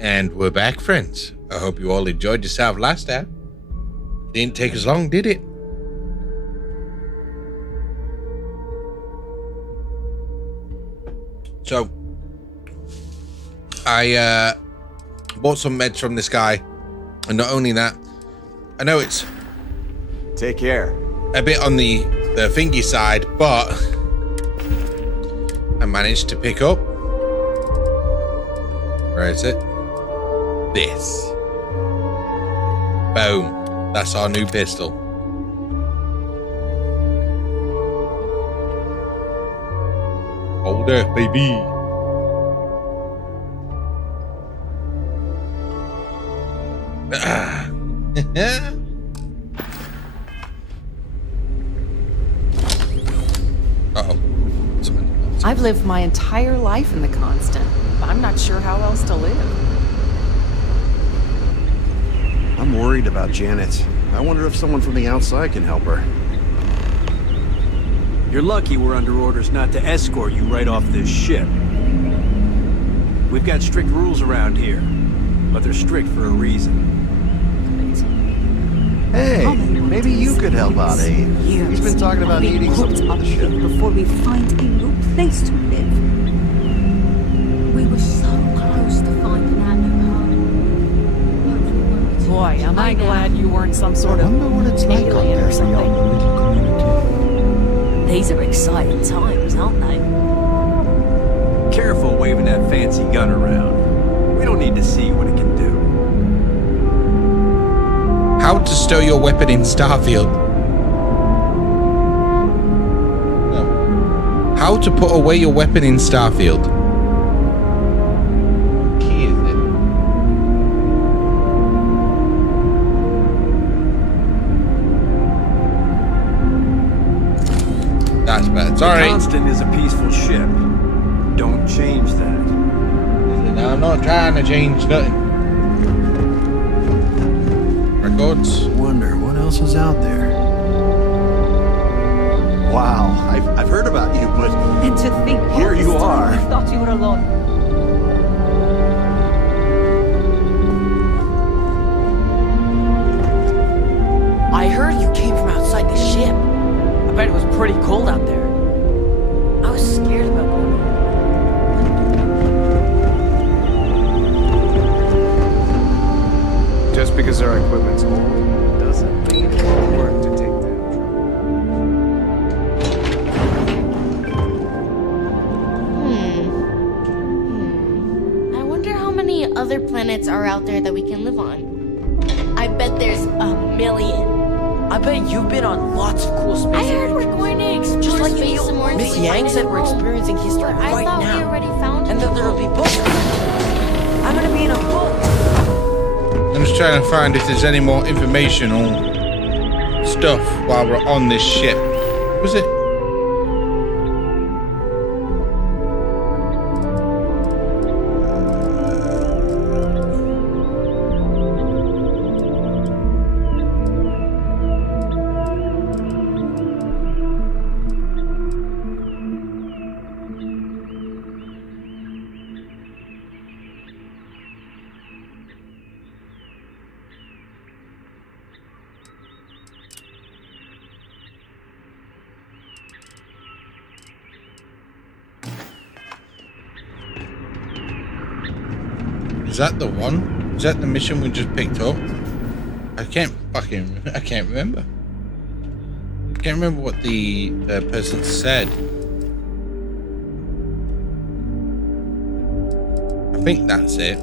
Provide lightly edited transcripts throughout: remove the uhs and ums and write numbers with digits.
And we're back, friends. I hope you all enjoyed yourself last time. It didn't take as long, did it? So, I bought some meds from this guy. And not only that, I know it's... Take care. A bit on the thingy side, but... I managed to pick up... Where is it? This. Boom. That's our new pistol. Hold it, baby. Uh-oh. I've lived my entire life in the Constant. I'm not sure how else to live. I'm worried about Janet. I wonder if someone from the outside can help her. You're lucky we're under orders not to escort you right off this ship. We've got strict rules around here, but they're strict for a reason. Hey, maybe you could help out, Abe. He's been talking about needing something on the ship. Before we find a new place to live. We were so close to finding our new home. Boy, am I glad you weren't some sort of alien or something. These are exciting times, aren't they? Careful waving that fancy gun around. We don't need to see what it can do. How to stow your weapon in Starfield. No. How to put away your weapon in Starfield. Key is it? That's bad. Sorry. The Constant is a peaceful ship. Don't change that. No, I'm not trying to change nothing. Records. Wonder what else is out there. Wow, I've heard about you, but And to think here you are. I thought you were alone. I heard you came from outside the ship. I bet it was pretty cold out there. I was scared about going over. Just because our equipment's old doesn't mean it won't work to take down. I wonder how many other planets are out there that we can live on. I bet there's a million. I bet you've been on lots of cool space. I heard we're going to explore Just like space some more. Miss Yang said we're experiencing history I right thought now. we already found And that there'll be books. I'm gonna be in a book. I'm just trying to find if there's any more information on stuff while we're on this ship. Was it? Is that the one? Is that the mission we just picked up? I can't remember. I can't remember what the person said. I think that's it.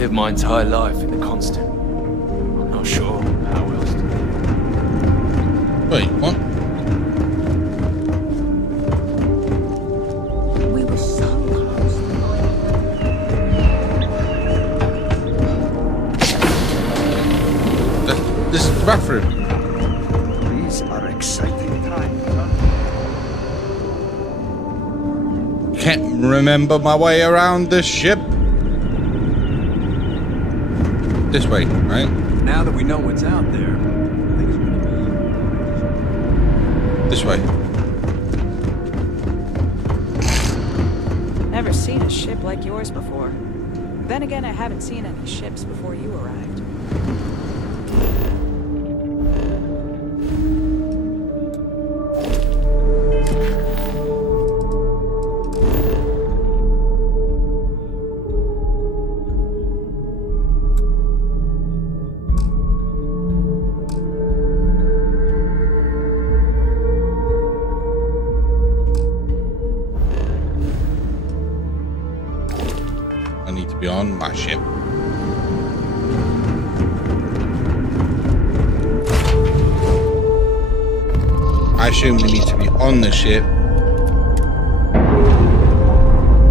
lived my entire life in the Constant. I'm not sure how else to. Wait, what? This is the bathroom. These are exciting times. Can't remember my way around the ship. This way, right? Now that we know what's out there, This way. Never seen a ship like yours before. Then again, I haven't seen any ships before you arrived. I need to be on my ship. I assume we need to be on the ship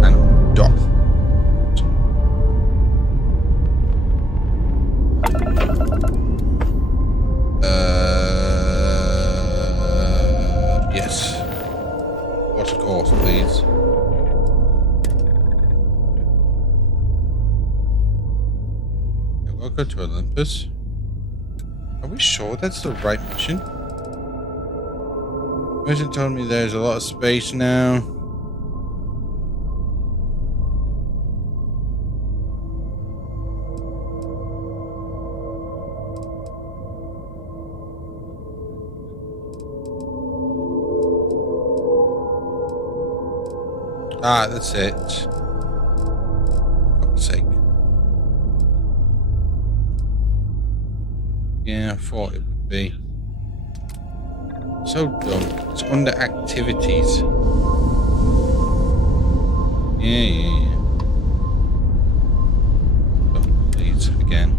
and dock. Yes. What's the course, please? We'll go to Olympus. Are we sure that's the right mission? Mission told me there's a lot of space now. Ah, that's it. For fuck's sake. Yeah, I thought it would be. So dumb. It's under activities. Yeah. Don't please again.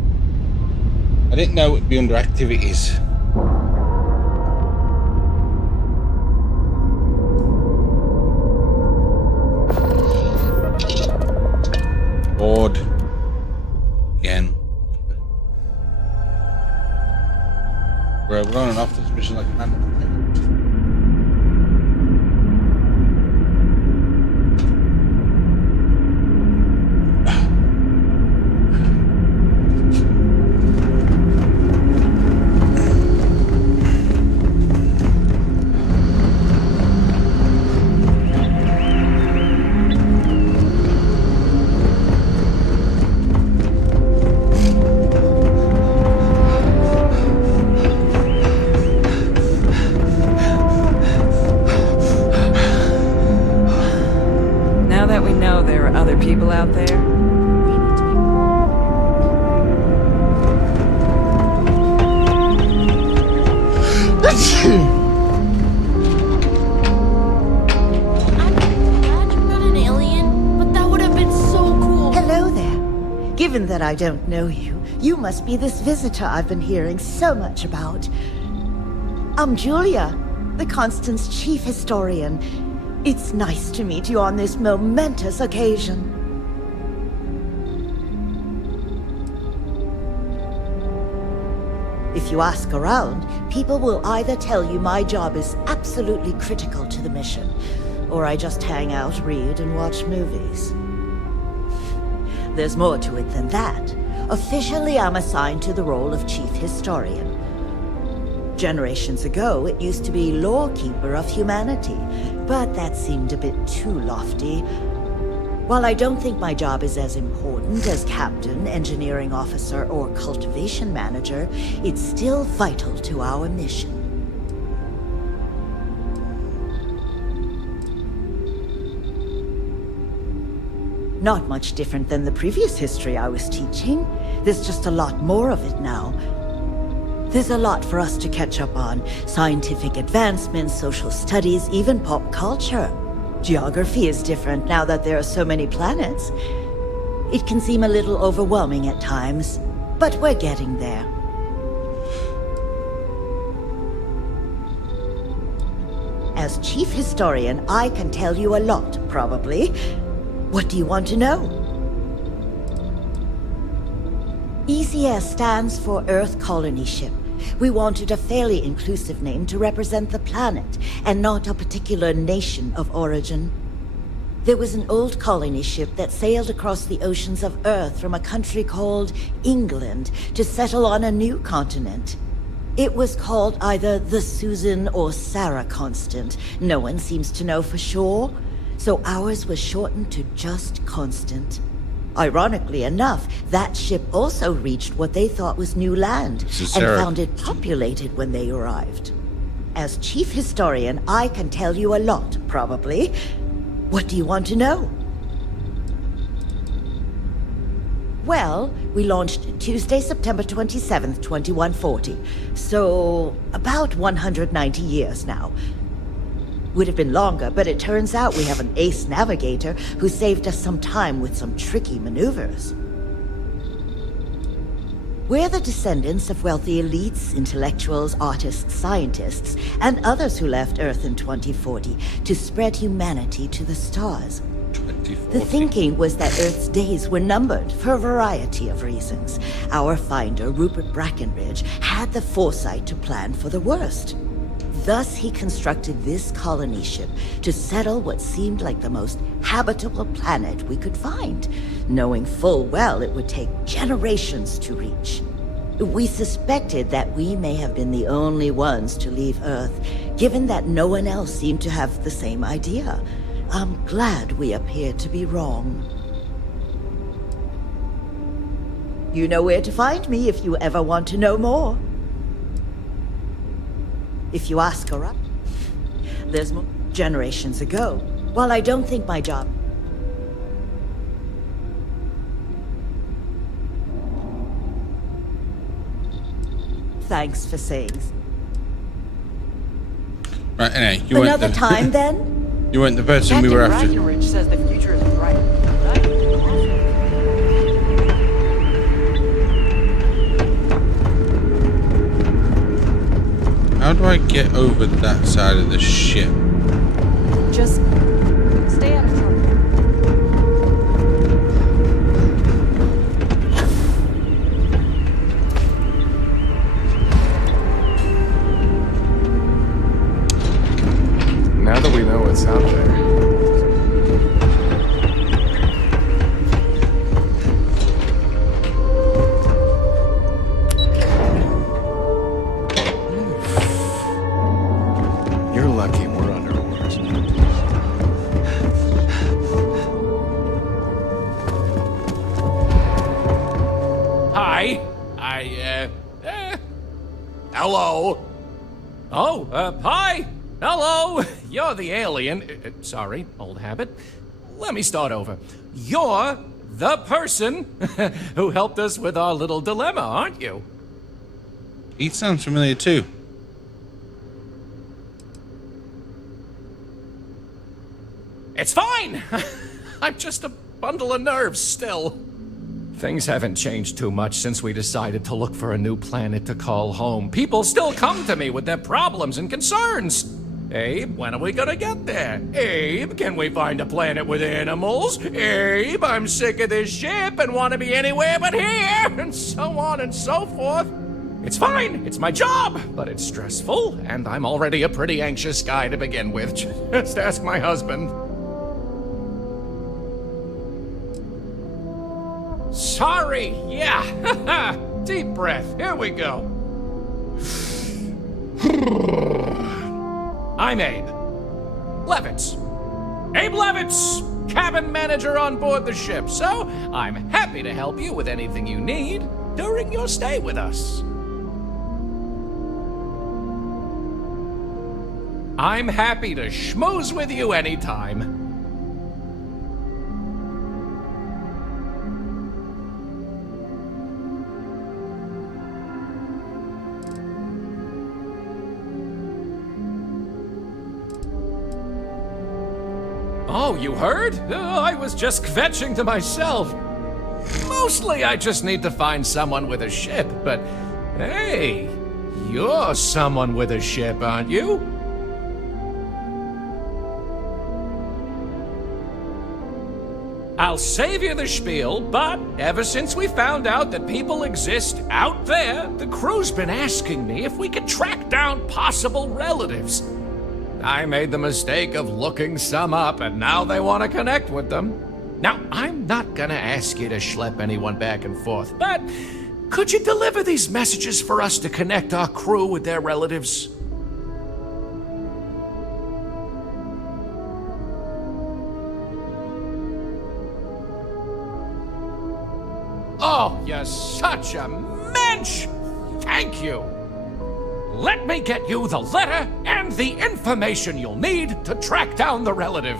I didn't know it'd be under activities. Bored. Again. We're on and off this mission like a man. People out there? We need to I'm glad you're not an alien, but that would have been so cool. Hello there. Given that I don't know you, you must be this visitor I've been hearing so much about. I'm Julia, the Constant's chief historian. It's nice to meet you on this momentous occasion. If you ask around, people will either tell you my job is absolutely critical to the mission, or I just hang out, read, and watch movies. There's more to it than that. Officially, I'm assigned to the role of chief historian. Generations ago, it used to be lawkeeper of humanity, but that seemed a bit too lofty. While I don't think my job is as important as captain, engineering officer, or cultivation manager, it's still vital to our mission. Not much different than the previous history I was teaching. There's just a lot more of it now. There's a lot for us to catch up on. Scientific advancements, social studies, even pop culture. Geography is different now that there are so many planets. It can seem a little overwhelming at times, but we're getting there. As chief historian, I can tell you a lot, probably. What do you want to know? ECS stands for Earth Colony Ship. We wanted a fairly inclusive name to represent the planet, and not a particular nation of origin. There was an old colony ship that sailed across the oceans of Earth from a country called England to settle on a new continent. It was called either the Susan or Sarah Constant. No one seems to know for sure, so ours was shortened to just Constant. Ironically enough, that ship also reached what they thought was new land, and found it populated when they arrived. As chief historian, I can tell you a lot, probably. What do you want to know? Well, we launched Tuesday, September 27th, 2140. So, about 190 years now. Would have been longer, but it turns out we have an ace navigator who saved us some time with some tricky maneuvers. We're the descendants of wealthy elites, intellectuals, artists, scientists, and others who left Earth in 2040 to spread humanity to the stars. 2040. The thinking was that Earth's days were numbered for a variety of reasons. Our finder, Rupert Brackenridge, had the foresight to plan for the worst. Thus, he constructed this colony ship to settle what seemed like the most habitable planet we could find, knowing full well it would take generations to reach. We suspected that we may have been the only ones to leave Earth, given that no one else seemed to have the same idea. I'm glad we appeared to be wrong. You know where to find me if you ever want to know more. If you ask her up, there's more generations ago. While I don't think my job... Thanks for saying. Right, anyway, Another time, then? You weren't the person we were after. Captain Brackenridge says the future is bright. How do I get over that side of the ship? Just stay out of trouble. Now that we know what's out there. You're lucky we're under orders. Hi. Hello. Oh, hi. Hello. You're the alien. Sorry, old habit. Let me start over. You're the person who helped us with our little dilemma, aren't you? He sounds familiar too. It's fine. I'm just a bundle of nerves still. Things haven't changed too much since we decided to look for a new planet to call home. People still come to me with their problems and concerns. Abe, when are we gonna get there? Abe, can we find a planet with animals? Abe, I'm sick of this ship and want to be anywhere but here, and so on and so forth. It's fine, it's my job, but it's stressful, and I'm already a pretty anxious guy to begin with. Just ask my husband. Sorry, yeah. Deep breath, here we go. I'm Abe Levitz. Abe Levitz, cabin manager on board the ship. So, I'm happy to help you with anything you need during your stay with us. I'm happy to schmooze with you anytime. Oh, you heard? I was just kvetching to myself. Mostly I just need to find someone with a ship, but hey, you're someone with a ship, aren't you? I'll save you the spiel, but ever since we found out that people exist out there, the crew's been asking me if we could track down possible relatives. I made the mistake of looking some up, and now they want to connect with them. Now, I'm not gonna ask you to schlep anyone back and forth, but could you deliver these messages for us to connect our crew with their relatives? Oh, you're such a mensch! Thank you! Let me get you the letter and the information you'll need to track down the relative.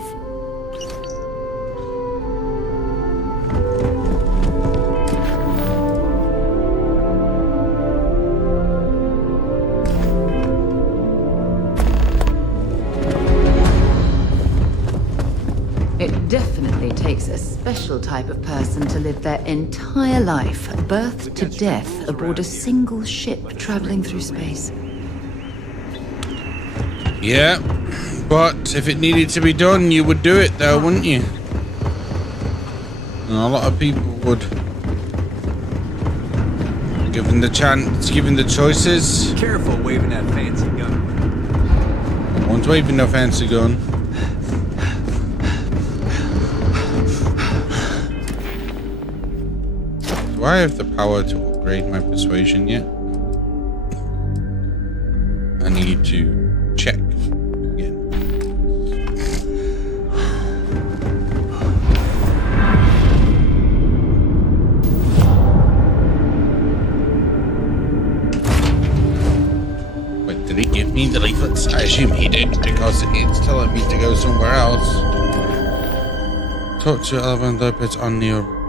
It definitely takes a special type of person to live their entire life, birth to death, aboard a single ship traveling through space. Yeah, but if it needed to be done, you would do it though, wouldn't you? And a lot of people would. Given the chance, given the choices. Careful waving that fancy gun. No one's waving no fancy gun. Do I have the power to upgrade my persuasion yet? I need to check again. Wait, did he give me the leaflets? I assume he did, because it's telling me to go somewhere else. Talk to Alvin Lopez on the...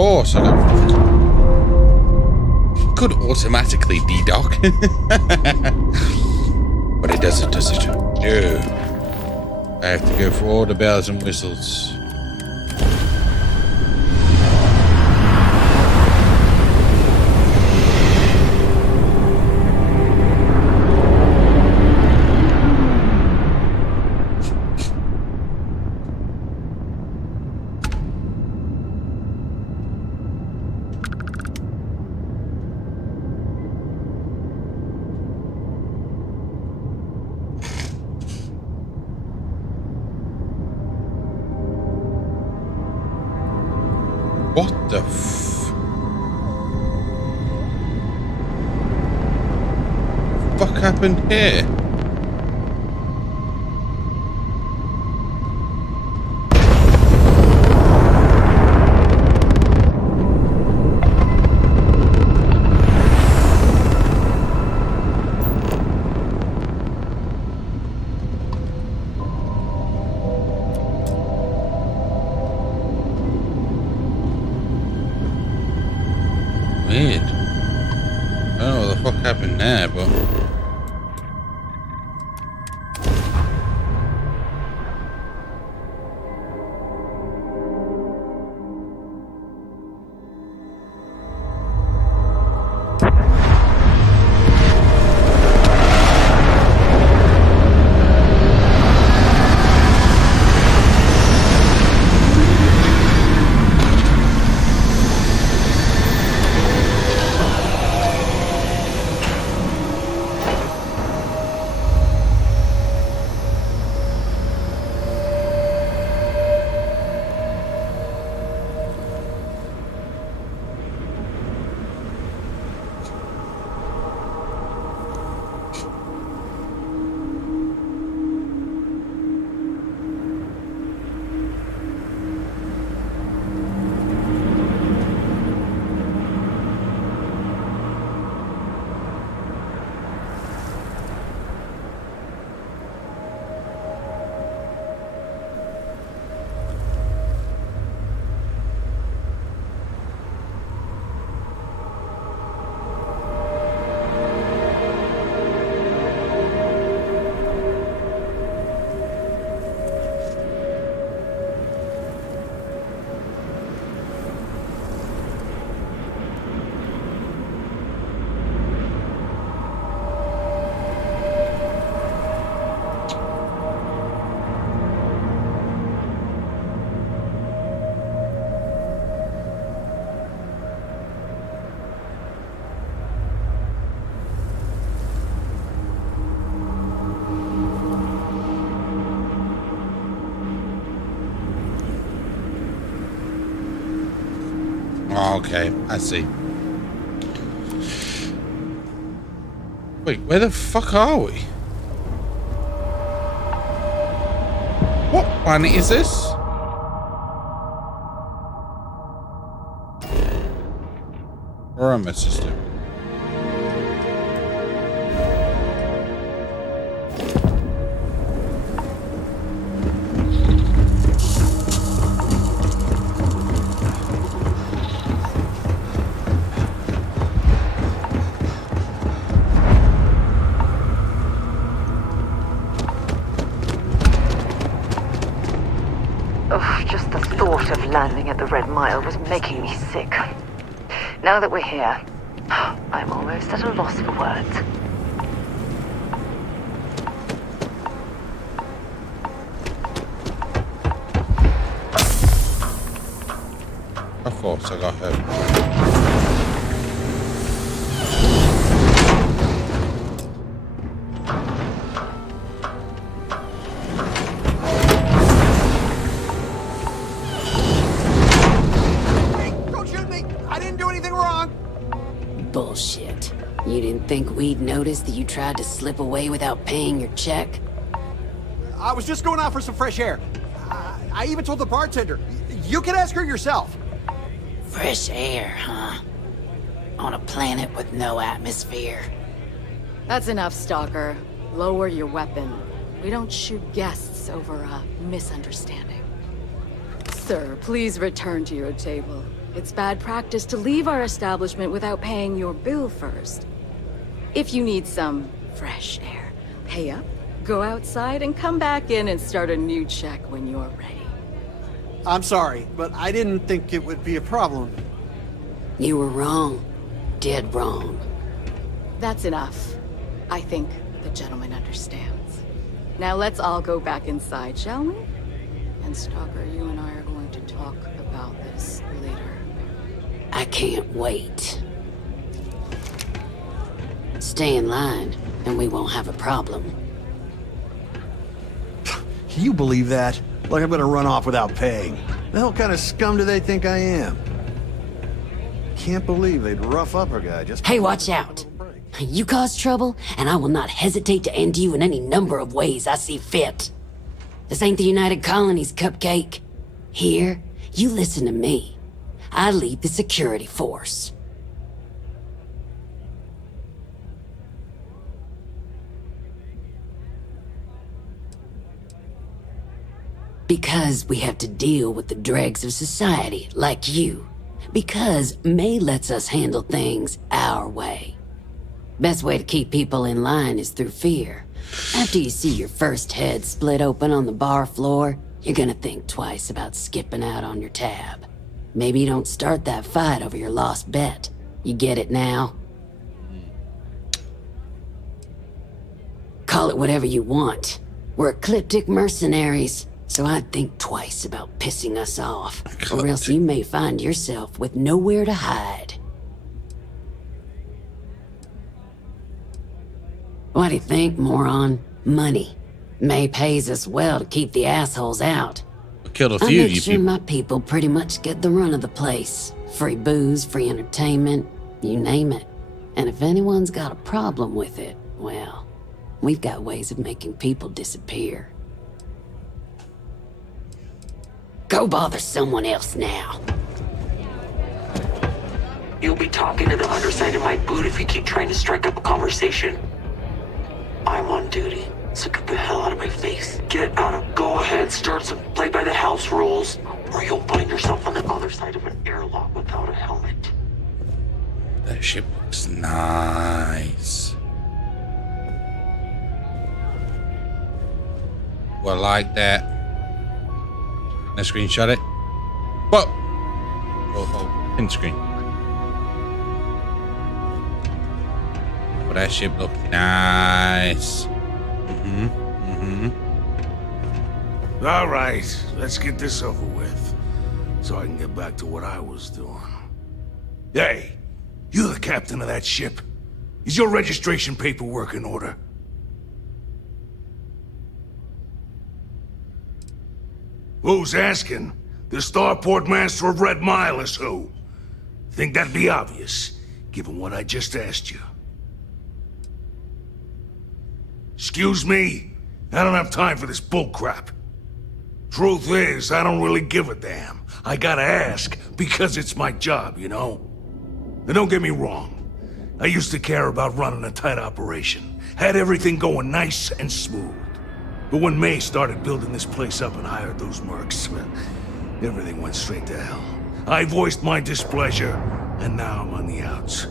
Oh, so could automatically de-dock. But it doesn't, does it? No. I have to go for all the bells and whistles. What the fuck happened here? Weird. I don't know what the fuck happened there, but... Okay, I see. Wait, where the fuck are we? What planet is this? Or am I system? Just the thought of landing at the Red Mile was making me sick. Now that we're here, I'm almost at a loss for words. Of course, I got hurt. Bullshit. You didn't think we'd notice that you tried to slip away without paying your check? I was just going out for some fresh air. I even told the bartender. You can ask her yourself. Fresh air, huh? On a planet with no atmosphere. That's enough, Stalker. Lower your weapon. We don't shoot guests over a misunderstanding. Sir, please return to your table. It's bad practice to leave our establishment without paying your bill first. If you need some fresh air, pay up, go outside, and come back in and start a new check when you're ready. I'm sorry, but I didn't think it would be a problem. You were wrong. Dead wrong. That's enough. I think the gentleman understands. Now let's all go back inside, shall we? And Stalker, you and I are going to talk about this later. I can't wait. Stay in line, and we won't have a problem. Can you believe that? Like I'm gonna run off without paying. The hell kind of scum do they think I am? Can't believe they'd rough up a guy just... Hey, watch out! You cause trouble, and I will not hesitate to end you in any number of ways I see fit. This ain't the United Colonies, Cupcake. Here, you listen to me. I lead the security force. Because we have to deal with the dregs of society, like you. Because May lets us handle things our way. Best way to keep people in line is through fear. After you see your first head split open on the bar floor, you're gonna think twice about skipping out on your tab. Maybe you don't start that fight over your lost bet. You get it now? Call it whatever you want. We're ecliptic mercenaries, so I'd think twice about pissing us off, or else you may find yourself with nowhere to hide. What do you think, moron? Money. May pays us well to keep the assholes out. Killed a I few make of you sure people. my people pretty much get the run of the place. Free booze, free entertainment, you name it. And if anyone's got a problem with it, well, we've got ways of making people disappear. Go bother someone else now. You'll be talking to the underside of my boot if you keep trying to strike up a conversation. I'm on duty, so get the hell out of my face. Get out of... Go ahead, start some play by the house rules, or you'll find yourself on the other side of an airlock without a helmet. That ship looks nice. Well, like that. Let's screenshot it. Whoa! Oh, pin screen. Well, that ship looks nice. All right, let's get this over with, so I can get back to what I was doing. Hey, you the captain of that ship. Is your registration paperwork in order? Who's asking? The starport master of Red Mile is who? Think that'd be obvious, given what I just asked you. Excuse me? I don't have time for this bullcrap. Truth is, I don't really give a damn. I gotta ask, because it's my job, you know? And don't get me wrong. I used to care about running a tight operation. Had everything going nice and smooth. But when May started building this place up and hired those mercs, everything went straight to hell. I voiced my displeasure, and now I'm on the outs.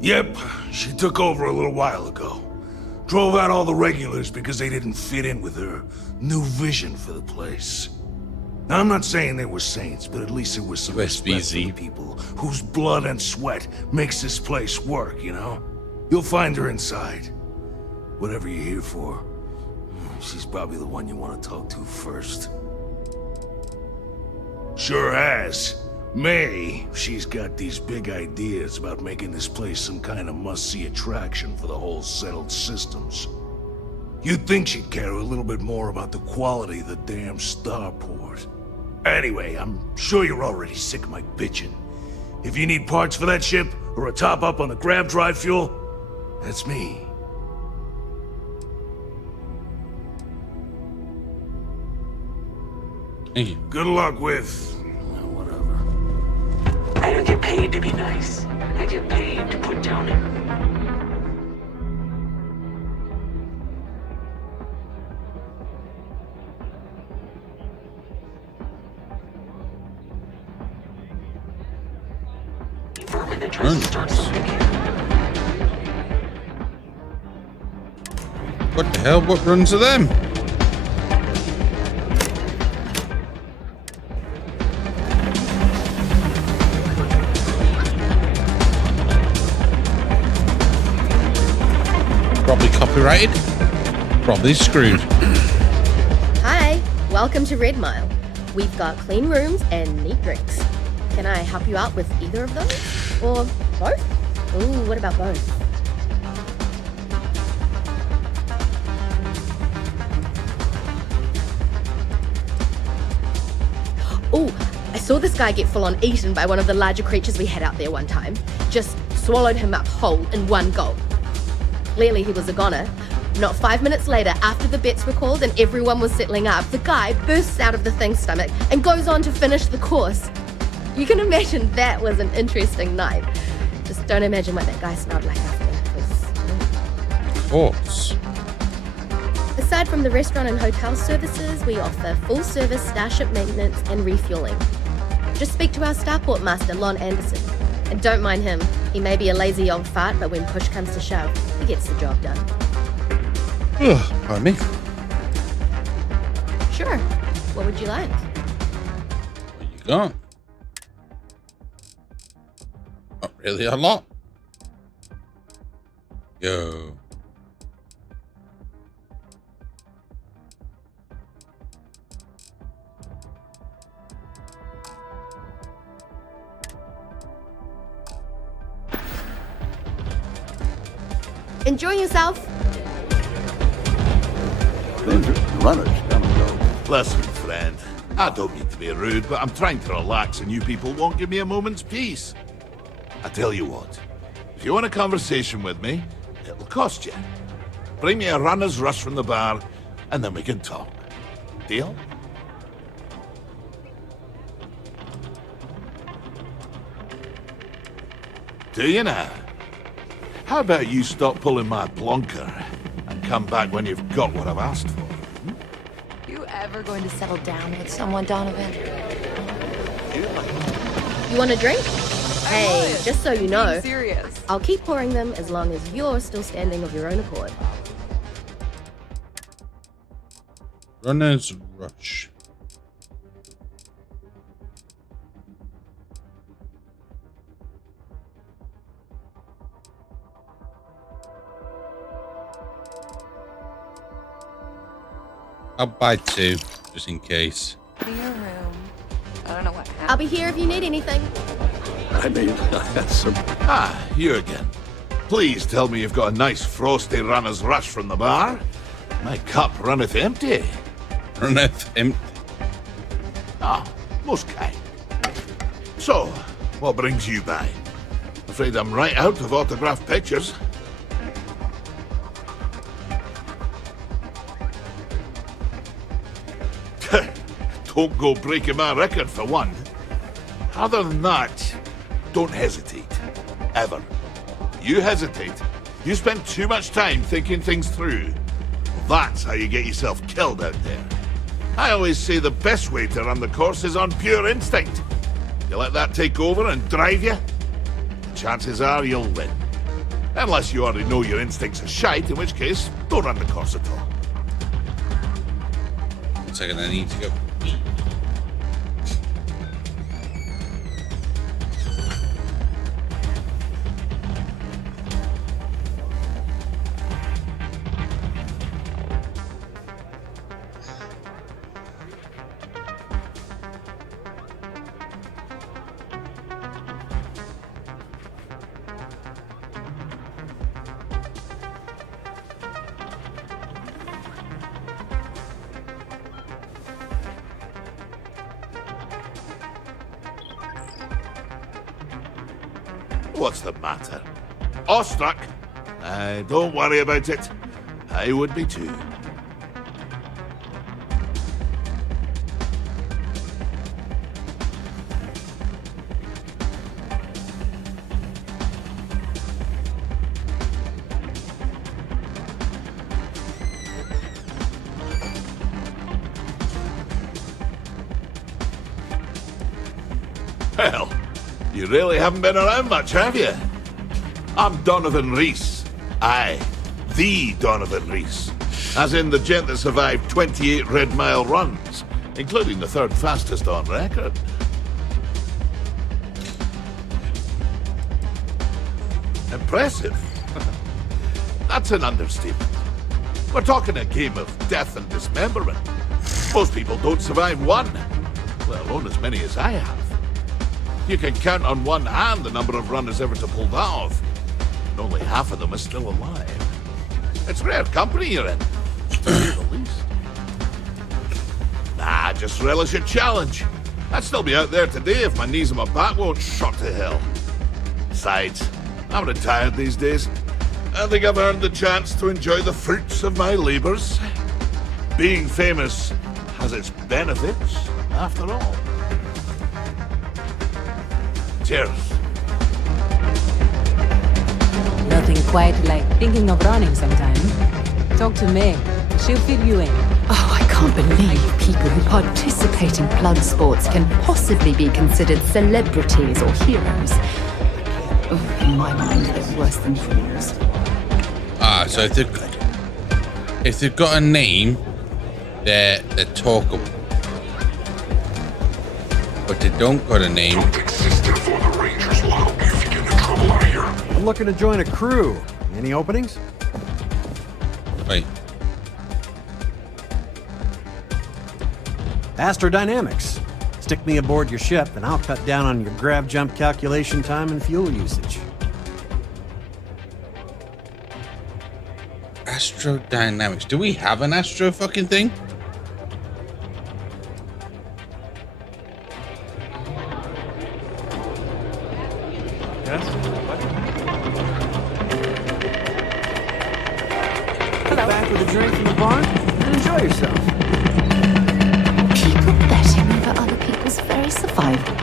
Yep, she took over a little while ago. Drove out all the regulars because they didn't fit in with her new vision for the place. Now, I'm not saying they were saints, but at least there was some respect for the people whose blood and sweat makes this place work, you know? You'll find her inside. Whatever you're here for, she's probably the one you want to talk to first. Sure has. May, she's got these big ideas about making this place some kind of must-see attraction for the whole settled systems. You'd think she'd care a little bit more about the quality of the damn starport. Anyway, I'm sure you're already sick of my bitching. If you need parts for that ship, or a top-up on the grab drive fuel, that's me. Thank you. Good luck with... I don't get paid to be nice. I get paid to put down it. Vermin that tries to start something here. What the hell? What runs are them? Probably copyrighted. Probably screwed. Hi, welcome to Red Mile. We've got clean rooms and neat drinks. Can I help you out with either of those? Or both? Ooh, what about both? Ooh, I saw this guy get full on eaten by one of the larger creatures we had out there one time. Just swallowed him up whole in one gulp. Clearly he was a goner. Not 5 minutes later, after the bets were called and everyone was settling up, the guy bursts out of the thing's stomach and goes on to finish the course. You can imagine that was an interesting night. Just don't imagine what that guy smelled like after. Of course. Aside from the restaurant and hotel services, we offer full-service starship maintenance and refueling. Just speak to our starport master, Lon Anderson. And don't mind him. He may be a lazy old fart, but when push comes to shove, he gets the job done. Pardon me. Sure. What would you like? What you got? Not really a lot. Yo. Enjoy yourself. Runners come and go. Listen, friend, I don't mean to be rude, but I'm trying to relax and you people won't give me a moment's peace. I tell you what, if you want a conversation with me, it'll cost you. Bring me a runner's rush from the bar, and then we can talk. Deal? Do you now? How about you stop pulling my plonker and come back when you've got what I've asked for? You ever going to settle down with someone, Donovan? You want a drink? Hey, just so you know, serious. I'll keep pouring them as long as you're still standing of your own accord. Runner's rush. I'll buy 2, just in case. To your room. I don't know what happened. I'll be here if you need anything. I mean, I had some... Ah, you again. Please tell me you've got a nice frosty runner's rush from the bar. My cup runneth empty. Runneth empty? Ah, most kind. So, what brings you by? Afraid I'm right out of autographed pictures. Don't go breaking my record for one. Other than that, don't hesitate. Ever. You hesitate, you spend too much time thinking things through. That's how you get yourself killed out there. I always say the best way to run the course is on pure instinct. You let that take over and drive you, chances are you'll win. Unless you already know your instincts are shite, in which case, don't run the course at all. 1 second, I need to go. What's the matter? Awestruck? Don't worry about it. I would be too. Well, you really haven't been around much, have you? I'm Donovan Reese. Aye, the Donovan Reese. As in the gent that survived 28 Red Mile runs, including the third fastest on record. Impressive. That's an understatement. We're talking a game of death and dismemberment. Most people don't survive one, let alone as many as I have. You can count on one hand the number of runners ever to pull that off, and only half of them are still alive. It's rare company you're in, to say the least. Nah, just relish a challenge. I'd still be out there today if my knees and my back won't shot to hell. Besides, I'm retired these days. I think I've earned the chance to enjoy the fruits of my labors. Being famous has its benefits, after all. Cheers. Nothing quite like thinking of running sometime. Talk to Meg. She'll fill you in. Oh, I can't believe people who participate in plug sports can possibly be considered celebrities or heroes. Oh, in my mind, they're worse than fools. Ah, so if they've got a name, they're talkable. But they don't got a name. I'm looking to join a crew. Any openings? Wait. Astrodynamics. Stick me aboard your ship and I'll cut down on your grav jump calculation time and fuel usage. Astrodynamics. Do we have an astro fucking thing? Back with a drink from the bar and enjoy yourself. People betting over other people's very survival.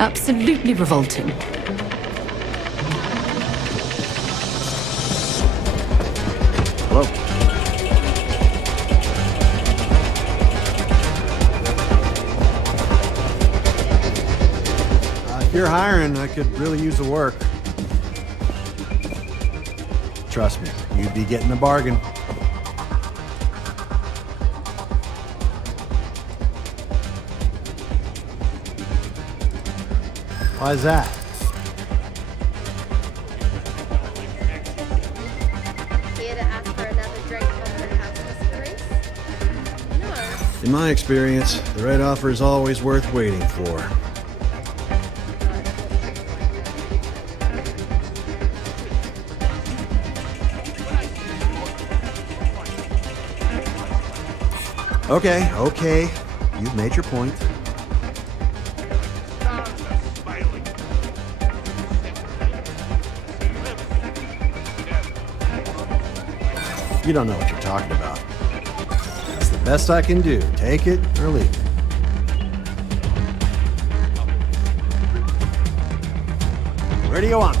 Absolutely revolting. Hello. If you're hiring, I could really use the work. Trust me, you'd be getting a bargain. Why's that? Here to ask for another drink on the house, Mr. Reese? No. In my experience, the right offer is always worth waiting for. Okay. You've made your point. You don't know what you're talking about. It's the best I can do. Take it or leave it. Radio on.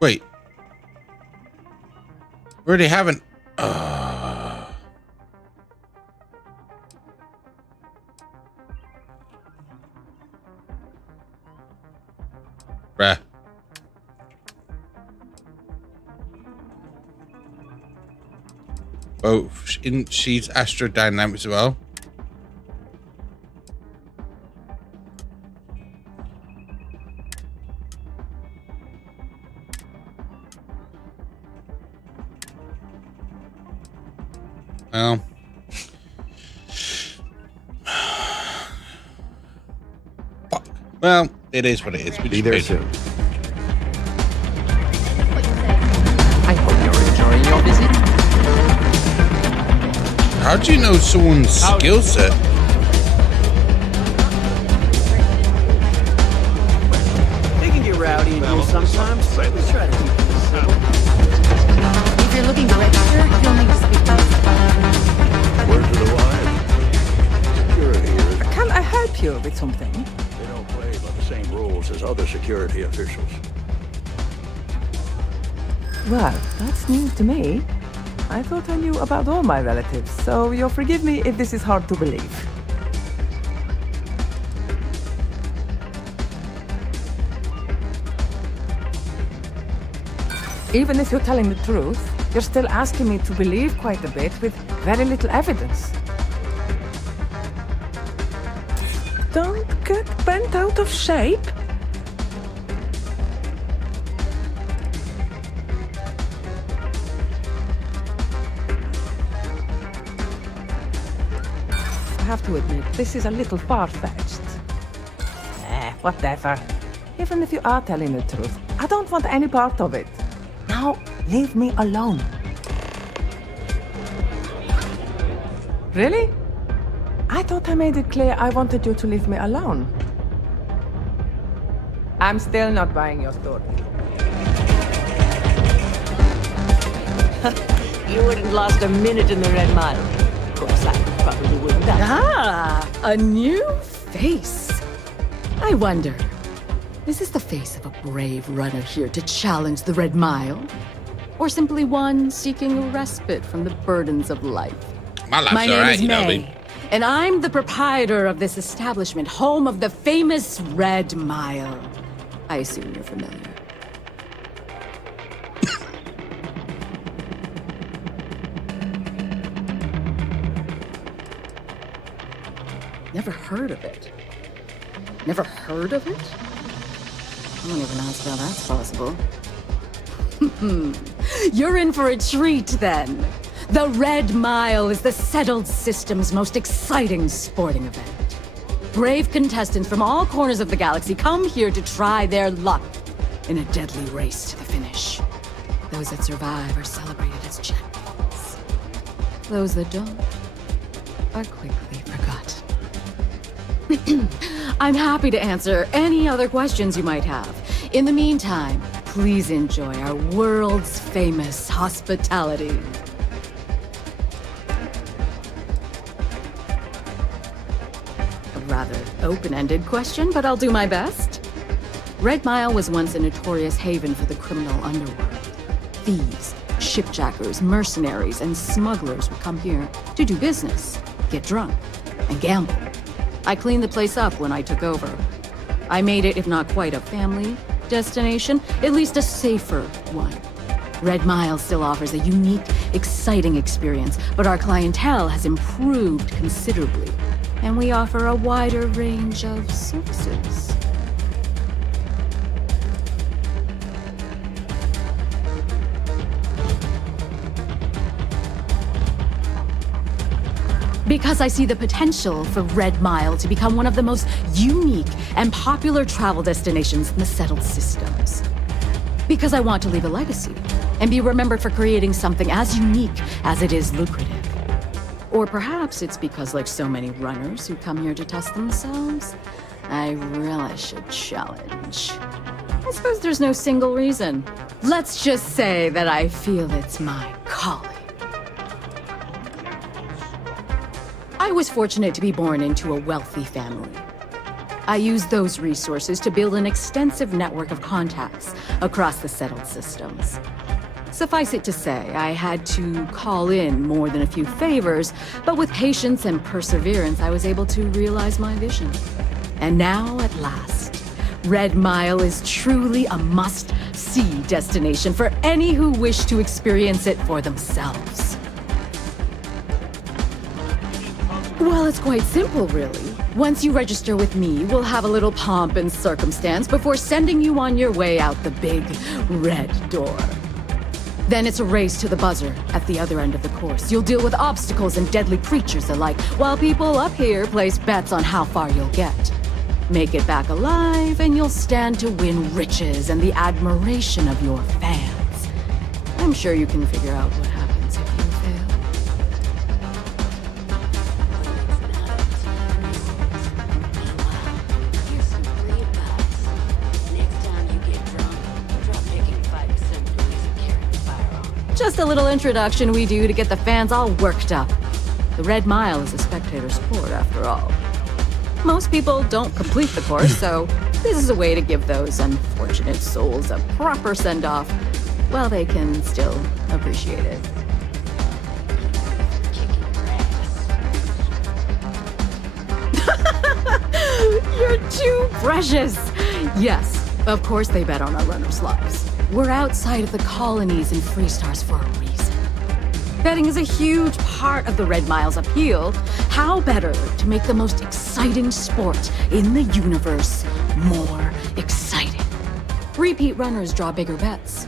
Wait. We already haven't. Bruh. Oh, she's astrodynamics as well. Well, fuck. Well, it is what it is. We Be there soon. I hope you're enjoying your visit. How do you know someone's skill set? They can get rowdy and cool sometimes. Let's try to keep this simple. If you're looking to register, you'll need to speak to us. Word to the wise. Security here. Can I help you with something? They don't play by the same rules as other security officials. Well, that's news to me. I thought I knew about all my relatives, so you'll forgive me if this is hard to believe. Even if you're telling the truth, you're still asking me to believe quite a bit with very little evidence. Don't get bent out of shape. I have to admit, this is a little far-fetched. Whatever. Even if you are telling the truth, I don't want any part of it. Now, leave me alone. Really? I thought I made it clear I wanted you to leave me alone. I'm still not buying your story. You wouldn't last a minute in the Red Mile. Of course, I probably wouldn't either. Ah, a new face. I wonder, is this the face of a brave runner here to challenge the Red Mile? Or simply one seeking a respite from the burdens of life? My name alright, is you know May, me. and I'm the proprietor of this establishment, home of the famous Red Mile. I assume you're familiar. Never heard of it. Never heard of it? I don't even ask how that's possible. You're in for a treat, then. The Red Mile is the settled system's most exciting sporting event. Brave contestants from all corners of the galaxy come here to try their luck in a deadly race to the finish. Those that survive are celebrated as champions. Those that don't are quickly forgotten. I'm happy to answer any other questions you might have. In the meantime, please enjoy our world's famous hospitality. A rather open-ended question, but I'll do my best. Red Mile was once a notorious haven for the criminal underworld. Thieves, shipjackers, mercenaries, and smugglers would come here to do business, get drunk, and gamble. I cleaned the place up when I took over. I made it, if not quite a family, destination, at least a safer one. Red Mile still offers a unique, exciting experience, but our clientele has improved considerably, and we offer a wider range of services. Because I see the potential for Red Mile to become one of the most unique and popular travel destinations in the settled systems. Because I want to leave a legacy and be remembered for creating something as unique as it is lucrative. Or perhaps it's because, like so many runners who come here to test themselves, I really should challenge. I suppose there's no single reason. Let's just say that I feel it's my calling. I was fortunate to be born into a wealthy family. I used those resources to build an extensive network of contacts across the settled systems. Suffice it to say, I had to call in more than a few favors, but with patience and perseverance, I was able to realize my vision. And now, at last, Red Mile is truly a must-see destination for any who wish to experience it for themselves. Well, it's quite simple, really. Once you register with me, we'll have a little pomp and circumstance before sending you on your way out the big red door. Then it's a race to the buzzer at the other end of the course. You'll deal with obstacles and deadly creatures alike, while people up here place bets on how far you'll get. Make it back alive, and you'll stand to win riches and the admiration of your fans. I'm sure you can figure out what happens if you fail. Just a little introduction we do to get the fans all worked up. The Red Mile is a spectator sport, after all. Most people don't complete the course, so this is a way to give those unfortunate souls a proper send-off while they can still appreciate it. You're too precious! Yes, of course they bet on our runners' lives. We're outside of the Colonies and Freestars for a reason. Betting is a huge part of the Red Mile's appeal. How better to make the most exciting sport in the universe more exciting? Repeat runners draw bigger bets.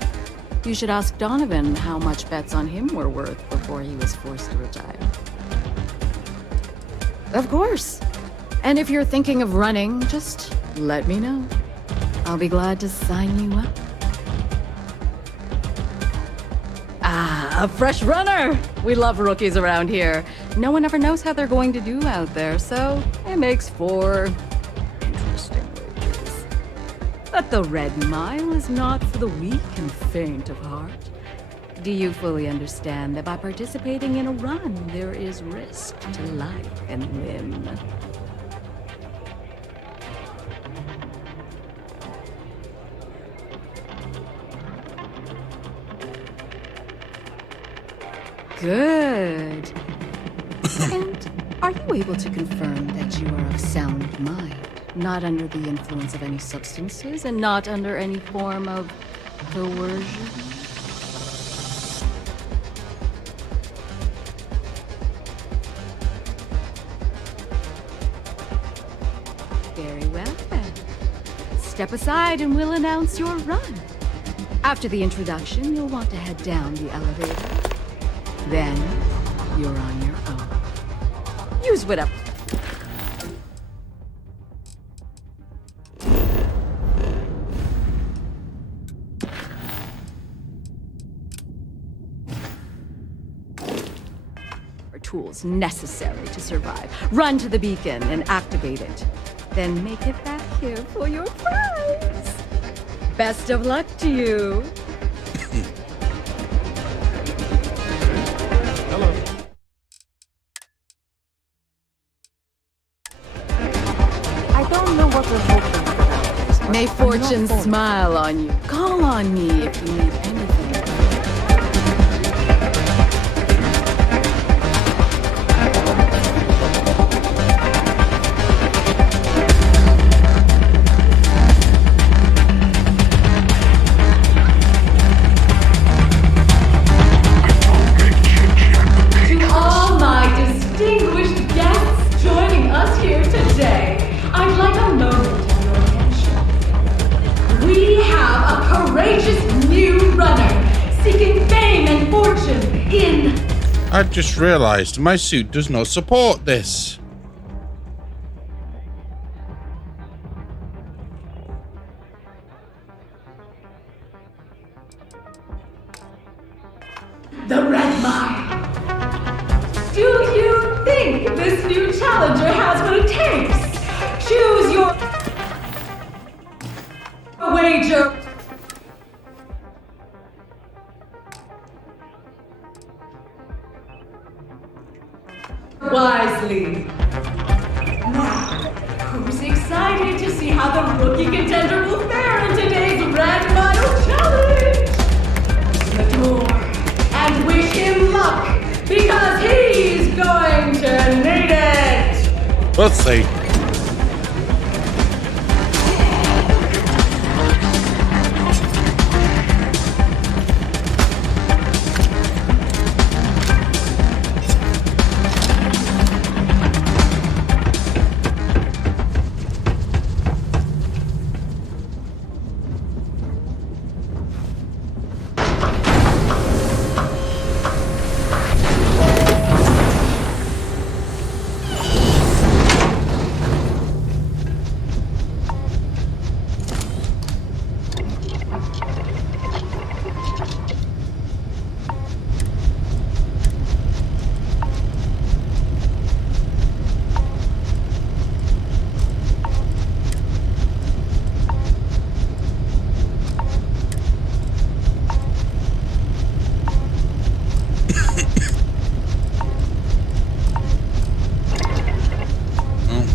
You should ask Donovan how much bets on him were worth before he was forced to retire. Of course. And if you're thinking of running, just let me know. I'll be glad to sign you up. Ah, a fresh runner! We love rookies around here. No one ever knows how they're going to do out there, so it makes for interesting wages. But the Red Mile is not for the weak and faint of heart. Do you fully understand that by participating in a run, there is risk to life and limb? Good. And are you able to confirm that you are of sound mind, not under the influence of any substances, and not under any form of coercion? Very well, then. Step aside and we'll announce your run. After the introduction, you'll want to head down the elevator. Then, you're on your own. Use whatever. Tools necessary to survive. Run to the beacon and activate it. Then make it back here for your prize. Best of luck to you. May fortune smile on you. Call on me if you need anything. I just realized my suit does not support this. The red mine. Do you think this new challenger has what it takes? Choose your wager. Wisely. Now, who's excited to see how the rookie contender will fare in today's red mile challenge? The door. And wish him luck, because he's going to need it! Let's see.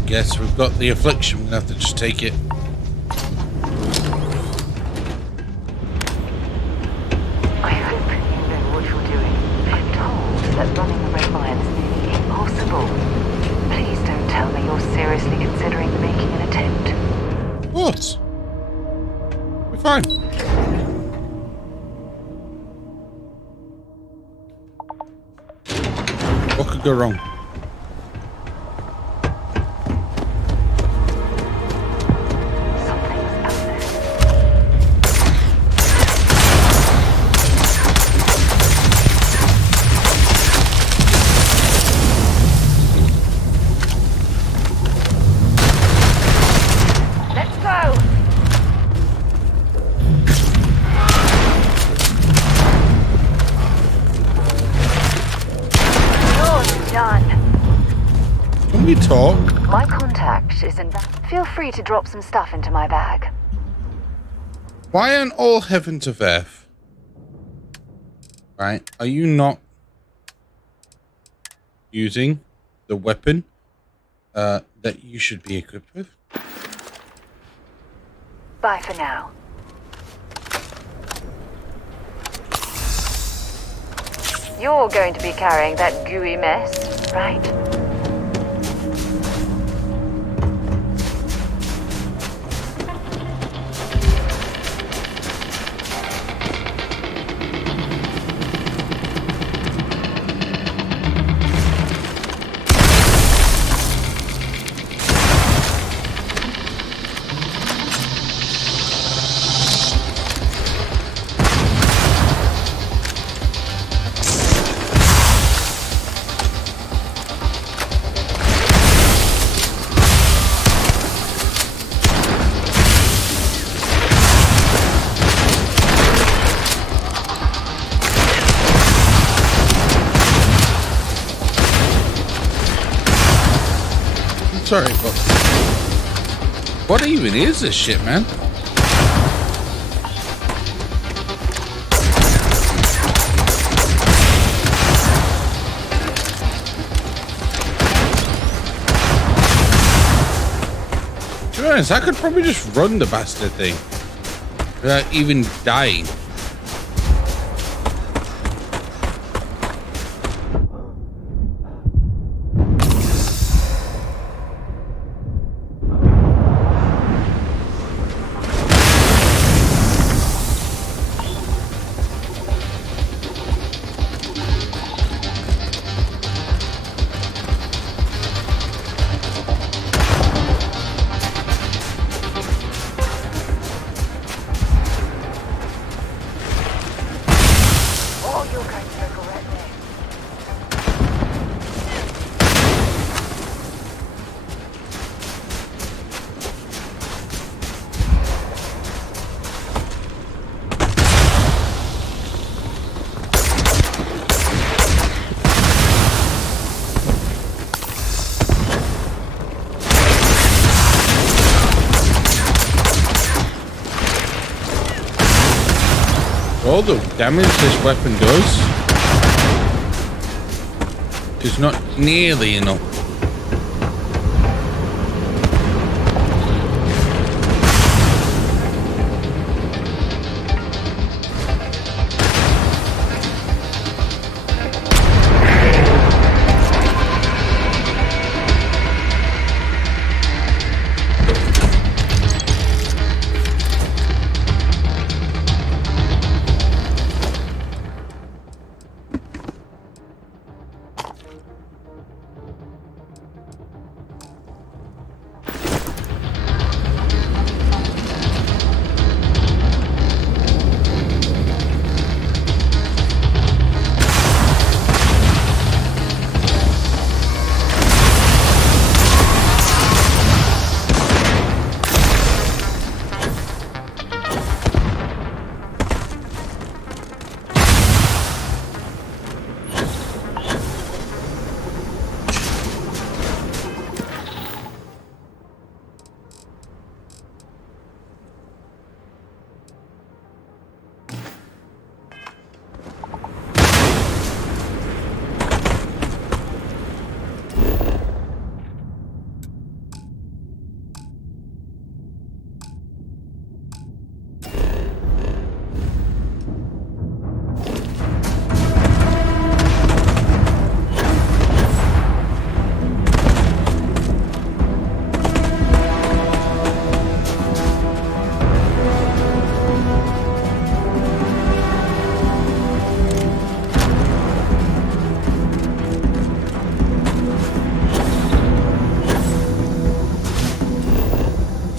Guess we've got the affliction. We're gonna have to just take it. I hope you know what you're doing. I'm told that running the red mine is nearly impossible. Please don't tell me you're seriously considering making an attempt. What? We're fine. What could go wrong? Talk. My contact is in. Feel free to drop some stuff into my bag. Why aren't all heavens of earth? Right? Are you not using the weapon that you should be equipped with? Bye for now. You're going to be carrying that gooey mess, right? Sorry, but what even is this shit, man? To be honest, I could probably just run the bastard thing without even dying. All the damage this weapon does is not nearly enough.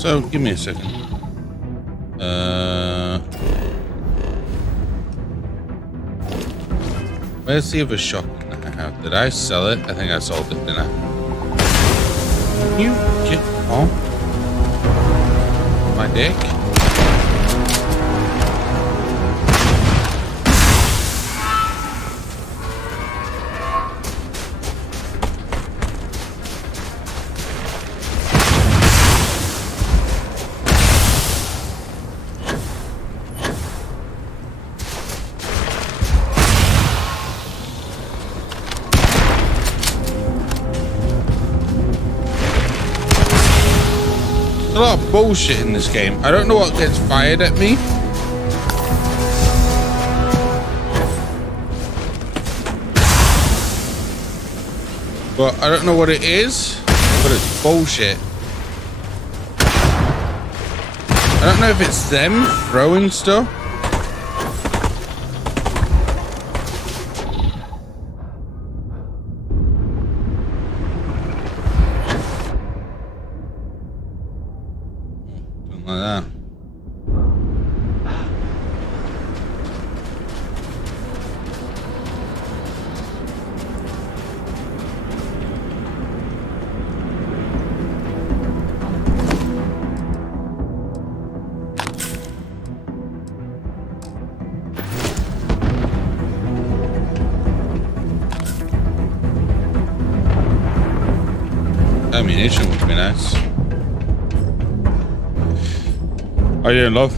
So, give me a second. Where's the other shotgun that I have? Did I sell it? I think I sold it, didn't I? Can you get off my dick? A lot of bullshit in this game. I don't know what gets fired at me. But I don't know what it is, but it's bullshit. I don't know if it's them throwing stuff. Like that. Ammunition would be nice. How you doing, love?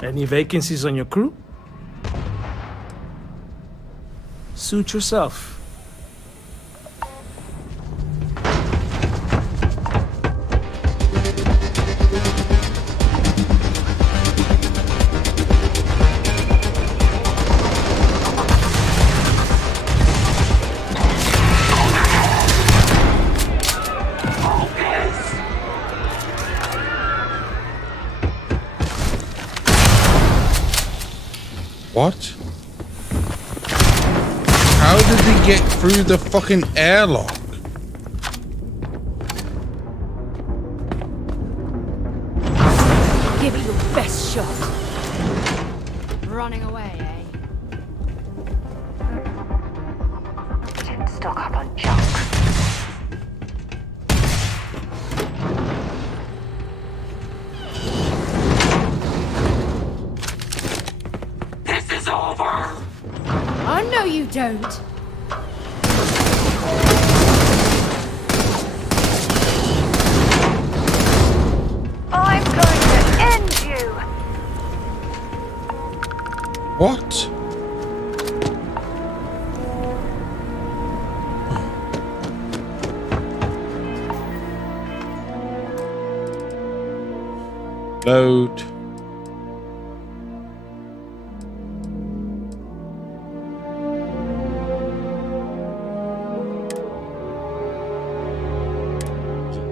Any vacancies on your crew? Suit yourself. What? How did they get through the fucking airlock? Give it your best shot. Running away, eh? Didn't stock up on junk. This is over. I know you don't. I'm going to end you. What? Load.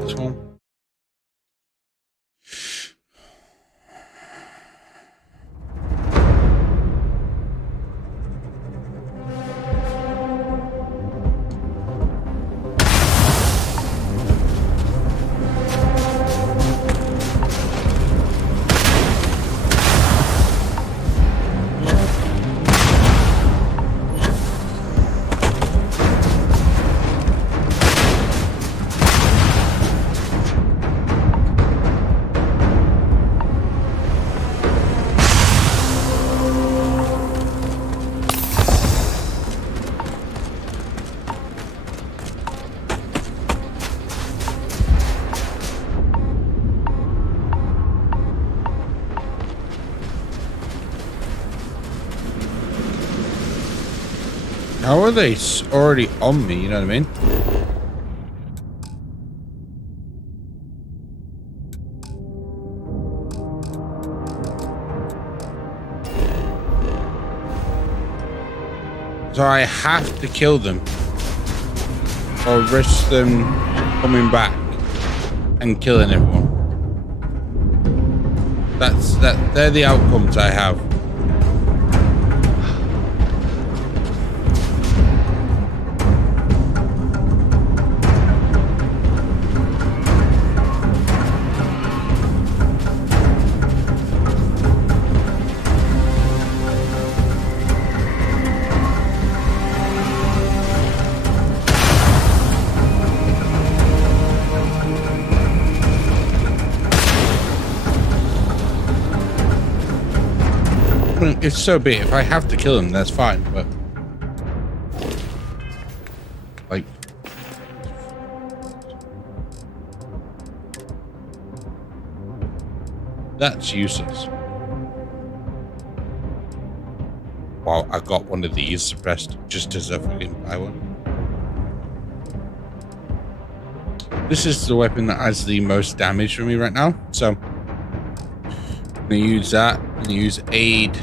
This one. How are they already on me? You know what I mean? So I have to kill them or risk them coming back and killing everyone. They're the outcomes I have. It's so be it. If I have to kill him, that's fine, but like that's useless. Wow, I got one of these suppressed just as if I didn't buy one. This is the weapon that has the most damage for me right now, so I'm gonna use that. I'm gonna use aid.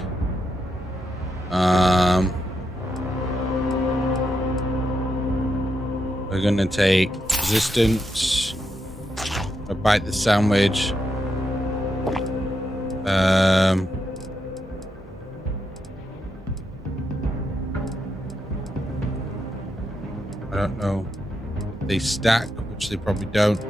We're gonna take resistance. I'll bite the sandwich. I don't know. They stack, which they probably don't.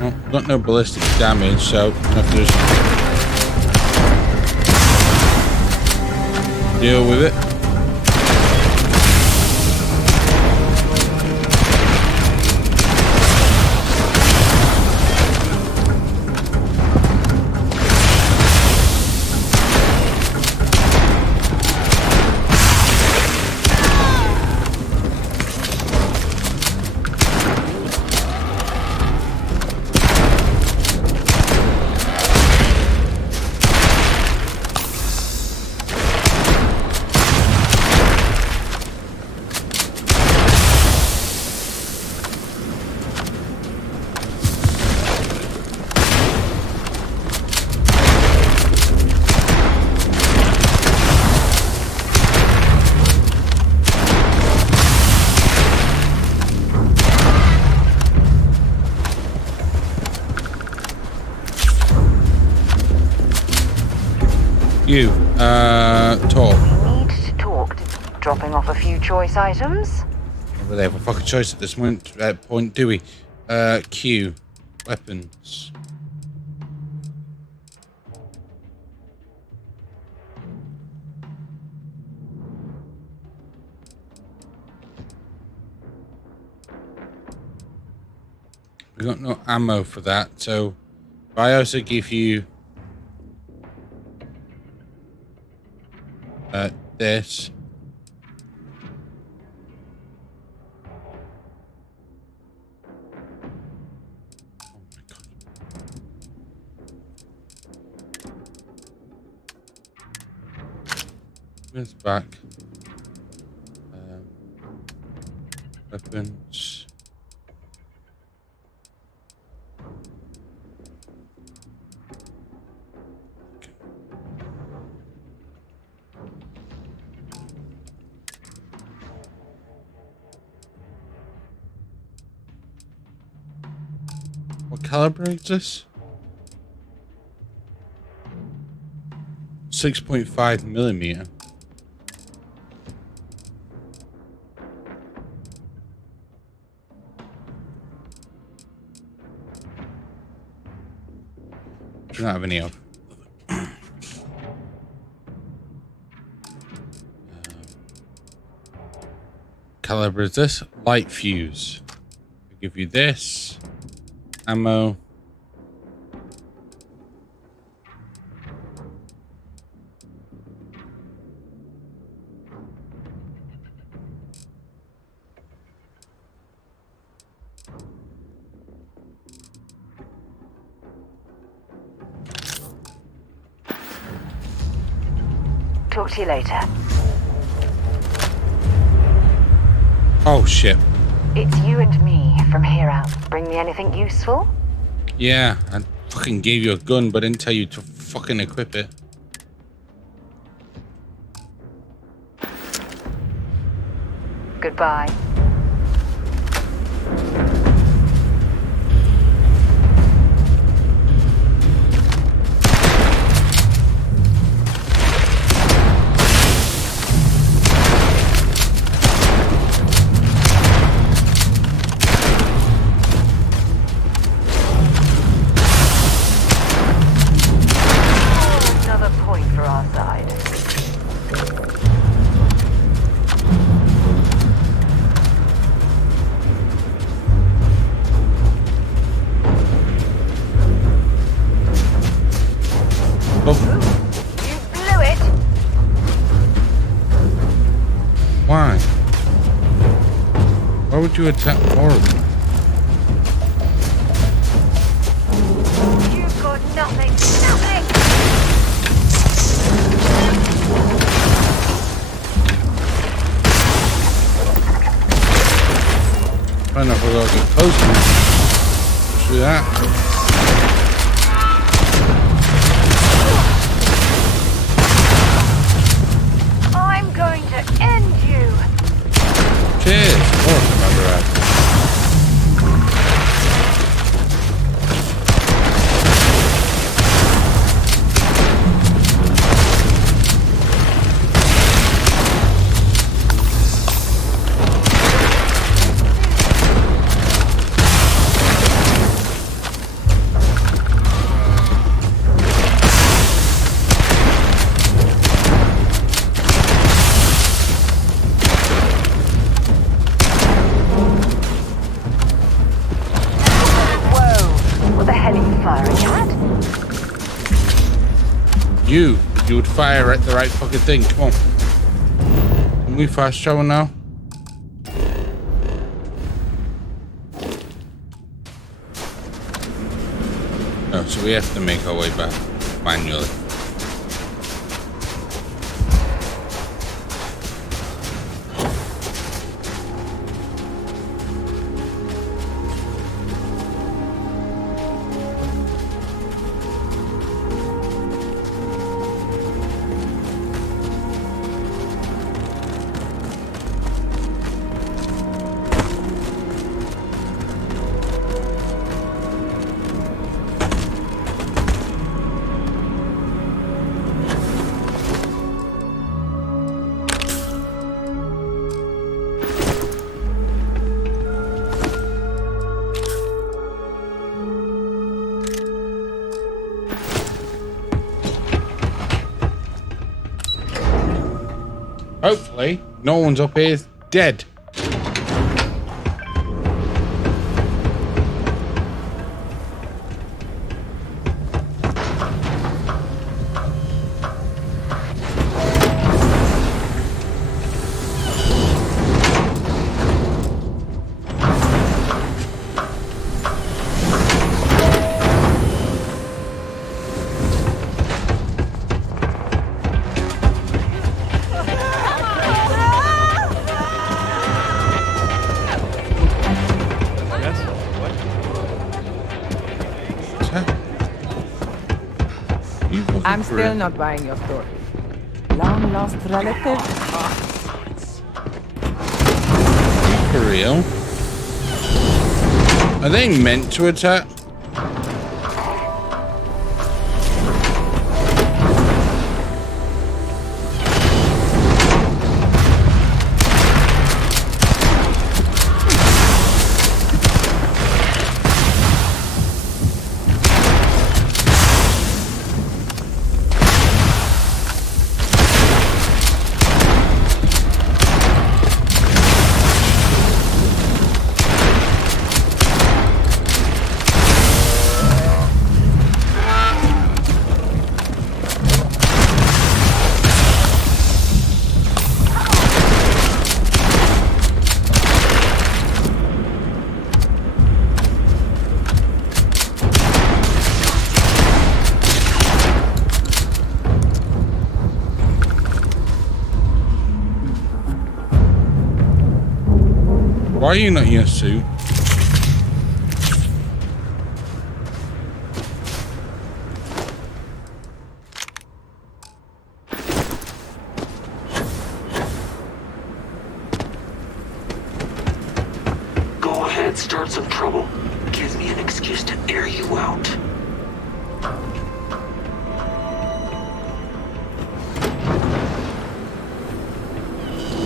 Well, got no ballistic damage, so I have to just deal with it. You, talk. Need to talk. Dropping off a few choice items. Well, they have a fucking choice at this point, do we? Q. Weapons. We got no ammo for that, so I also give you this. This back. Weapons. What caliber is this? 6.5 millimeter. Do not have any of. Caliber is this? Light fuse. I'll give you this. Ammo. Talk to you later. Oh shit. It's you and me from here out. Bring me anything useful? Yeah, I fucking gave you a gun, but didn't tell you to fucking equip it. Goodbye. Why? Why would you attack more of them? You've got nothing. Nothing. I don't know if we're going to get close enough. See that? I'm going to end you. Cheers. Awesome, undergrad. You would fire at the right fucking thing. Come on. Can we fast travel now? Oh, so we have to make our way back manually. Hopefully, no one's up here dead. I'm still not buying your story. Long lost relative? For real? Are they meant to attack? Why are you not in your suit? Go ahead, start some trouble. Gives me an excuse to air you out.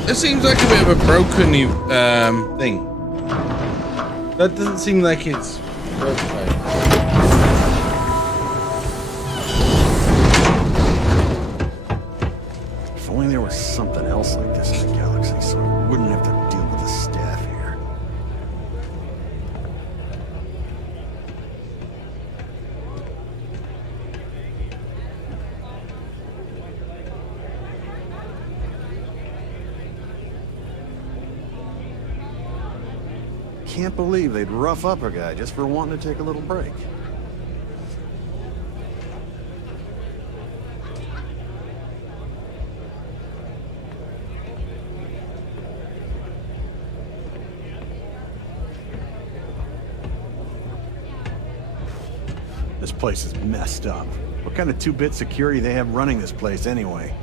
It seems like a bit of a broken thing. That doesn't seem like it's broken. If only there was something else like this in the galaxy, so we wouldn't have to deal with the staff here. Can't believe they'd rough up a guy just for wanting to take a little break. This place is messed up. What kind of two-bit security they have running this place anyway?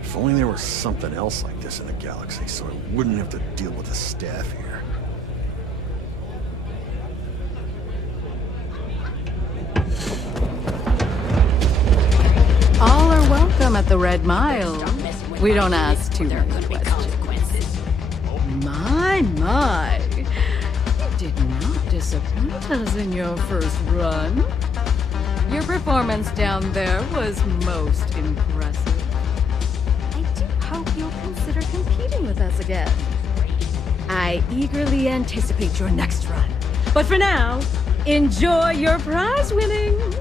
If only there was something else like this in the galaxy, so I wouldn't have to deal with the staff here. All are welcome at the Red Mile. We don't ask too many questions. My. You did not disappoint us in your first run. Your performance down there was most impressive. I do hope you'll consider competing with us again. I eagerly anticipate your next run. But for now, enjoy your prize winnings.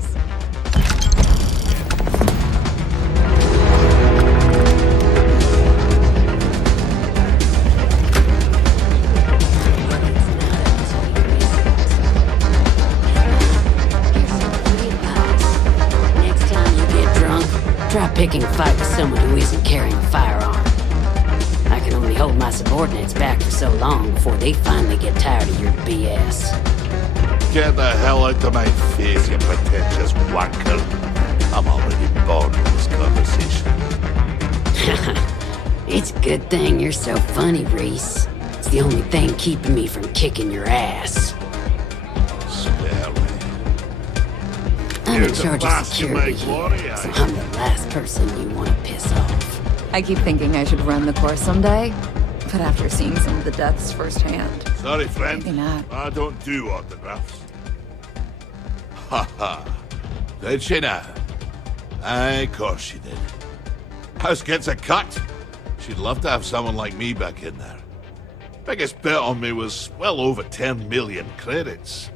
Try picking a fight with someone who isn't carrying a firearm. I can only hold my subordinates back for so long before they finally get tired of your BS. Get the hell out of my face, you pretentious wanker. I'm already bored with this conversation. It's a good thing you're so funny, Reese. It's the only thing keeping me from kicking your ass. Spare me. I'm in You're the charge of boss, you security make here, glory, so I'm the last person you want to piss off. I keep thinking I should run the course someday, but after seeing some of the deaths firsthand... Sorry, friend. Maybe not. I don't do autographs. Ha ha. Did she now? Aye, of course she did. House gets a cut. She'd love to have someone like me back in there. Biggest bet on me was well over 10 million credits.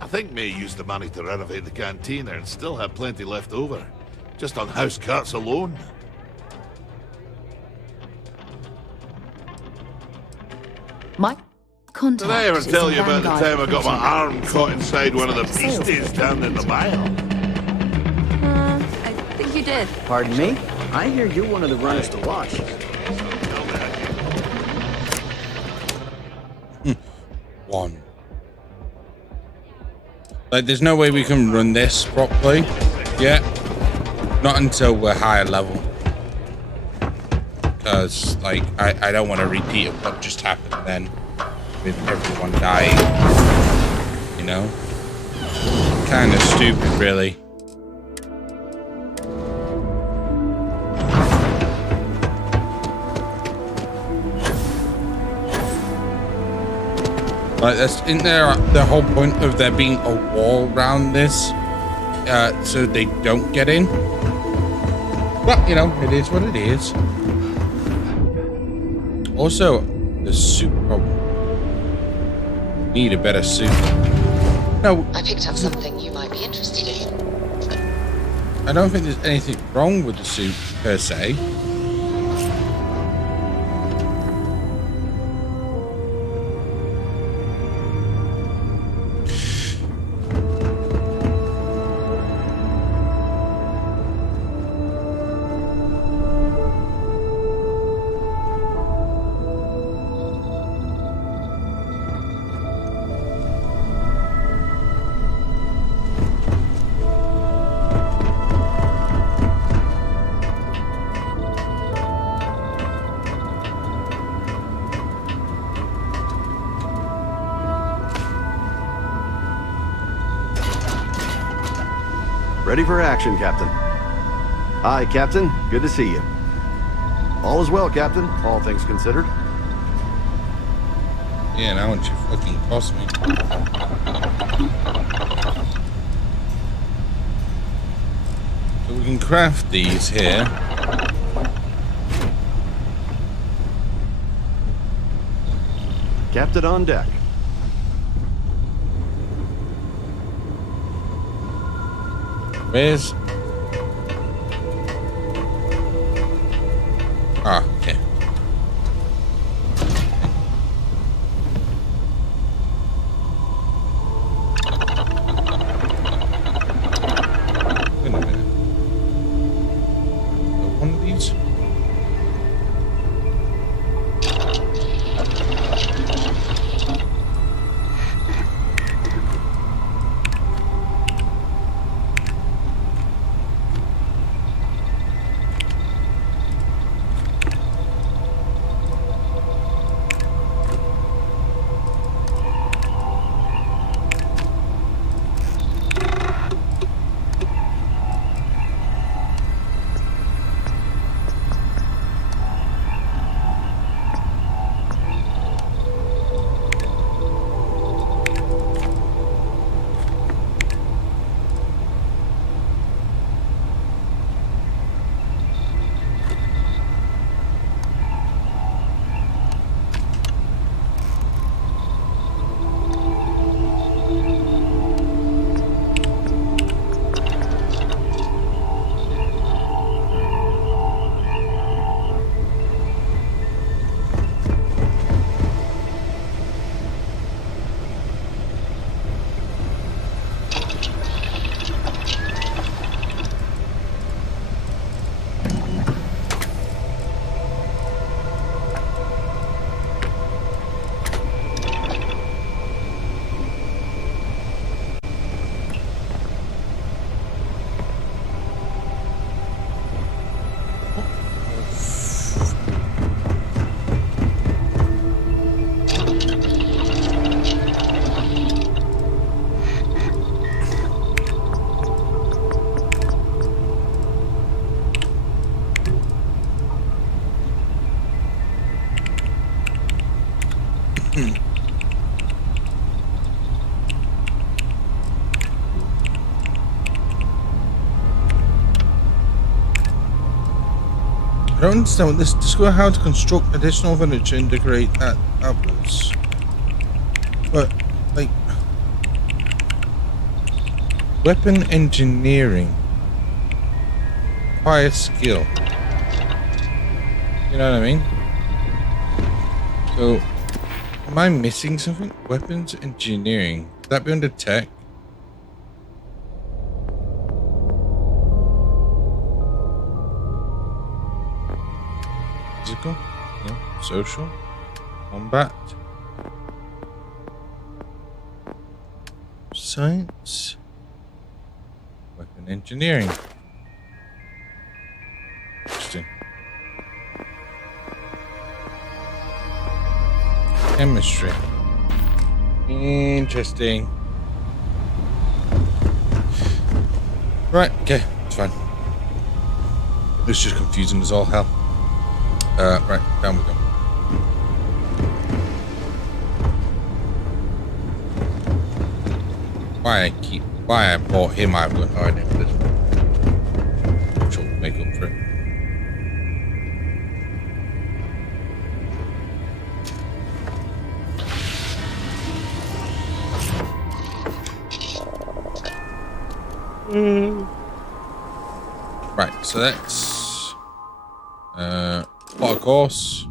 I think May used the money to renovate the cantina and still had plenty left over. Just on house cuts alone. My contact. Did I ever is tell in you about the Vanguard time I got my arm caught inside one of the Sales beasties down in the mile? I think you did. Pardon me? I hear you're one of the runners to watch. One. Like, there's no way we can run this properly yet. Not until we're higher level. Because, like, I don't want to repeat of what just happened then. With everyone dying. You know? Kind of stupid, really. Like, isn't there the whole point of there being a wall around this, so they don't get in? But, you know, it is what it is. Also, the suit problem. Need a better suit. No. I picked up something you might be interested in. I don't think there's anything wrong with the suit, per se. Ready for action, Captain. Hi, Captain. Good to see you. All is well, Captain, all things considered. Yeah, now what you fucking cost me. So we can craft these here. Captain on deck. Where's... Ah, okay. Wait a minute. One of these? I don't understand what this. Discover how to construct additional furniture, integrate that outlets. But, like, weapon engineering requires skill. You know what I mean? So, am I missing something? Weapons engineering. Would that be under tech? Physical? No. Social? Combat? Science? Weapon engineering. Interesting. Chemistry. Interesting. Right, okay, it's fine. This is just confusing as all hell. Right, down we go. Why I bought him, I've got no idea for this one. I'm sure we'll make up for it. Right, so that's plot of course.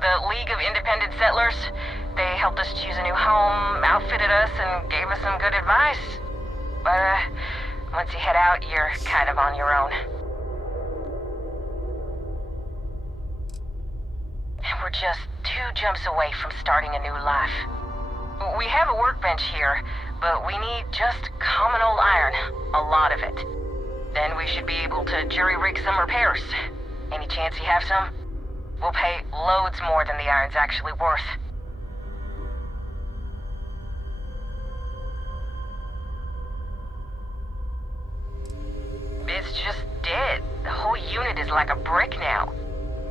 The League of Independent Settlers, they helped us choose a new home, outfitted us, and gave us some good advice. But, once you head out, you're kind of on your own. And we're just 2 jumps away from starting a new life. We have a workbench here, but we need just common old iron, a lot of it. Then we should be able to jury-rig some repairs. Any chance you have some? We'll pay loads more than the iron's actually worth. It's just dead. The whole unit is like a brick now.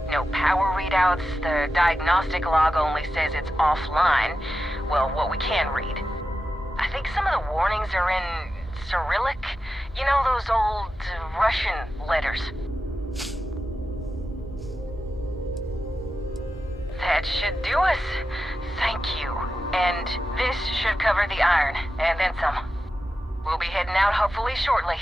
No power readouts, the diagnostic log only says it's offline. Well, what we can read. I think some of the warnings are in Cyrillic. You know those old Russian letters. That should do us. Thank you. And this should cover the iron, and then some. We'll be heading out hopefully shortly.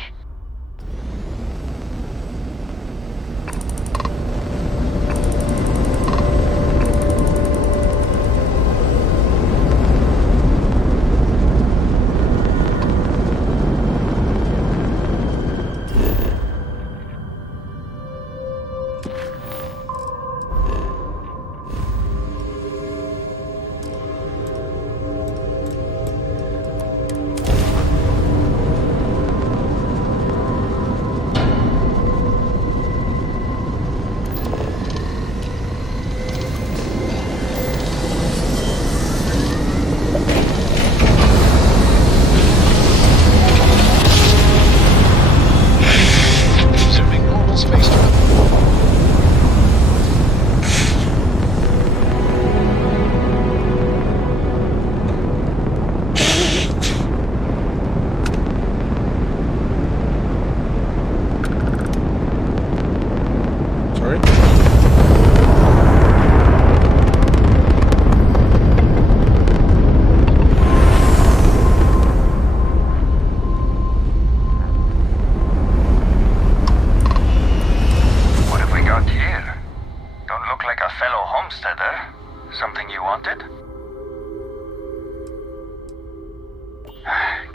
interested?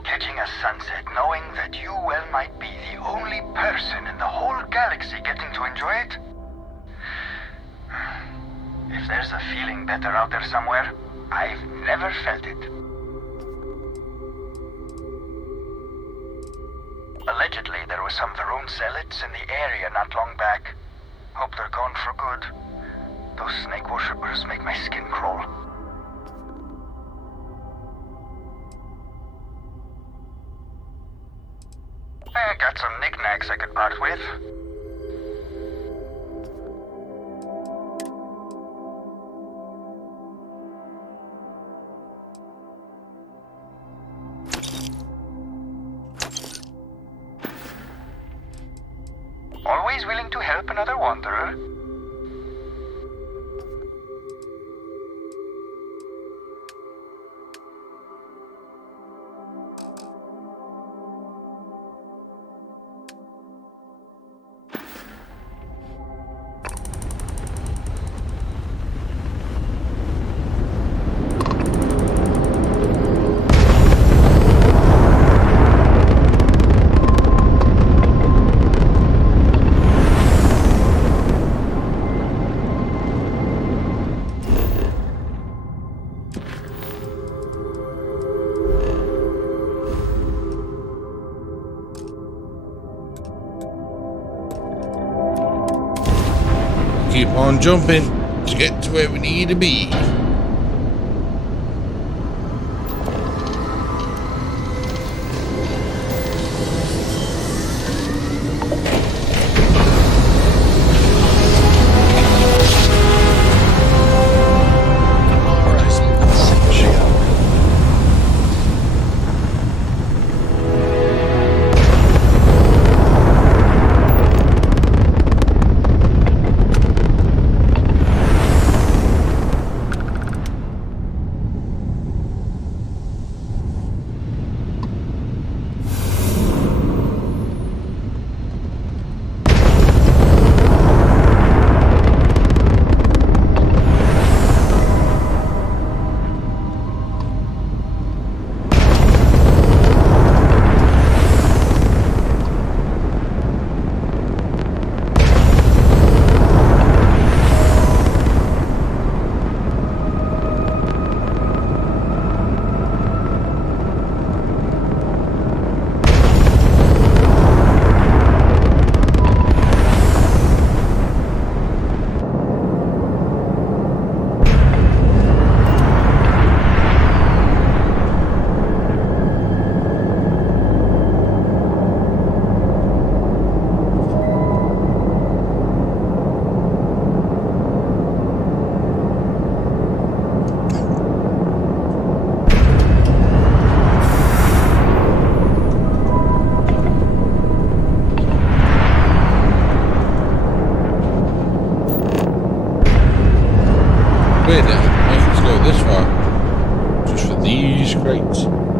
Catching a sunset, knowing that you well might be the only person in the whole galaxy getting to enjoy it? If there's a feeling better out there somewhere, I've never felt it. Allegedly, there were some Varun zealots in the area not long back. Hope they're gone for good. Those snake worshippers make my skin crawl. I got some knickknacks I could part with. Always willing to help another wanderer. Keep on jumping to get to where we need to be.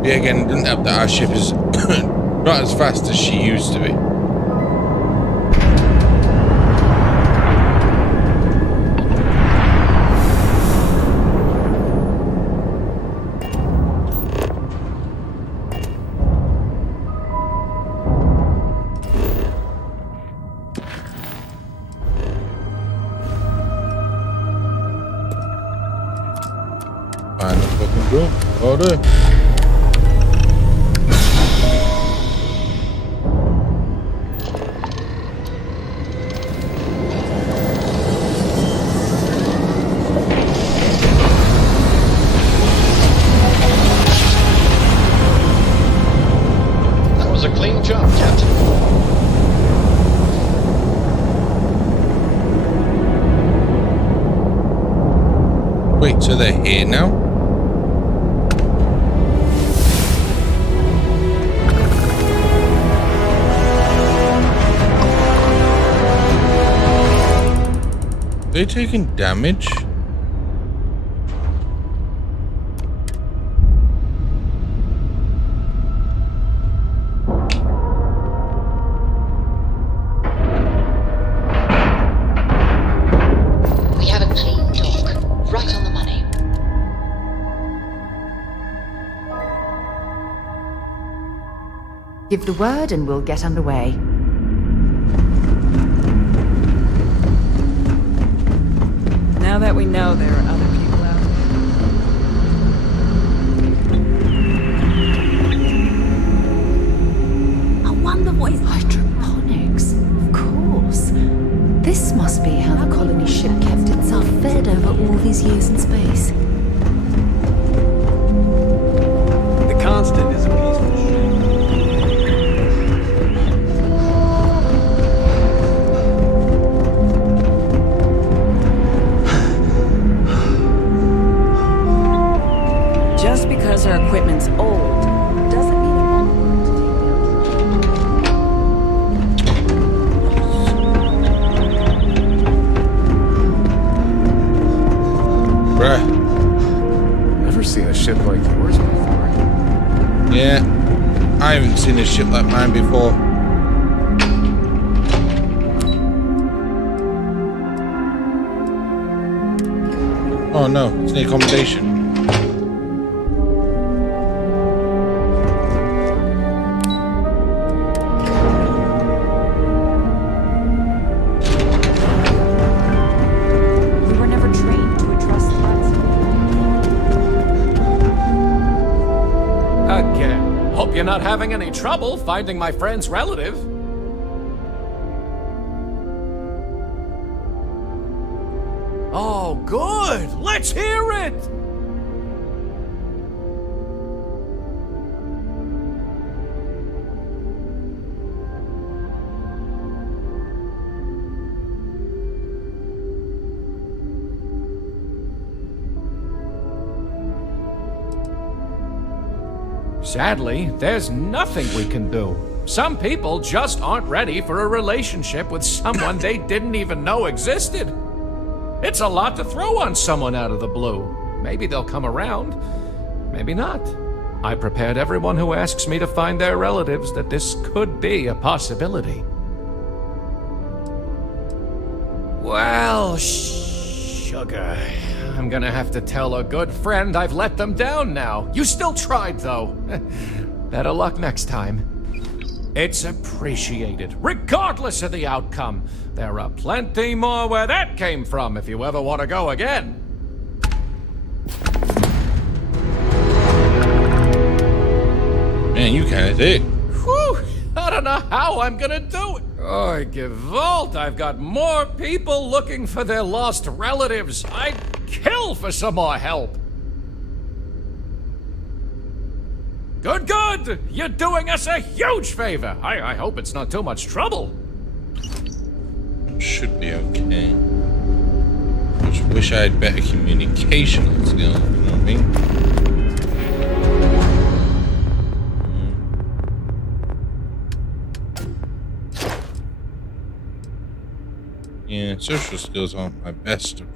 Yeah, again, didn't help that our ship is not as fast as she used to be. Find the fucking door. Order. Wait, so they're here now? They're taking damage? We have a clean dock, right on the money. Give the word and we'll get underway. Now that we know there are other people out there. I wonder what is hydroponics. Of course. This must be how the colony ship kept itself fed over all these years in space. The Constant is a piece of shit. Just because our equipment's old doesn't mean it won't work to take Bruh. Never seen a ship like yours before. Yeah, I haven't seen a ship like mine before. Oh no, it's the accommodation. We were never trained to trust threats. Again. Hope you're not having any trouble finding my friend's relative. Oh, good! Let's hear it! Sadly, there's nothing we can do. Some people just aren't ready for a relationship with someone they didn't even know existed. It's a lot to throw on someone out of the blue. Maybe they'll come around, maybe not. I prepared everyone who asks me to find their relatives that this could be a possibility. Well, sugar. I'm gonna have to tell a good friend I've let them down now. You still tried, though. Better luck next time. It's appreciated, regardless of the outcome. There are plenty more where that came from if you ever want to go again. Man, you kinda did. Whew! I don't know how I'm gonna do it. Oh, Gewalt, I've got more people looking for their lost relatives. I'd kill for some more help. Good, good! You're doing us a huge favor. I hope it's not too much trouble. Should be okay. Just wish I had better communication skills, you know what I mean? Yeah, social skills aren't my best of all.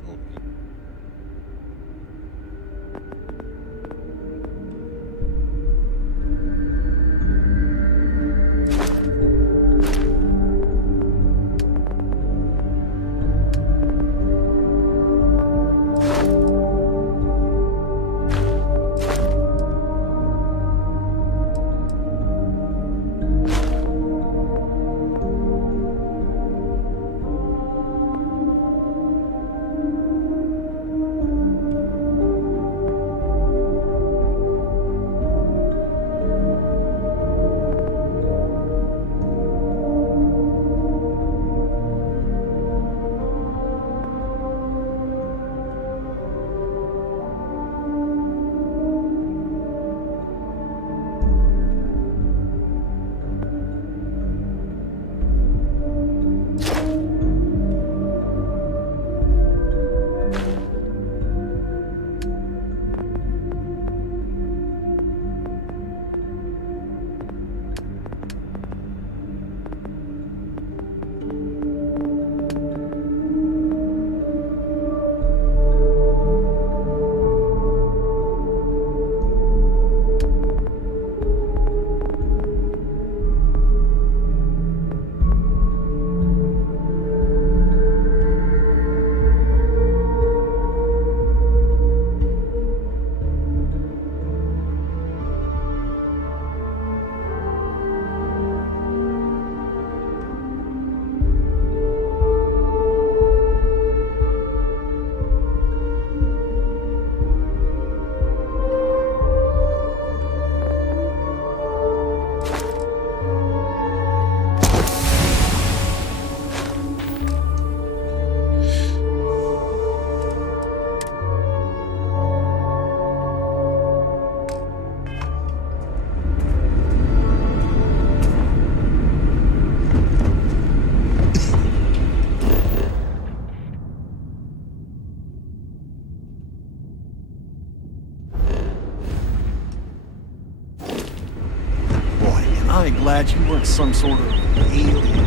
probably glad you weren't some sort of alien.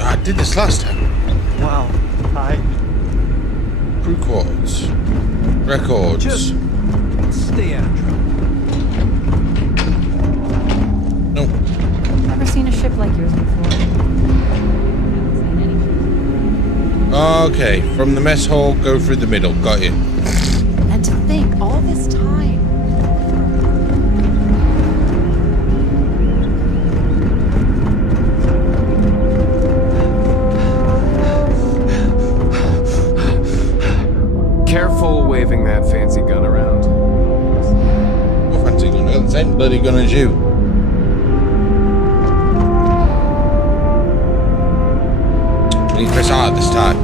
I did this last time. Wow. Crew quarters. Records. Just stay out of trouble. Nope. Never seen a ship like yours before. Okay, from the mess hall, go through the middle. Got you. And to think, all this time. Careful waving that fancy gun around. What fancy gun? I got the same bloody gun as you. Please press R this time.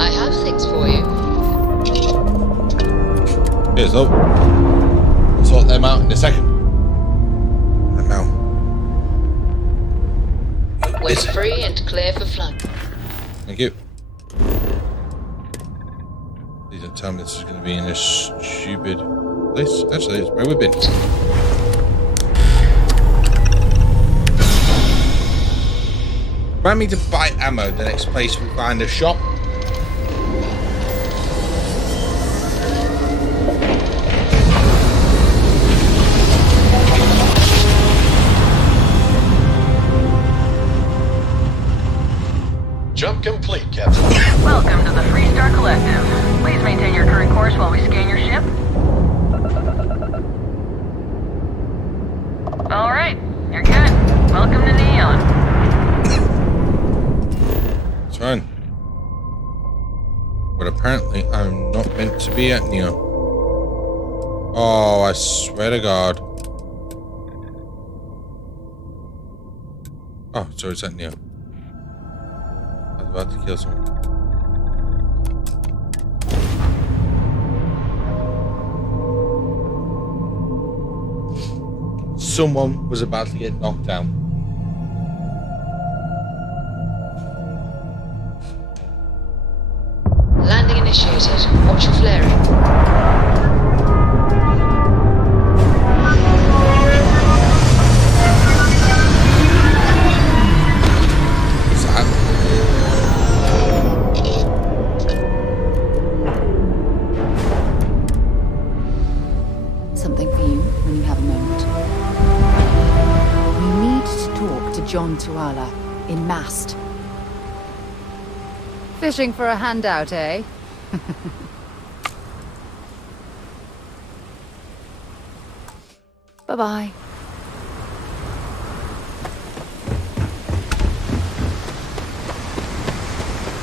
I have things for you. Here's up. I'll sort them out in a second. And now. We're free and clear for flight. Thank you. Please don't tell me this is going to be in this stupid place. Actually, it's where we've been. Remind me to buy ammo the next place we find a shop. Jump complete, Captain. Welcome to the Freestar Collective. Please maintain your current course while we scan your ship. Alright, you're good. Welcome to Neon. It's fine. But apparently I'm not meant to be at Neon. Oh, I swear to God. Oh, so it's at Neon. I was about to kill someone. Someone was about to get knocked down. Landing initiated. Watch your flaring. Something for you when you have a moment. We need to talk to John Tuala in Mast. Fishing for a handout, eh? Bye-bye.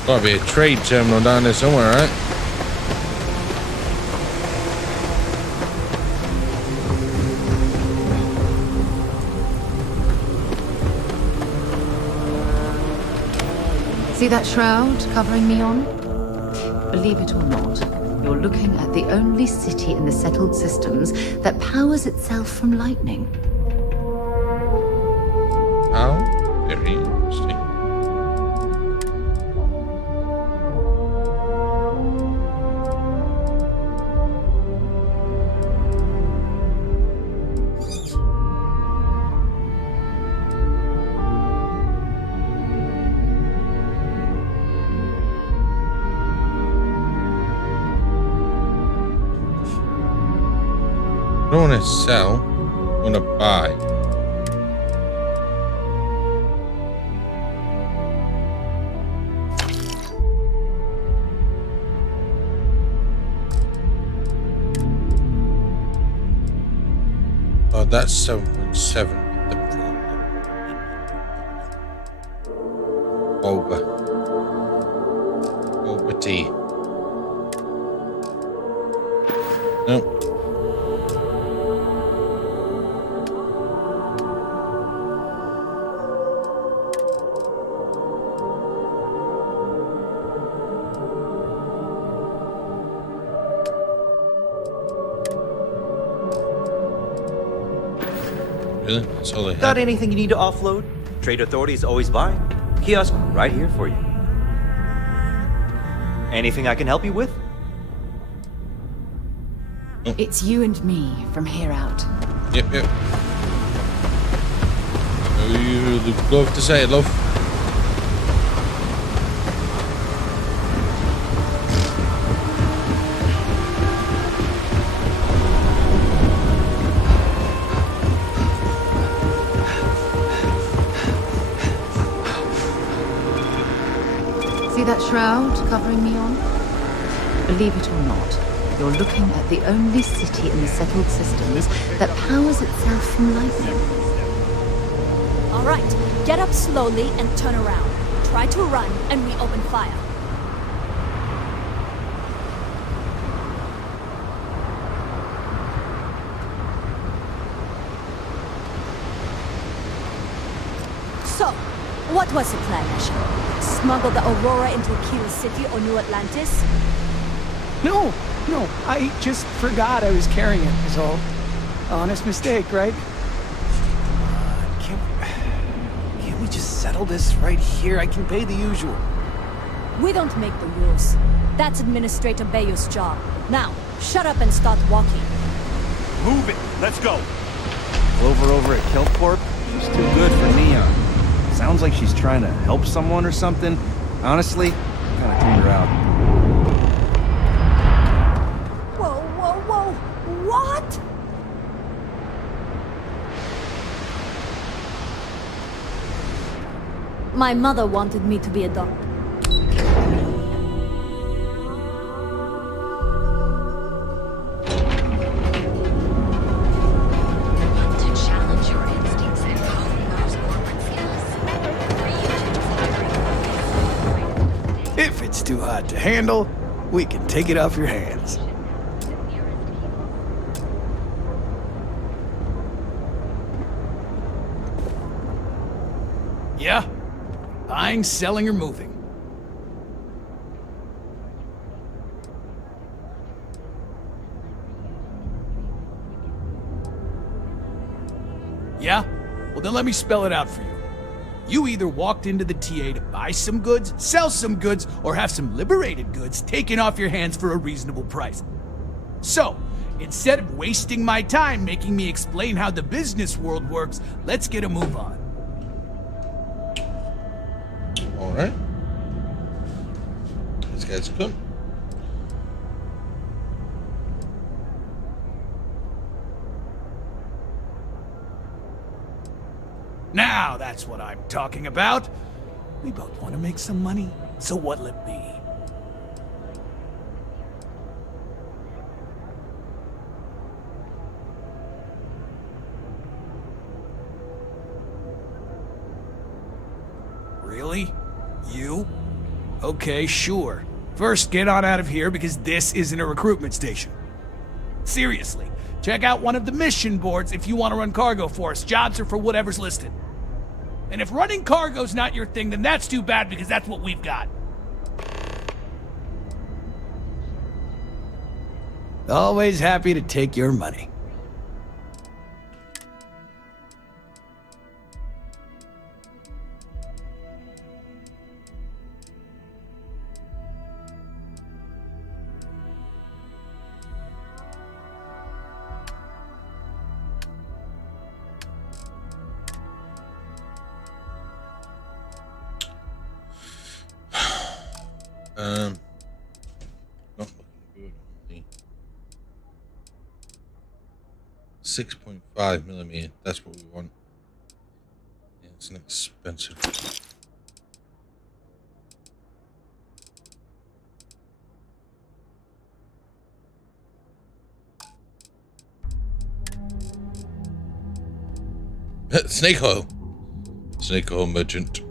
Gotta be a trade terminal down there somewhere, right? See that shroud covering Neon? Believe it or not, you're looking at the only city in the settled systems that powers itself from lightning. How? Very interesting. I don't want to sell, I want to buy. Oh, that's 7.7. Boba. Boba tea. Nope. Really? That's all they had. Got anything you need to offload? Trade Authority is always buying. Kiosk right here for you. Anything I can help you with? It's you and me from here out. Yep, yep. Would love to say it, love. See that shroud covering me on? Believe it or not, you're looking at the only city in the settled systems that powers itself from lightning. All right, get up slowly and turn around. Try to run, and we open fire. So, what was the plan, Asher? Smuggle the Aurora into Kill City or New Atlantis? No, I just forgot I was carrying it, is all. Honest mistake, right? Can't we just settle this right here? I can pay the usual. We don't make the rules. That's Administrator Bayou's job. Now, shut up and start walking. Move it! Let's go! Clover over at Kelpcorp? She's too good for Neon. Sounds like she's trying to help someone or something. Honestly, kinda tuned her out. Whoa! What? My mother wanted me to be a doctor. If it's too hot to handle, we can take it off your hands. Yeah? Buying, selling, or moving? Yeah? Well, then let me spell it out for you. You either walked into the TA to buy some goods, sell some goods, or have some liberated goods taken off your hands for a reasonable price. So, instead of wasting my time making me explain how the business world works, let's get a move on. All right. This guy's good. Now that's what I'm talking about. We both want to make some money, so what'll it be? Really? You? Okay, sure. First, get on out of here because this isn't a recruitment station. Seriously, check out one of the mission boards if you want to run cargo for us. Jobs are for whatever's listed. And if running cargo's not your thing, then that's too bad because that's what we've got. Always happy to take your money. Not looking good. 6.5 millimeter. That's what we want. Yeah, it's an expensive. Snake oil. Snake oil merchant.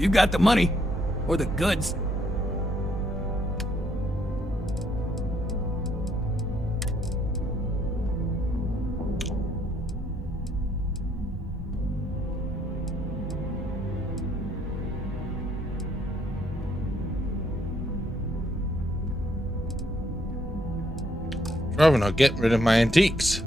You got the money. Or the goods. Rather not get rid of my antiques.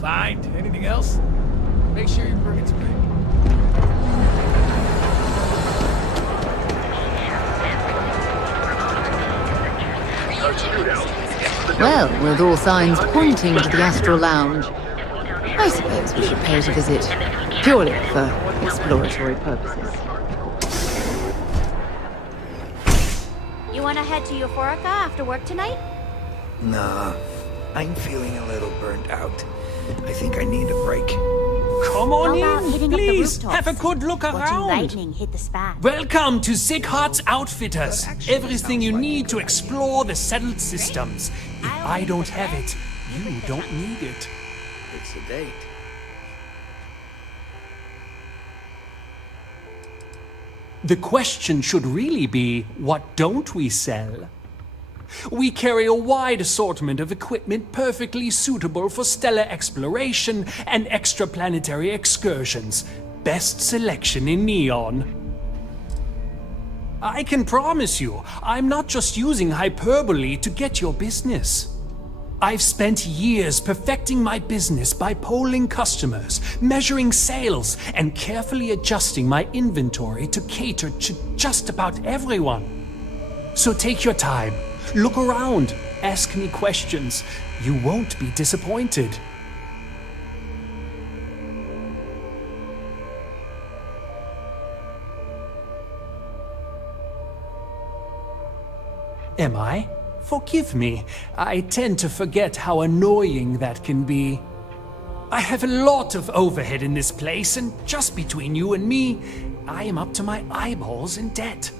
Find anything else? Make sure you bring it to me. Well, with all signs pointing to the Astral Lounge, I suppose we should pay it a visit, purely for exploratory purposes. You wanna head to Euphorica after work tonight? Nah, I'm feeling a little burnt out. I think I need a break. Come on How about in, hitting up the please. rooftops? Have a good look Watching around. lightning hit the span. Welcome to Sick Heart's Outfitters. Everything you need to explore the settled systems. If I don't have it, you don't need it. It's a date. The question should really be, what don't we sell? We carry a wide assortment of equipment perfectly suitable for stellar exploration and extraplanetary excursions. Best selection in Neon. I can promise you, I'm not just using hyperbole to get your business. I've spent years perfecting my business by polling customers, measuring sales, and carefully adjusting my inventory to cater to just about everyone. So take your time. Look around, ask me questions. You won't be disappointed. Am I? Forgive me. I tend to forget how annoying that can be. I have a lot of overhead in this place, and just between you and me, I am up to my eyeballs in debt.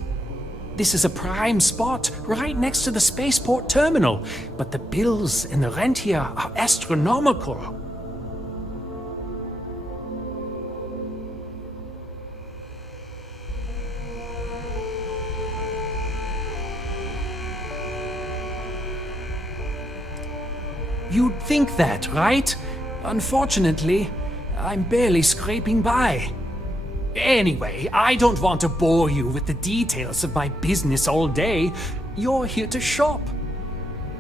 This is a prime spot, right next to the spaceport terminal, but the bills and the rent here are astronomical. You'd think that, right? Unfortunately, I'm barely scraping by. Anyway, I don't want to bore you with the details of my business all day. You're here to shop.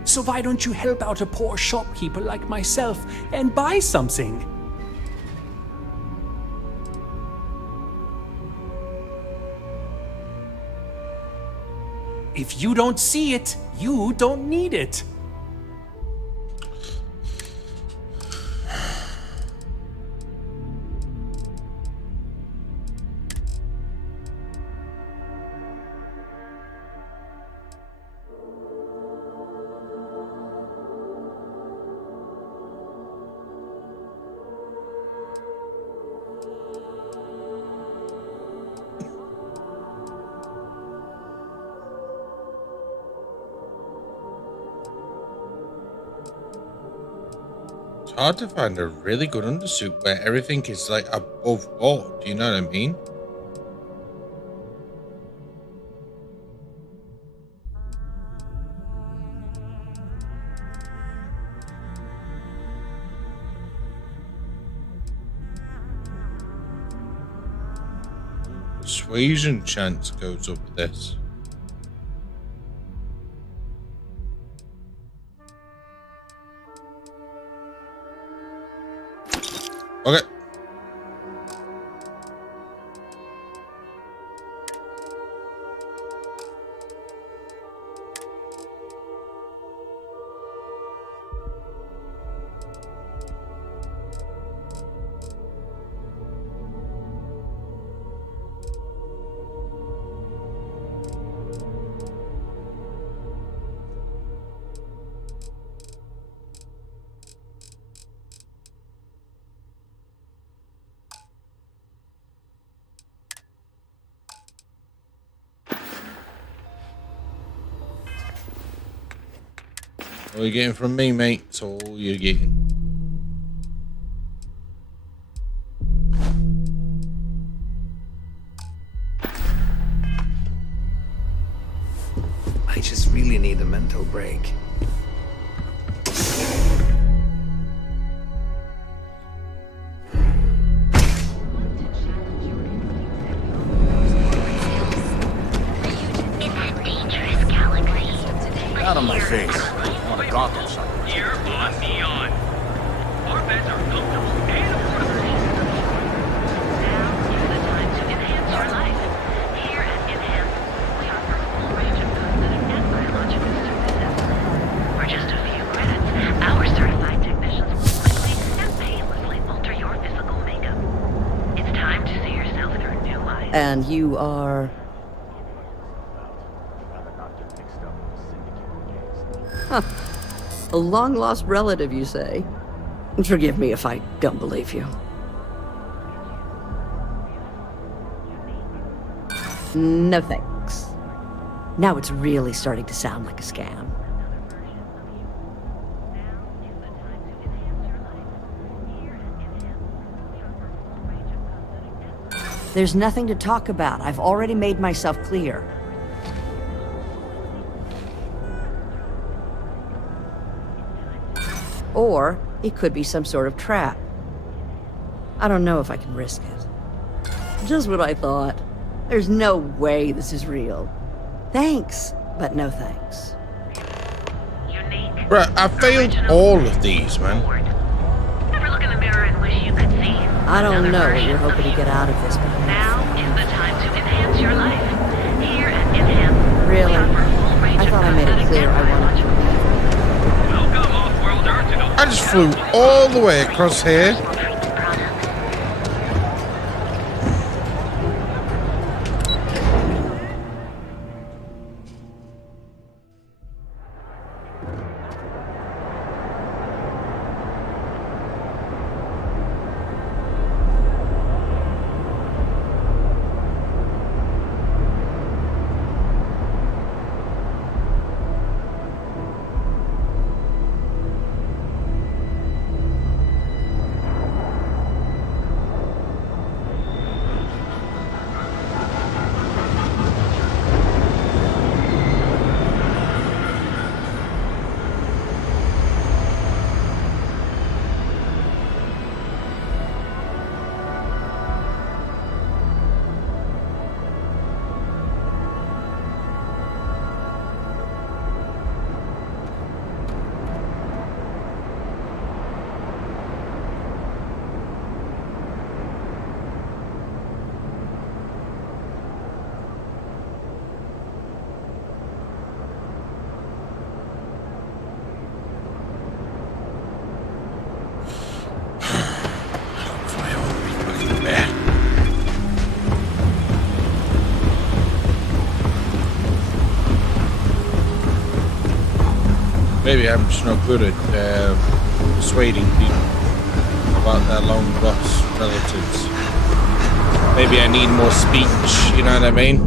So why don't you help out a poor shopkeeper like myself and buy something? If you don't see it, you don't need it. hard to find a really good undersuit where everything is like above board. Do you know what I mean? Persuasion chance goes up with this. Okay. All you're getting from me, mate. It's all you're getting. I just really need a mental break. Out of my face. I want to drop or something. Here on Neon. Our beds are comfortable and affordable. Now is the time to enhance your life. Here at Enhance, we offer a full range of cosmetic and biological services. For just a few credits, our certified technicians will quickly and painlessly alter your physical makeup. It's time to see yourself through new eyes. And you are... Huh. A long-lost relative, you say? Forgive me if I don't believe you. No thanks. Now it's really starting to sound like a scam. There's nothing to talk about. I've already made myself clear. Or it could be some sort of trap. I don't know if I can risk it. Just what I thought. There's no way this is real. Thanks, but no thanks. Bruh, I failed all of these, man. Ever look in the mirror and wish you could see? I don't know what you're hoping to get out of this, but Now is the time to enhance your life. Here at Enhance, really, I thought I made it clear I wanted to. I just flew all the way across here. Maybe I'm just not good at persuading people about their long lost relatives. Maybe I need more speech, you know what I mean?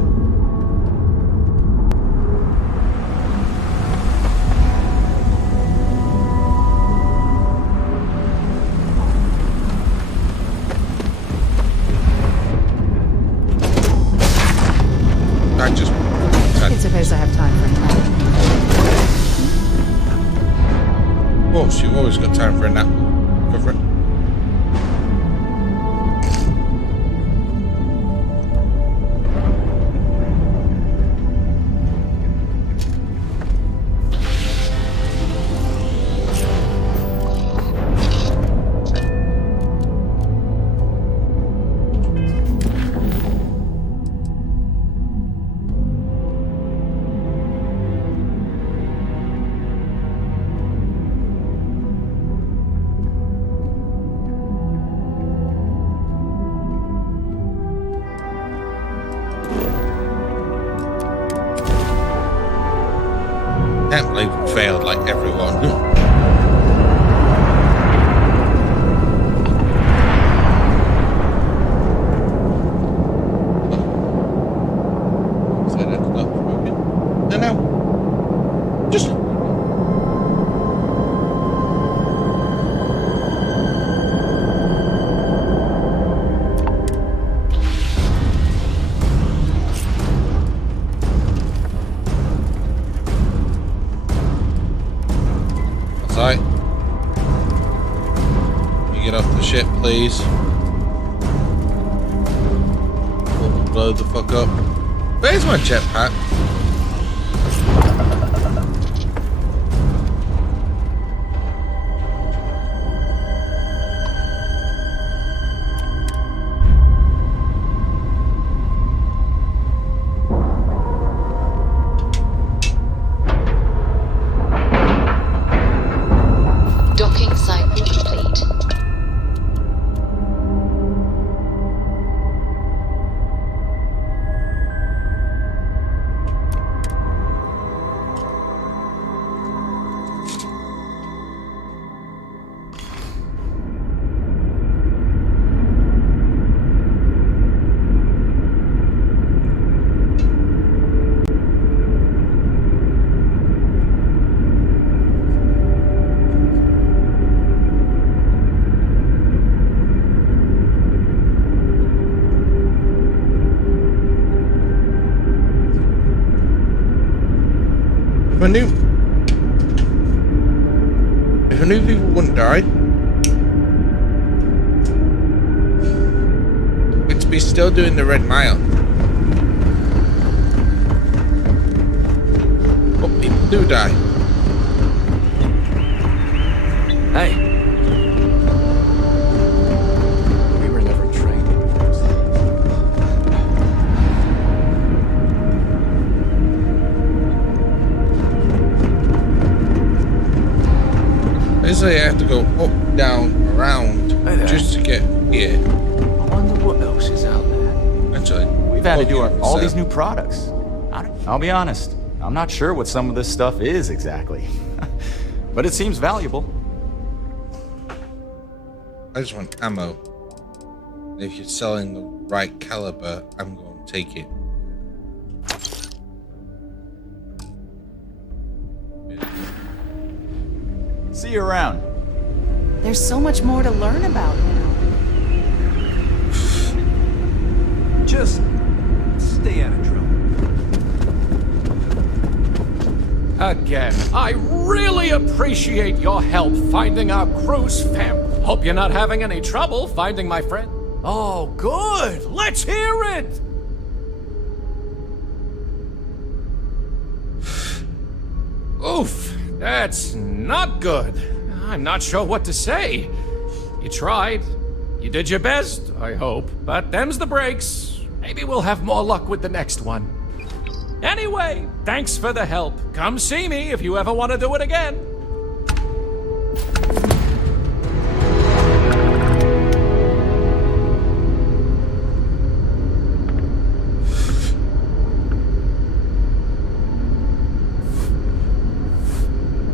time for a nap. Go for it. Can't believe it failed like everyone. So that's not broken. No. Just. Right. You get off the ship, please. Or blow the fuck up. Where's my jetpack? Docking cycle complete. If I knew people wouldn't die, we'd be still doing the Red Mile. But people do die. Hey. We were never trained. Basically, I have to go up, down, around just to get here. I wonder what else is out there. Actually, we've had to do all these new products. I'll be honest, I'm not sure what some of this stuff is exactly. But it seems valuable. I just want ammo. If you're selling the right caliber, I'm going to take it. See you around. There's so much more to learn about now. Just stay out of trouble. Again, I really appreciate your help finding our crew's fam. Hope you're not having any trouble finding my friend. Oh, good. Let's hear it. Oof, that's not good. I'm not sure what to say. You tried. You did your best, I hope. But them's the breaks. Maybe we'll have more luck with the next one. Anyway, thanks for the help. Come see me if you ever want to do it again.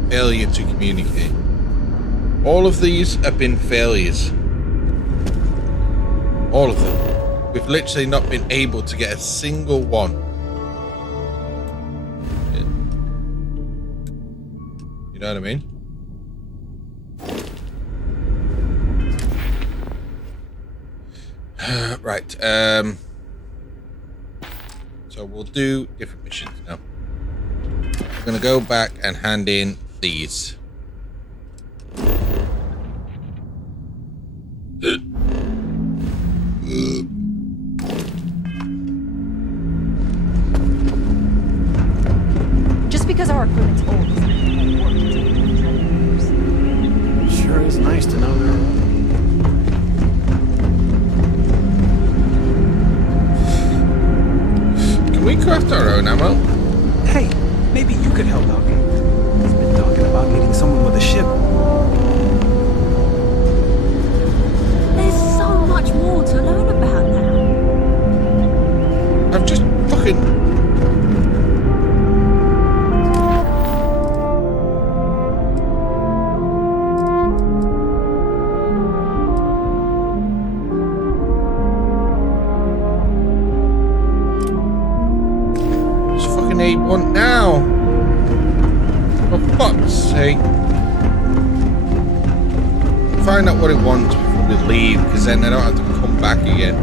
Failure to communicate. All of these have been failures. All of them. We've literally not been able to get a single one. You know what I mean? Right. So we'll do different missions now. I'm gonna go back and hand in these. want now? For fuck's sake. Find out what it wants before we leave, because then I don't have to come back again.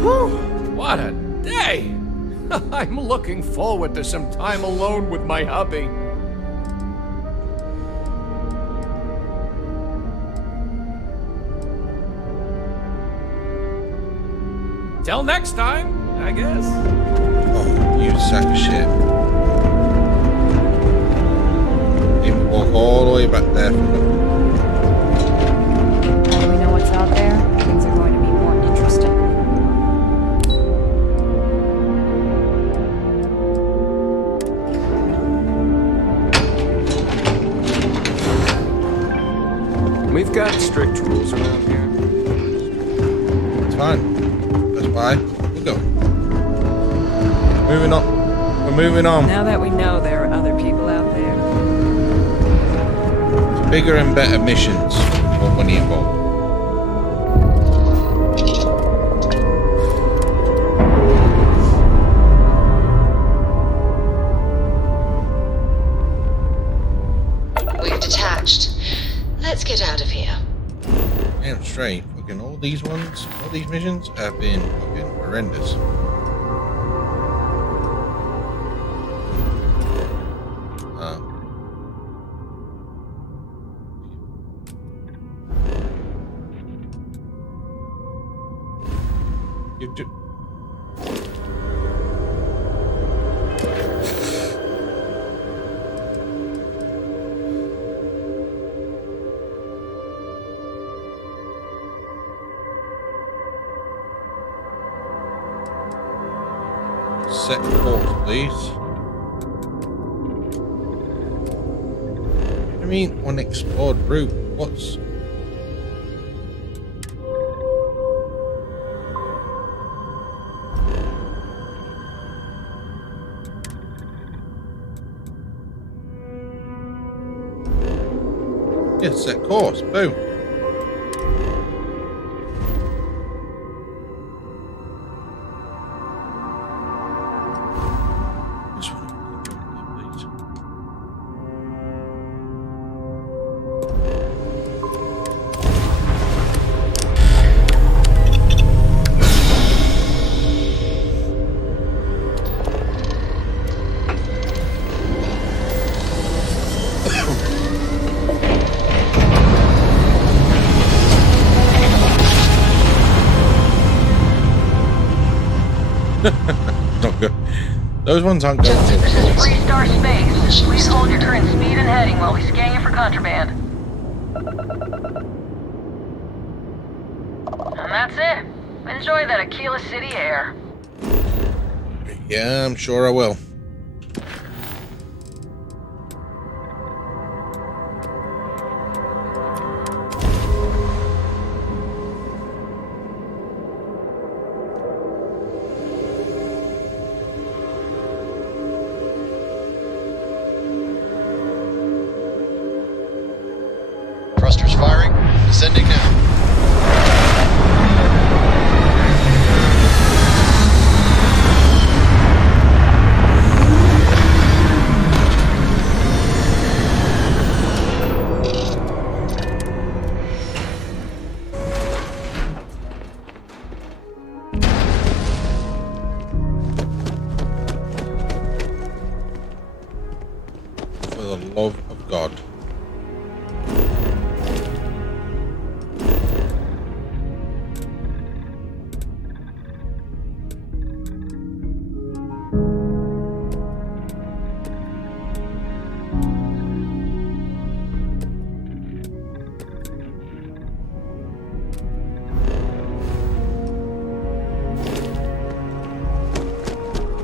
Whew, what a day! I'm looking forward to some time alone with my hubby. Till next time, I guess. Oh, you sack of shit. Made me walk all the way back there from the... Now that we know what's out there, things are going to be more interesting. We've got strict rules around here. It's fine. That's why we're going. Moving on. We're moving on. Now that we know there are other people out there. Bigger and better missions. More money involved. We've detached. Let's get out of here. Damn straight. Fucking all these ones, all these missions have been fucking horrendous. You do. Set course, please. I mean, unexplored route. What's... Yeah, set course. Boom. Not good. Those ones aren't good. This is Freestar Space. Please hold your current speed and heading while we scan you for contraband. And that's it. Enjoy that Aquila City air. Yeah, I'm sure I will. Thrusters firing. Descending now. For the love of God.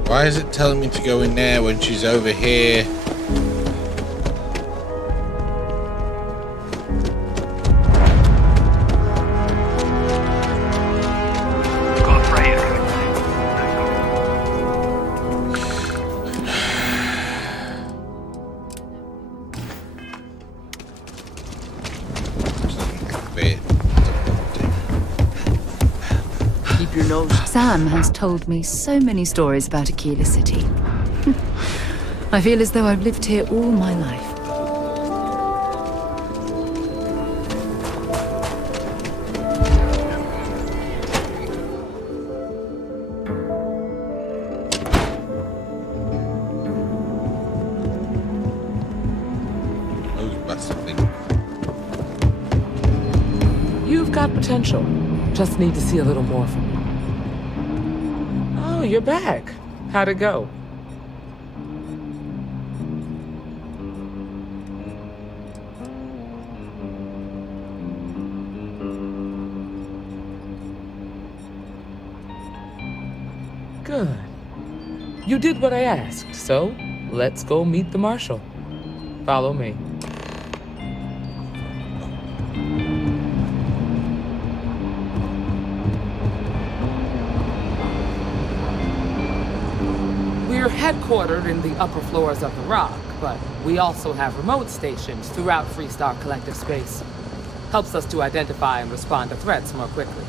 Why is it telling me to go in there when she's over here? those? Sam has told me so many stories about Aquila City. I feel as though I've lived here all my life. You've got potential. Just need to see a little more from you. Oh, you're back. How'd it go? Good. You did what I asked, so let's go meet the Marshal. Follow me. We're headquartered in the upper floors of the Rock, but we also have remote stations throughout Freestar collective space. Helps us to identify and respond to threats more quickly.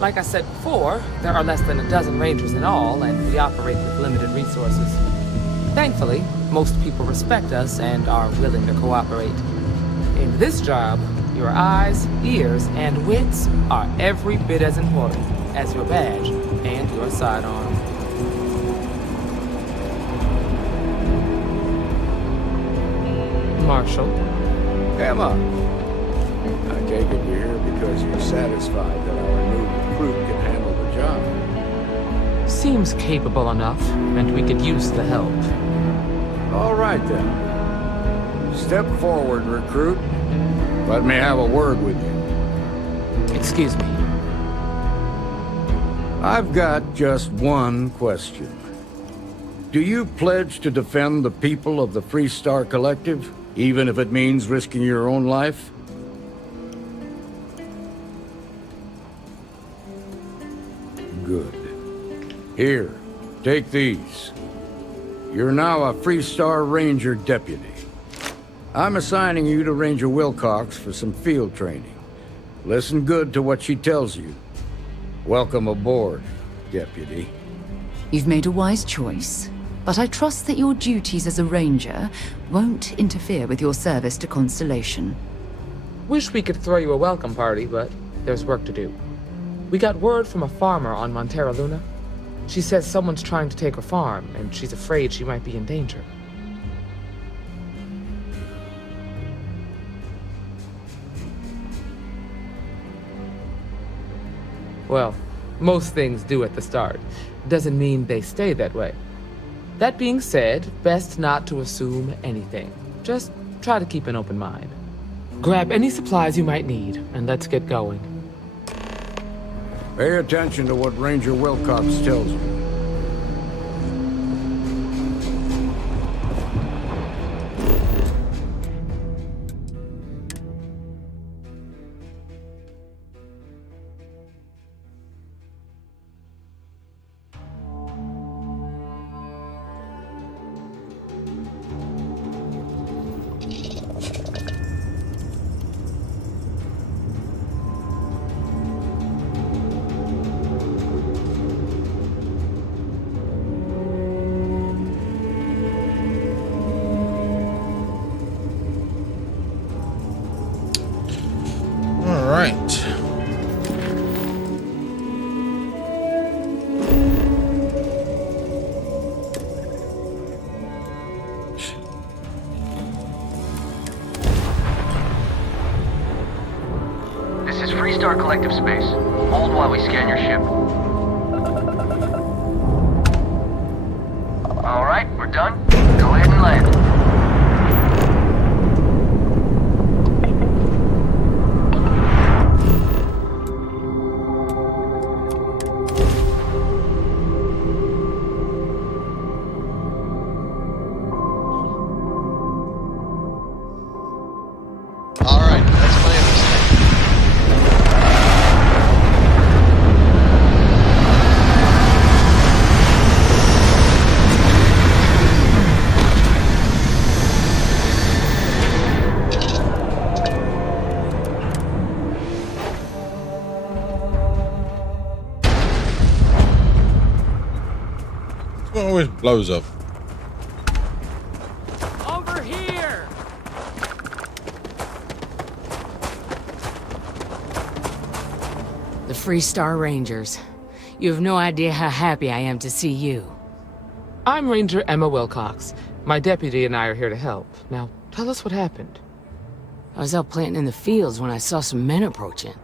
Like I said before, there are less than a dozen rangers in all, and we operate with limited resources. Thankfully, most people respect us and are willing to cooperate. In this job, your eyes, ears, and wits are every bit as important as your badge and your sidearm. Marshal. Emma, I take it you're here because you're satisfied that our new recruit can handle the job. Seems capable enough, and we could use the help. All right then. Step forward, recruit. Let me have a word with you. Excuse me. I've got just one question. Do you pledge to defend the people of the Freestar Collective, even if it means risking your own life? Good. Here, take these. You're now a Freestar Ranger Deputy. I'm assigning you to Ranger Wilcox for some field training. Listen good to what she tells you. Welcome aboard, Deputy. You've made a wise choice, but I trust that your duties as a ranger won't interfere with your service to Constellation. Wish we could throw you a welcome party, but there's work to do. We got word from a farmer on Montera Luna. She says someone's trying to take her farm, and she's afraid she might be in danger. Well, most things do at the start. Doesn't mean they stay that way. That being said, best not to assume anything. Just try to keep an open mind. Grab any supplies you might need, and let's get going. Pay attention to what Ranger Wilcox tells you. Freestar collective space. Hold while we scan your ship. All right, we're done. Go ahead and land. always blows up. Over here! The Freestar Rangers. You have no idea how happy I am to see you. I'm Ranger Emma Wilcox. My deputy and I are here to help. Now, tell us what happened. I was out planting in the fields when I saw some men approaching.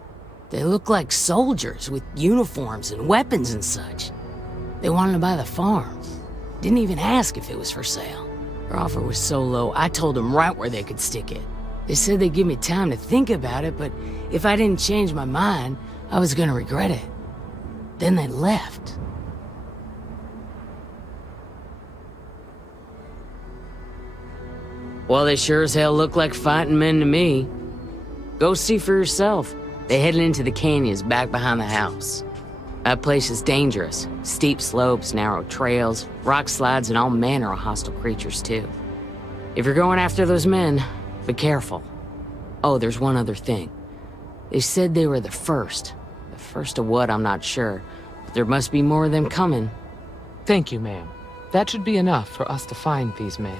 They looked like soldiers with uniforms and weapons and such. They wanted to buy the farm. Didn't even ask if it was for sale. Their offer was so low, I told them right where they could stick it. They said they'd give me time to think about it, but if I didn't change my mind, I was gonna regret it. Then they left. Well, they sure as hell look like fighting men to me. Go see for yourself. They headed into the canyons back behind the house. That place is dangerous. Steep slopes, narrow trails, rock slides, and all manner of hostile creatures, too. If you're going after those men, be careful. Oh, there's one other thing. They said they were the first. The first of what, I'm not sure. But there must be more of them coming. Thank you, ma'am. That should be enough for us to find these men.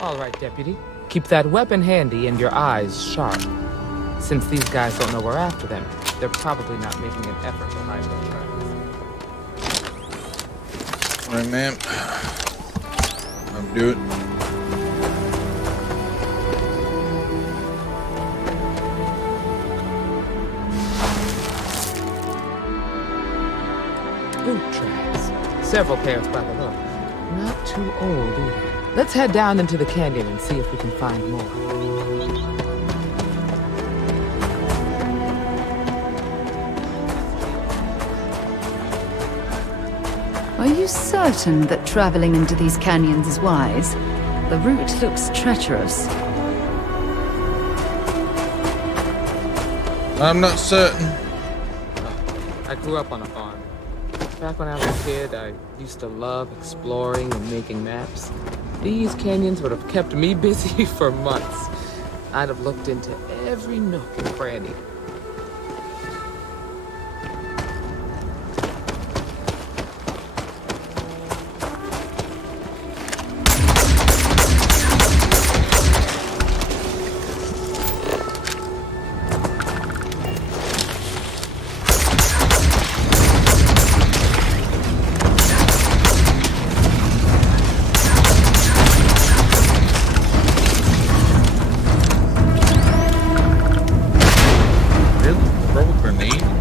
All right, Deputy. Keep that weapon handy and your eyes sharp. Since these guys don't know we're after them, they're probably not making an effort to hide their tracks. All right, ma'am. I'll do it. Boot tracks. Several pairs by the look. Not too old either. Let's head down into the canyon and see if we can find more. Are you certain that traveling into these canyons is wise? The route looks treacherous. I'm not certain. I grew up on a farm. Back when I was a kid, I used to love exploring and making maps. These canyons would have kept me busy for months. I'd have looked into every nook and cranny.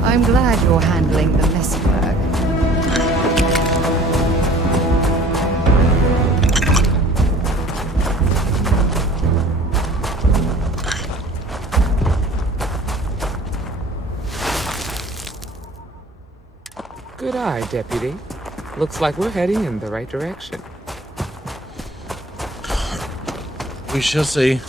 I'm glad you're handling the messy work. Good eye, Deputy. Looks like we're heading in the right direction. We shall see.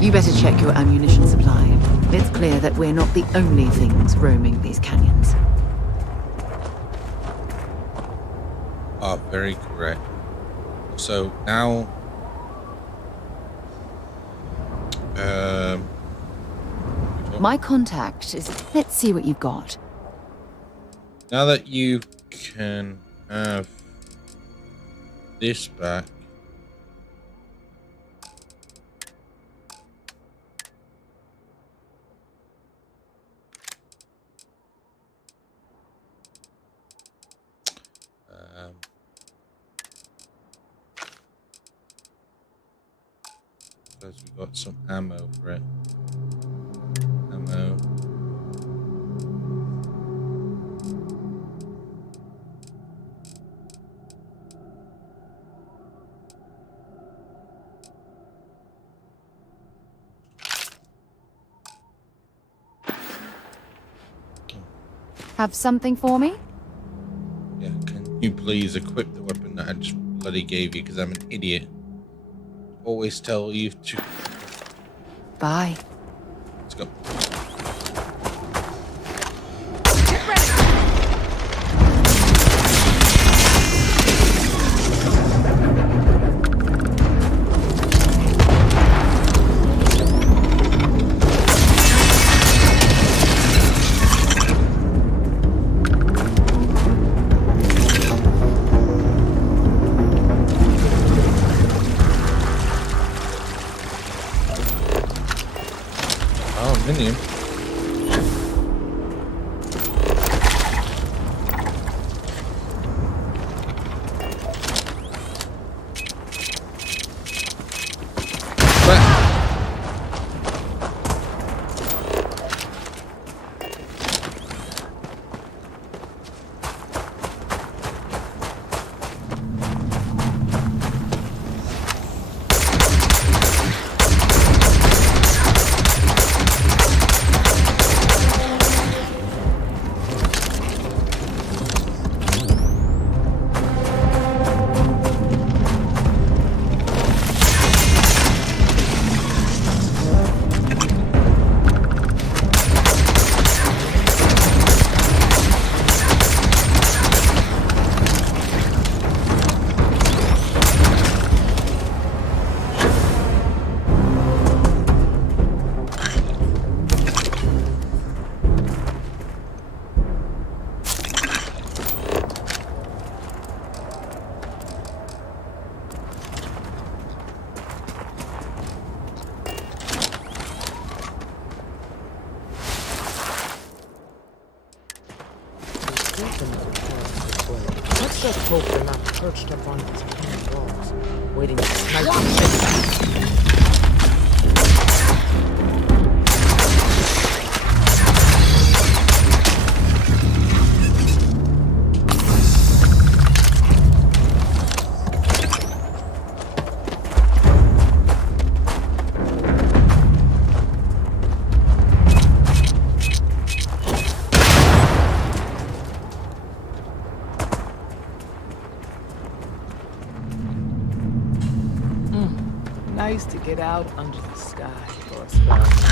You better check your ammunition supply. It's clear that we're not the only things roaming these canyons. Ah, very correct. So now, My contact is... Let's see what you've got. now that you can have this back, because we got some ammo for it. Ammo. Have something for me? Yeah, can you please equip the weapon that I just bloody gave you because I'm an idiot. Always tell you to... Bye. Let's go. Oh, minion. Let's just hope they're not perched up on these tiny walls, waiting to snipe the Nice to get out under the sky for a spell.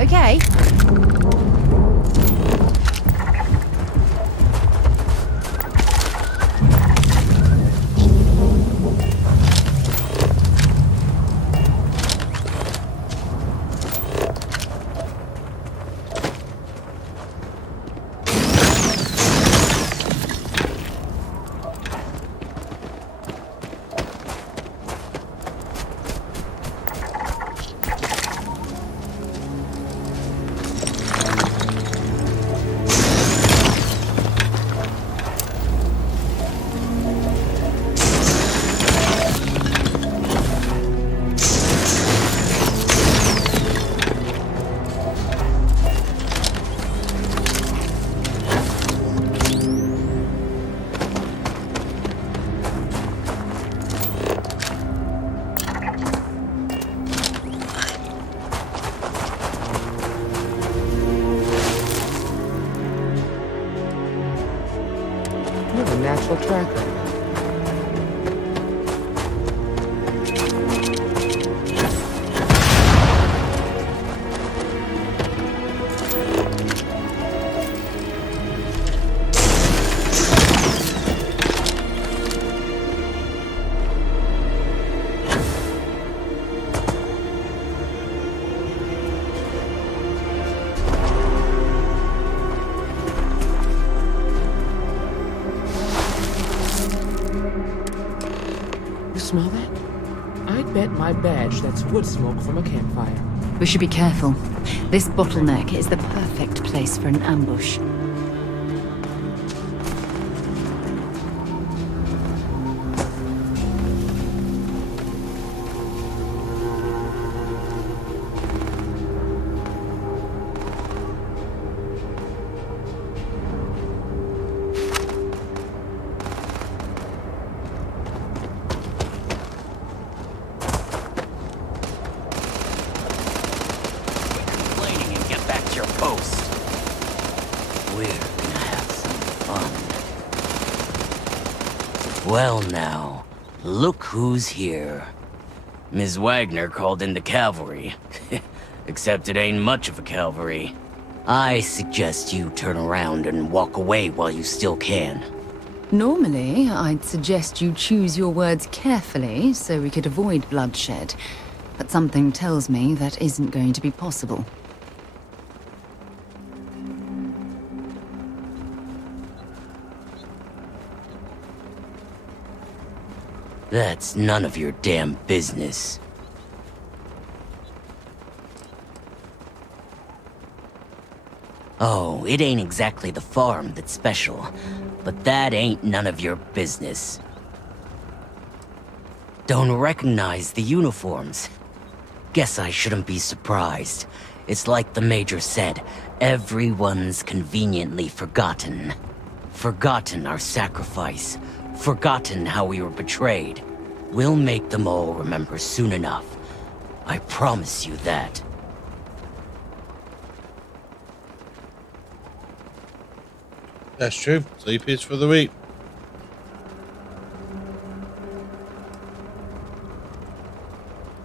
Okay. You're a natural tracker. Smell that? I'd bet my badge that's wood smoke from a campfire. We should be careful. This bottleneck is the perfect place for an ambush. ghost. We're gonna have some fun. Well now, look who's here. Ms. Wagner called in the cavalry. Except it ain't much of a cavalry. I suggest you turn around and walk away while you still can. Normally, I'd suggest you choose your words carefully so we could avoid bloodshed. But something tells me that isn't going to be possible. That's none of your damn business. Oh, it ain't exactly the farm that's special, but that ain't none of your business. Don't recognize the uniforms? Guess I shouldn't be surprised. It's like the Major said, everyone's conveniently forgotten. Forgotten our sacrifice. Forgotten how we were betrayed. We'll make them all remember soon enough. I promise you that. That's true. Sleep is for the weak.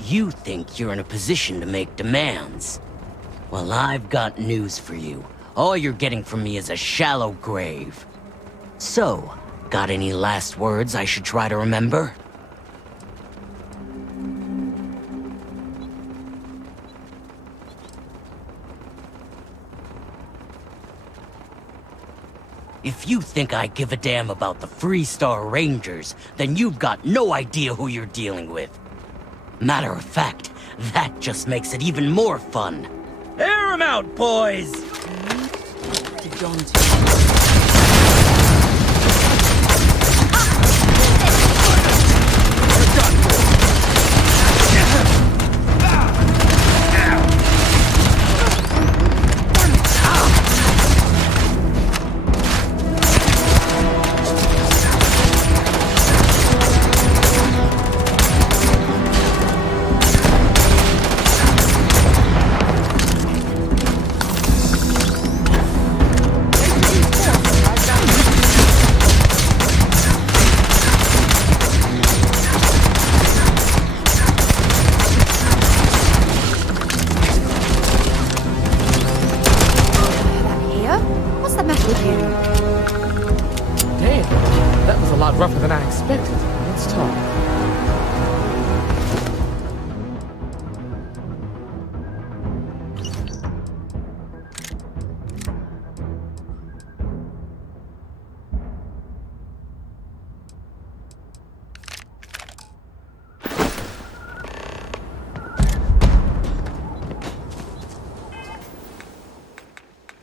You think you're in a position to make demands? Well, I've got news for you. All you're getting from me is a shallow grave. So, got any last words I should try to remember? If you think I give a damn about the Freestar Rangers, then you've got no idea who you're dealing with. Matter of fact, that just makes it even more fun. Air 'em out, boys! Rougher than I expected. Let's talk.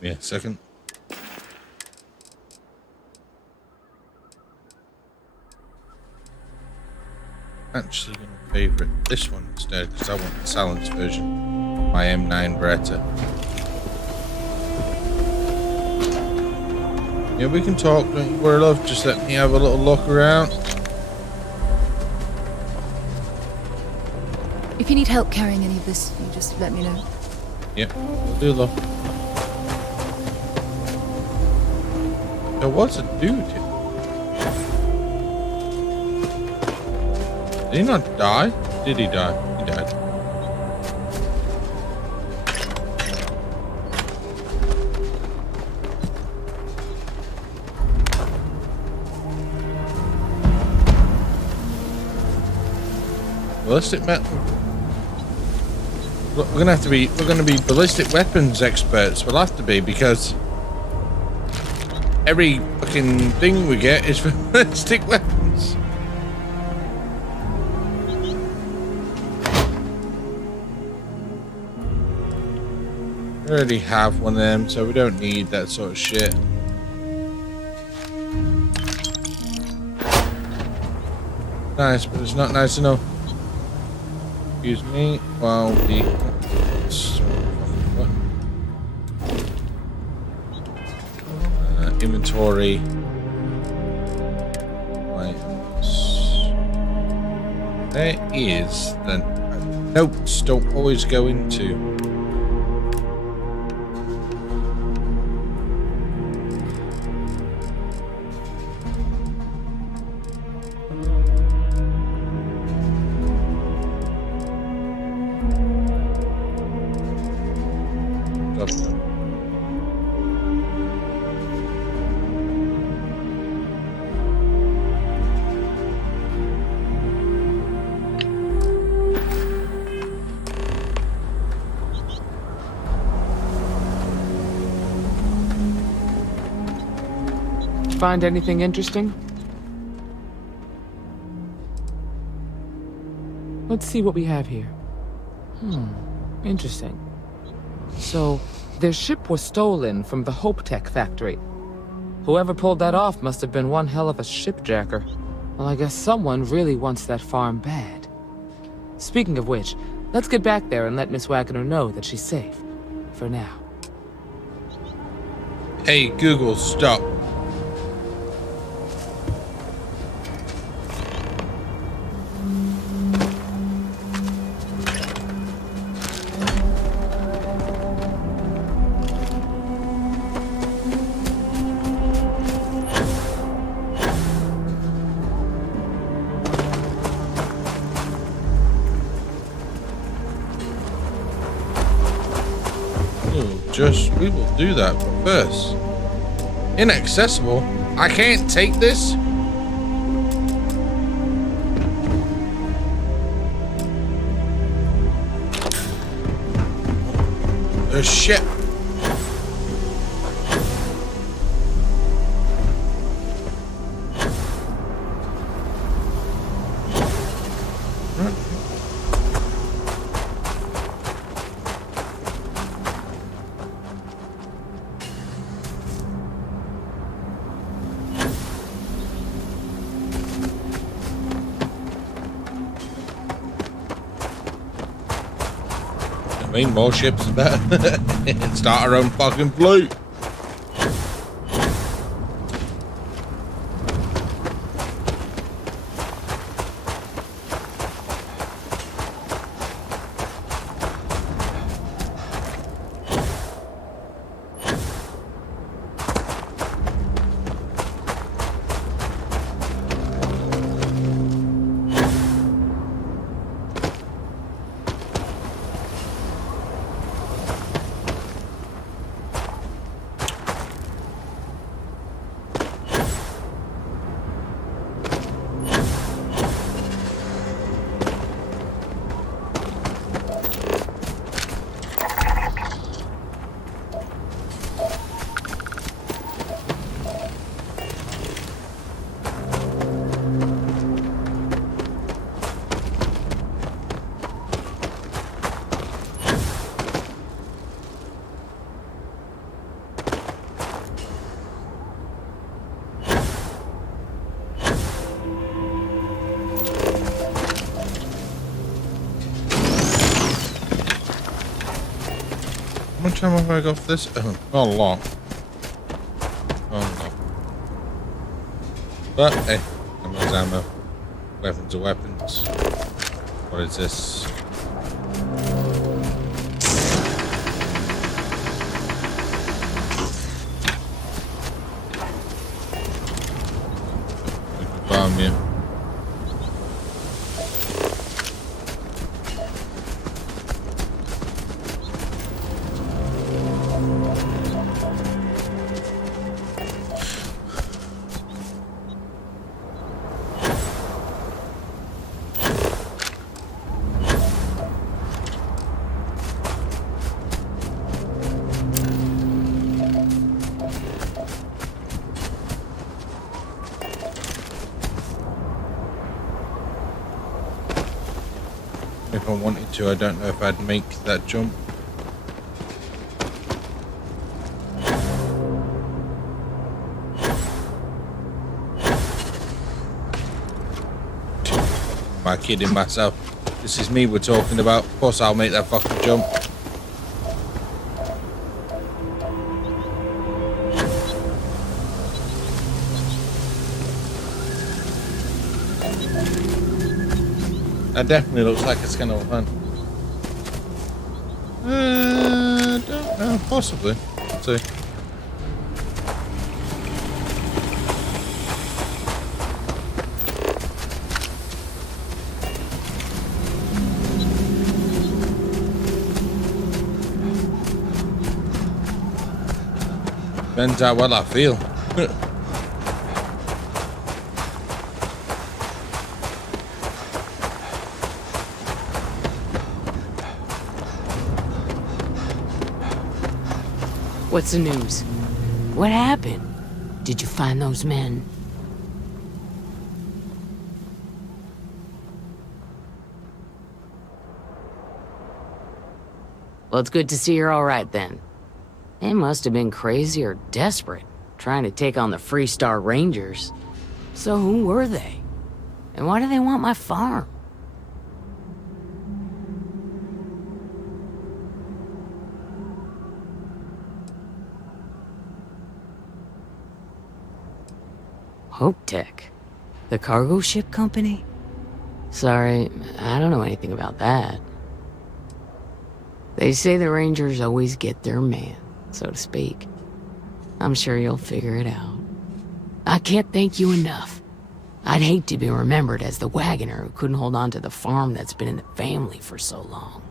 Yeah, second. Actually going to favourite this one instead because I want the silenced version. My M9 Beretta. Yeah, we can talk, don't you worry, love. Just let me have a little look around. If you need help carrying any of this, you just let me know. Yep, we'll do, love. There was a dude here. Did he not die? Did he die? He died. Ballistic metal. We're gonna have to be. We're gonna be ballistic weapons experts. We'll have to be because every fucking thing we get is for ballistic weapons. We already have one of them, so we don't need that sort of shit. Nice, but it's not nice enough. Excuse me, while the inventory. Right. There is the notes don't always go into. stuff done. Find anything interesting? Let's see what we have here. Interesting. So, their ship was stolen from the Hope Tech factory. Whoever pulled that off must have been one hell of a shipjacker. Well, I guess someone really wants that farm bad. Speaking of which, let's get back there and let Miss Wagner know that she's safe. For now. Hey, Google, stop. We will do that, but first, inaccessible. I can't take this. Oh shit. I mean, more ships are better. And start our own fucking fleet. How much time have I got for this? Oh, not a lot. Oh no. But hey, ammo's ammo. Weapons are weapons. What is this? We can bomb you. If I wanted to, I don't know if I'd make that jump. Am I kidding myself? This is me we're talking about. Of course I'll make that fucking jump. That definitely looks like it's kind of fun. Don't know, possibly. Let's see. Depends how well I feel. What's the news? What happened? Did you find those men? Well, it's good to see you're all right then. They must have been crazy or desperate, trying to take on the Freestar Rangers. So who were they? And why do they want my farm? Hope Tech? The cargo ship company? Sorry, I don't know anything about that. They say the Rangers always get their man, so to speak. I'm sure you'll figure it out. I can't thank you enough. I'd hate to be remembered as the wagoner who couldn't hold on to the farm that's been in the family for so long.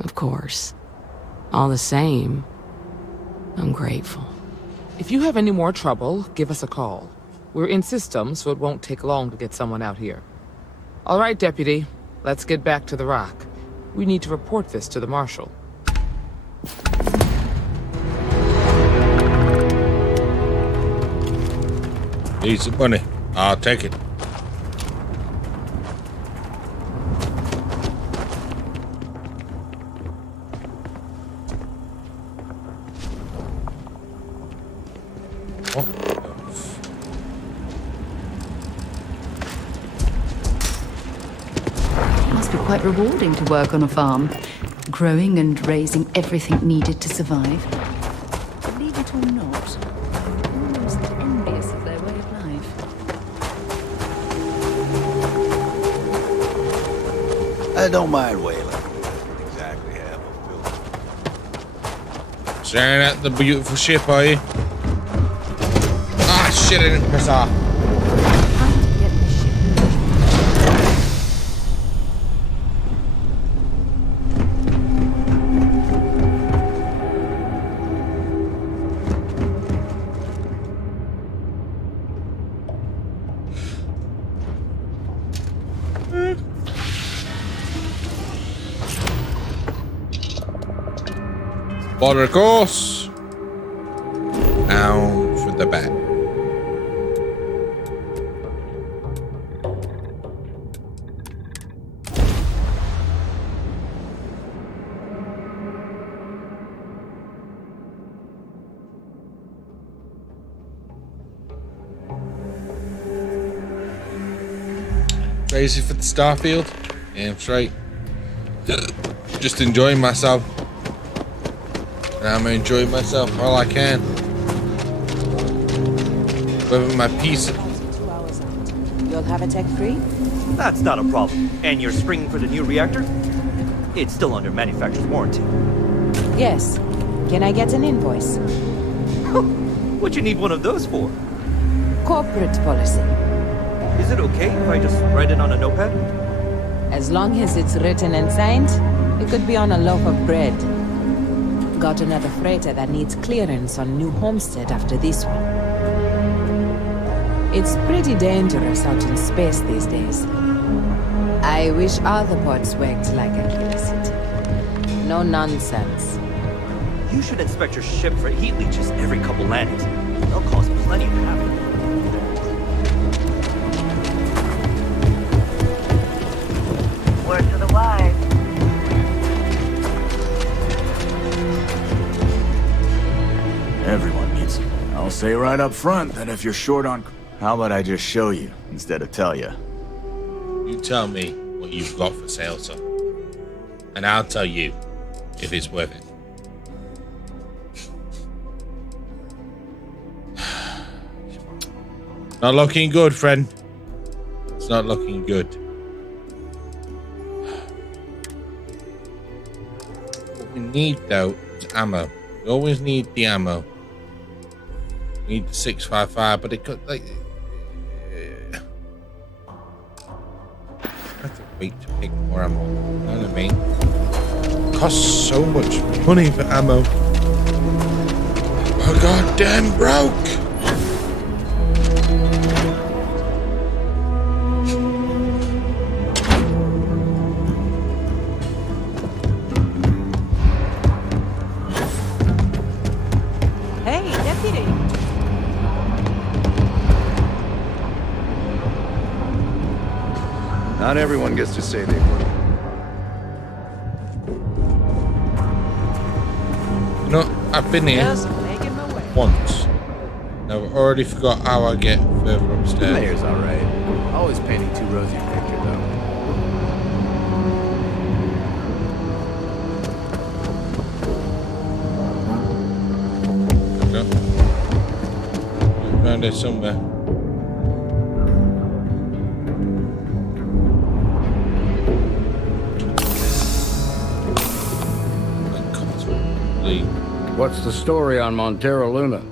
Of course. All the same, I'm grateful. If you have any more trouble, give us a call. We're in system, so it won't take long to get someone out here. All right, Deputy. Let's get back to the Rock. We need to report this to the Marshal. Decent money. I'll take it. Must be quite rewarding to work on a farm, growing and raising everything needed to survive. Believe it or not, I'm almost envious of their way of life. I don't mind whaling. Exactly how I feel. Staring at the beautiful ship, are you? Ah, shit, I didn't press R. Water course. Down for the back. Crazy for the Starfield? Yeah, that's right. Just enjoying myself. And I'm enjoying myself all I can. Living my peace. You'll have a tech free? That's not a problem. And you're springing for the new reactor? It's still under manufacturer's warranty. Yes. Can I get an invoice? What you need one of those for? Corporate policy. Is it okay if I just write it on a notepad? As long as it's written and signed, it could be on a loaf of bread. Got another freighter that needs clearance on New Homestead after this one. It's pretty dangerous out in space these days. I wish all the ports worked like Aquila City. No nonsense. You should inspect your ship for heat leeches every couple landings. They'll cause plenty of havoc. Word to the wise. Everyone needs you. I'll say right up front that if you're short on... How about I just show you instead of tell you? You tell me what you've got for sale, son. And I'll tell you if it's worth it. Not looking good, friend. It's not looking good. What we need, though, is ammo. We always need the ammo. We need the 655, but it could, like... I have to wait to pick more ammo. You know what I mean? costs so much money for ammo. Oh goddamn broke. Hey, deputy. Not everyone gets to say they would. You know, I've been here once. Now I've already forgot how I get further upstairs. The mayor's alright. Always painting too rosy a picture, though. Around there somewhere. What's the story on Montero Luna?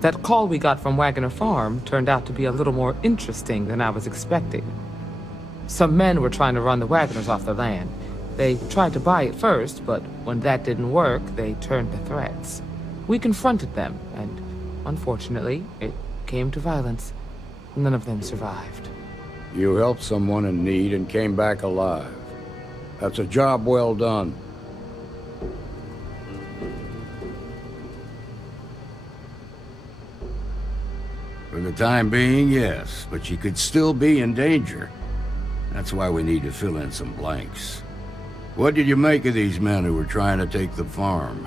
That call we got from Wagoner Farm turned out to be a little more interesting than I was expecting. Some men were trying to run the Wagoners off their land. They tried to buy it first, but when that didn't work, they turned to threats. We confronted them, and unfortunately, it came to violence. None of them survived. You helped someone in need and came back alive. That's a job well done. For the time being, yes, but you could still be in danger. That's why we need to fill in some blanks. What did you make of these men who were trying to take the farm?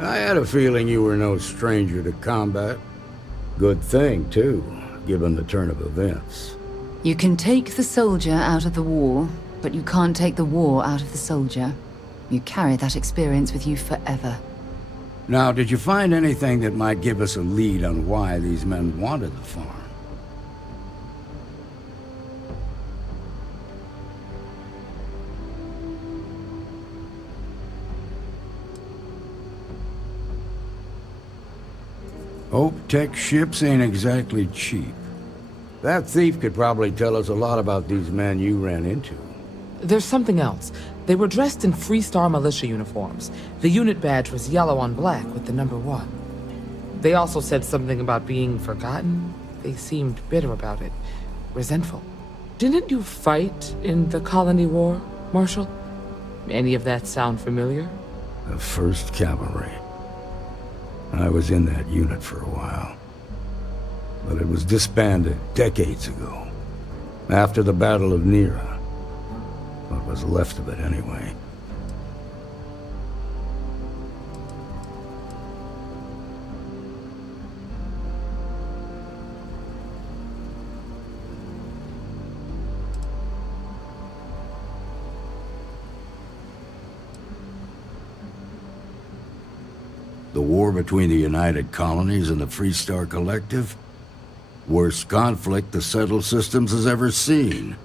I had a feeling you were no stranger to combat. Good thing, too, given the turn of events. You can take the soldier out of the war, but you can't take the war out of the soldier. You carry that experience with you forever. Now, did you find anything that might give us a lead on why these men wanted the farm? Hope Tech ships ain't exactly cheap. That thief could probably tell us a lot about these men you ran into. There's something else. They were dressed in Freestar militia uniforms. The unit badge was yellow on black with the number 1. They also said something about being forgotten. They seemed bitter about it, resentful. Didn't you fight in the Colony War, Marshal? Any of that sound familiar? The 1st Cavalry. I was in that unit for a while. But it was disbanded decades ago. After the Battle of Nera. What was left of it, anyway. The war between the United Colonies and the Freestar Collective? Worst conflict the settled systems has ever seen.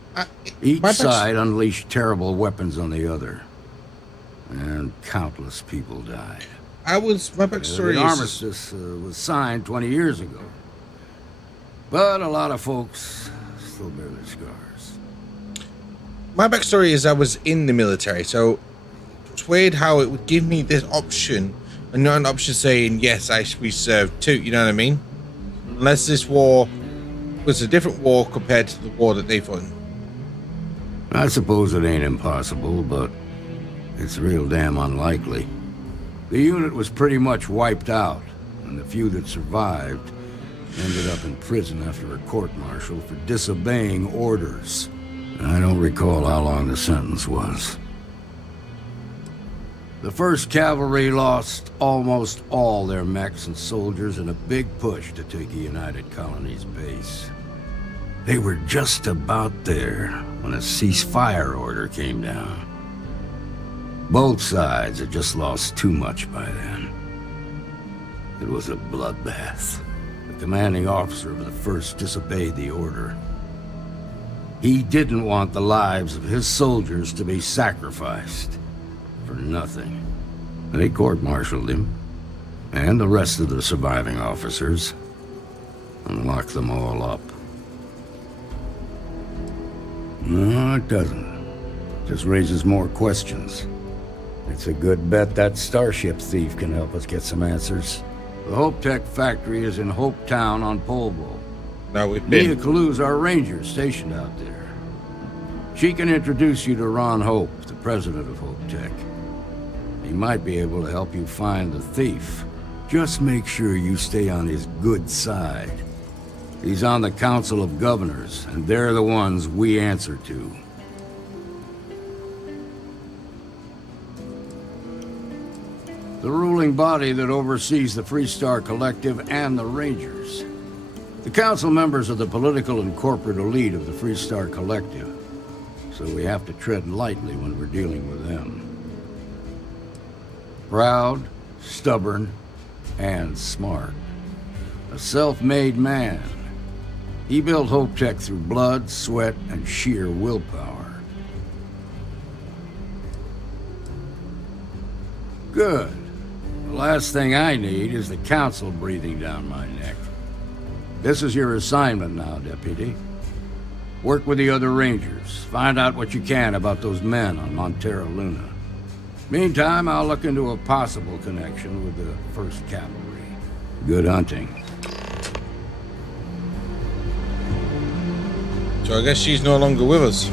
Each side unleashed terrible weapons on the other. And countless people died. My backstory The armistice was signed 20 years ago. But a lot of folks still bear their scars. My backstory is I was in the military, so it's weird how it would give me this option and not an option saying, yes, we served too, you know what I mean? Unless this war was a different war compared to the war that they fought in. I suppose it ain't impossible, but it's real damn unlikely. The unit was pretty much wiped out, and the few that survived ended up in prison after a court-martial for disobeying orders. I don't recall how long the sentence was. The 1st Cavalry lost almost all their mechs and soldiers in a big push to take the United Colonies base. They were just about there when a ceasefire order came down. Both sides had just lost too much by then. It was a bloodbath. The commanding officer of the 1st disobeyed the order. He didn't want the lives of his soldiers to be sacrificed for nothing. They court-martialed him, and the rest of the surviving officers, and locked them all up. No, it doesn't. Just raises more questions. It's a good bet that starship thief can help us get some answers. The Hope Tech factory is in Hope Town on Polvo. Now we've Nia been. Kalu's our ranger stationed out there. She can introduce you to Ron Hope, the president of Hope Tech. He might be able to help you find the thief. Just make sure you stay on his good side. He's on the Council of Governors, and they're the ones we answer to. The ruling body that oversees the Freestar Collective and the Rangers. The council members are the political and corporate elite of the Freestar Collective, so we have to tread lightly when we're dealing with them. Proud, stubborn, and smart. A self-made man. He built Hope Tech through blood, sweat, and sheer willpower. Good. The last thing I need is the council breathing down my neck. This is your assignment now, Deputy. Work with the other Rangers. Find out what you can about those men on Montera Luna. Meantime, I'll look into a possible connection with the 1st Cavalry. Good hunting. So I guess she's no longer with us.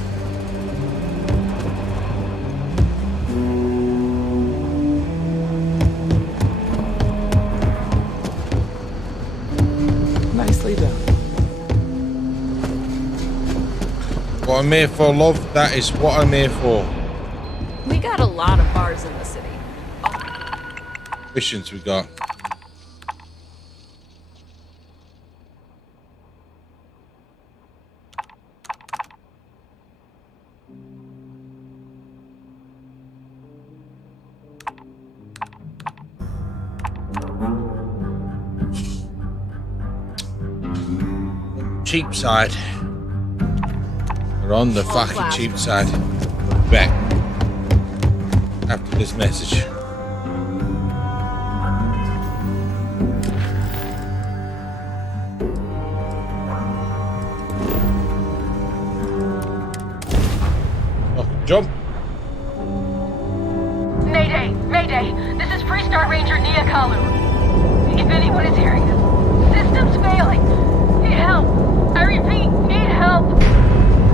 Nicely done. What I'm here for, love, that is what I'm here for. We got a lot of bars in the city. Missions we got. Cheap side. We're on the fucking cheap side. Back. After this message. Oh, jump. Mayday! Mayday! This is Freestar Ranger Nia Kalu. If anyone is hearing this, system's failing. Need help. I repeat, need help.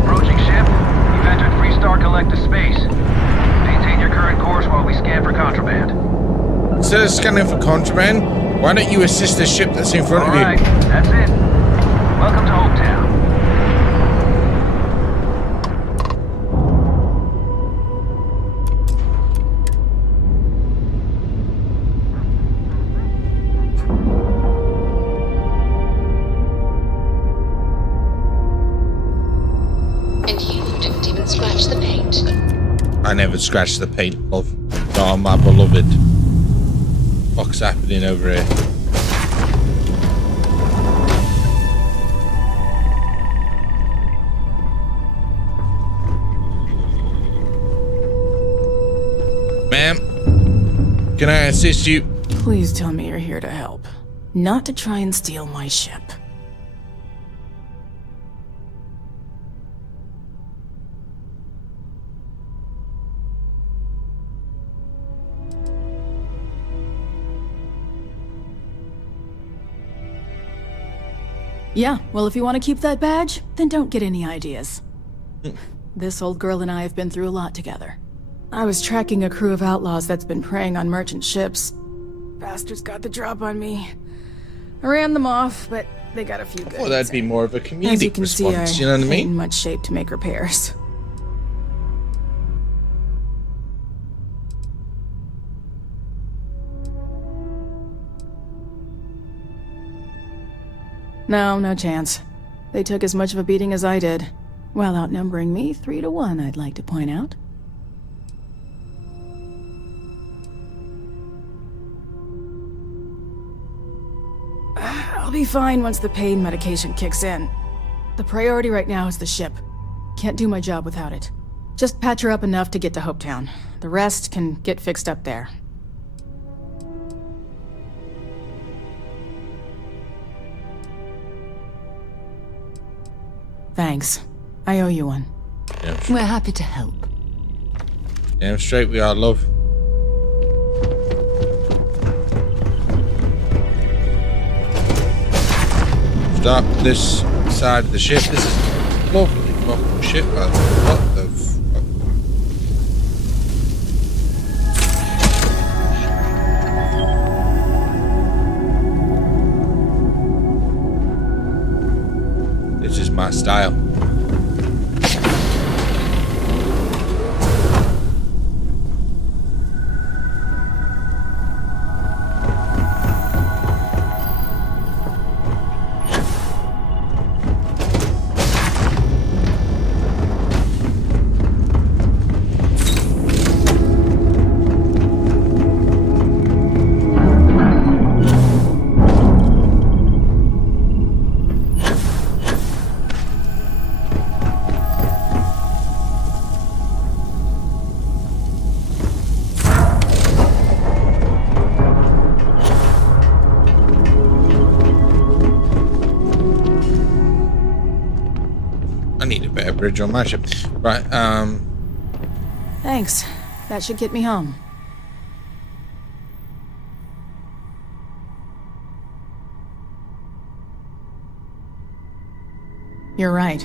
Approaching ship. You've entered Freestar Collective space. Maintain your current course while we scan for contraband. Instead of scanning for contraband, why don't you assist the ship that's in front of you? Alright, that's it. Welcome to Hope Town. And you didn't even scratch the paint. I never scratched the paint, love. Oh, my beloved. What's happening over here? Ma'am, can I assist you? Please tell me you're here to help, not to try and steal my ship. Yeah, well, if you want to keep that badge, then don't get any ideas. This old girl and I have been through a lot together. I was tracking a crew of outlaws that's been preying on merchant ships. Bastards got the drop on me. I ran them off, but they got a few good. Well, that'd be more of a comedic As you can response, see, you know what I ain't mean? in much shape to make repairs. No chance. They took as much of a beating as I did, while outnumbering me 3-1, I'd like to point out. I'll be fine once the pain medication kicks in. The priority right now is the ship. Can't do my job without it. Just patch her up enough to get to Hopetown. The rest can get fixed up there. Thanks. I owe you one. We're happy to help. Damn straight we are, love. Start this side of the ship. This is lovely fucking ship, man. What the fuck? This is my style. Bridge on my ship. Right, Thanks. That should get me home. You're right.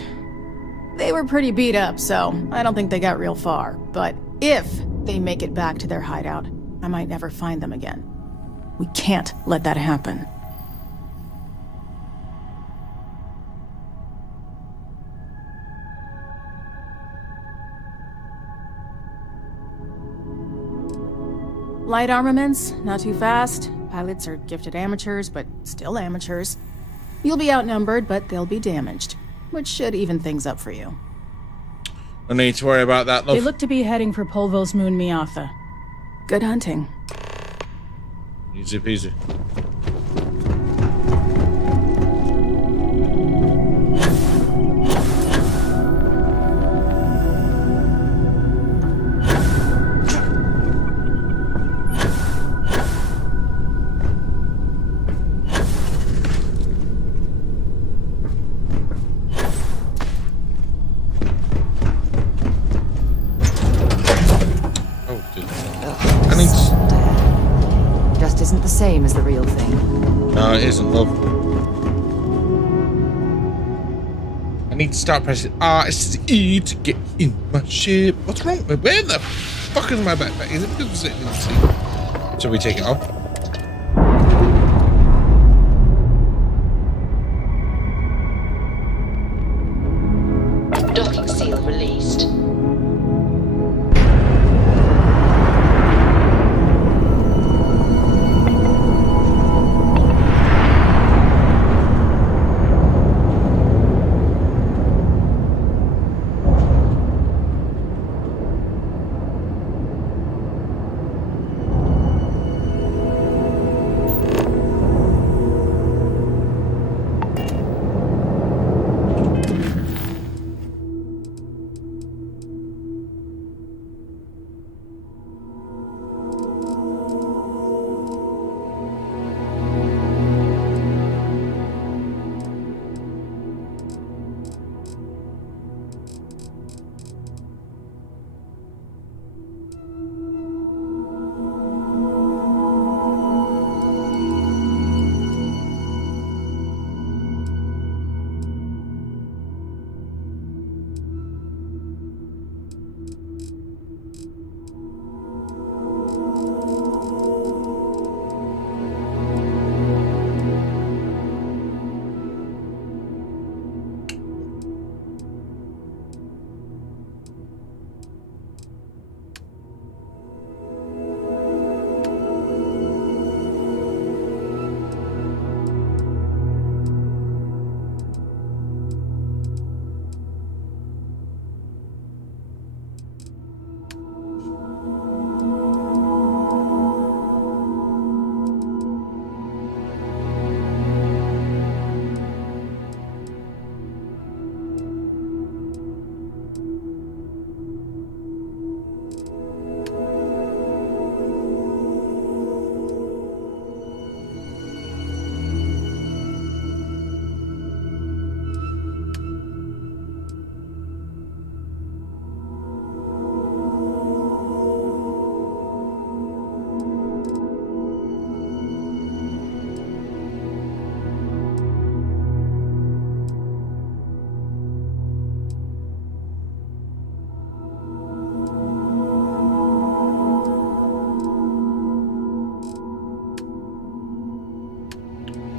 They were pretty beat up, so I don't think they got real far. But if they make it back to their hideout, I might never find them again. We can't let that happen. Light armaments, not too fast. Pilots are gifted amateurs, but still amateurs. You'll be outnumbered, but they'll be damaged, which should even things up for you. No need to worry about that, love. They look to be heading for Polvo's moon Miatha. Good hunting. Easy peasy. Isn't the same as the real thing. No, it isn't, love. I need to start pressing RSE to get in my ship. What's wrong? Where the fuck is my backpack? Is it because we're sitting in the seat? Shall we take it off? Docking seal released.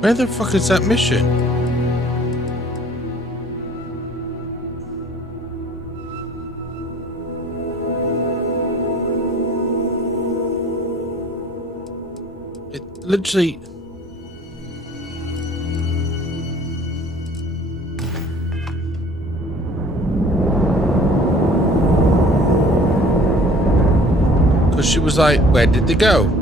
Where the fuck is that mission? It literally... Because she was like, where did they go?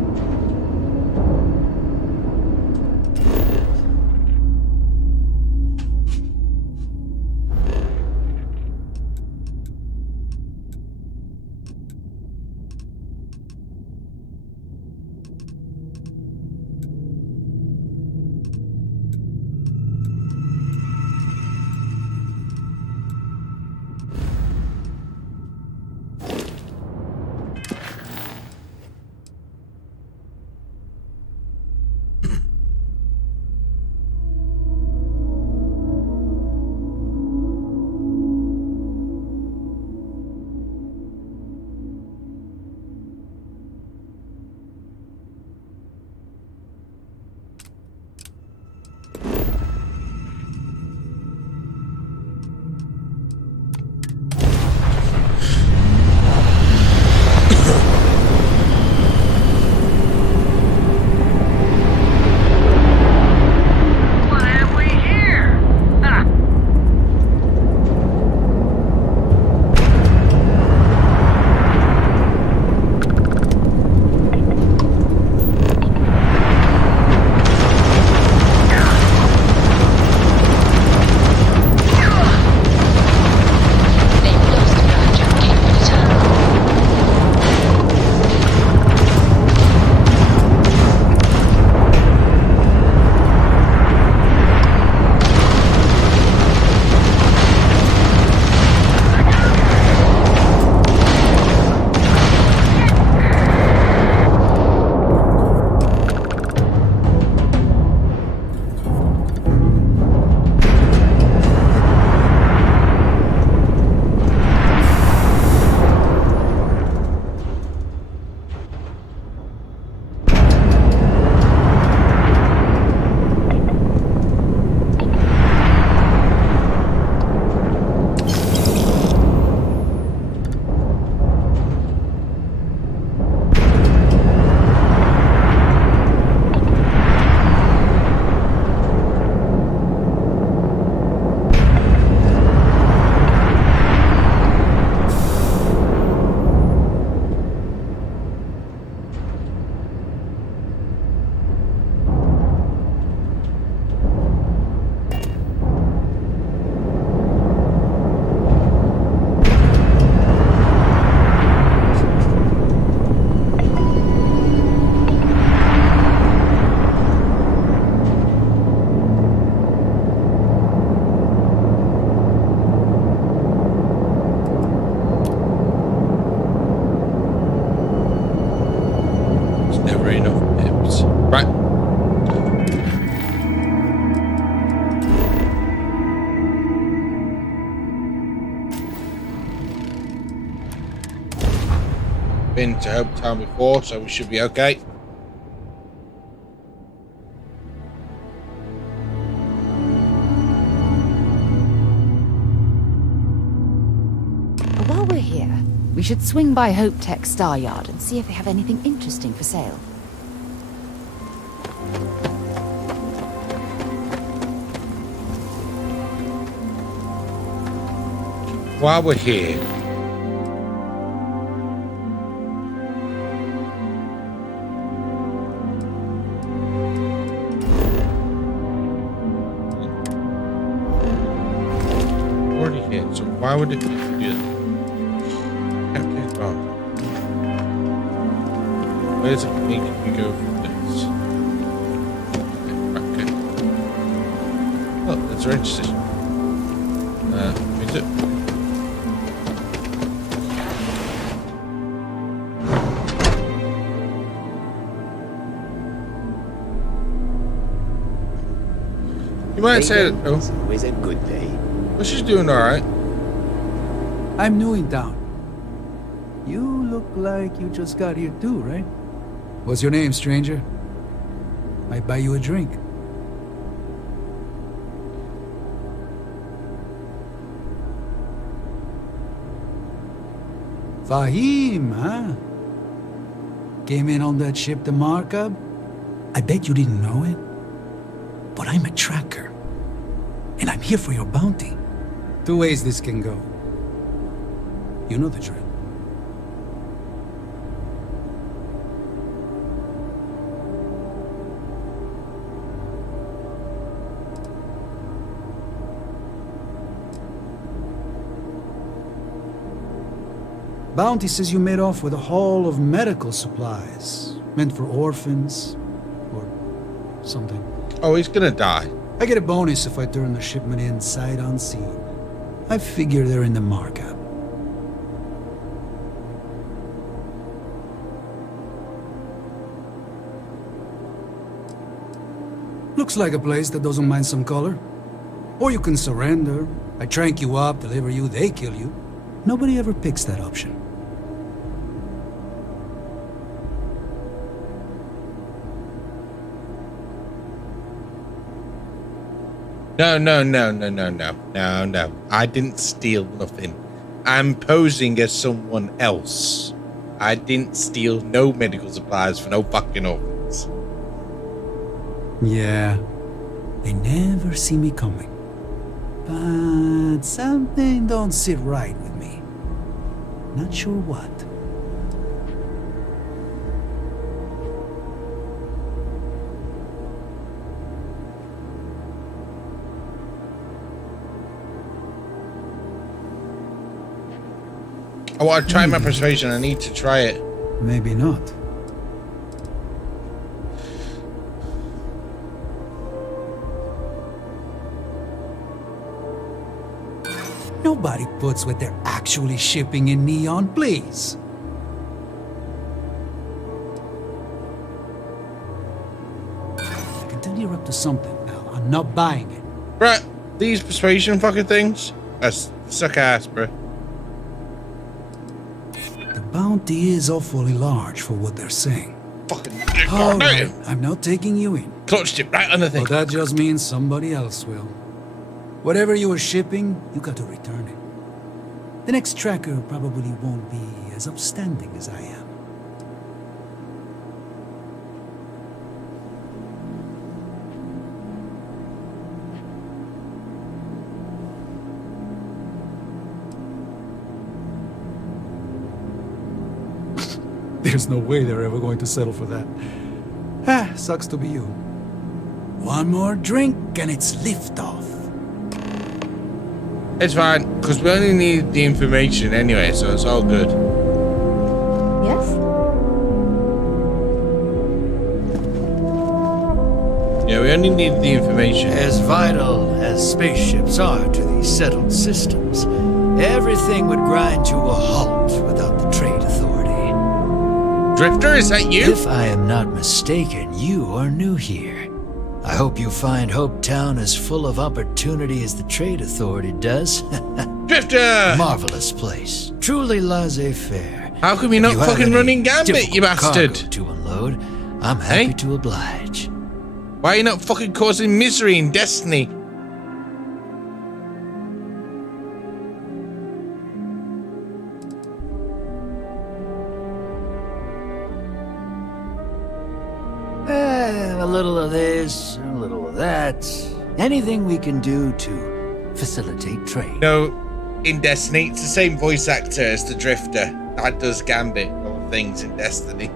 Been to Hometown before, so we should be okay. While we're here, we should swing by Hope Tech Star Yard and see if they have anything interesting for sale. While we're here, so why would it do that? Okay, well, where's it make me go from this? Okay. Oh, that's a range station. Is it? You might say that. Oh, it's always a good day. Well, she's doing all right. I'm new in town. You look like you just got here too, right? What's your name, stranger? Might buy you a drink. Fahim, huh? Came in on that ship to Markup? I bet you didn't know it. But I'm a tracker. And I'm here for your bounty. Two ways this can go. You know the drill. Bounty says you made off with a haul of medical supplies, meant for orphans, or something. Oh, he's gonna die. I get a bonus if I turn the shipment in sight unseen. I figure they're in the markup. Looks like a place that doesn't mind some color. Or you can surrender. I trank you up, deliver you, they kill you. Nobody ever picks that option. No. I didn't steal nothing. I'm posing as someone else. I didn't steal no medical supplies for no fucking orphans. Yeah. They never see me coming. But something don't sit right with me. Not sure what. I want to try my persuasion. I need to try it. Maybe not. Nobody puts what they're actually shipping in Neon, please. I can tell you're up to something, pal. I'm not buying it. Right, these persuasion fucking things. That's suck ass, bro. The bounty is awfully large for what they're saying. Fucking all right, I'm not taking you in. Clutched it right on the thing. But that just means somebody else will. Whatever you were shipping, you got to return it. The next tracker probably won't be as upstanding as I am. There's no way they're ever going to settle for that. Ah, sucks to be you. One more drink and it's liftoff. It's fine, because we only need the information anyway, so it's all good. Yes? Yeah, we only need the information. As vital as spaceships are to these settled systems, everything would grind to a halt without the Trade Authority. Drifter, is that you? If I am not mistaken, you are new here. I hope you find Hope Town as full of opportunity as the Trade Authority does. Drifter! Marvelous place. Truly laissez-faire. How come you're not fucking running Gambit, you bastard? To unload, I'm happy to oblige. Why are you not fucking causing misery in Destiny? A little of this, a little of that. Anything we can do to facilitate trade. No, in Destiny, it's the same voice actor as the Drifter. That does Gambit all things in Destiny.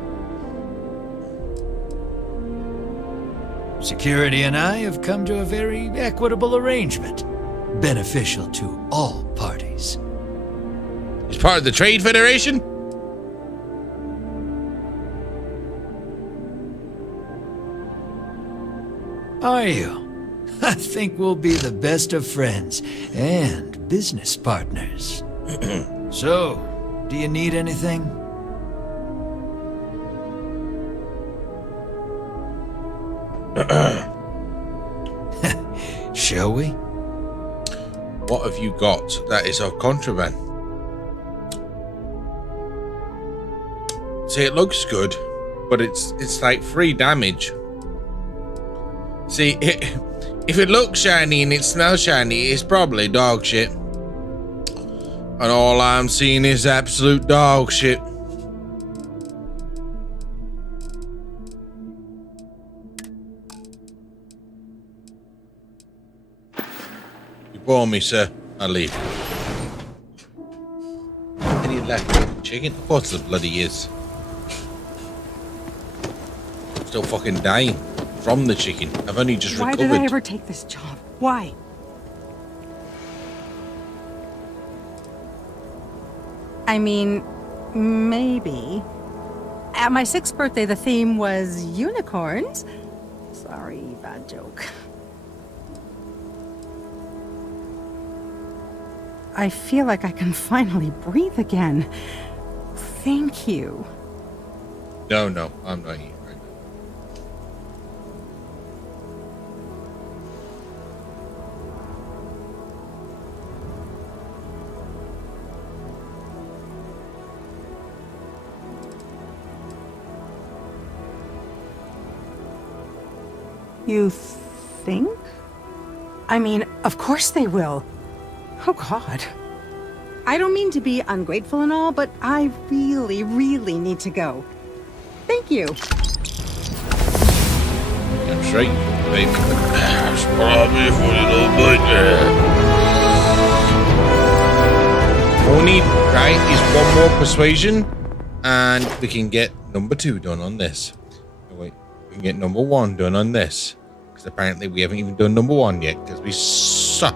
Security and I have come to a very equitable arrangement, beneficial to all parties. He's part of the Trade Federation? Are you? I think we'll be the best of friends and business partners. So, do you need anything? Shall we? What have you got that is of contraband? See, it looks good, but it's like 3 damage. See, if it looks shiny and it smells shiny, it's probably dog shit. And all I'm seeing is absolute dog shit. You bore me, sir. I'll leave. Any left chicken? Of course the bloody is. I'm still fucking dying from the chicken. I've only just recovered. Why did I ever take this job? Why? I mean, maybe. At my 6th birthday, the theme was unicorns. Sorry, bad joke. I feel like I can finally breathe again. Thank you. No, I'm not eating right now. You think? I mean, of course they will. Oh, God. I don't mean to be ungrateful and all, but I really, really need to go. Thank you. I'm straight, baby. That's what I'll be for you, little boy. All we need, right, is one more persuasion, and we can get number 2 done on this. Oh, wait, we can get number 1 done on this. Because apparently we haven't even done number 1 yet, because we suck.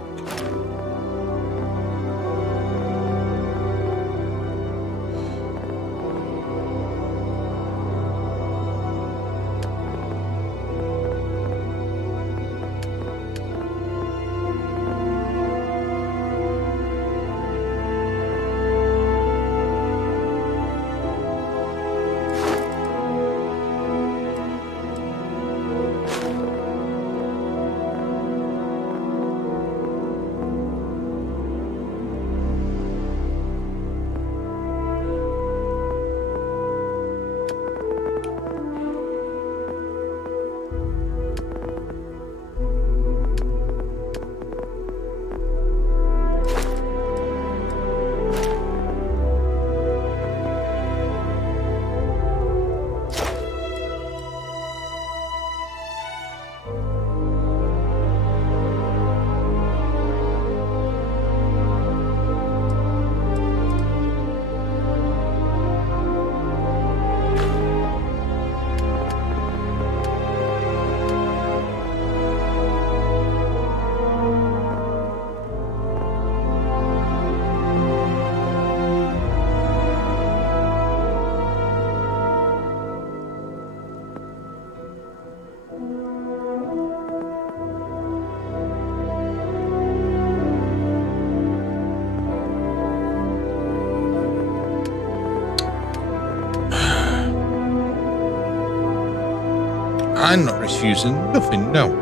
I'm not refusing nothing, no.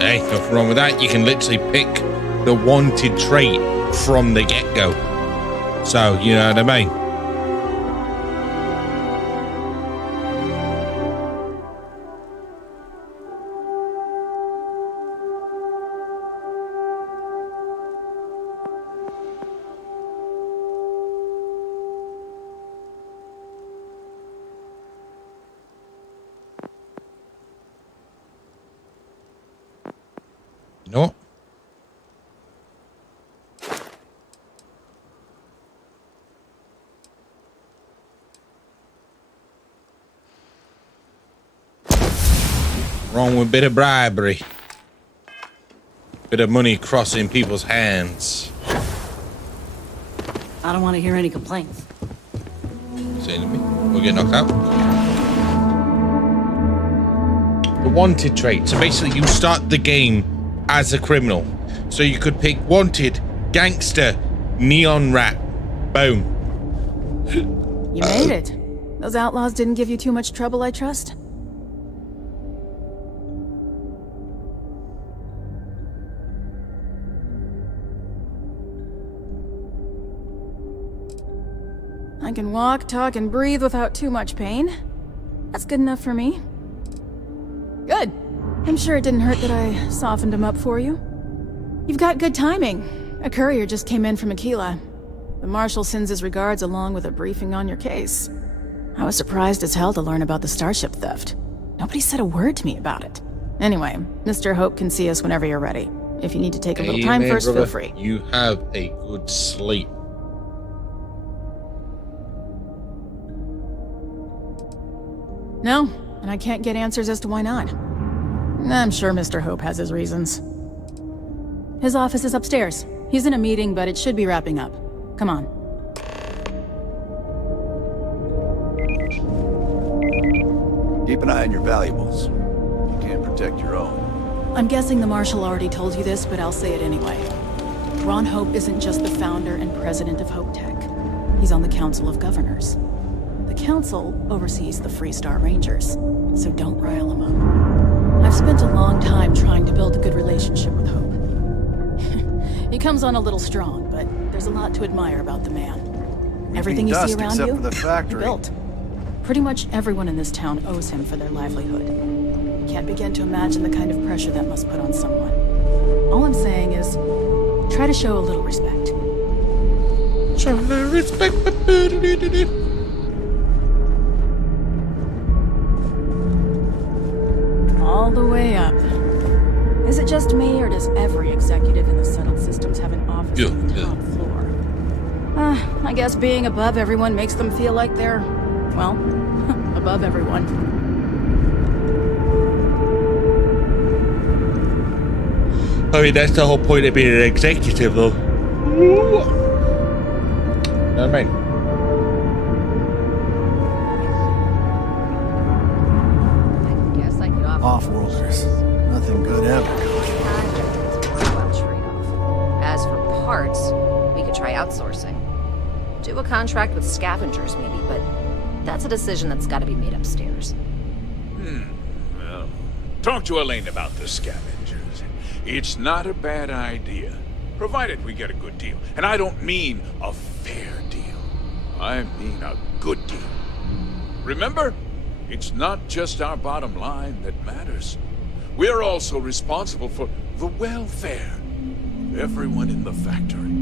Hey, nothing wrong with that. You can literally pick the wanted trait from the get-go. So, you know what I mean? You know what? Wrong with a bit of bribery. Bit of money crossing people's hands. I don't want to hear any complaints. Saying to me, we'll get knocked out. The wanted trait. So basically you start the game as a criminal. So you could pick wanted, gangster, neon rat. Boom. You made it. Those outlaws didn't give you too much trouble, I trust? I can walk, talk, and breathe without too much pain. That's good enough for me. Good. I'm sure it didn't hurt that I softened him up for you. You've got good timing. A courier just came in from Aquila. The Marshal sends his regards along with a briefing on your case. I was surprised as hell to learn about the starship theft. Nobody said a word to me about it. Anyway, Mr. Hope can see us whenever you're ready. If you need to take a little time first, brother, feel free. You have a good sleep. No, and I can't get answers as to why not. I'm sure Mr. Hope has his reasons. His office is upstairs. He's in a meeting, but it should be wrapping up. Come on. Keep an eye on your valuables. You can't protect your own. I'm guessing the Marshal already told you this, but I'll say it anyway. Ron Hope isn't just the founder and president of Hope Tech. He's on the Council of Governors. The Council oversees the Freestar Rangers, so don't rile him up. I've spent a long time trying to build a good relationship with Hope. He comes on a little strong, but there's a lot to admire about the man. Everything you see around you, for the factory. he built. Pretty much everyone in this town owes him for their livelihood. Can't begin to imagine the kind of pressure that must put on someone. All I'm saying is, try to show a little respect. Show a little respect. All the way up. Is it just me, or does every executive in the settled systems have an office on the top floor? I guess being above everyone makes them feel like they're, well, above everyone. I mean, that's the whole point of being an executive, though. I mean, Off-worlders. Nothing good ever. As for parts, we could try outsourcing. Do a contract with scavengers, maybe, but that's a decision that's got to be made upstairs. Well, talk to Elaine about the scavengers. It's not a bad idea, provided we get a good deal. And I don't mean a fair deal. I mean a good deal. Remember? It's not just our bottom line that matters. We're also responsible for the welfare of everyone in the factory.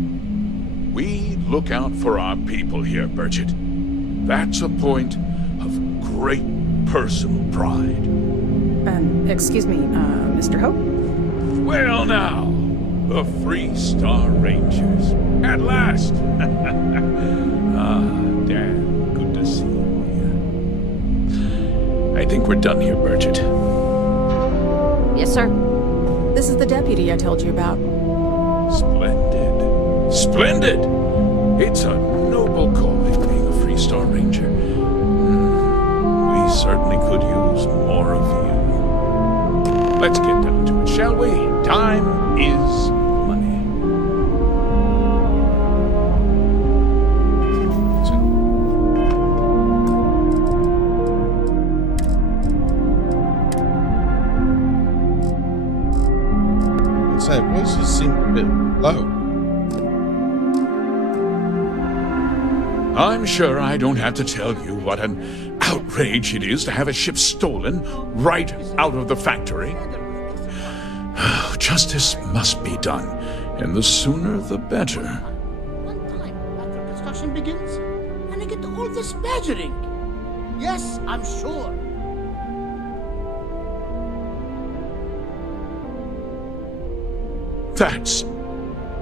We look out for our people here, Burchett. That's a point of great personal pride. Excuse me, Mr. Hope? Well now, the Freestar Rangers. At last! Dan, good to see you. I think we're done here, Burchett. Yes, sir. This is the deputy I told you about. Splendid. Splendid! It's a noble calling, being a Freestar Ranger. We certainly could use more of you. Let's get down to it, shall we? Time is money. That voices seem a bit low. I'm sure I don't have to tell you what an outrage it is to have a ship stolen right out of the factory. Justice must be done, and the sooner the better. One time after construction begins, and I get all this badgering. Yes, I'm sure. That's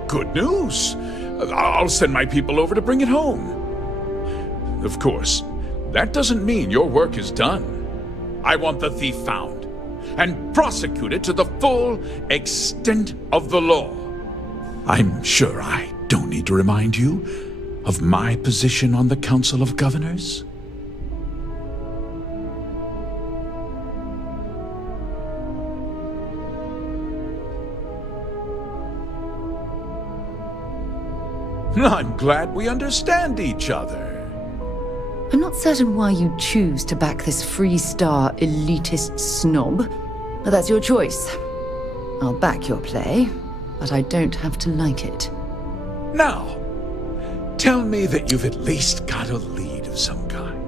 good news. I'll send my people over to bring it home. Of course, that doesn't mean your work is done. I want the thief found. and prosecuted to the full extent of the law. I'm sure I don't need to remind you of my position on the Council of Governors. I'm glad we understand each other. I'm not certain why you choose to back this Freestar elitist snob, but that's your choice. I'll back your play, but I don't have to like it. Now, tell me that you've at least got a lead of some kind.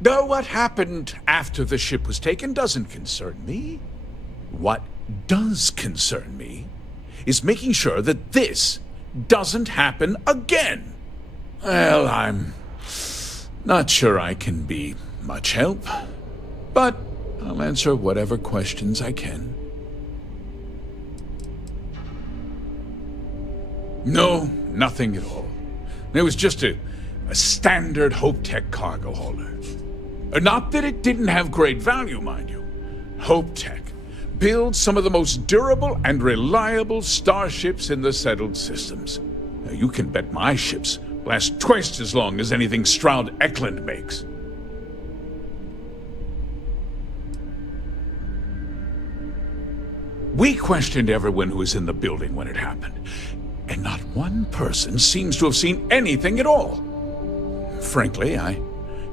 Though what happened after the ship was taken doesn't concern me. What does concern me is making sure that this doesn't happen again. Well, I'm not sure I can be much help, but I'll answer whatever questions I can. No, nothing at all. It was just a standard HopeTech cargo hauler. Not that it didn't have great value, mind you. HopeTech builds some of the most durable and reliable starships in the settled systems. Now, you can bet my ships last twice as long as anything Stroud Eklund makes. We questioned everyone who was in the building when it happened, and not one person seems to have seen anything at all. Frankly, I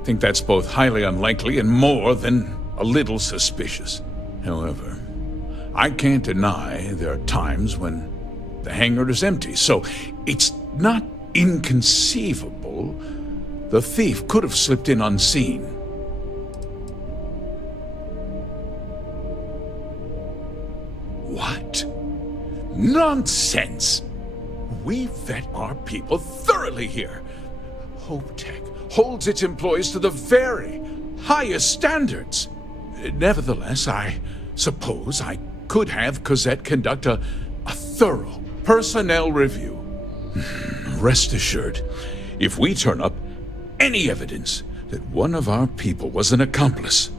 think that's both highly unlikely and more than a little suspicious. However, I can't deny there are times when the hangar is empty, so it's not inconceivable the thief could have slipped in unseen. What? Nonsense! We vet our people thoroughly here. HopeTech holds its employees to the very highest standards. Nevertheless, I suppose I could have Cosette conduct a thorough personnel review. Rest assured, if we turn up any evidence that one of our people was an accomplice,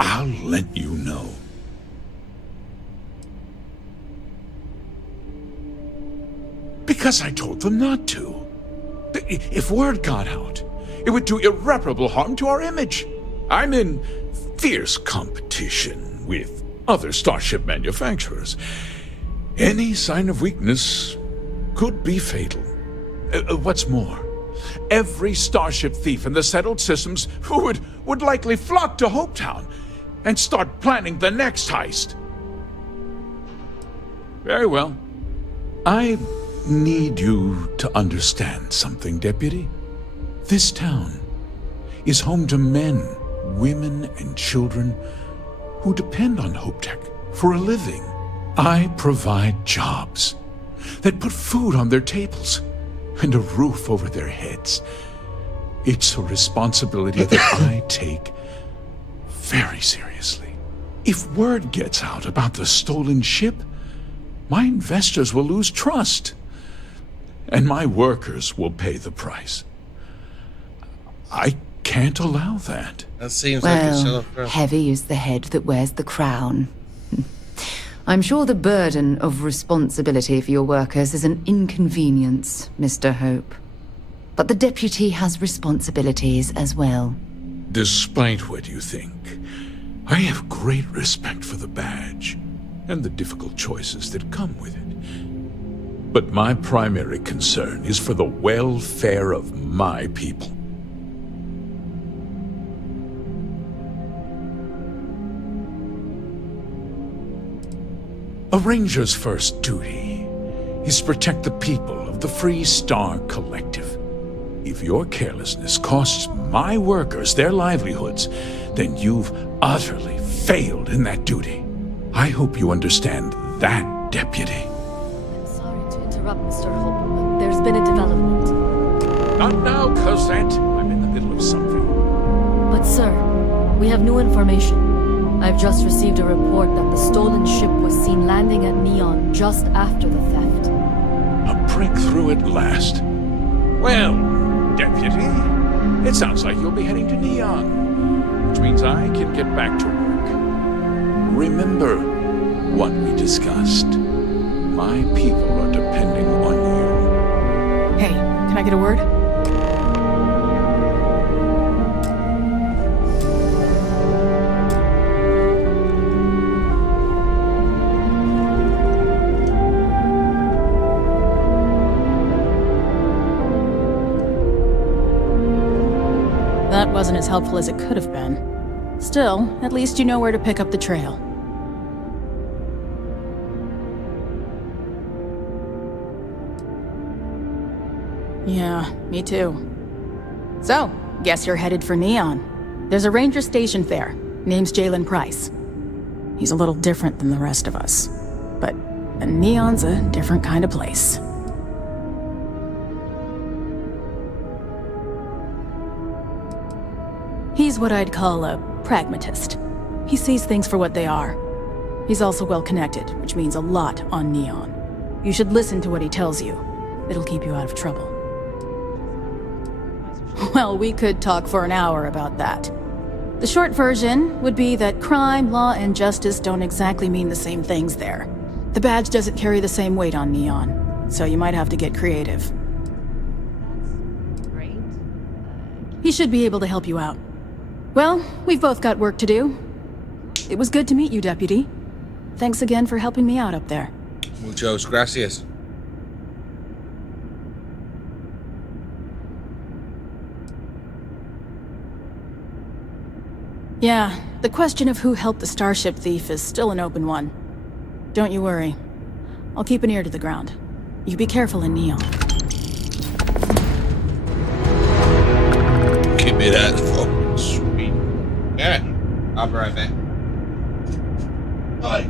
I'll let you know. Because I told them not to. If word got out, it would do irreparable harm to our image. I'm in fierce competition with other starship manufacturers. Any sign of weakness could be fatal. What's more, every starship thief in the settled systems would likely flock to Hopetown and start planning the next heist. Very well. I need you to understand something, Deputy. This town is home to men, women, and children who depend on HopeTech for a living. I provide jobs that put food on their tables and a roof over their heads. It's a responsibility that I take very seriously. If word gets out about the stolen ship, my investors will lose trust, and my workers will pay the price. I can't allow that. That seems like it's Well, heavy is the head that wears the crown. I'm sure the burden of responsibility for your workers is an inconvenience, Mr. Hope. But the deputy has responsibilities as well. Despite what you think, I have great respect for the badge and the difficult choices that come with it. But my primary concern is for the welfare of my people. A ranger's first duty is to protect the people of the Freestar Collective. If your carelessness costs my workers their livelihoods, then you've utterly failed in that duty. I hope you understand that, Deputy. I'm sorry to interrupt, Mr. Hope, but there's been a development. Not now, Cosette. I'm in the middle of something. But sir, we have new information. I've just received a report that the stolen ship was seen landing at Neon just after the theft. A breakthrough at last. Well, Deputy, it sounds like you'll be heading to Neon, which means I can get back to work. Remember what we discussed. My people are depending on you. Hey, can I get a word? That wasn't as helpful as it could have been. Still, at least you know where to pick up the trail. Yeah, me too. So, guess you're headed for Neon. There's a ranger stationed there. Name's Jalen Price. He's a little different than the rest of us. But Neon's a different kind of place. He's what I'd call a pragmatist. He sees things for what they are. He's also well-connected, which means a lot on Neon. You should listen to what he tells you. It'll keep you out of trouble. Well, we could talk for an hour about that. The short version would be that crime, law, and justice don't exactly mean the same things there. The badge doesn't carry the same weight on Neon, so you might have to get creative. Great. He should be able to help you out. Well, we've both got work to do. It was good to meet you, Deputy. Thanks again for helping me out up there. Muchas gracias. Yeah, the question of who helped the Starship thief is still an open one. Don't you worry. I'll keep an ear to the ground. You be careful in Neon. Keep it as fucking sweet. Yeah, I'll be right back. Bye.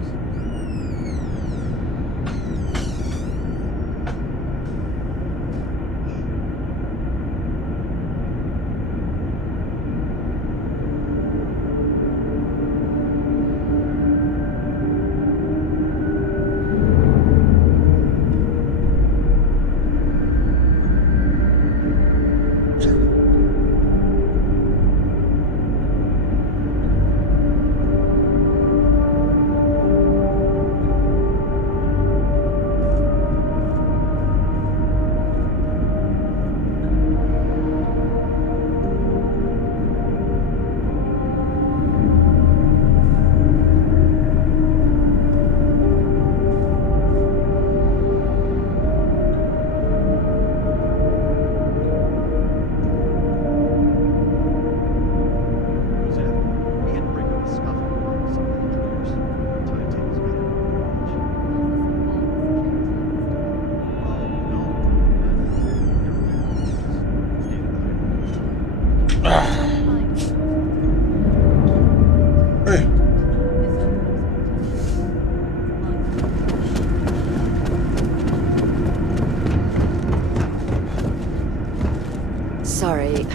Sorry,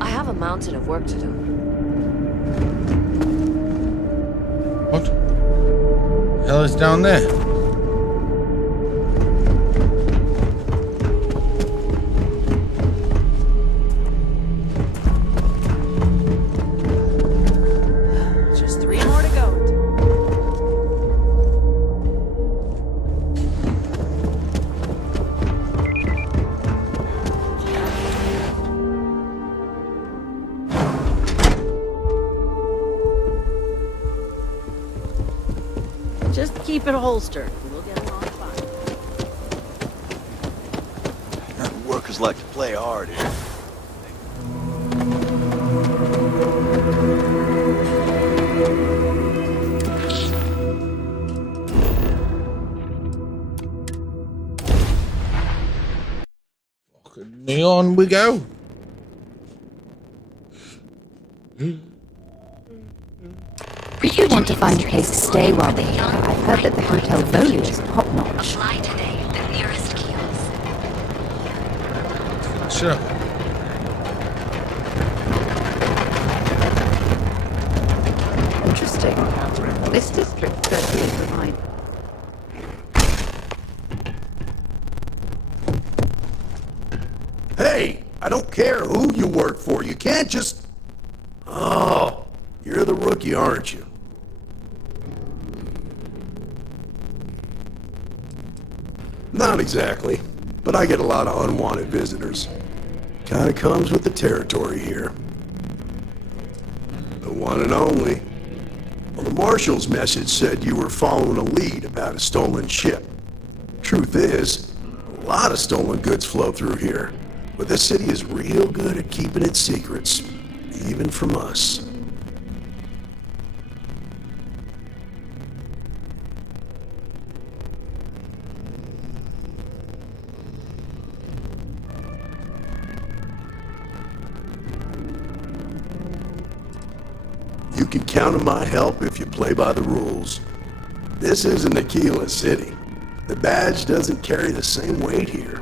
I have a mountain of work to do. What? The hell is down there? Just 3 more to go. Just keep it holstered. We'll get along fine. Workers like to play hard here. Neon we go. If you want to find a place to stay while we're here, I've heard that the hotel value is top-notch. Fly today, the nearest kiosk. Sure. Interesting. interesting. This district certainly provides. Hey, I don't care who you work for. You can't just... Oh, you're the rookie, aren't you? Not exactly, but I get a lot of unwanted visitors. Kinda comes with the territory here. The one and only. Well, the Marshal's message said you were following a lead about a stolen ship. Truth is, a lot of stolen goods flow through here, but this city is real good at keeping its secrets, even from us. You can count on my help if you play by the rules. This isn't Aquila City. The badge doesn't carry the same weight here.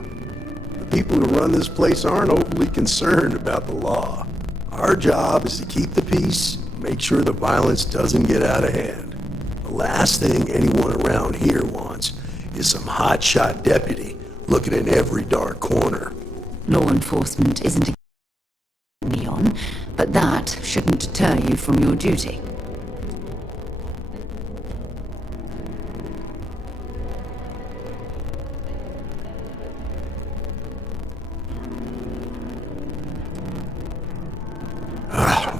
The people who run this place aren't overly concerned about the law. Our job is to keep the peace, make sure the violence doesn't get out of hand. The last thing anyone around here wants is some hotshot deputy looking in every dark corner. Law enforcement isn't a Neon, but that shouldn't deter you from your duty.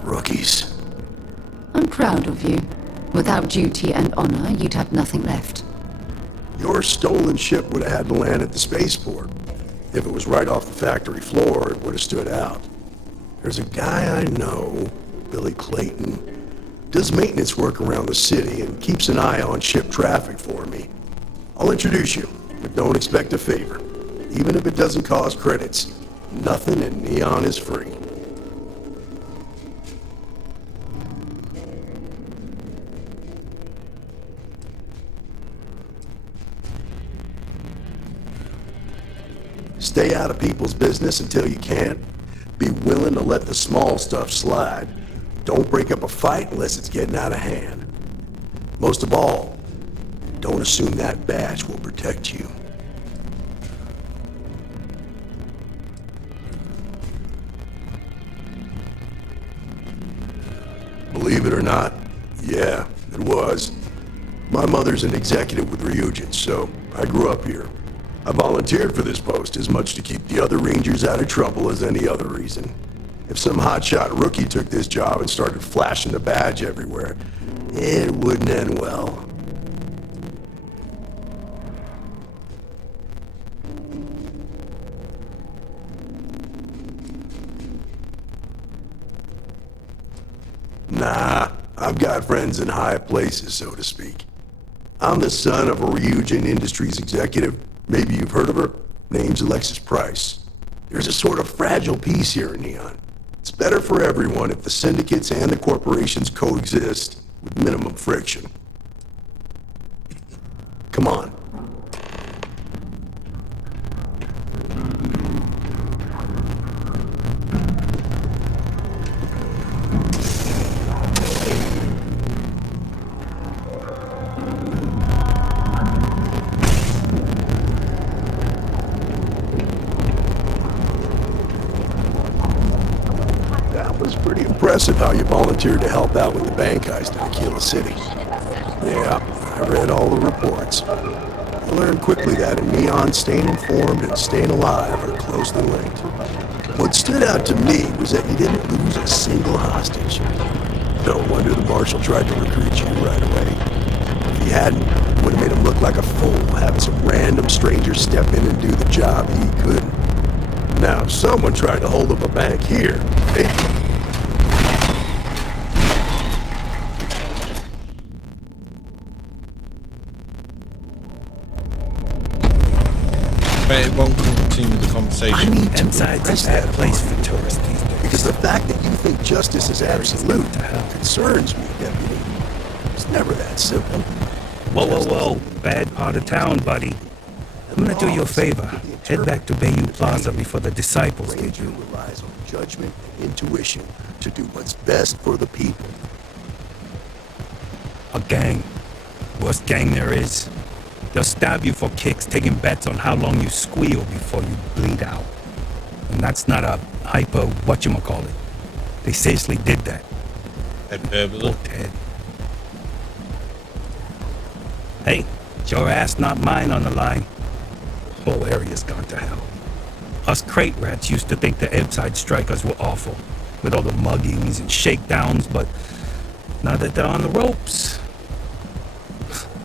Rookies. I'm proud of you. Without duty and honor, you'd have nothing left. Your stolen ship would have had to land at the spaceport. If it was right off the factory floor, it would have stood out. There's a guy I know, Billy Clayton, does maintenance work around the city and keeps an eye on ship traffic for me. I'll introduce you, but don't expect a favor. Even if it doesn't cause credits, nothing in Neon is free. Stay out of people's business until you can. Be willing to let the small stuff slide. Don't break up a fight unless it's getting out of hand. Most of all, don't assume that badge will protect you. Believe it or not, yeah, it was. My mother's an executive with Ryujin, so I grew up here. I volunteered for this post as much to keep the other Rangers out of trouble as any other reason. If some hotshot rookie took this job and started flashing the badge everywhere, it wouldn't end well. Nah, I've got friends in high places, so to speak. I'm the son of a Ryujin Industries executive. Maybe you've heard of her. Name's Alexis Price. There's a sort of fragile peace here in Neon. It's better for everyone if the syndicates and the corporations coexist with minimum friction. Come on. Impressive how you volunteered to help out with the bank heist in Aquila City. Yeah, I read all the reports. I learned quickly that in Neon, staying informed and staying alive are closely linked. What stood out to me was that you didn't lose a single hostage. No wonder the Marshal tried to recruit you right away. If he hadn't, it would have made him look like a fool, having some random stranger step in and do the job he couldn't. Now, if someone tried to hold up a bank here, But it won't continue the conversation. I need to impress that place for tourists these days. Because the fact that you think justice is absolute concerns me, Deputy. It's never that simple. Whoa, whoa, whoa. Bad part of town, buddy. I'm gonna do you a favor. Head back to Bayou Plaza before the disciples get you. Relies on judgment and intuition to do what's best for the people. A gang. Worst gang there is. They'll stab you for kicks, taking bets on how long you squeal before you bleed out. And that's not a hyper whatchamacallit. They seriously did that. Hyperbole. Ted. Hey, it's your ass, not mine on the line. Whole area's gone to hell. Us crate rats used to think the Ebbside strikers were awful, with all the muggings and shakedowns, but now that they're on the ropes,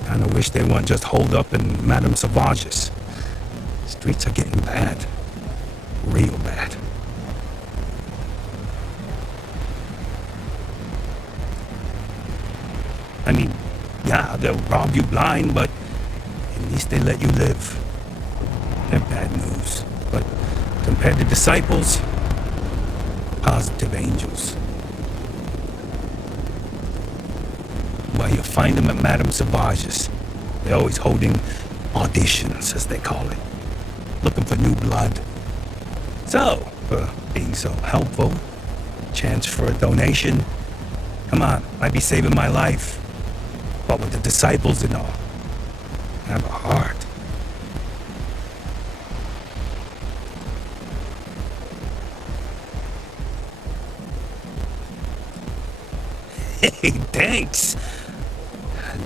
kinda wish they weren't just holed up in Madame Sauvage's. Streets are getting bad. Real bad. I mean, yeah, they'll rob you blind, but at least they let you live. They're bad news, but compared to disciples, positive angels. Well, you find them at Madame Sauvage's. They're always holding auditions, as they call it. Looking for new blood. So, for being so helpful, chance for a donation. Come on, might be saving my life. But with the disciples and all, have a heart. Hey, thanks.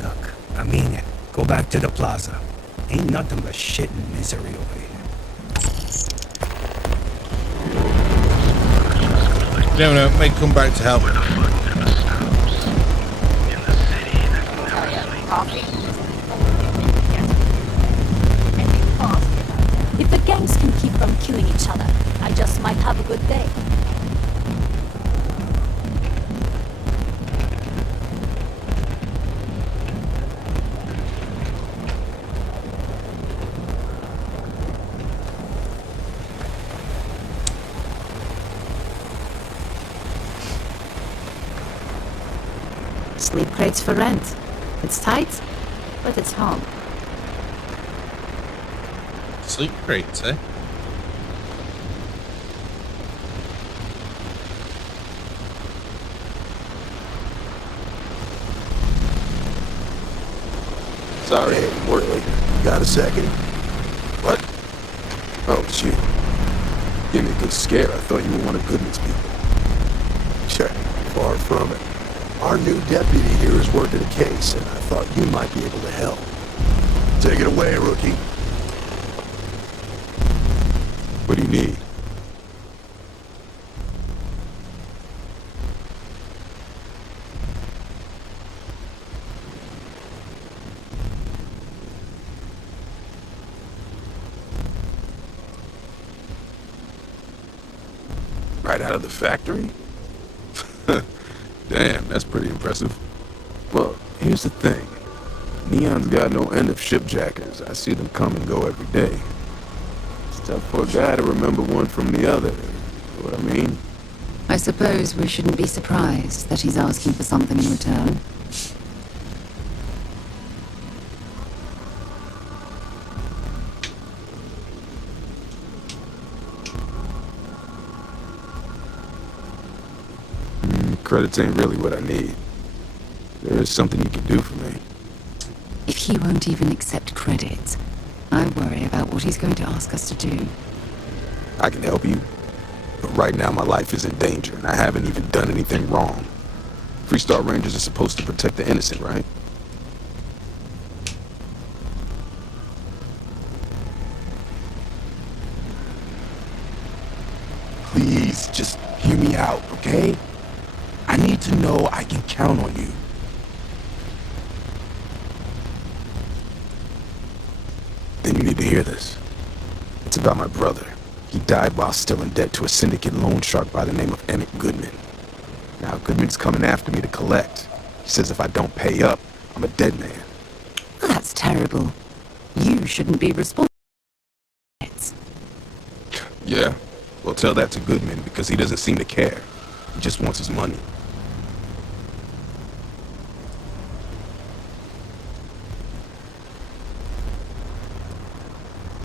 Look, I mean it. Go back to the plaza. Ain't nothing but shit and misery over here. No, may come back to help. If the gangs can keep from killing each other, I just might have a good day. Sleep crates for rent. It's tight, but it's home. Sleep crates, eh? Sorry, Wortley. Got a second? What? Oh, shoot. Give me a good scare. I thought you were one of Goodman's people. Sure, far from it. Our new deputy here is working a case, and I thought you might be able to help. Take it away, rookie. What do you need? Right out of the factory? Damn, that's pretty impressive. Well, here's the thing. Neon's got no end of shipjackers. I see them come and go every day. It's tough for a guy to remember one from the other. You know what I mean? I suppose we shouldn't be surprised that he's asking for something in return. Credits ain't really what I need. There is something you can do for me. If he won't even accept credit, I worry about what he's going to ask us to do. I can help you, but right now my life is in danger, and I haven't even done anything wrong. Freestar Rangers are supposed to protect the innocent, right? Please, just hear me out, okay? I need to know I can count on you. Then you need to hear this. It's about my brother. He died while still in debt to a syndicate loan shark by the name of Emmett Goodman. Now, Goodman's coming after me to collect. He says if I don't pay up, I'm a dead man. That's terrible. You shouldn't be responsible. Yeah, well, tell that to Goodman because he doesn't seem to care. He just wants his money.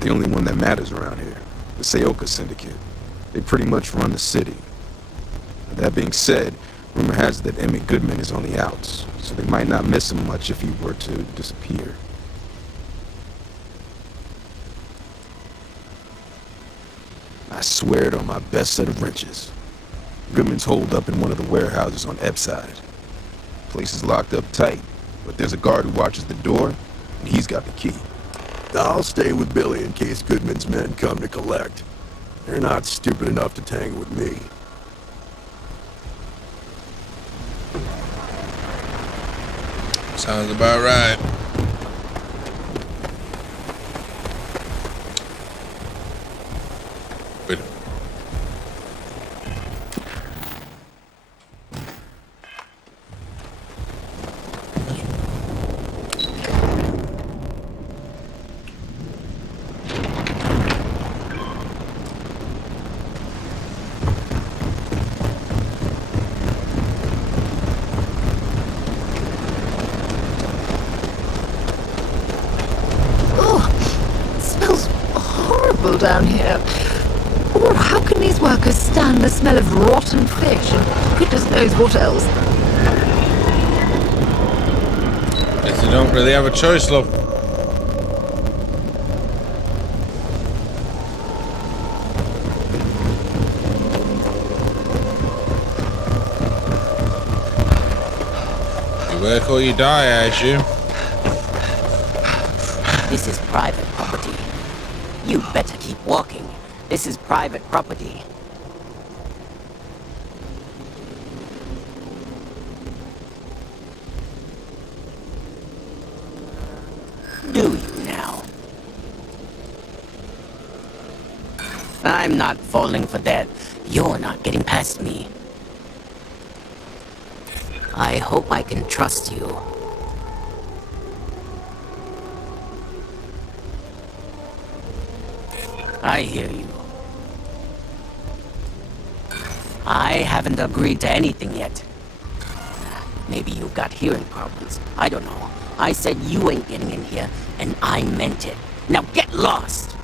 The only one that matters around here, the Seoka Syndicate. They pretty much run the city. That being said, Rumor has it that Emmett Goodman is on the outs, so they might not miss him much if he were to disappear. I swear it on my best set of wrenches. Goodman's holed up in one of the warehouses on Epside. Place is locked up tight, but there's a guard who watches the door, and he's got the key. I'll stay with Billy in case Goodman's men come to collect. They're not stupid enough to tangle with me. Sounds about right. Wait. Down here. Or how can these workers stand the smell of rotten fish and goodness knows what else? Guess they don't really have a choice, love. You work or you die, I assume. This is private property. You better keep walking. This is private property. Do you now? I'm not falling for that. You're not getting past me. I hope I can trust you. I hear you. I haven't agreed to anything yet. Maybe you've got hearing problems. I don't know. I said you ain't getting in here, and I meant it. Now get lost!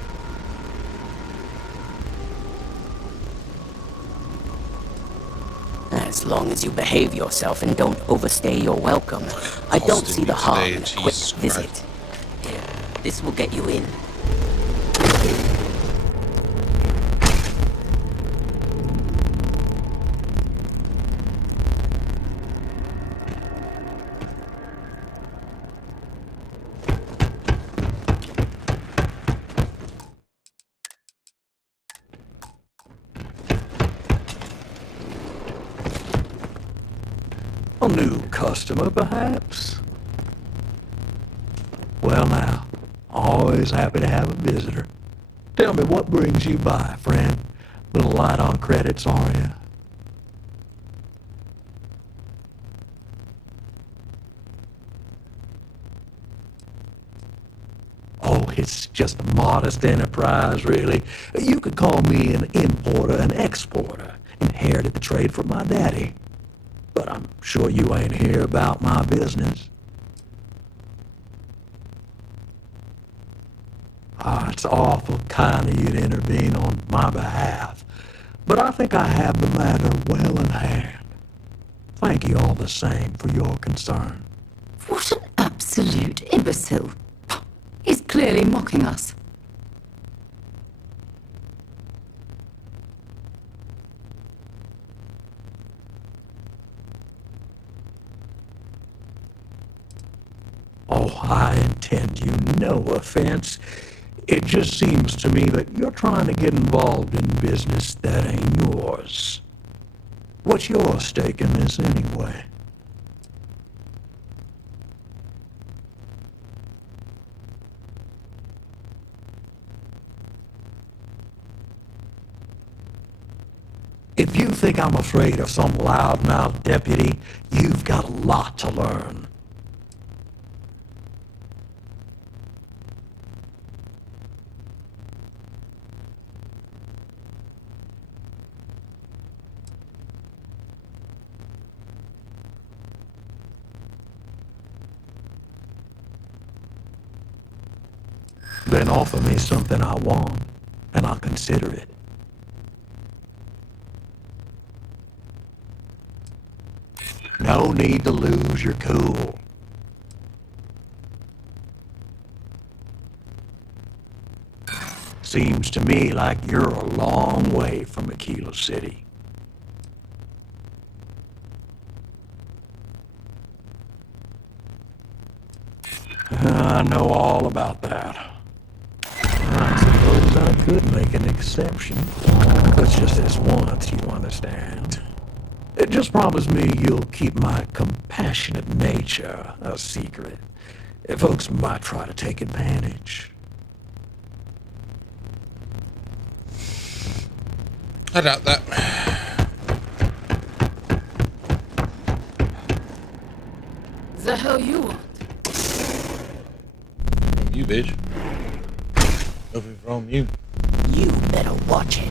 As long as you behave yourself and don't overstay your welcome, I don't see the harm in a quick visit. Here, this will get you in. A new customer, perhaps? Well now, always happy to have a visitor. Tell me, what brings you by, friend? Little light on credits, are you? Oh, it's just a modest enterprise, really. You could call me an importer and exporter. Inherited the trade from my daddy. But I'm sure you ain't here about my business. It's awful kind of you to intervene on my behalf. But I think I have the matter well in hand. Thank you all the same for your concern. What an absolute imbecile. He's clearly mocking us. Oh, I intend you no offense. It just seems to me that you're trying to get involved in business that ain't yours. What's your stake in this anyway? If you think I'm afraid of some loudmouth deputy, you've got a lot to learn. Then offer me something I want, and I'll consider it. No need to lose your cool. Seems to me like you're a long way from Aquila City. I know all about that. I suppose I could make an exception. But just this once, you understand. Just promise me you'll keep my compassionate nature a secret. Folks might try to take advantage. I doubt that. The hell you want? From you, bitch. Nothing from you. You better watch it.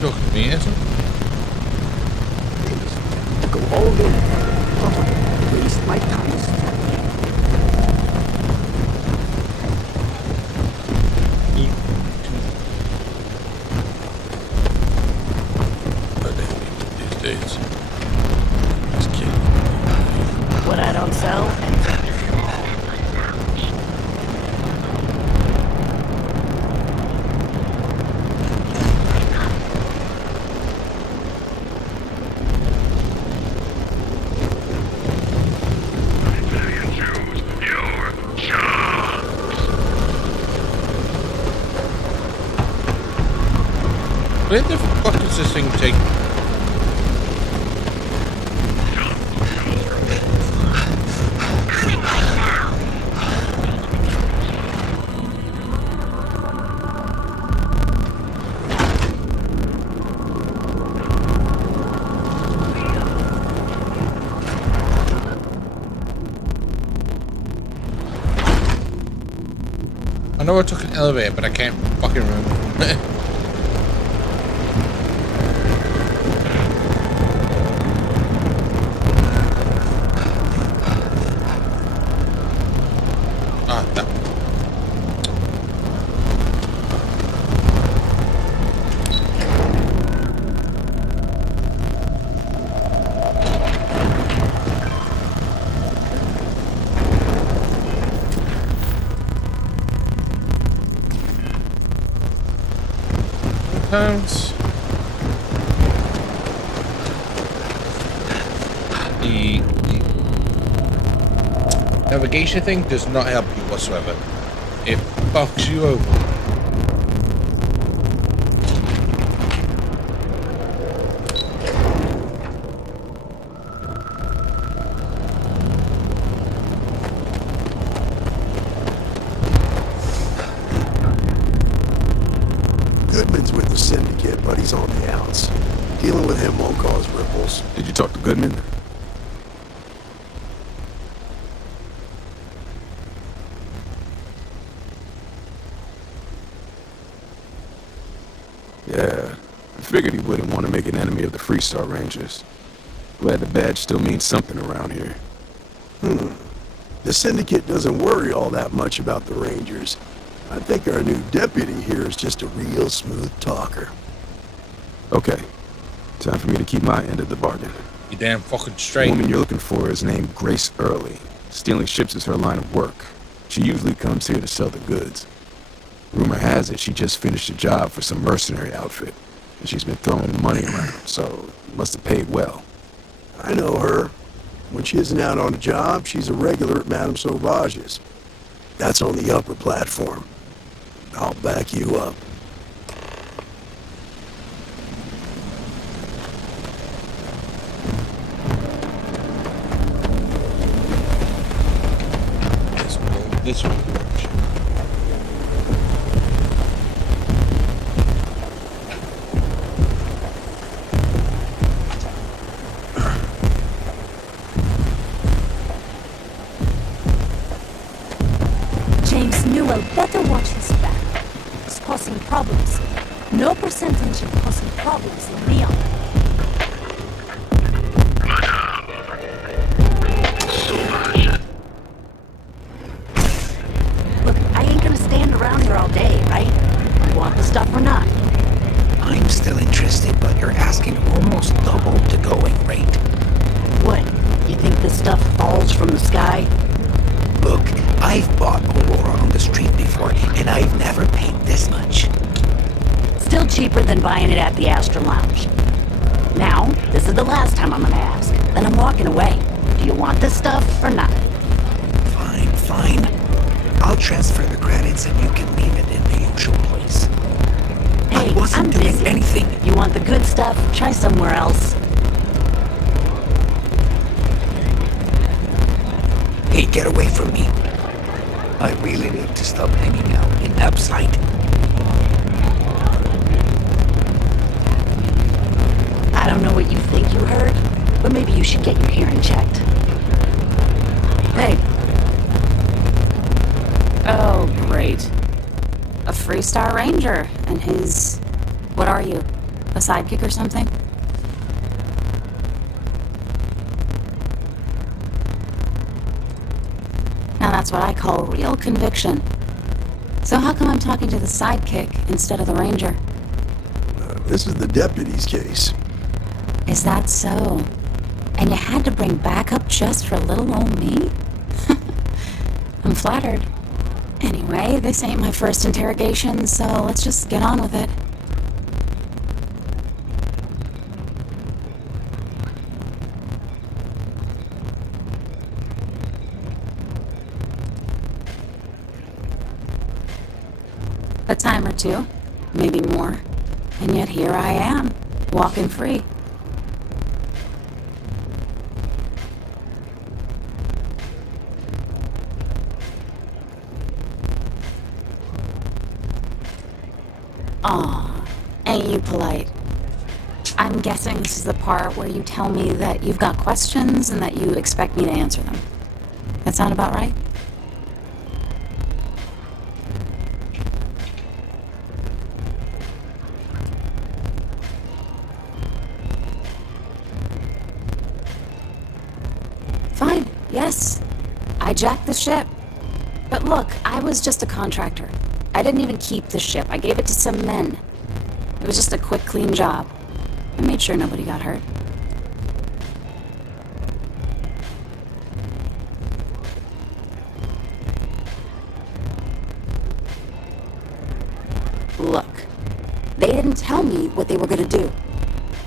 Talking to me, handsome? Go all in. LastLightPlays. These days. Just kidding. What I don't sell, Where the fuck does this thing take? I know I took an elevator, but I can't fucking remember. Sometimes the navigation thing does not help you whatsoever. It fucks you over. Goodman's with the syndicate, but he's on the outs. Dealing with him won't cause ripples. Did you talk to Goodman? Yeah, I figured he wouldn't want to make an enemy of the Freestar Rangers. Glad the badge still means something around here. The syndicate doesn't worry all that much about the Rangers. I think our new deputy here is just a real smooth talker. Okay, time for me to keep my end of the bargain. You damn fucking straight. The woman you're looking for is named Grace Early. Stealing ships is her line of work. She usually comes here to sell the goods. Rumor has it she just finished a job for some mercenary outfit, and she's been throwing money around, so must have paid well. I know her. When she isn't out on a job, she's a regular at Madame Sauvage's. That's on the upper platform. I'll back you up. Let's go this way. James Newell better watch his back. It's causing problems. No percentage of causing problems in Leon. Look, I ain't gonna stand around here all day, right? You want the stuff or not? I'm still interested, but you're asking almost double the going rate. What? You think this stuff falls from the sky? Look, I've bought Aurora on the street before, and I've never paid this much. Still cheaper than buying it at the Astra Lounge. Now, this is the last time I'm gonna ask. Then I'm walking away. Do you want this stuff or not? Fine. I'll transfer the credits and you can leave it in the usual place. Hey, I wasn't doing busy. anything. You want the good stuff? Try somewhere else. Hey, get away from me. I really need to stop hanging out in Upside. I don't know what you think you heard, but maybe you should get your hearing checked. Hey. Oh, great. A Freestar Ranger and his... What are you? A sidekick or something? Now that's what I call real conviction. So how come I'm talking to the sidekick instead of the Ranger? This is the deputy's case. Is that so? And you had to bring backup just for little old me? I'm flattered. Anyway, this ain't my first interrogation, so let's just get on with it. A time or two, maybe more. And yet here I am, walking free. Aw, ain't you polite? I'm guessing this is the part where you tell me that you've got questions and that you expect me to answer them. That sound about right? Fine, yes. I jacked the ship. But look, I was just a contractor. I didn't even keep the ship. I gave it to some men. It was just a quick, clean job. I made sure nobody got hurt. Look, they didn't tell me what they were gonna do.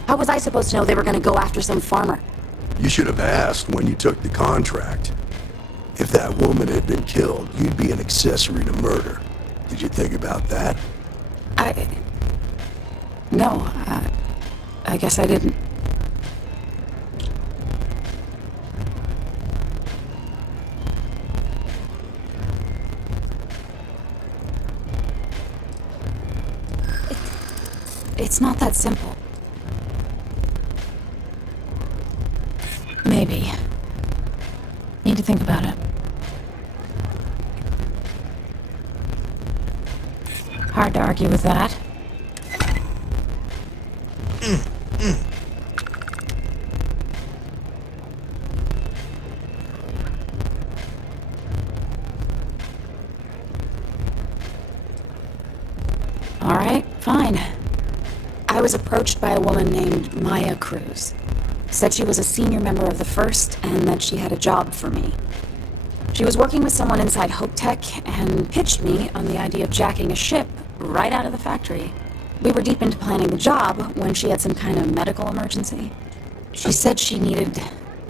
How was I supposed to know they were gonna go after some farmer? You should have asked when you took the contract. If that woman had been killed, you'd be an accessory to murder. Did you think about that? No, I guess I didn't. It's not that simple. Maybe. Need to think about it. Hard to argue with that. All right, fine. I was approached by a woman named Maya Cruz. Said she was a senior member of the First and that she had a job for me. She was working with someone inside Hope Tech and pitched me on the idea of jacking a ship right out of the factory. We were deep into planning the job when she had some kind of medical emergency. She said she needed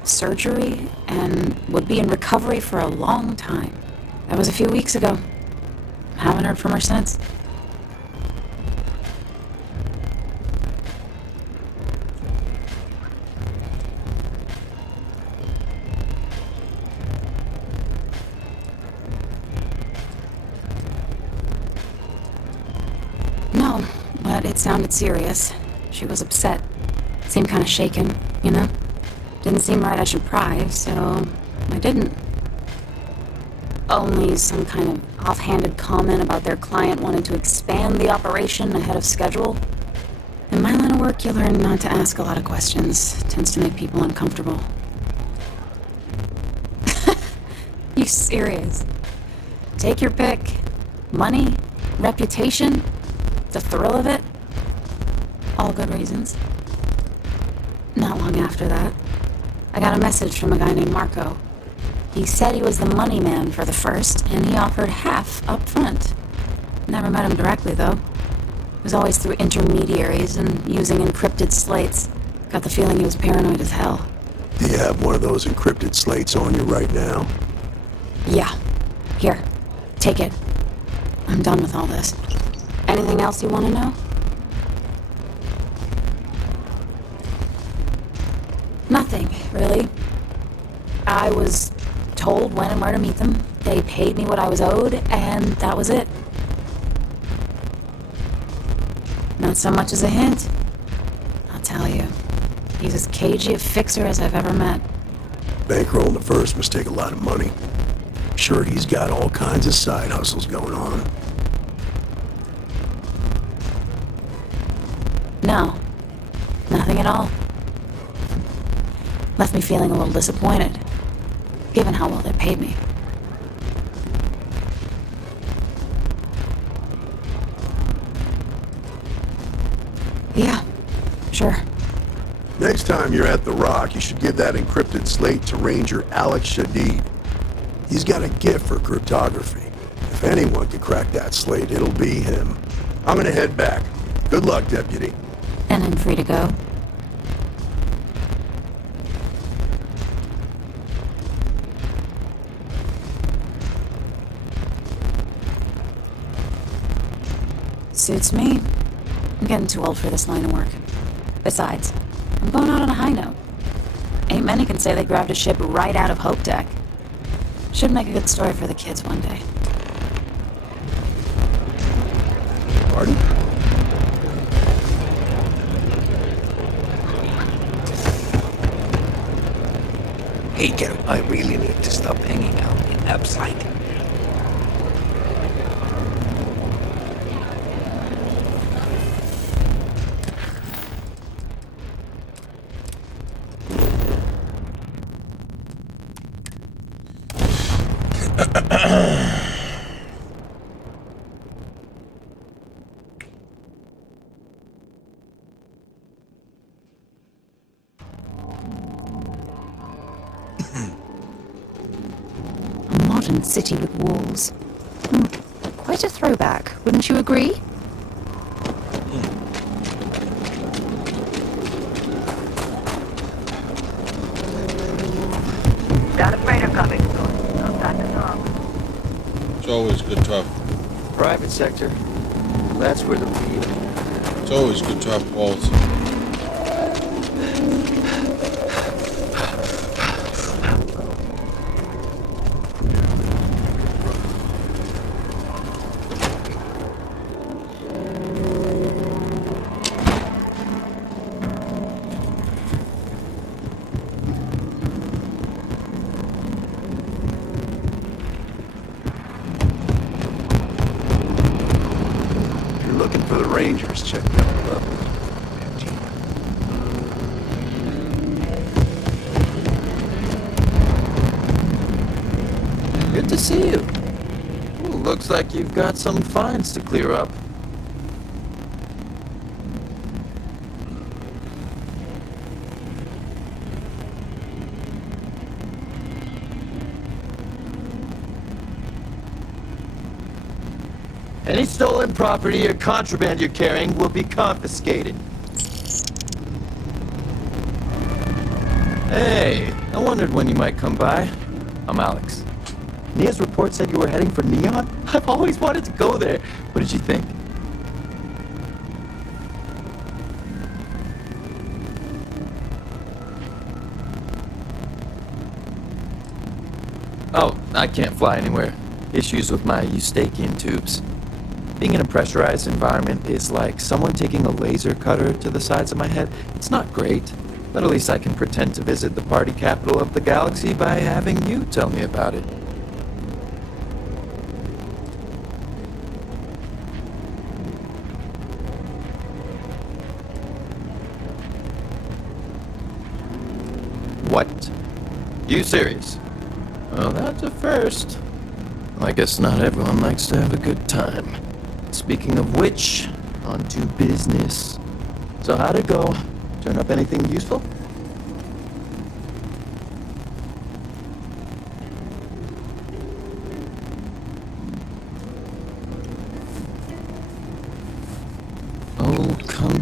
surgery and would be in recovery for a long time. That was a few weeks ago. Haven't heard from her since. No, but it sounded serious. She was upset. Seemed kind of shaken, you know? Didn't seem right I should pry, so I didn't. Only some kind of offhanded comment about their client wanting to expand the operation ahead of schedule. In my line of work, you learn not to ask a lot of questions. Tends to make people uncomfortable. You serious? Take your pick. Money? Reputation? The thrill of it? All good reasons. Not long after that, I got a message from a guy named Marco. He said he was the money man for the first, and he offered half up front. Never met him directly, though. It was always through intermediaries and using encrypted slates. Got the feeling he was paranoid as hell. Do you have one of those encrypted slates on you right now? Yeah. Here. Take it. I'm done with all this. Anything else you want to know? Nothing, really. I was told when and where to meet them. They paid me what I was owed, and that was it. Not so much as a hint. I'll tell you. He's as cagey a fixer as I've ever met. Bankrolling the first must take a lot of money. Sure, he's got all kinds of side hustles going on. No. Nothing at all. Left me feeling a little disappointed, given how well they paid me. Yeah, sure. Next time you're at the Rock, you should give that encrypted slate to Ranger Alex Shadid. He's got a gift for cryptography. If anyone can crack that slate, it'll be him. I'm gonna head back. Good luck, Deputy. And I'm free to go. Suits me. I'm getting too old for this line of work. Besides, I'm going out on a high note. Ain't many can say they grabbed a ship right out of Hope Deck. Should make a good story for the kids one day. Pardon? Hey, Gary, I really need to stop hanging out in Upside. A modern city with walls. Quite a throwback, wouldn't you agree? Got a freighter coming. Outside the top. It's always good to have. Private sector. That's where the real. It's always good to have walls. Looking for the Rangers, check them up. Good to see you. Ooh, looks like you've got some fines to clear up. Any stolen property or contraband you're carrying will be confiscated. Hey, I wondered when you might come by. I'm Alex. Nia's report said you were heading for Neon? I've always wanted to go there. What did you think? Oh, I can't fly anywhere. Issues with my Eustachian tubes. Being in a pressurized environment is like someone taking a laser cutter to the sides of my head. It's not great, but at least I can pretend to visit the party capital of the galaxy by having you tell me about it. What? You serious? Well, that's a first. I guess not everyone likes to have a good time. Speaking of which, on to business. So how'd it go? Turn up anything useful?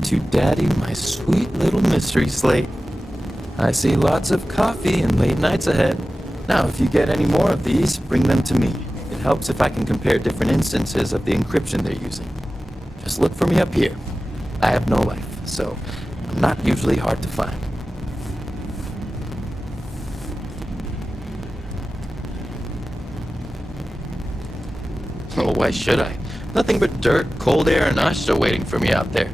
to Daddy my sweet little mystery slate. I see lots of coffee and late nights ahead. Now, if you get any more of these, bring them to me. It helps if I can compare different instances of the encryption they're using. Just look for me up here. I have no life, so I'm not usually hard to find. Oh, why should I? Nothing but dirt, cold air, and Ashta waiting for me out there.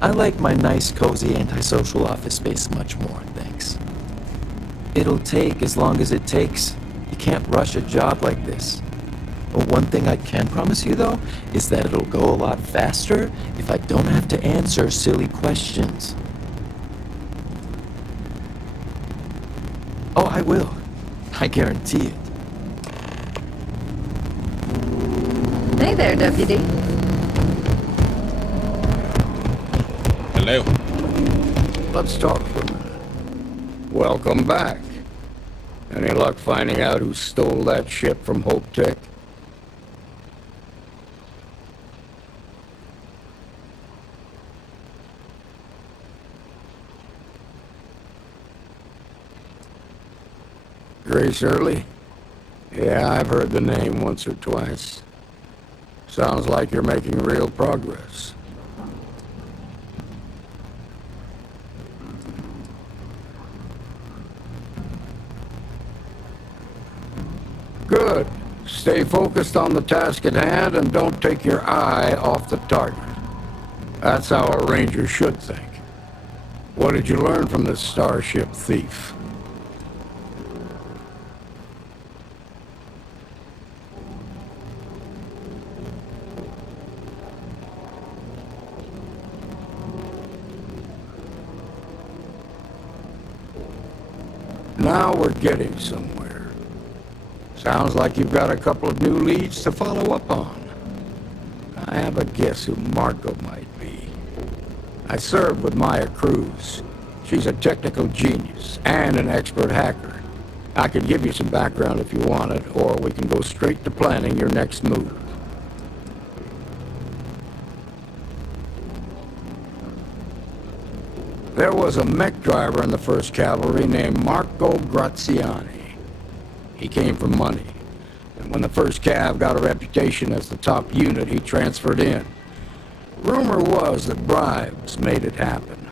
I like my nice, cozy, antisocial office space much more, thanks. It'll take as long as it takes. You can't rush a job like this. But one thing I can promise you, though, is that it'll go a lot faster if I don't have to answer silly questions. Oh, I will. I guarantee it. Hey there, Deputy. Hello. Let's talk for a minute. Welcome back. Any luck finding out who stole that ship from Hope Tech? Grace Early? Yeah, I've heard the name once or twice. Sounds like you're making real progress. Good. Stay focused on the task at hand and don't take your eye off the target. That's how a ranger should think. What did you learn from this starship thief? Now we're getting somewhere. Sounds like you've got a couple of new leads to follow up on. I have a guess who Marco might be. I served with Maya Cruz. She's a technical genius and an expert hacker. I could give you some background if you want it, or we can go straight to planning your next move. There was a mech driver in the 1st Cavalry named Marco Graziani. He came from money, and when the 1st Cav got a reputation as the top unit, he transferred in. Rumor was that bribes made it happen.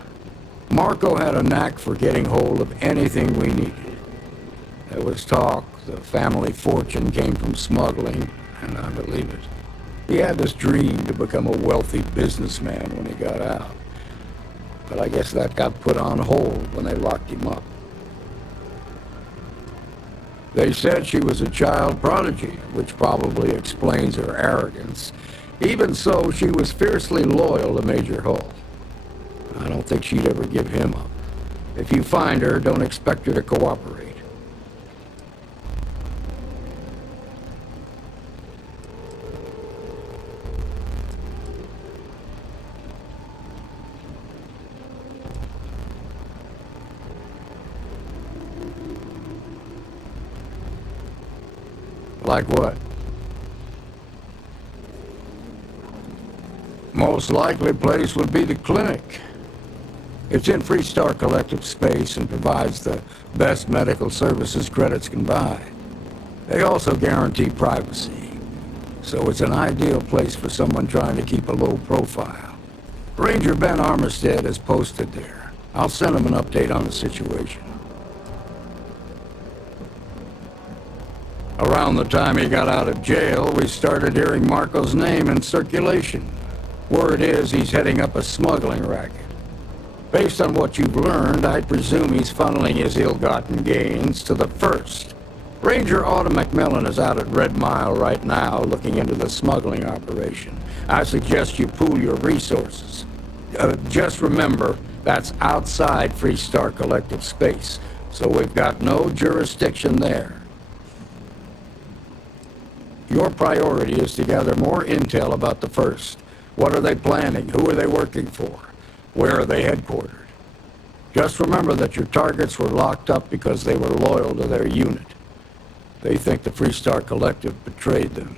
Marco had a knack for getting hold of anything we needed. There was talk the family fortune came from smuggling, and I believe it. He had this dream to become a wealthy businessman when he got out. But I guess that got put on hold when they locked him up. They said she was a child prodigy, which probably explains her arrogance. Even so, she was fiercely loyal to Major Hull. I don't think she'd ever give him up. If you find her, don't expect her to cooperate. Like what? Most likely place would be the clinic. It's in Freestar collective space and provides the best medical services credits can buy. They also guarantee privacy, so it's an ideal place for someone trying to keep a low profile. Ranger Ben Armistead is posted there. I'll send him an update on the situation. Around the time he got out of jail, we started hearing Marco's name in circulation. Word is he's heading up a smuggling racket. Based on what you've learned, I presume he's funneling his ill-gotten gains to the 1st. Ranger Autumn McMillan is out at Red Mile right now looking into the smuggling operation. I suggest you pool your resources. Just remember, that's outside Freestar collective space, so we've got no jurisdiction there. Your priority is to gather more intel about the 1st. What are they planning? Who are they working for? Where are they headquartered? Just remember that your targets were locked up because they were loyal to their unit. They think the Freestar Collective betrayed them.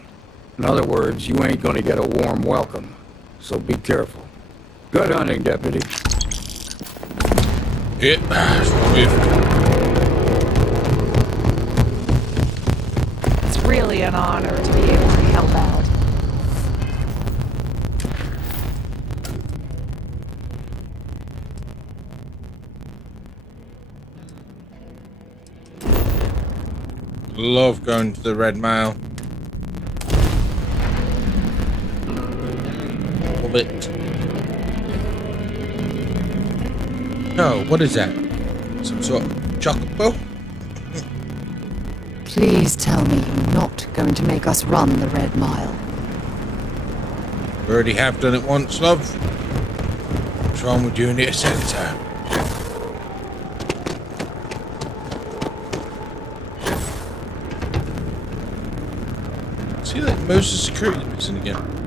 In other words, you ain't gonna get a warm welcome, so be careful. Good hunting, Deputy. Yeah, that's what we've... It's really an honor to be able to help out. Love going to the Red Mile. Love it. No, what is that? Some sort of chocobo? Please tell me you're not going to make us run the Red Mile. We already have done it once, love. What's wrong with you in the centre? See that most of security missing again.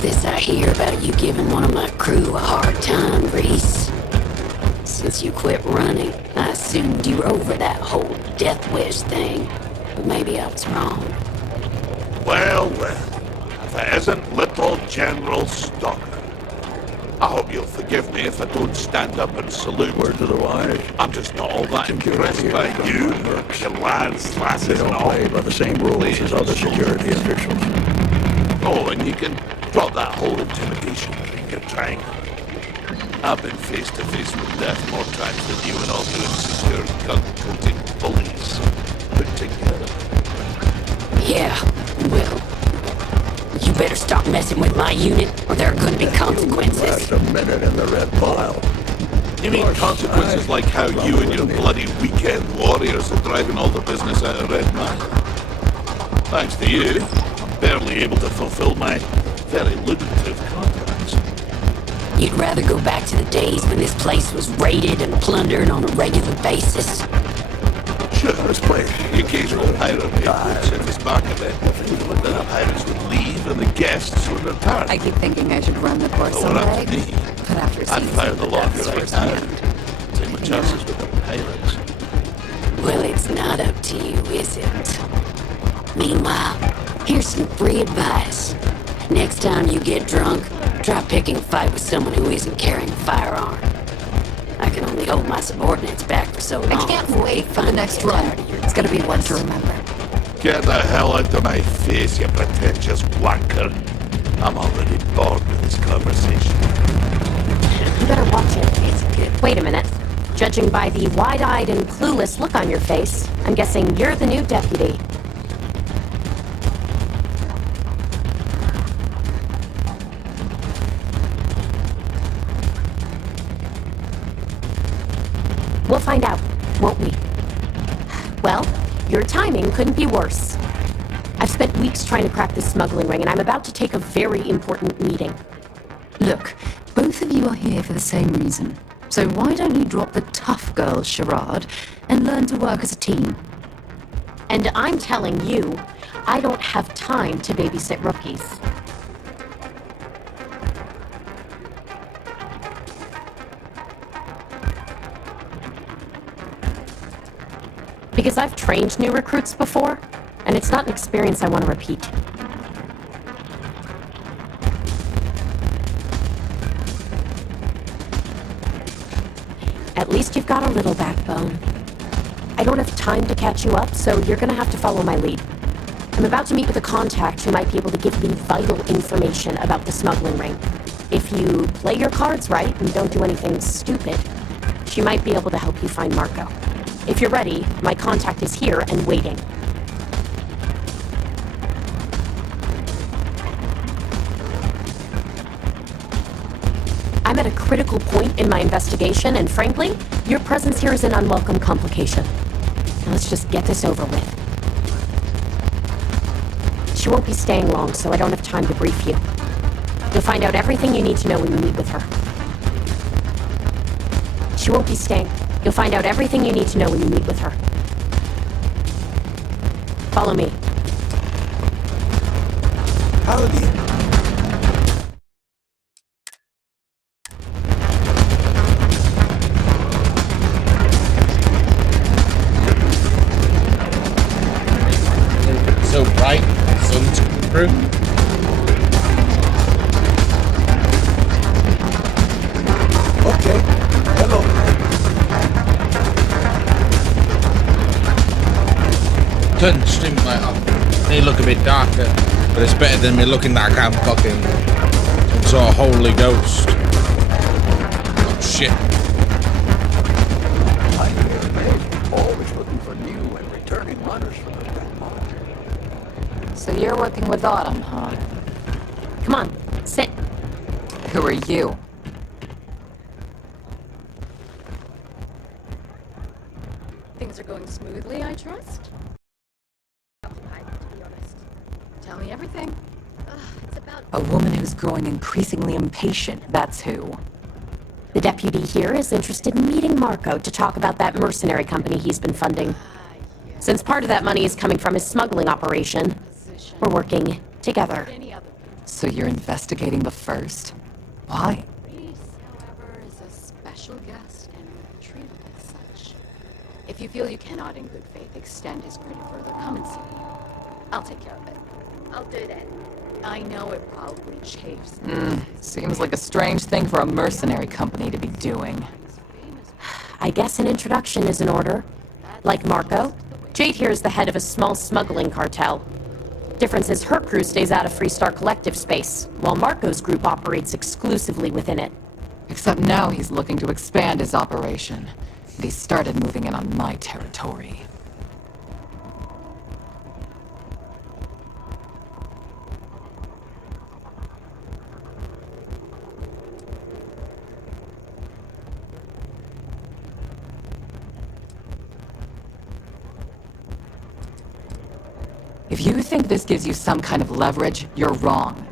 This I hear about you giving one of my crew a hard time, Reese. Since you quit running, I assumed you were over that whole death wish thing. But maybe I was wrong. Well, if it isn't little General Stocker. I hope you'll forgive me if I don't stand up and salute. Word to the wise. I'm just not all that impressed by you, your lads, lasses, They and don't all. play by the same rules as other security officials. Oh, and you can drop that whole intimidation thing you're trying. I've been face to face with death more times than you and all your insecure, gun-toting bullies put together. Yeah, well, you better stop messing with my unit, or there are going to be consequences. Last a minute in the Red Mile. You mean consequences like how you and your bloody weekend warriors are driving all the business out of Red Mile? Thanks to you, I'm barely able to fulfill my very lucrative contracts. You'd rather go back to the days when this place was raided and plundered on a regular basis? Sure, let's play. The occasional pirate would send us back a bit. But then the pirates would leave and the guests would return. I keep thinking I should run the course So what up to someday. me? But after I'd seeing fire some the of lot deaths right now. firsthand. Take my chances with the pirates. Well, it's not up to you, is it? Meanwhile, here's some free advice. Next time you get drunk, try picking a fight with someone who isn't carrying a firearm. I can only hold my subordinates back for so long. I can't wait for the next run. It's gonna be one to remember. Get the hell out of my face, you pretentious wanker. I'm already bored with this conversation. You better watch it. Wait a minute. Judging by the wide-eyed and clueless look on your face, I'm guessing you're the new deputy. We'll find out, won't we? Well, your timing couldn't be worse. I've spent weeks trying to crack this smuggling ring, and I'm about to take a very important meeting. Look, both of you are here for the same reason. So why don't you drop the tough girl charade and learn to work as a team? And I'm telling you, I don't have time to babysit rookies. Because I've trained new recruits before, and it's not an experience I want to repeat. At least you've got a little backbone. I don't have time to catch you up, so you're gonna have to follow my lead. I'm about to meet with a contact who might be able to give me vital information about the smuggling ring. If you play your cards right and don't do anything stupid, she might be able to help you find Marco. If you're ready, my contact is here and waiting. I'm at a critical point in my investigation, and frankly, your presence here is an unwelcome complication. Now let's just get this over with. She won't be staying long, so I don't have time to brief you. You'll find out everything you need to know when you meet with her. She won't be staying. You'll find out everything you need to know when you meet with her. Follow me. Howdy. So bright, sun's through. Okay. Hello. Turn stream light off. They look a bit darker, but it's better than me looking like I'm fucking some sort of holy ghost. Oh shit. Always looking for new and returning runners for the Red Monitor. So you're working with Autumn, huh? Come on, sit. Who are you? Things are going smoothly, I trust? To be honest. Tell me everything. It's about... A woman who's growing increasingly impatient, that's who. The deputy here is interested in meeting Marco to talk about that mercenary company he's been funding. Since part of that money is coming from his smuggling operation, we're working together. So you're investigating the first? Why? Reese, however, is a special guest and treated as such. If you feel you cannot in good faith extend his credit further, come and see me. I'll take care of it. I'll do that. I know it probably chafes. Seems like a strange thing for a mercenary company to be doing. I guess an introduction is in order. Like Marco, Jade here is the head of a small smuggling cartel. Difference is her crew stays out of Freestar collective space, while Marco's group operates exclusively within it. Except now he's looking to expand his operation. And he started moving in on my territory. If you think this gives you some kind of leverage, you're wrong.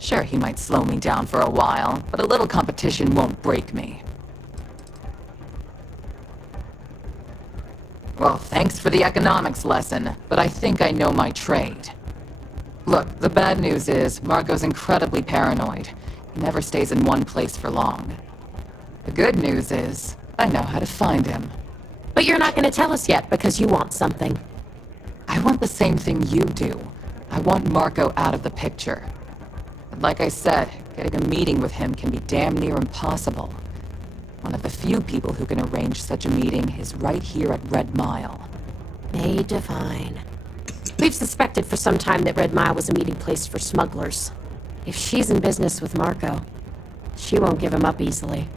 Sure, he might slow me down for a while, but a little competition won't break me. Well, thanks for the economics lesson, but I think I know my trade. Look, the bad news is, Marco's incredibly paranoid. He never stays in one place for long. The good news is, I know how to find him. But you're not going to tell us yet because you want something. I want the same thing you do. I want Marco out of the picture. But like I said, getting a meeting with him can be damn near impossible. One of the few people who can arrange such a meeting is right here at Red Mile. May Divine. We've suspected for some time that Red Mile was a meeting place for smugglers. If she's in business with Marco, she won't give him up easily.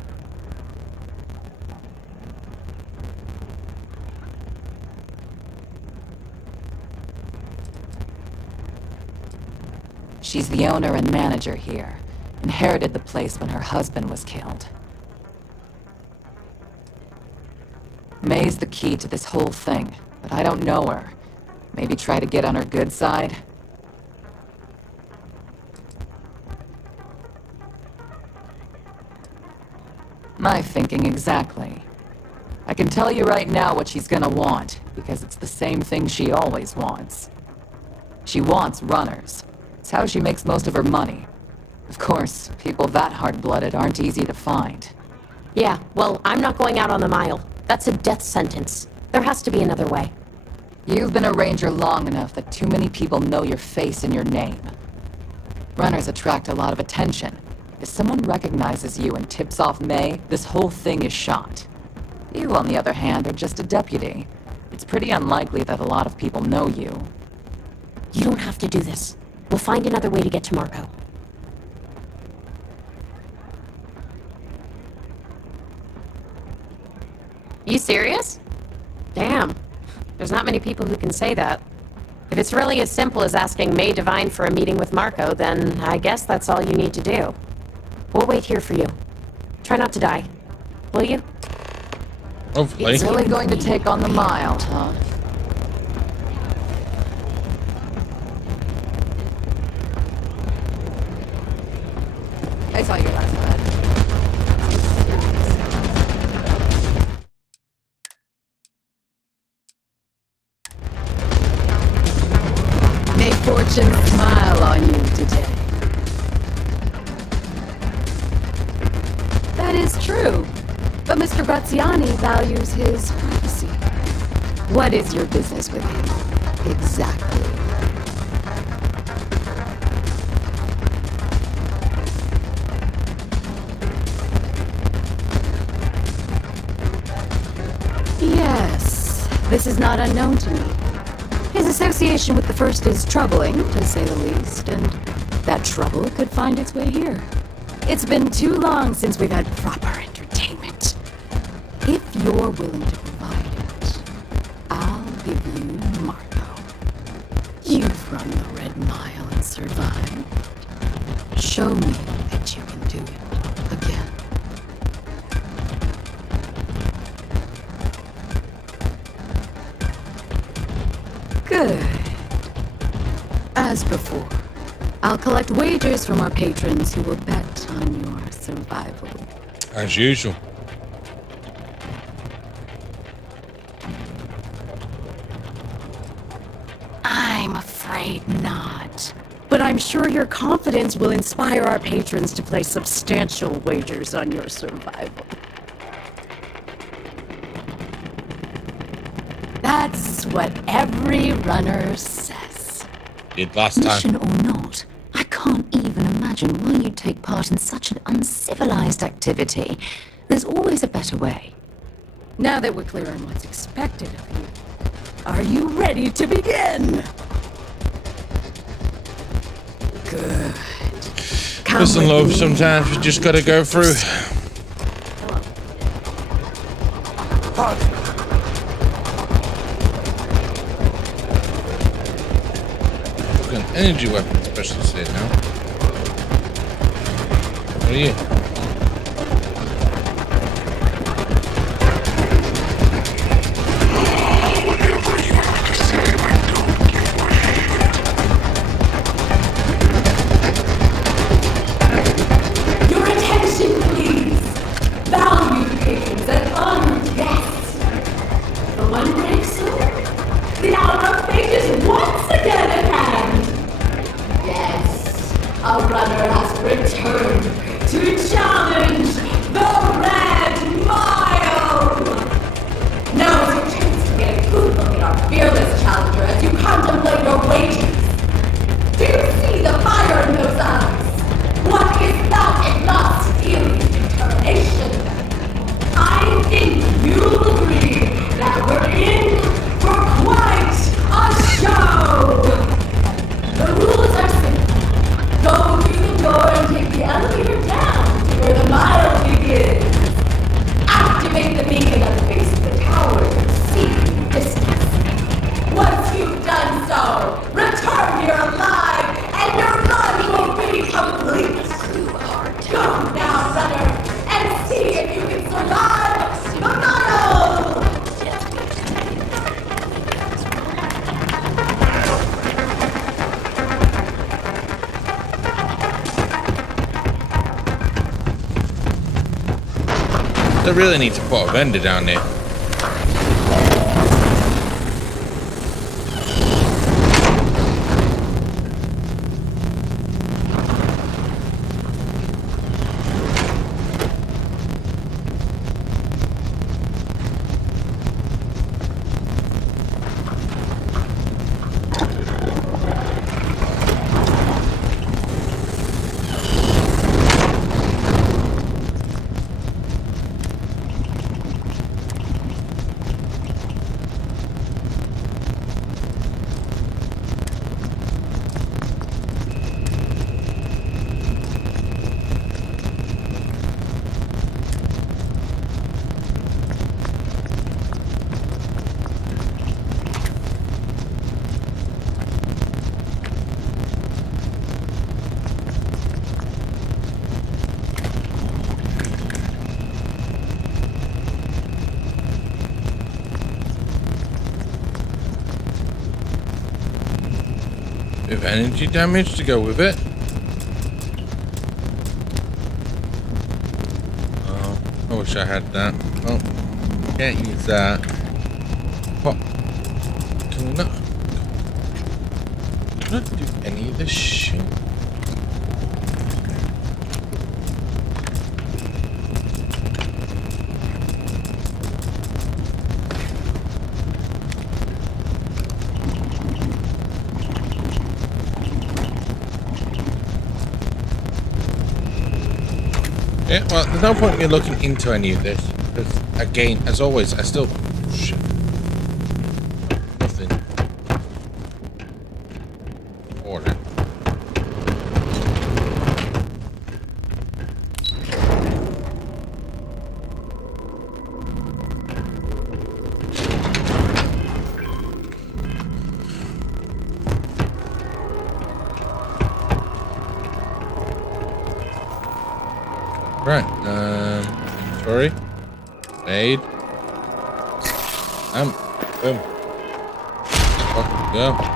She's the owner and manager here. Inherited the place when her husband was killed. May's the key to this whole thing, but I don't know her. Maybe try to get on her good side? My thinking exactly. I can tell you right now what she's gonna want, because it's the same thing she always wants. She wants runners. It's how she makes most of her money. Of course, people that hard-blooded aren't easy to find. Yeah, well, I'm not going out on the mile. That's a death sentence. There has to be another way. You've been a ranger long enough that too many people know your face and your name. Runners attract a lot of attention. If someone recognizes you and tips off May, this whole thing is shot. You, on the other hand, are just a deputy. It's pretty unlikely that a lot of people know you. You don't have to do this. We'll find another way to get to Marco. You serious? Damn. There's not many people who can say that. If it's really as simple as asking May Divine for a meeting with Marco, then I guess that's all you need to do. We'll wait here for you. Try not to die. Will you? Hopefully. It's really going to take on the mild, huh? I saw your last bed. May fortune smile on you today. That is true. But Mr. Graziani values his privacy. What is your business with him? Exactly. Yes, this is not unknown to me. His association with the First is troubling, to say the least, and that trouble could find its way here. It's been too long since we've had proper entertainment. If you're willing to provide it, I'll give you Marco. You've run the Red Mile and survived. Show me that you can do it again. Good. As before, I'll collect wagers from our patrons who will bet on your survival. As usual. I'm afraid not. But I'm sure your confidence will inspire our patrons to place substantial wagers on your survival. That's what every runner says. Did last time. Mission or not, I can't even imagine why you'd take part in such an uncivilized activity. There's always a better way. Now that we're clear on what's expected of you, are you ready to begin? Good. Listen, love, sometimes you just gotta go through. Look, an energy weapon specialist here now. What are you? They really need to put a vendor down there. of energy damage to go with it. Oh, I wish I had that. Oh, can't use that. What? Can we not do any of this shit? Yeah, well, there's no point in me looking into any of this, because, again, as always, I still... Shit. Nothing. Order. Right, sorry. Made. Boom. Fucking go.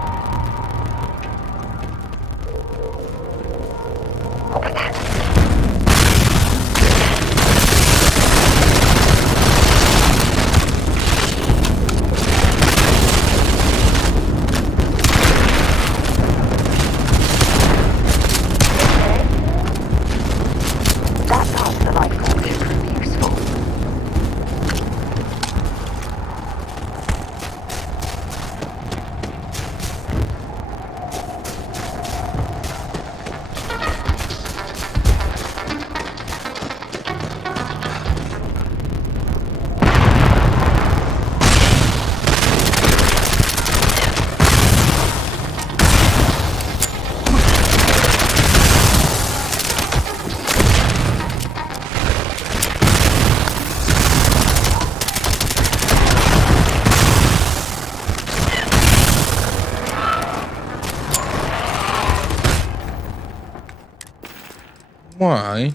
Why,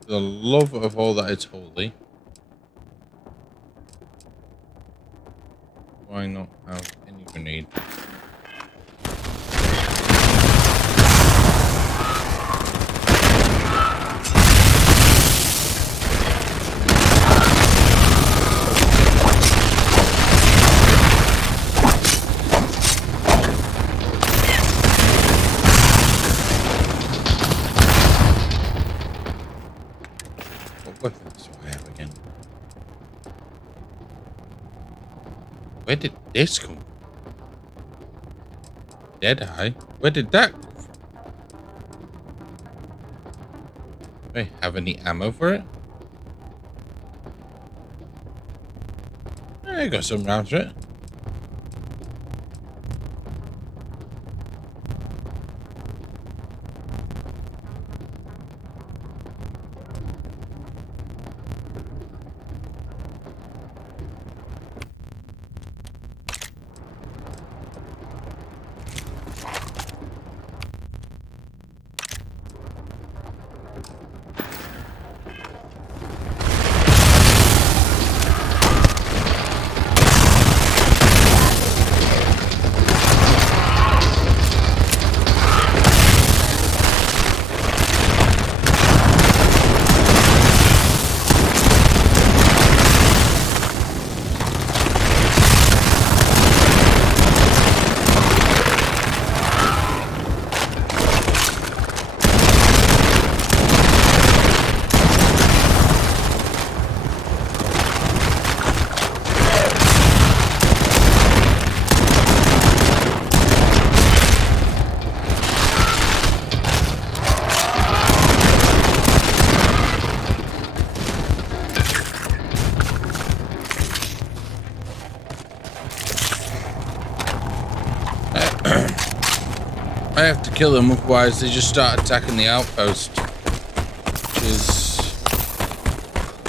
for the love of all that is holy, why not have any grenade? Weapons do I have again? Where did this come from? Deadeye? Where did that come from? Do I have any ammo for it? I got some rounds for it. I have to kill them, otherwise they just start attacking the outpost. Which is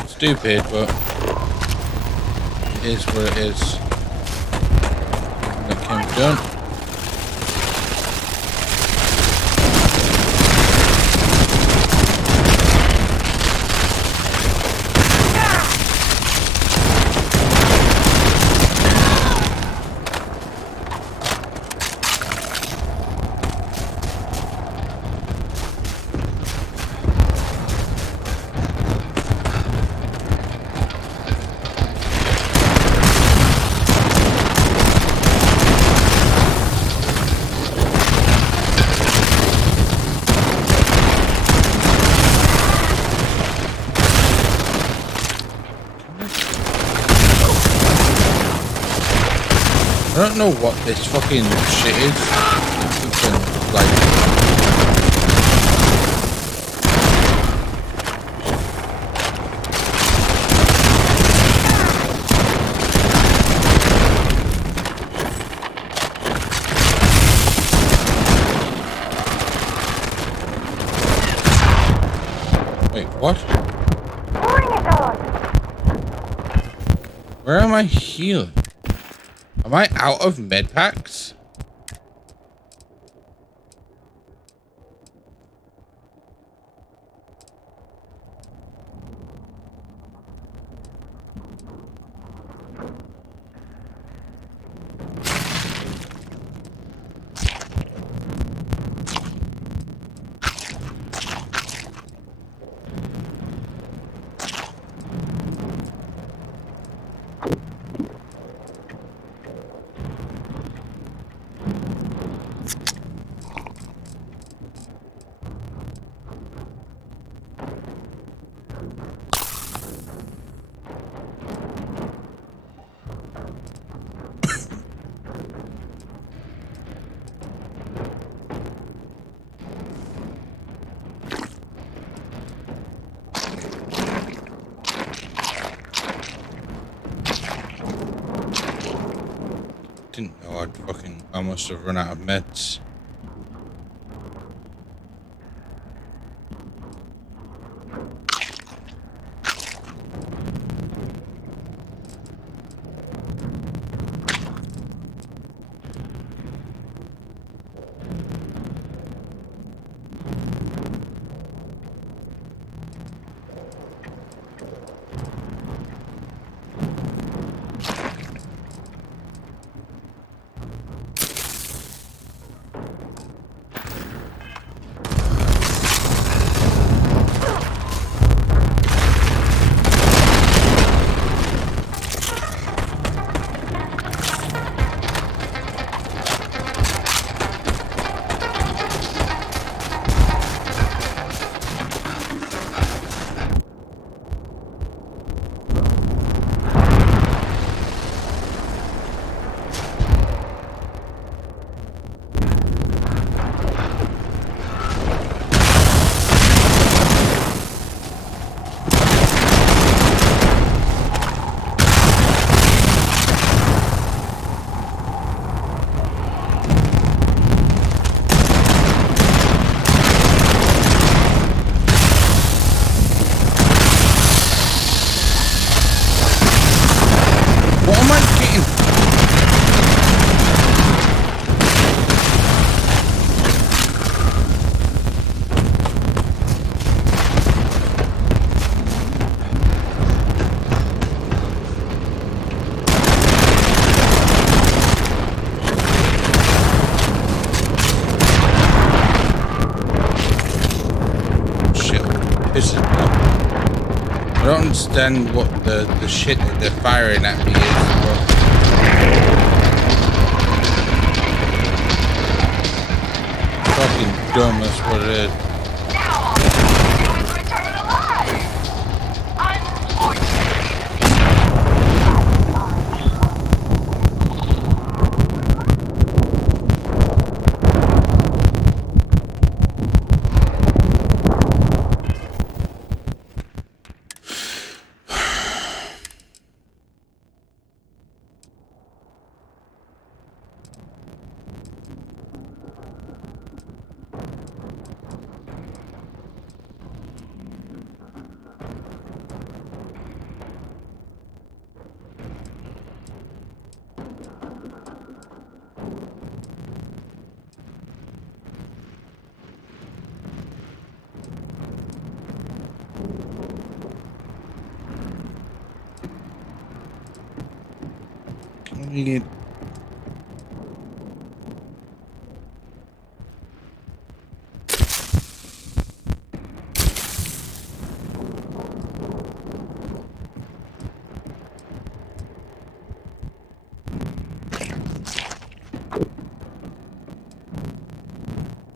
stupid, but it is what it is. That can be done. don't know what this fucking shit is. It's fucking, like... Wait, what? Where am I healed? Am I out of med packs? Didn't know I must have run out of meds. I don't understand what the shit that they're firing at me is. Fucking dumb, that's what it is.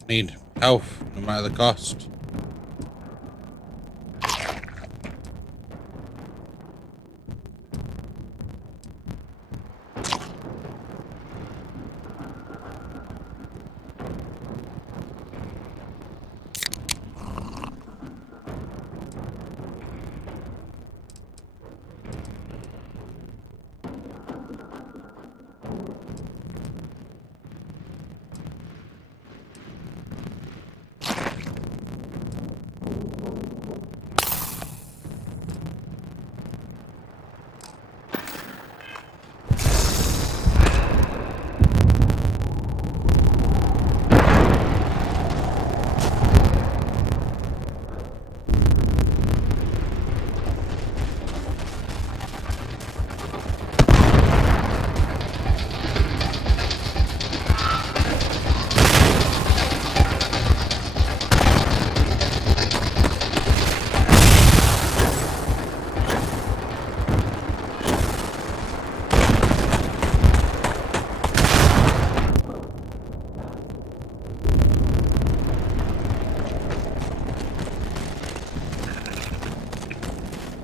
Need health, no matter the cost.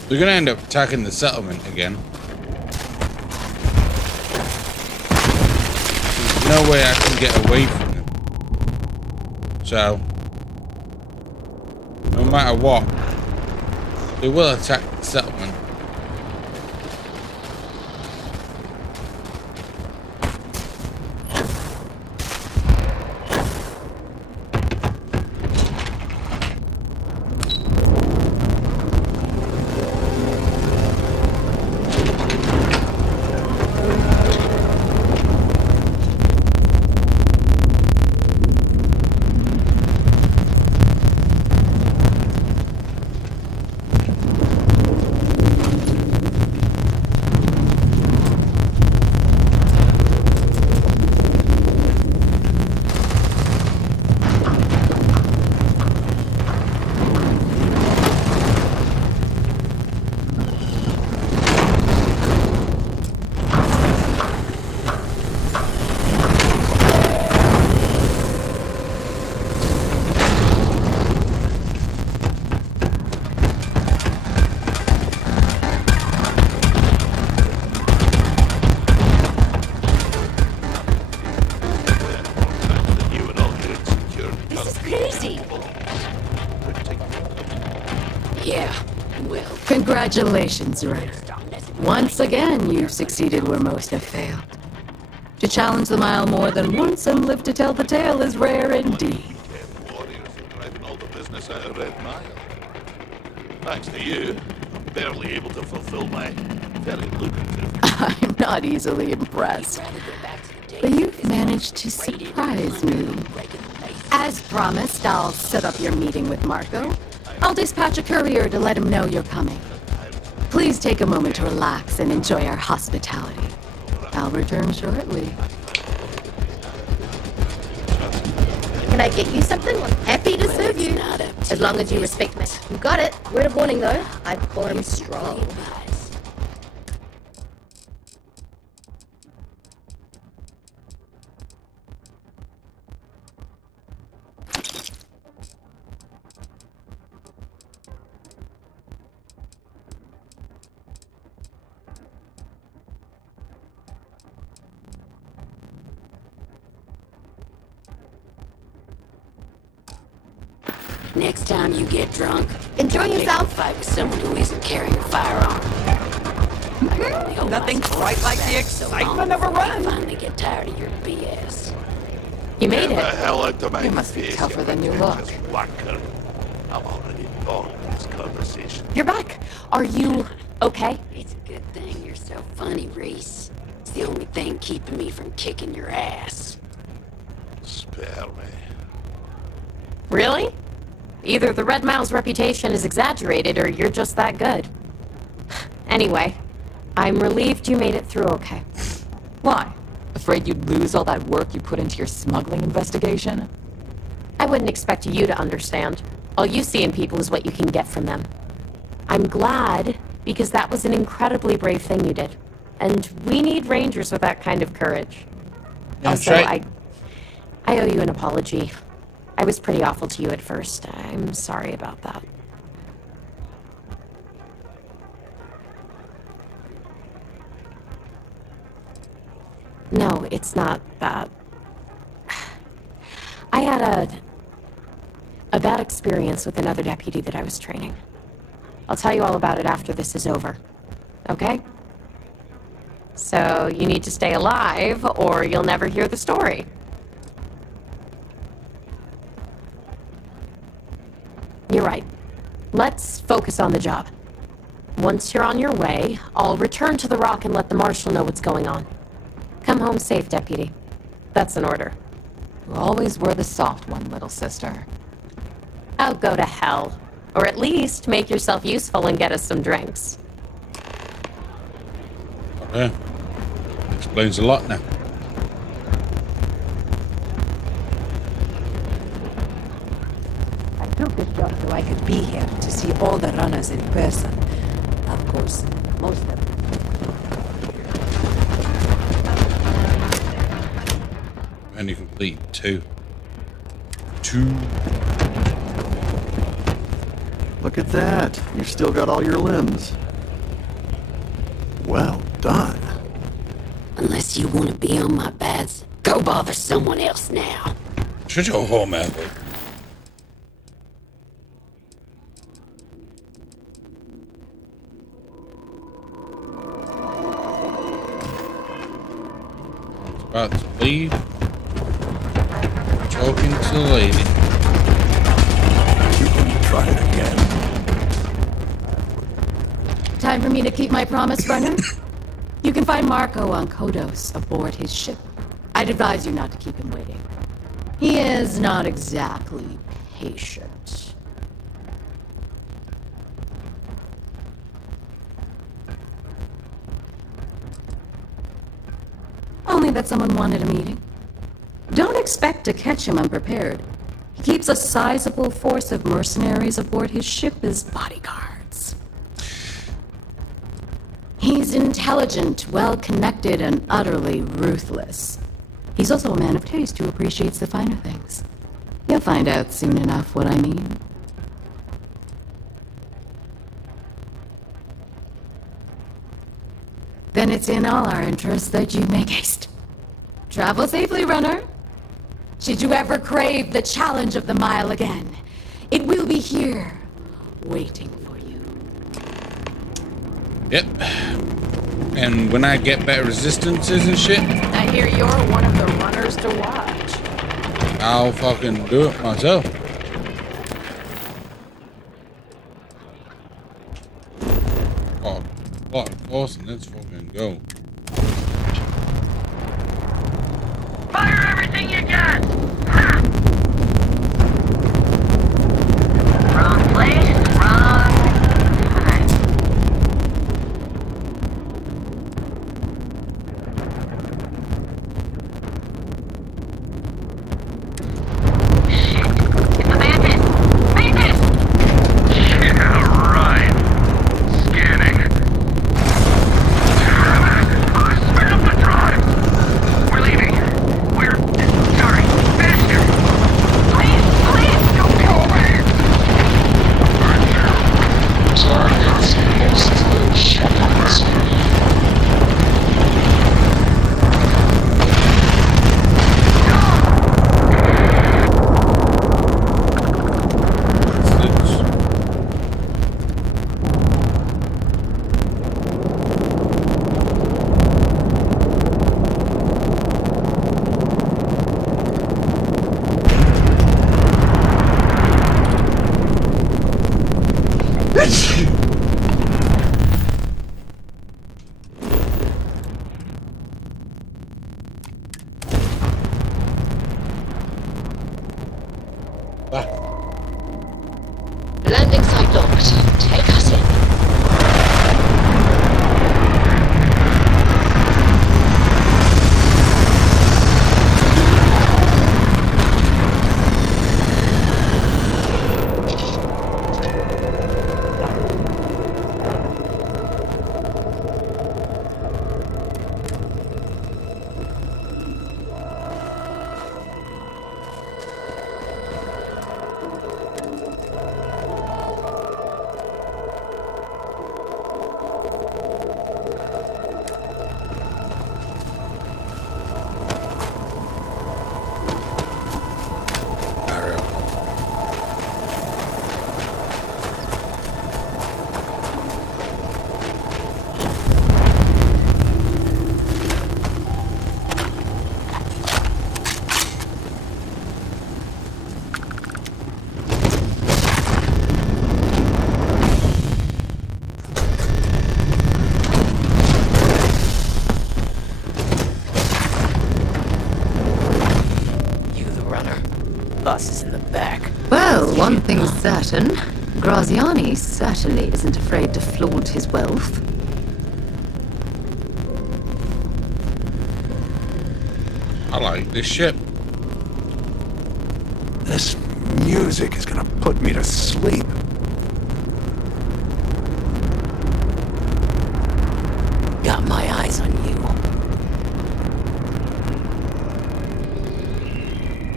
We're gonna end up attacking the settlement again. There's no way I can get away from them. So, no matter what, they will attack the settlement. Congratulations, Ryder. Once again, you've succeeded where most have failed. To challenge the mile more than once and live to tell the tale is rare indeed. Thanks to you, I'm barely able to fulfill my very lucrative... I'm not easily impressed. But you've managed to surprise me. As promised, I'll set up your meeting with Marco. I'll dispatch a courier to let him know you're coming. Please take a moment to relax and enjoy our hospitality. I'll return shortly. Can I get you something? I'm happy to serve you. As long as you respect me. You got it. Word of warning though, I call him strong. Next time you get drunk, enjoy yourself. Fight with someone who isn't carrying a firearm. Nothing quite like the excitement of a run. I finally get tired of your BS. You made Get the it. hell out of my You must be face, tougher you than you look. pretentious wanker. I'm already bored of this conversation. You're back. Are you okay? It's a good thing you're so funny, Reese. It's the only thing keeping me from kicking your ass. Spare me. Really? Either the Red Mile's reputation is exaggerated or you're just that good. Anyway, I'm relieved you made it through okay. Why? Afraid you'd lose all that work you put into your smuggling investigation? I wouldn't expect you to understand. All you see in people is what you can get from them. I'm glad, because that was an incredibly brave thing you did. And we need rangers with that kind of courage. That's Also, right. I owe you an apology. I was pretty awful to you at first. I'm sorry about that. No, it's not that. I had a bad experience with another deputy that I was training. I'll tell you all about it after this is over. Okay? So you need to stay alive or you'll never hear the story. You're right. Let's focus on the job. Once you're on your way, I'll return to the Rock and let the Marshal know what's going on. Come home safe, Deputy. That's an order. You always were the soft one, little sister. Oh, go to hell. Or at least make yourself useful and get us some drinks. Yeah. Explains a lot now. I took this job so I could be here to see all the runners in person. Of course, most of them. And you complete 2. Look at that. You've still got all your limbs. Well done. Unless you want to be on my beds, go bother someone else now. Shut your whole mouth. About to leave. Talking to the lady. You can try it again. Time for me to keep my promise, runner? You can find Marco on Kodos aboard his ship. I'd advise you not to keep him waiting. He is not exactly patient. Only that someone wanted a meeting. Don't expect to catch him unprepared. He keeps a sizable force of mercenaries aboard his ship as bodyguards. He's intelligent, well-connected, and utterly ruthless. He's also a man of taste who appreciates the finer things. You'll find out soon enough what I mean. Then it's in all our interests that you make haste. Travel safely, runner. Should you ever crave the challenge of the mile again, it will be here, waiting for you. Yep. And when I get better resistances and shit, I hear you're one of the runners to watch. I'll fucking do it myself. Oh, fuck, awesome. Let's fucking go. Fire everything you got! Wrong place, wrong time. Shit, it's a bandit! Bandit! Yeah, right. Scanning. Speed up the drive! We're leaving. Sorry, faster! Please, don't kill me! Targets mostly shepherds. Landing site locked. Take us in. Us is in the back. Well, one thing's certain. Graziani certainly isn't afraid to flaunt his wealth. I like this ship. This music is gonna put me to sleep. Got my eyes on you.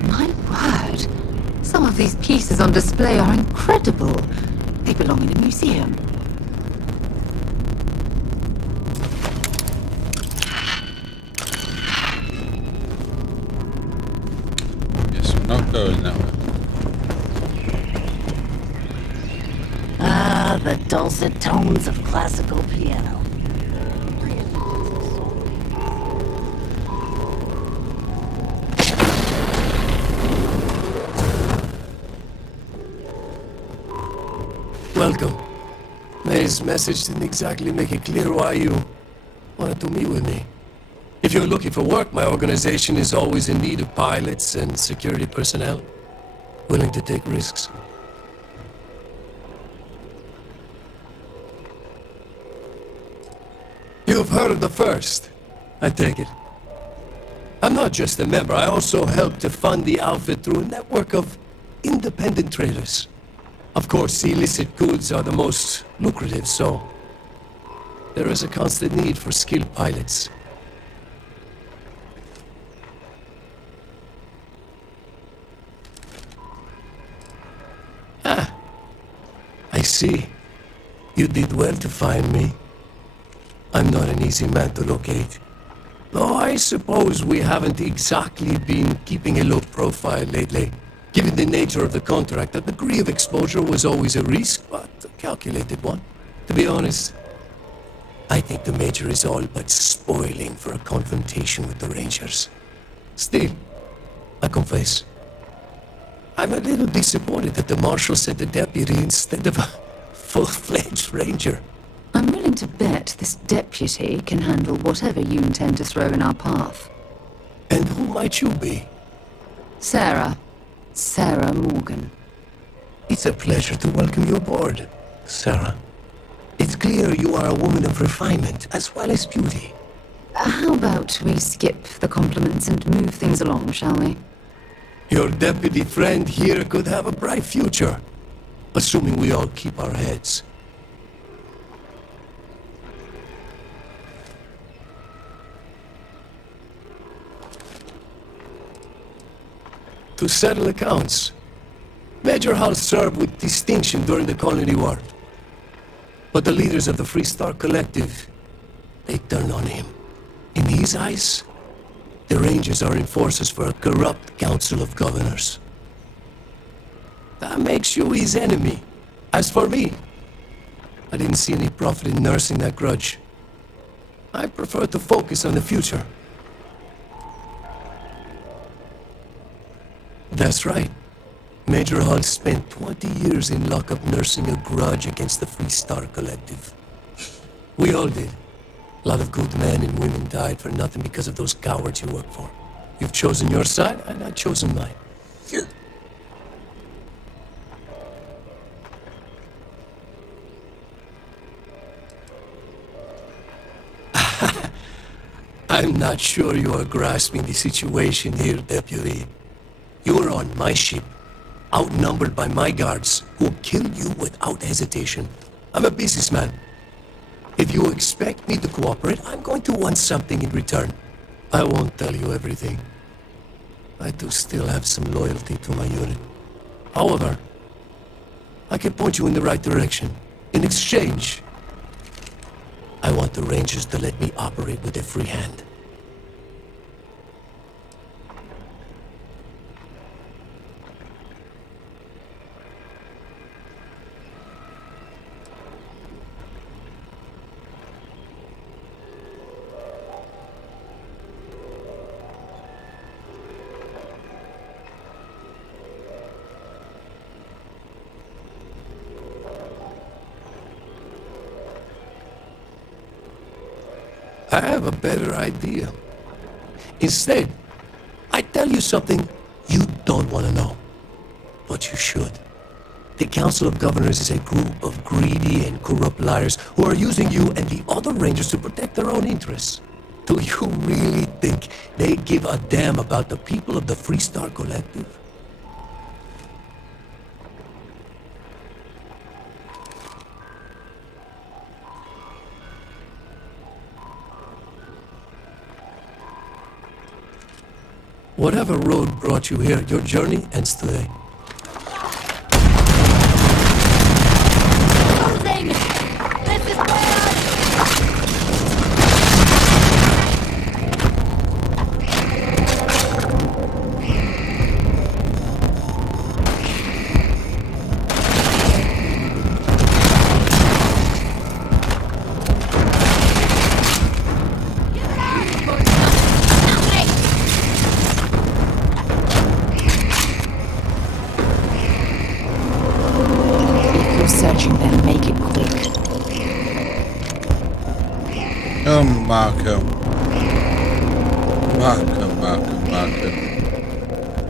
My word. Some of these pieces on display are incredible. They belong in a museum. Yes, I'm not going that way. Ah, the dulcet tones of classical piano. Welcome. May's message didn't exactly make it clear why you wanted to meet with me. If you're looking for work, my organization is always in need of pilots and security personnel, willing to take risks. You've heard of the First, I take it. I'm not just a member, I also help to fund the outfit through a network of independent traders. Of course, illicit goods are the most lucrative, so there is a constant need for skilled pilots. Ah, I see. You did well to find me. I'm not an easy man to locate. Though I suppose we haven't exactly been keeping a low profile lately. Given the nature of the contract, a degree of exposure was always a risk, but a calculated one. To be honest, I think the Major is all but spoiling for a confrontation with the Rangers. Still, I confess, I'm a little disappointed that the Marshal sent a deputy instead of a full-fledged Ranger. I'm willing to bet this deputy can handle whatever you intend to throw in our path. And who might you be? Sarah Morgan. It's a pleasure to welcome you aboard, Sarah. It's clear you are a woman of refinement as well as beauty. How about we skip the compliments and move things along, shall we? Your deputy friend here could have a bright future, assuming we all keep our heads. To settle accounts, Major Hall served with distinction during the Colony War. But the leaders of the Freestar Collective, they turned on him. In his eyes, the Rangers are enforcers for a corrupt Council of Governors. That makes you his enemy. As for me, I didn't see any profit in nursing that grudge. I prefer to focus on the future. That's right. Major Hall spent 20 years in lockup nursing a grudge against the Freestar Collective. We all did. A lot of good men and women died for nothing because of those cowards you work for. You've chosen your side, and I've chosen mine. I'm not sure you are grasping the situation here, Deputy. You're on my ship, outnumbered by my guards, who'll kill you without hesitation. I'm a businessman. If you expect me to cooperate, I'm going to want something in return. I won't tell you everything. I do still have some loyalty to my unit. However, I can point you in the right direction. In exchange, I want the Rangers to let me operate with a free hand. I have a better idea. Instead, I tell you something you don't want to know. But you should. The Council of Governors is a group of greedy and corrupt liars who are using you and the other Rangers to protect their own interests. Do you really think they give a damn about the people of the Freestar Collective? Whatever road brought you here, your journey ends today. Oh, Marco. Marco.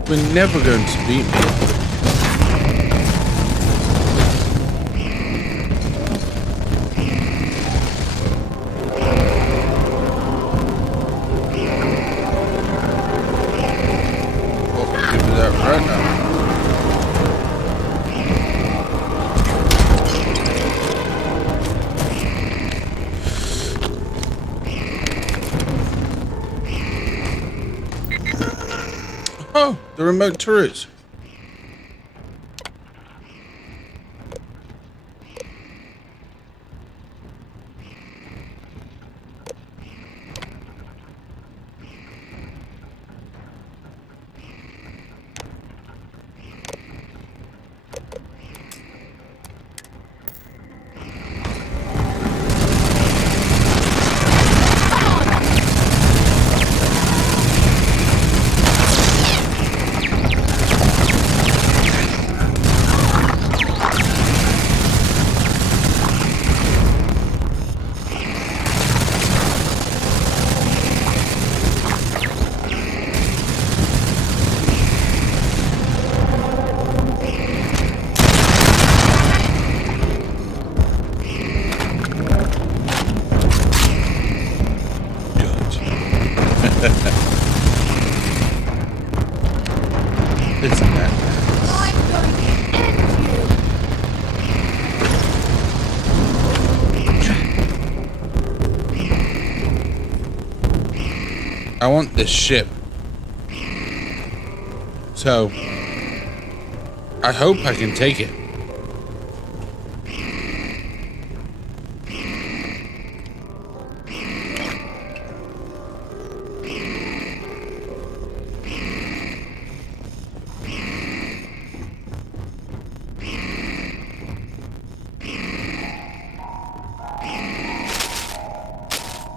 We're never going to beat me. Oh, the remote turrets. Isn't that nice? I want this ship. So, I hope I can take it.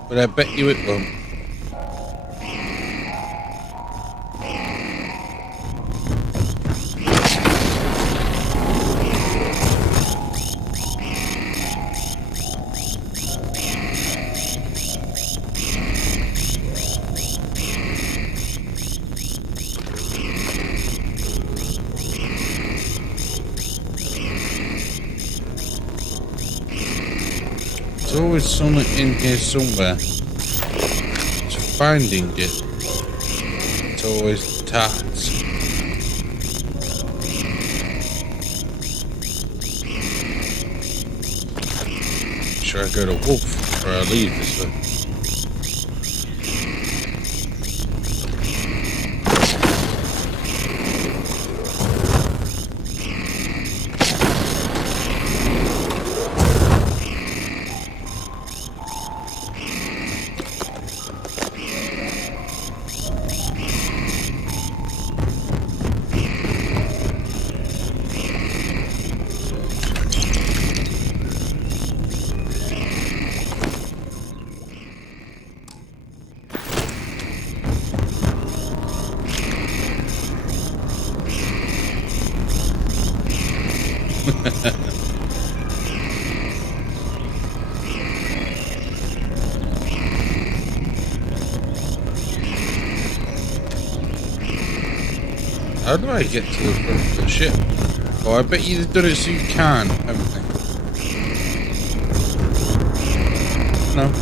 But I bet you it won't. There's always someone in here somewhere. Just finding it. It's always the task. Should I go to Wolf or I leave this way? How do I get to the front of the ship? Oh, I bet you've done it so you can, haven't they? No.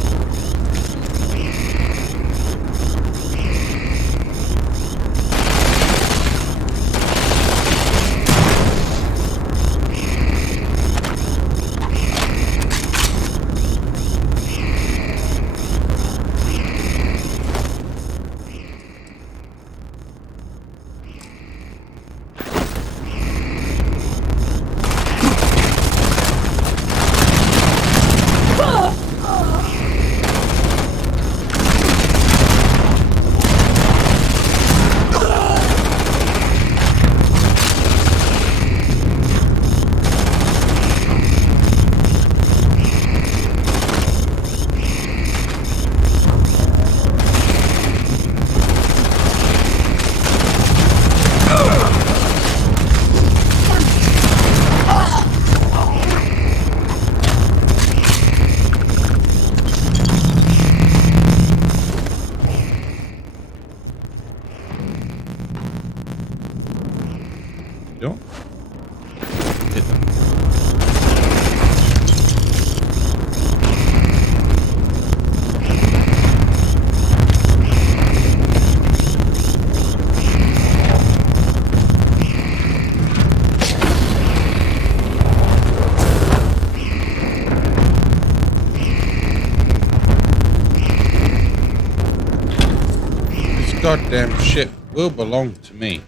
goddamn ship will belong to me.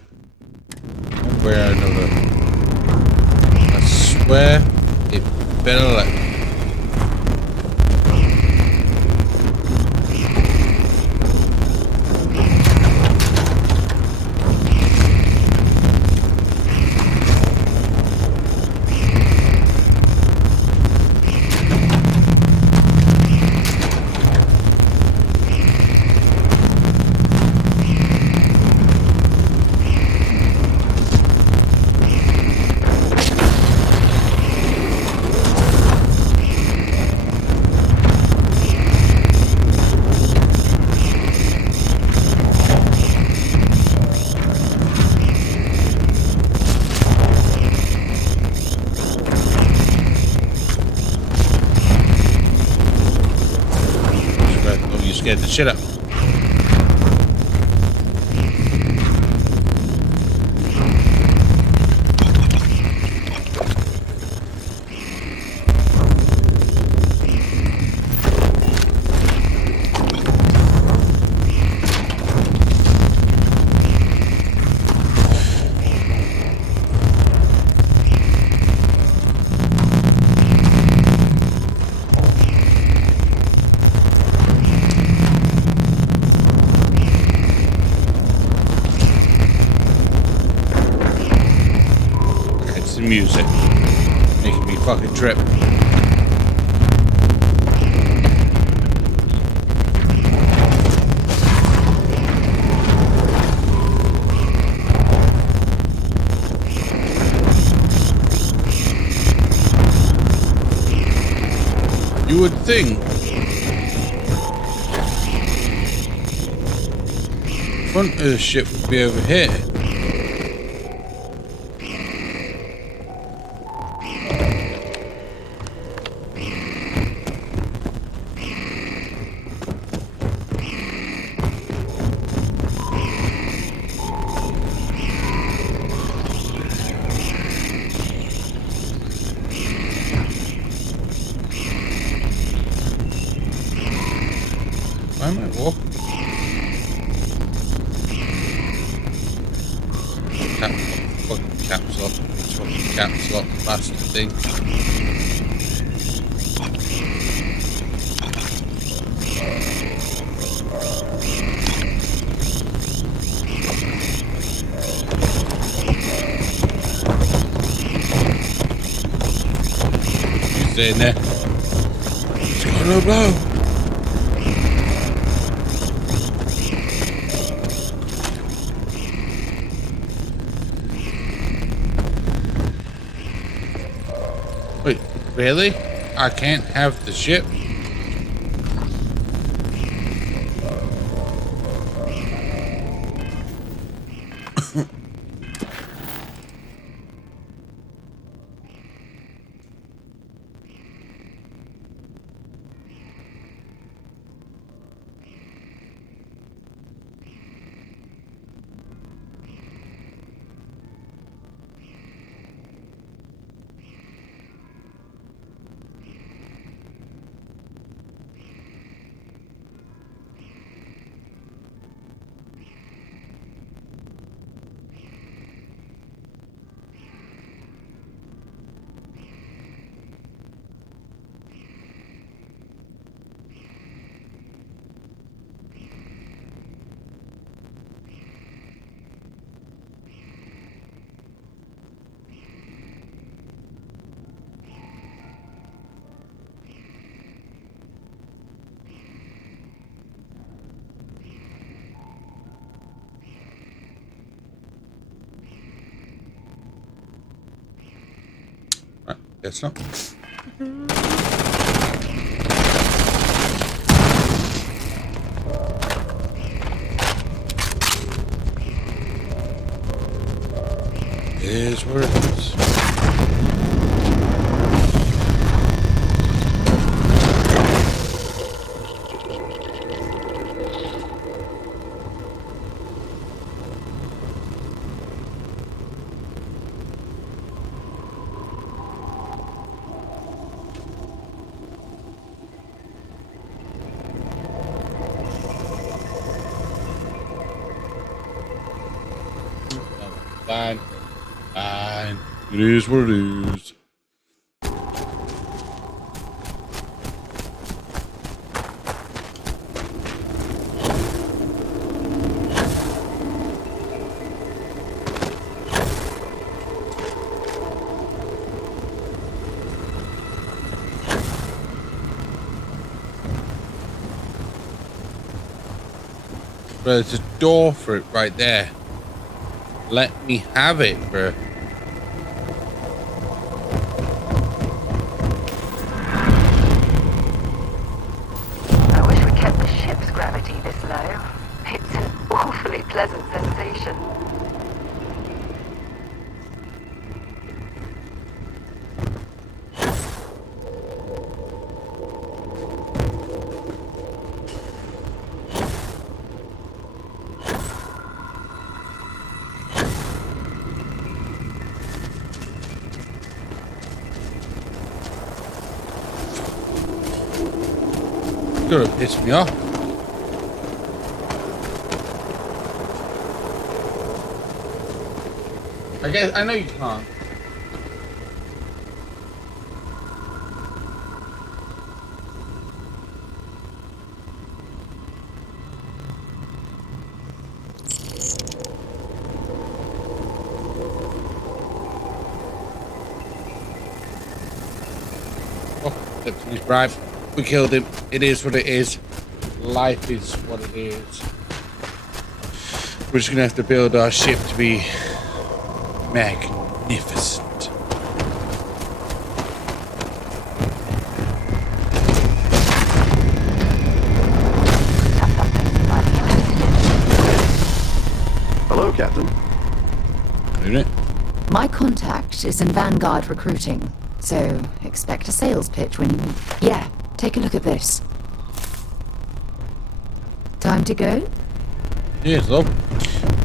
One way or another. I swear it better let me. Scared the shit up. Music making me fucking trip. You would think front of the ship would be over here. Why am I walking? Fucking caps lock. Fucking caps lock, bastard thing. He's in there. It's gonna blow. Wait, really? I can't have the ship? Guess not. It is what it is. Fine. Fine. It is what it is. There's a door for it right there. Let me have it, bro. I wish we kept the ship's gravity this low. It's an awfully pleasant sensation. Gonna piss me off. I know you can't. Oh, he's right. We killed him. It is what it is. Life is what it is. We're just gonna have to build our ship to be magnificent. Hello, Captain. Unit. My contact is in Vanguard recruiting, so expect a sales pitch when you... Yeah, take a look at this. Time to go? Yes, love.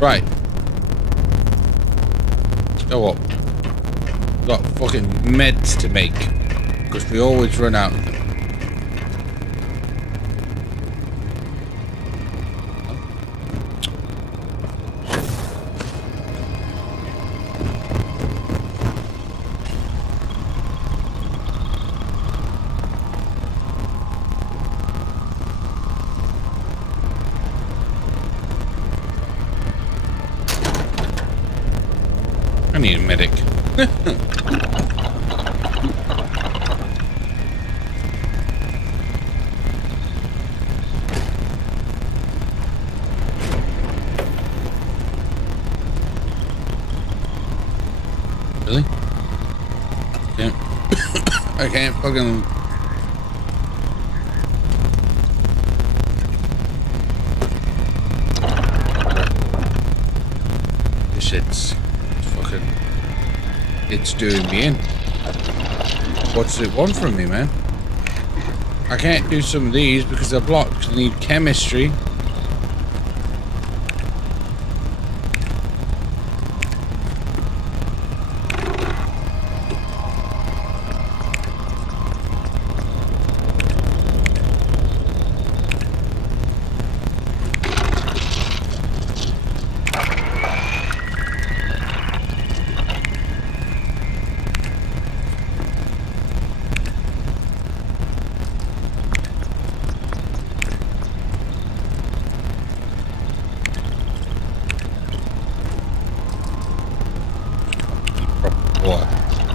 Right. Oh, what? Got fucking meds to make. Because we always run out of them. I need a medic. Really? Can't. I can't fucking. This shit's fucking. It's doing me in. What's it want from me, man? I can't do some of these because they're blocked. I need chemistry.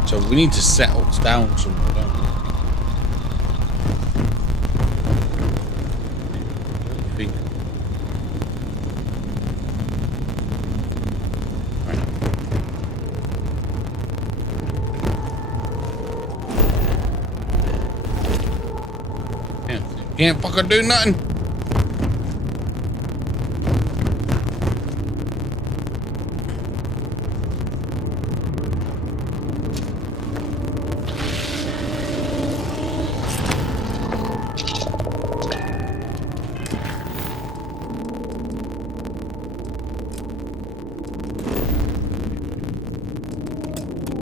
So we need to settle down somewhere, don't we? Think. Right. Can't fucking do nothing.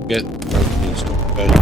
Get these stuff better.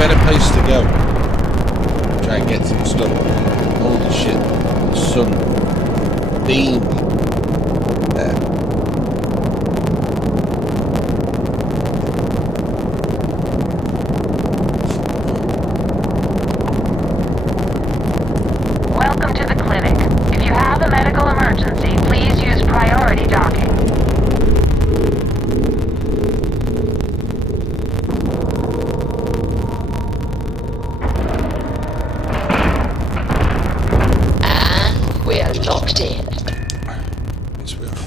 better place to go. Try and get some stuff. Holy shit. The sun. Beam. Welcome to the clinic. If you have a medical emergency, please use priority docking. And we're locked in. Yes, we are.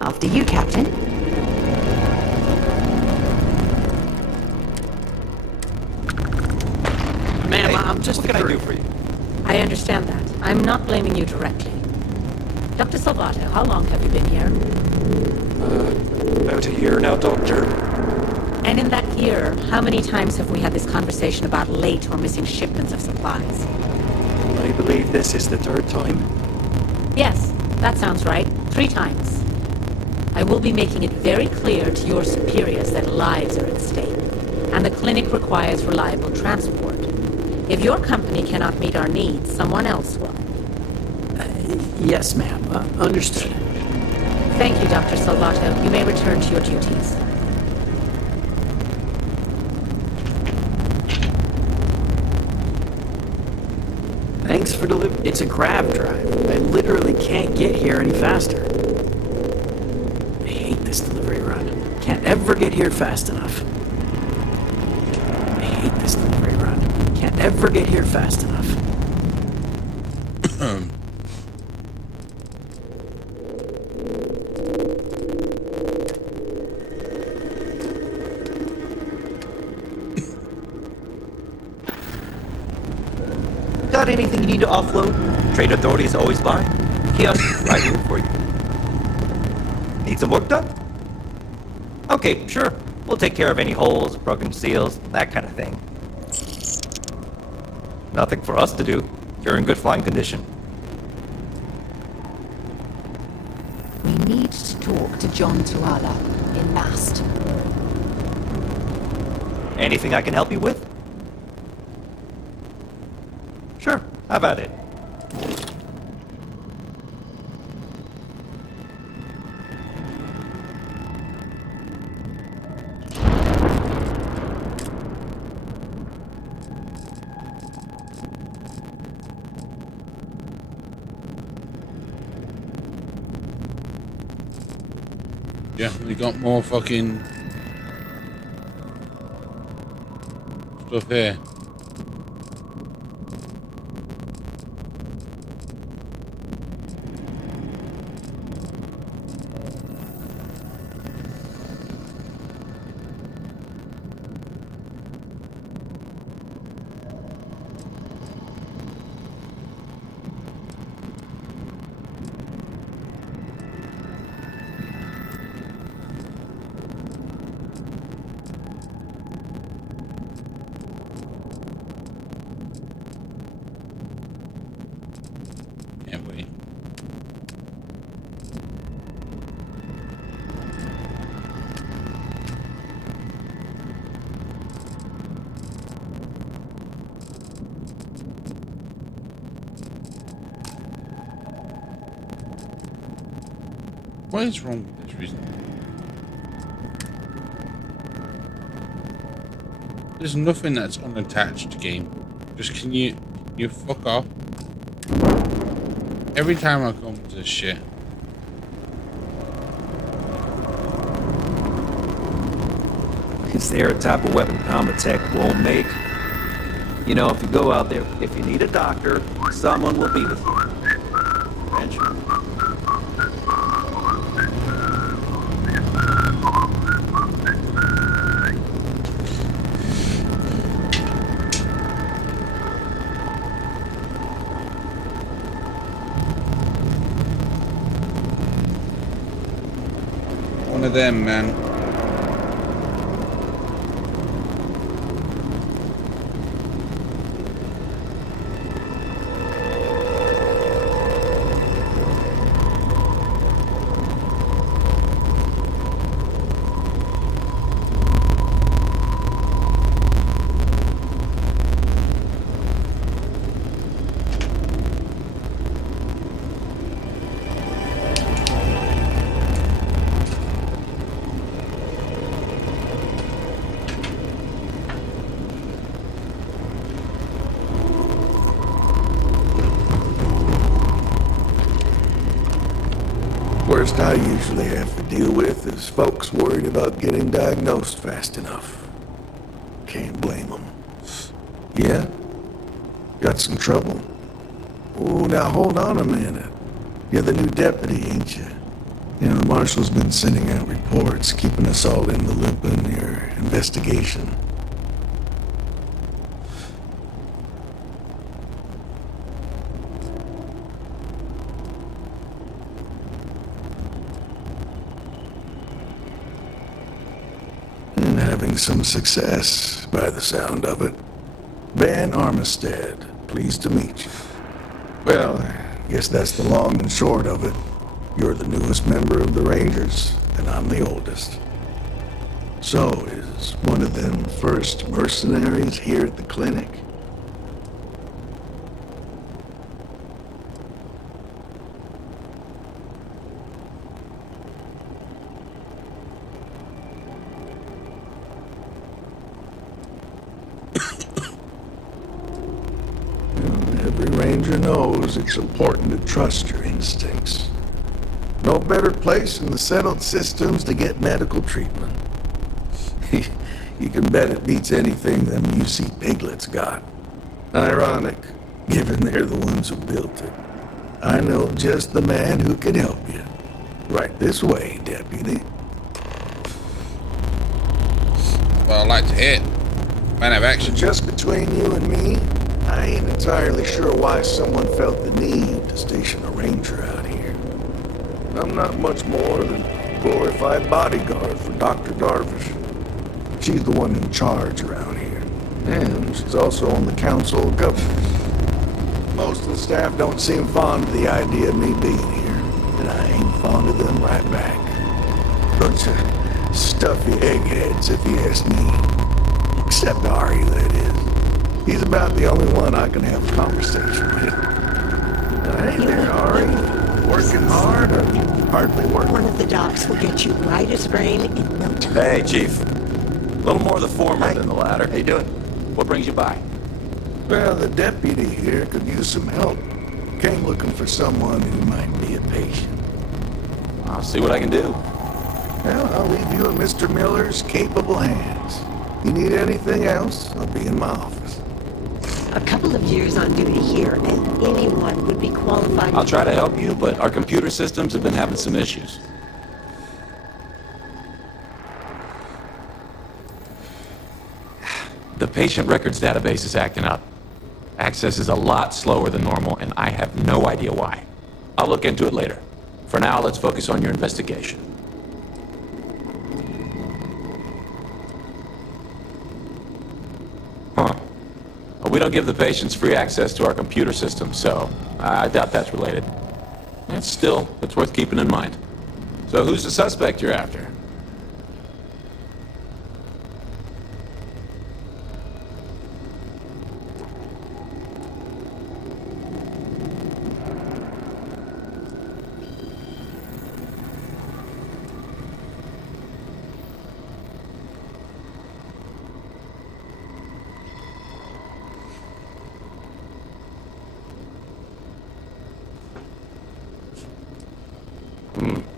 After you, Captain. Ma'am, I'm just what can I do for you? I understand that. I'm not blaming you directly. Dr. Salvato, how long have you been here? About a year now, Doctor. And in that year, how many times have we had this conversation about late or missing shipments of supplies? I believe this is the third time. Yes, that sounds right. 3 times. I will be making it very clear to your superiors that lives are at stake, and the clinic requires reliable transport. If your company cannot meet our needs, someone else will. Yes, ma'am. Understood. Thank you, Dr. Salvato. You may return to your duties. Thanks for delivering. It's a grab drive. I literally can't get here any faster. I hate this delivery run. Can't ever get here fast enough. I hate this delivery run. Can't ever get here fast enough. Got anything you need to offload? Trade authorities always buy. Kiosk right here for you. Need some work done? Okay, sure. We'll take care of any holes, broken seals, that kind of thing. Nothing for us to do. You're in good flying condition. We need to talk to John Tuala in Mast. Anything I can help you with? Sure, how about it? Definitely got more fucking stuff here. Can't wait. What is wrong with this reason? There's nothing that's unattached, game. Just can you fuck off? Every time I come to this shit. Is there a type of weapon Tech won't make? You know, if you go out there, if you need a doctor, someone will be with you. Eventually. One of them, man. worst I usually have to deal with is folks worried about getting diagnosed fast enough. Can't blame them. Yeah? Got some trouble? Oh, now hold on a minute. You're the new deputy, ain't you? You know, the marshal's been sending out reports, keeping us all in the loop in your investigation. And having some success, by the sound of it. Van Armistead, pleased to meet you. Well, I guess that's the long and short of it. You're the newest member of the Rangers, and I'm the oldest. So, is one of them first mercenaries here at the clinic? Every ranger knows it's important to trust your instincts. No better place in the settled systems to get medical treatment. You can bet it beats anything them UC piglets got. Ironic, given they're the ones who built it. I know just the man who can help you. Right this way, deputy. Well, I'd like to hear it. Man of action. Just between you and me, I ain't entirely sure why someone felt the need to station a ranger out here. I'm not much more than a glorified bodyguard for Dr. Darvish. She's the one in charge around here. And she's also on the Council of Governors. Most of the staff don't seem fond of the idea of me being here, and I ain't fond of them right back. Bunch of stuffy eggheads, if you ask me. Except Ari, that is. He's about the only one I can have a conversation with. Hey there, Ari. Working hard or hardly working? One of the docs will get you right as rain in no time. Hey, Chief. A little more the former than the latter. How you doing? What brings you by? Well, the deputy here could use some help. Came looking for someone who might be a patient. I'll see what I can do. Well, I'll leave you in Mr. Miller's capable hands. You need anything else, I'll be in my office. A couple of years on duty here, and anyone would be qualified. I'll try to help you, but our computer systems have been having some issues. The patient records database is acting up. Access is a lot slower than normal, and I have no idea why. I'll look into it later. For now, let's focus on your investigation. Huh. Well, we don't give the patients free access to our computer system, so I doubt that's related. And still, it's worth keeping in mind. So who's the suspect you're after?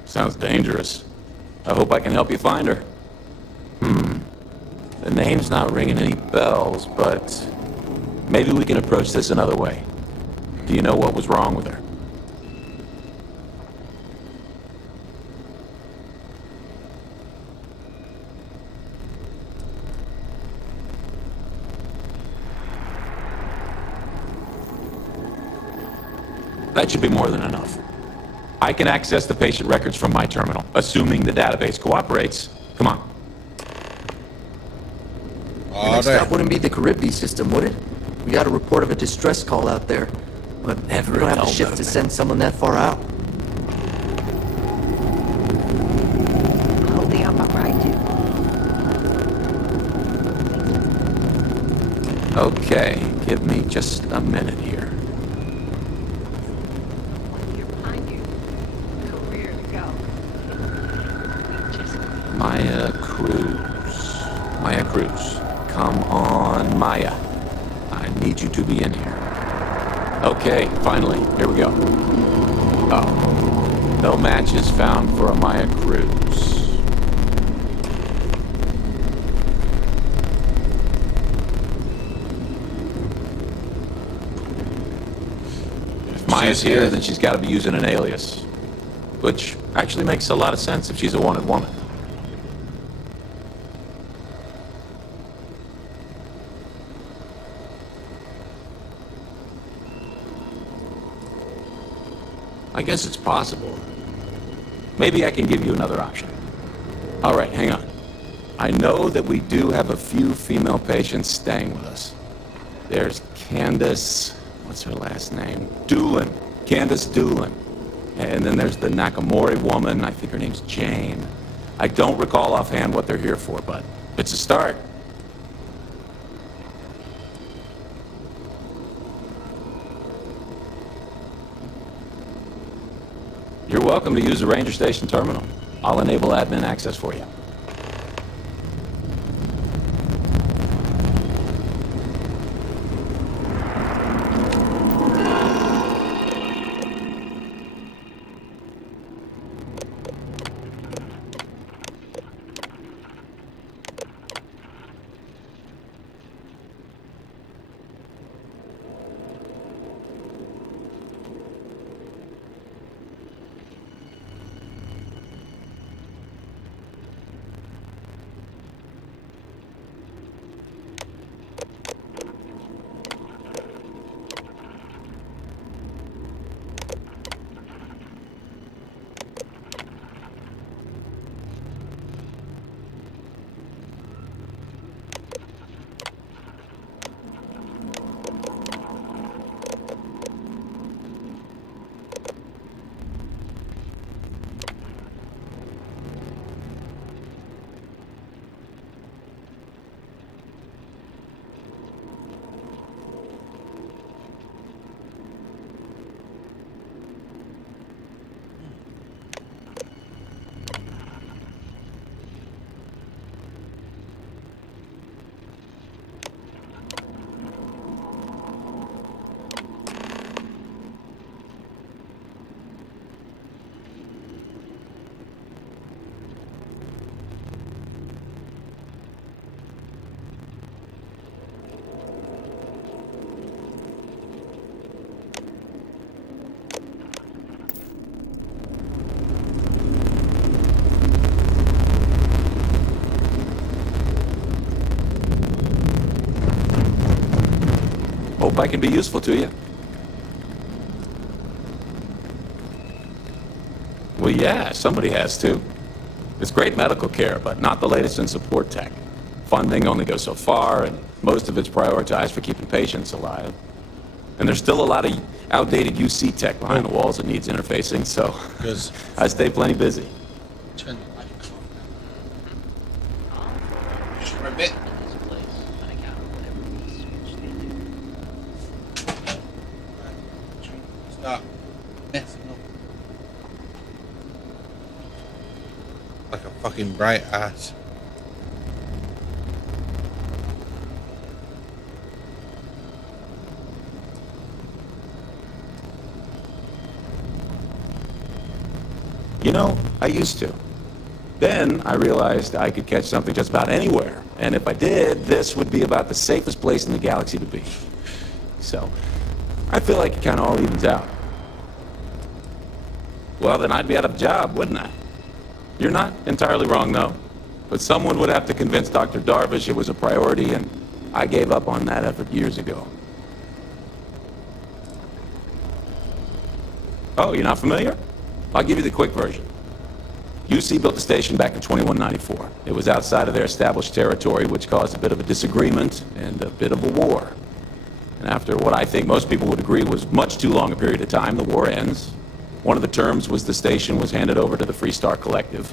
Sounds dangerous. I hope I can help you find her. The name's not ringing any bells, but maybe we can approach this another way. Do you know what was wrong with her? That should be more than enough. I can access the patient records from my terminal, assuming the database cooperates. Come on. Next stop wouldn't be the Caribbean system, would it? We got a report of a distress call out there, but we don't have the shift to send someone that far out. Hold the up upright, too. Okay, give me just a minute here. Maya Cruz. Come on, Maya. I need you to be in here. Okay, finally. Here we go. Oh. No matches found for Amaya Cruz. If Maya's here, then she's got to be using an alias. Which actually makes a lot of sense if she's a wanted woman. I guess it's possible. Maybe I can give you another option. All right, hang on. I know that we do have a few female patients staying with us. There's Candace, what's her last name? Doolin. Candace Doolin. And then there's the Nakamori woman, I think her name's Jane. I don't recall offhand what they're here for, but it's a start. You're welcome to use the Ranger Station terminal. I'll enable admin access for you. Hope I can be useful to you. Well, yeah, somebody has to. It's great medical care, but not the latest in support tech. Funding only goes so far, and most of it's prioritized for keeping patients alive. And there's still a lot of outdated UC tech behind the walls that needs interfacing, so I stay plenty busy. Stop messing up. Like a fucking bright ass. You know, I used to. Then I realized I could catch something just about anywhere. And if I did, this would be about the safest place in the galaxy to be. So, I feel like it kind of all evens out. Well, then I'd be out of a job, wouldn't I? You're not entirely wrong, though. But someone would have to convince Dr. Darvish it was a priority, and I gave up on that effort years ago. Oh, you're not familiar? I'll give you the quick version. UC built the station back in 2194. It was outside of their established territory, which caused a bit of a disagreement and a bit of a war. And after what I think most people would agree was much too long a period of time, the war ends. One of the terms was the station was handed over to the Freestar Collective.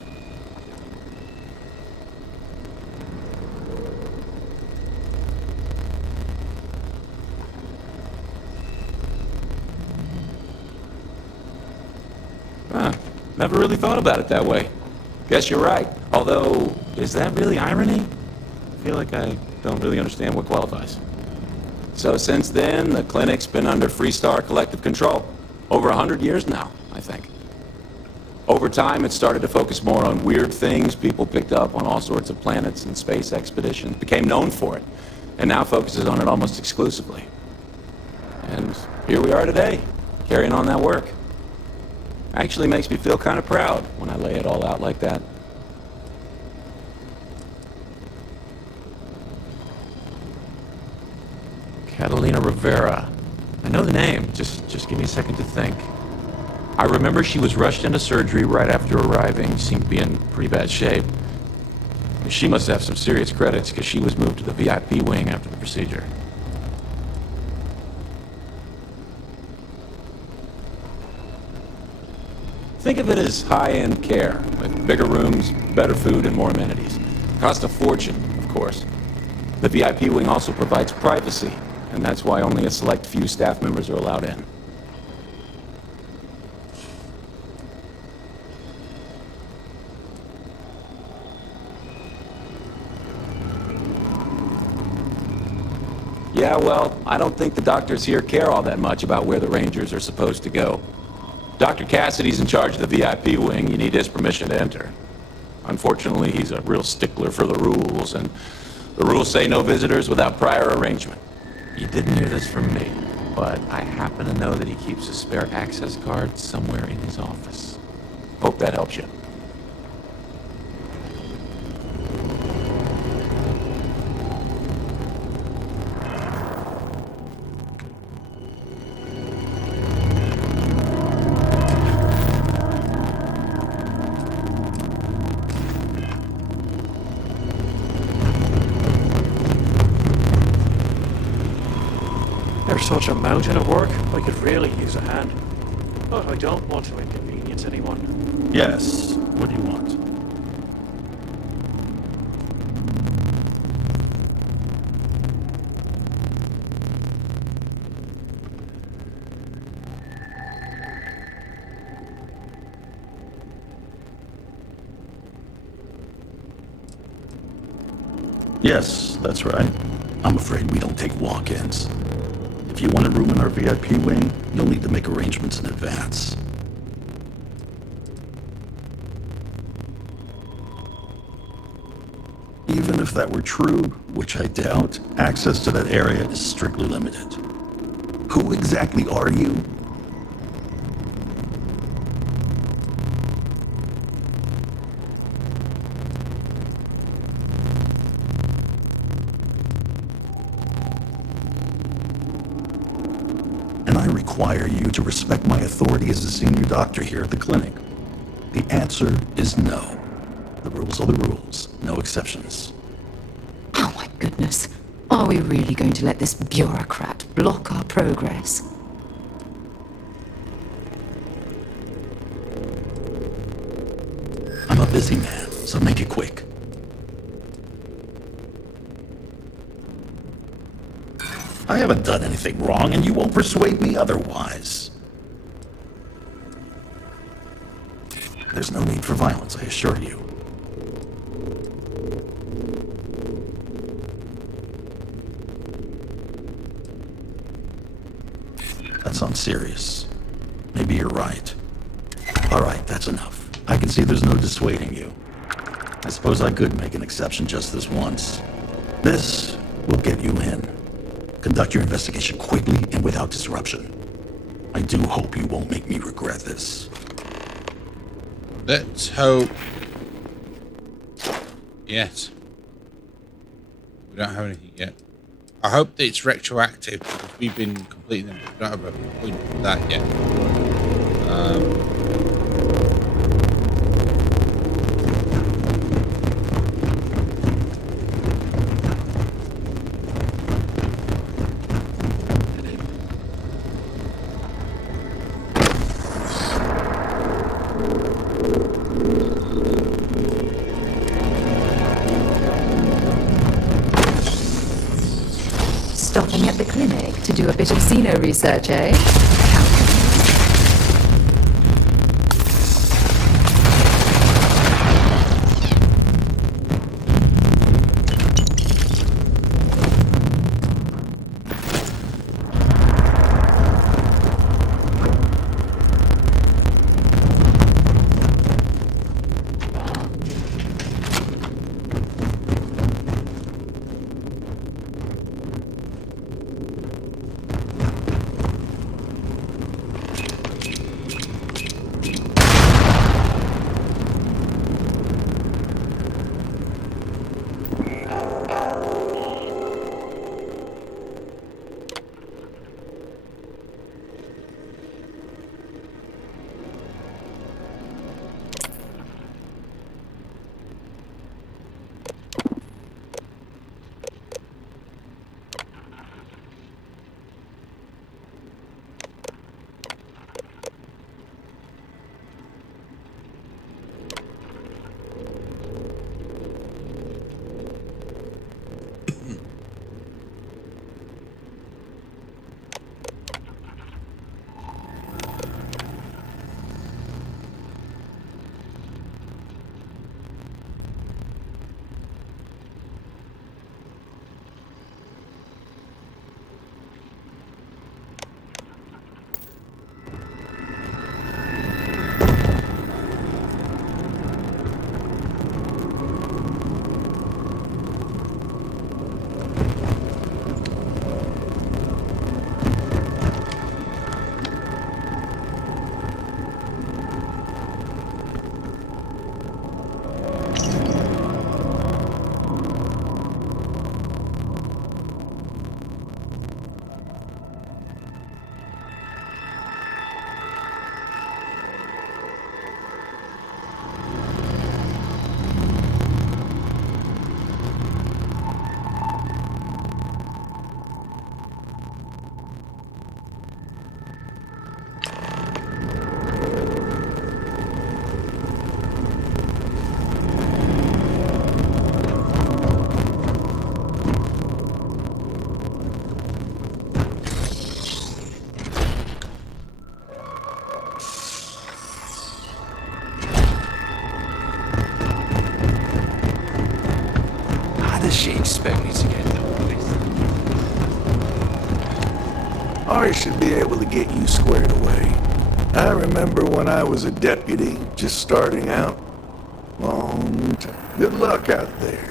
Never really thought about it that way. Guess you're right. Although, is that really irony? I feel like I don't really understand what qualifies. So since then, the clinic's been under Freestar Collective control. Over 100 years now, I think. Over time, it started to focus more on weird things people picked up on all sorts of planets and space expeditions, became known for it, and now focuses on it almost exclusively. And here we are today, carrying on that work. Actually makes me feel kind of proud when I lay it all out like that. Catalina Rivera. I know the name, just give me a second to think. I remember she was rushed into surgery right after arriving, seemed to be in pretty bad shape. She must have some serious credits because she was moved to the VIP wing after the procedure. Think of it as high-end care, with bigger rooms, better food, and more amenities. Cost a fortune, of course. The VIP wing also provides privacy, and that's why only a select few staff members are allowed in. Yeah, well, I don't think the doctors here care all that much about where the Rangers are supposed to go. Dr. Cassidy's in charge of the VIP wing. You need his permission to enter. Unfortunately, he's a real stickler for the rules, and the rules say no visitors without prior arrangement. You didn't hear this from me, but I happen to know that he keeps a spare access card somewhere in his office. Hope that helps you. There's such a mountain of work, I could really use a hand. But I don't want to inconvenience anyone. Yes. What do you want? Yes, that's right. I'm afraid we don't take walk-ins. If you want a room in our VIP wing, you'll need to make arrangements in advance. Even if that were true, which I doubt, access to that area is strictly limited. Who exactly are you? And I require you to respect my authority as a senior doctor here at the clinic. The answer is no. The rules are the rules, no exceptions. Oh my goodness. Are we really going to let this bureaucrat block our progress? I'm a busy man, so make it quick. I haven't done anything wrong, and you won't persuade me otherwise. There's no need for violence, I assure you. That sounds serious. Maybe you're right. All right, that's enough. I can see there's no dissuading you. I suppose I could make an exception just this once. This will get you in. Conduct your investigation quickly and without disruption. I do hope you won't make me regret this. Let's hope. Yes. We don't have anything yet. I hope that it's retroactive because we've been completing them. We don't have a point for that yet. Stopping at the clinic to do a bit of xeno research, eh? expect me to get done with. I should be able to get you squared away. I remember when I was a deputy, just starting out. Long time. Good luck out there.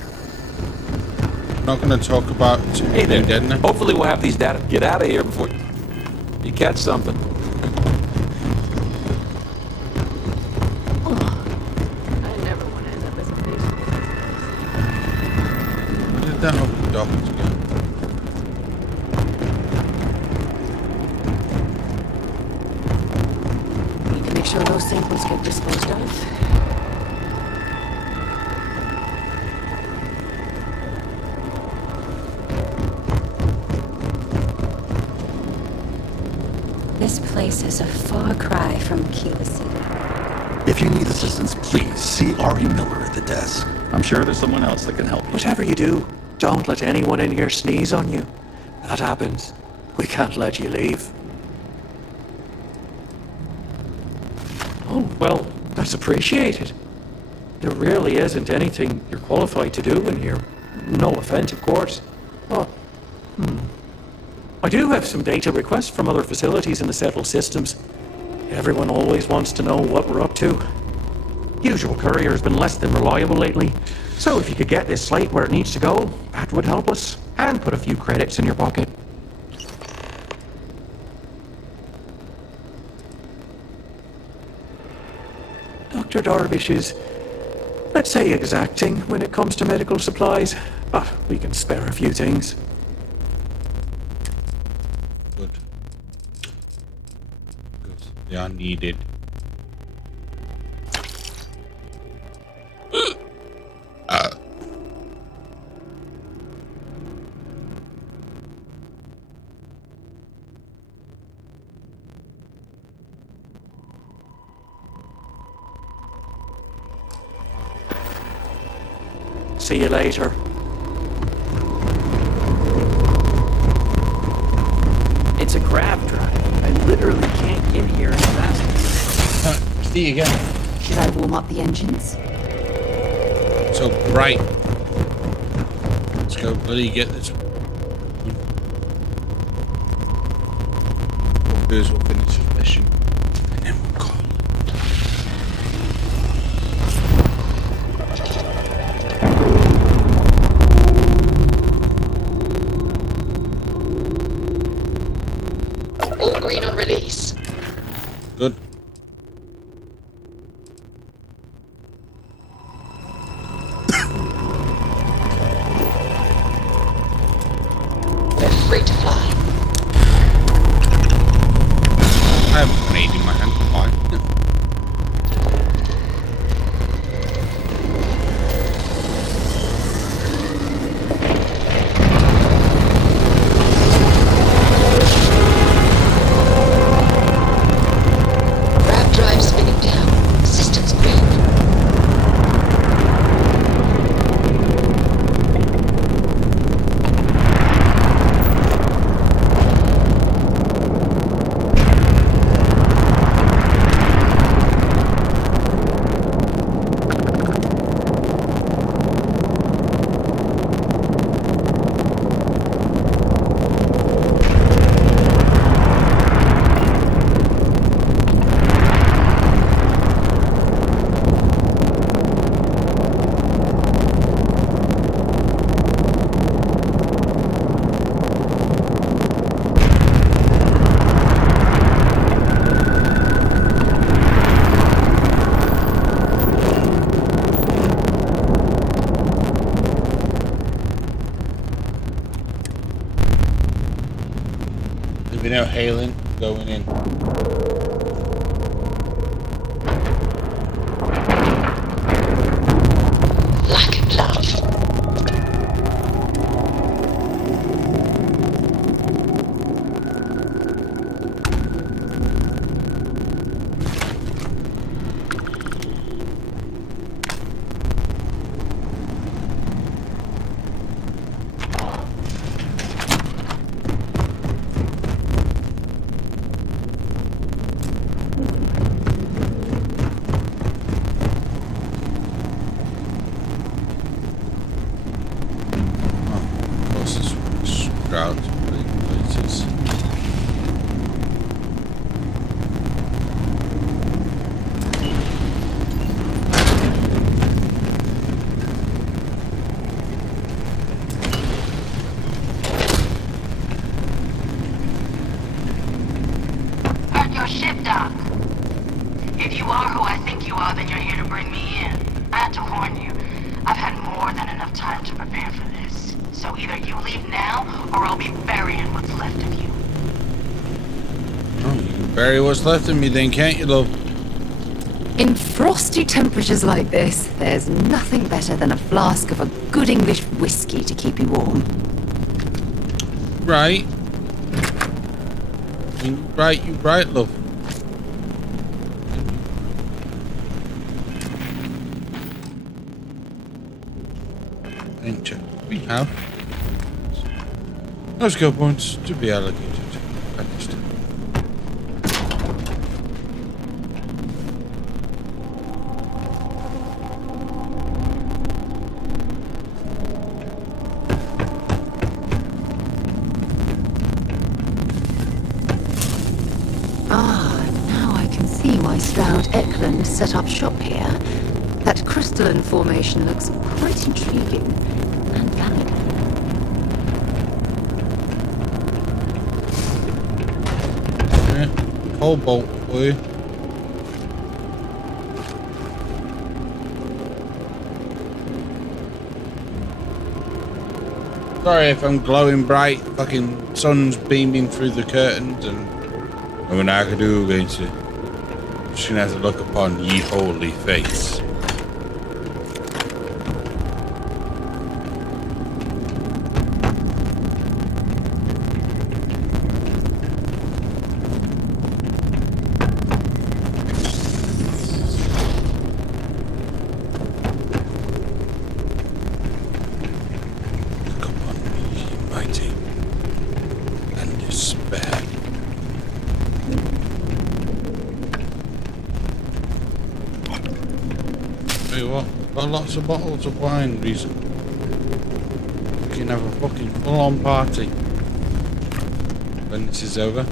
Not going to talk about Hey there. Denver. Hopefully we'll have these data. Get out of here before you catch something. I never want to end up as a face. Where did that open document go? Need to make sure those samples get disposed of. This place is a far cry from Kila City. If you need assistance, please see Ari Miller at the desk. I'm sure there's someone else that can help you. Whatever you do, don't let anyone in here sneeze on you. That happens. We can't let you leave. Oh, well, that's appreciated. There really isn't anything you're qualified to do in here. No offense, of course. Oh, I do have some data requests from other facilities in the settled systems. Everyone always wants to know what we're up to. Usual courier's been less than reliable lately, so if you could get this slate where it needs to go, that would help us, and put a few credits in your pocket. Dr. Darvish is, let's say, exacting when it comes to medical supplies, but we can spare a few things. Good. They are needed. See you later. It's a grab drive. I literally can't get here as fast. See you again. Should I warm up the engines? So bright. Let's go bloody get this. What we'll do is we'll finish this mission and then we'll call it. All green on release. Good. We're free to fly. I have a grenade in my hand. Fine. Grab drive spinning down. Systems green. There'll be no hailing going in. Lack and love. So either you leave now, or I'll be burying what's left of you. Oh, you can bury what's left of me then, can't you, love? In frosty temperatures like this, there's nothing better than a flask of a good English whiskey to keep you warm. Right. You right, love. Venture. We have. No skill points to be allocated. Understood. Now I can see why Stroud Eklund set up shop here. That crystalline formation looks quite intriguing and valuable. Yeah, cobalt for you. Sorry if I'm glowing bright, fucking sun's beaming through the curtains and nothing I can do against it. Just gonna have to look upon ye holy face. Lots of bottles of wine, reason. We can have a fucking full-on party when this is over.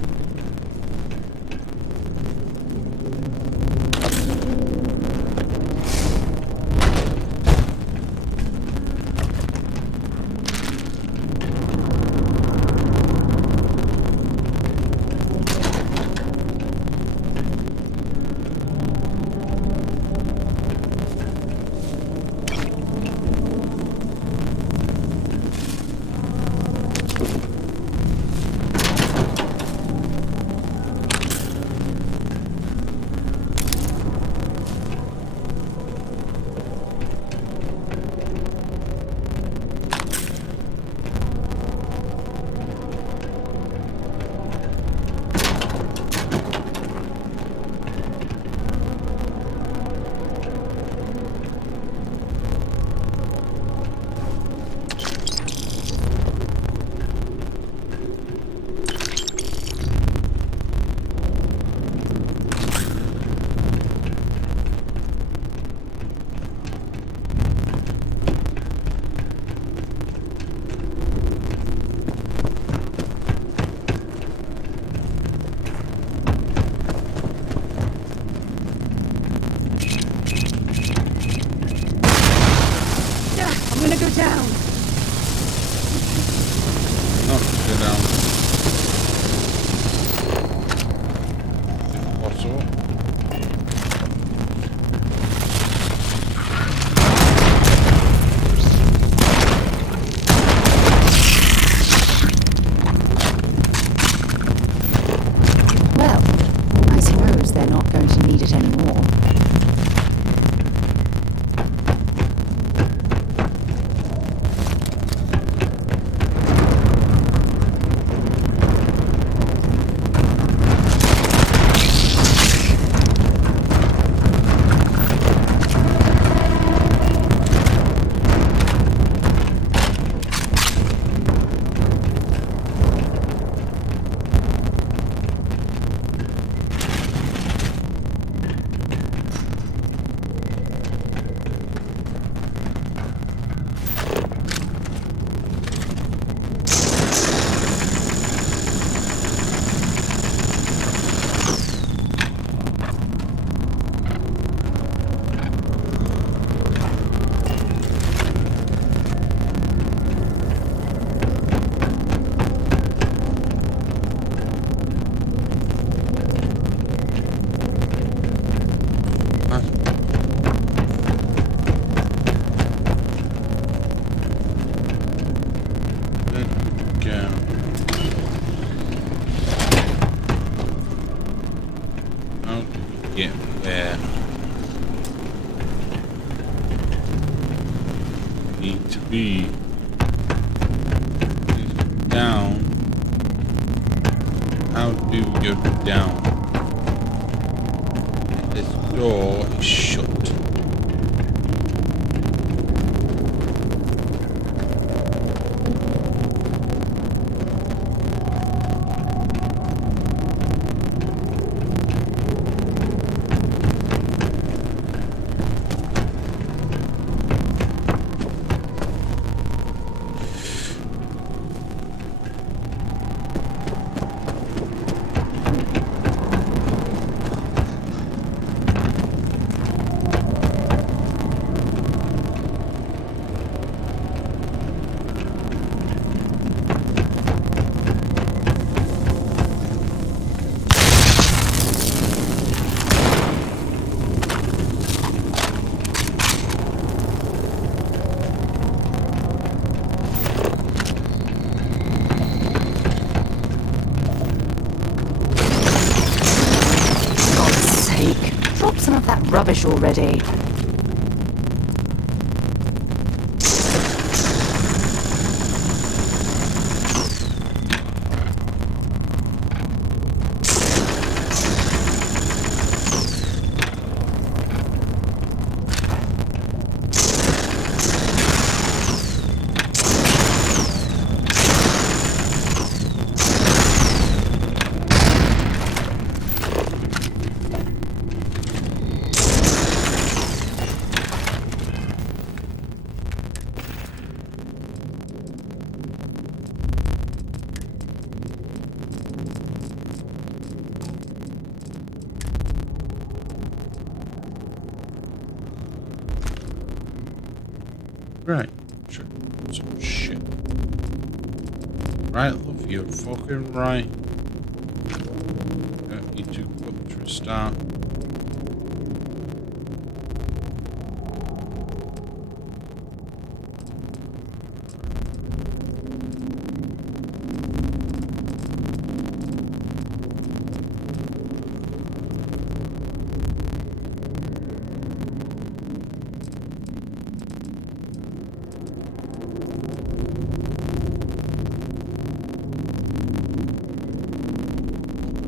need to be down. How do we go down? This door is shut. Rubbish already. Right. Sure. Some shit. Right, love, you're fucking right. Don't need to go up to a start.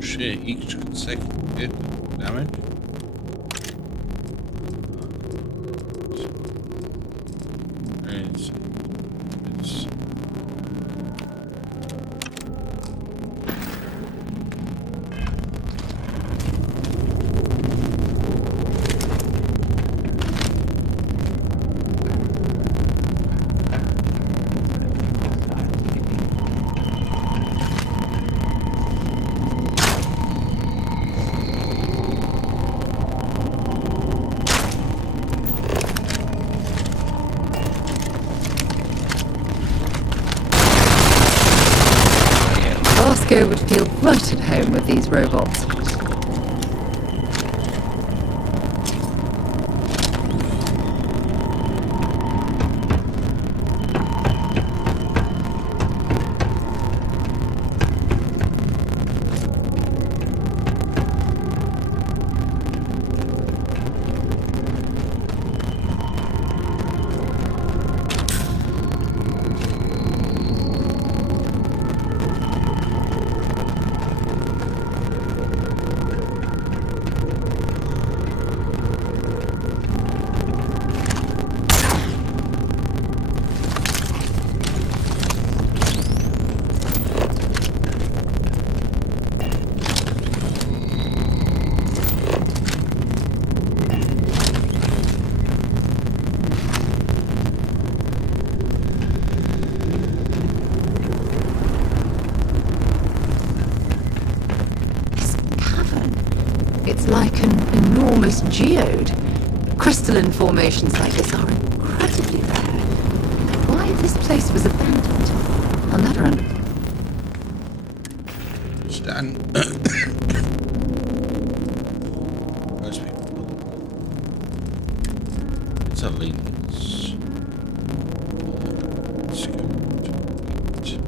Shit, each consecutive hit damage. It's Vasco would feel right at home with these robots. It's like an enormous geode. Crystalline formations like this are incredibly rare. Why this place was abandoned? On that run. Stan. Most people. It's a lens. Let's go to it.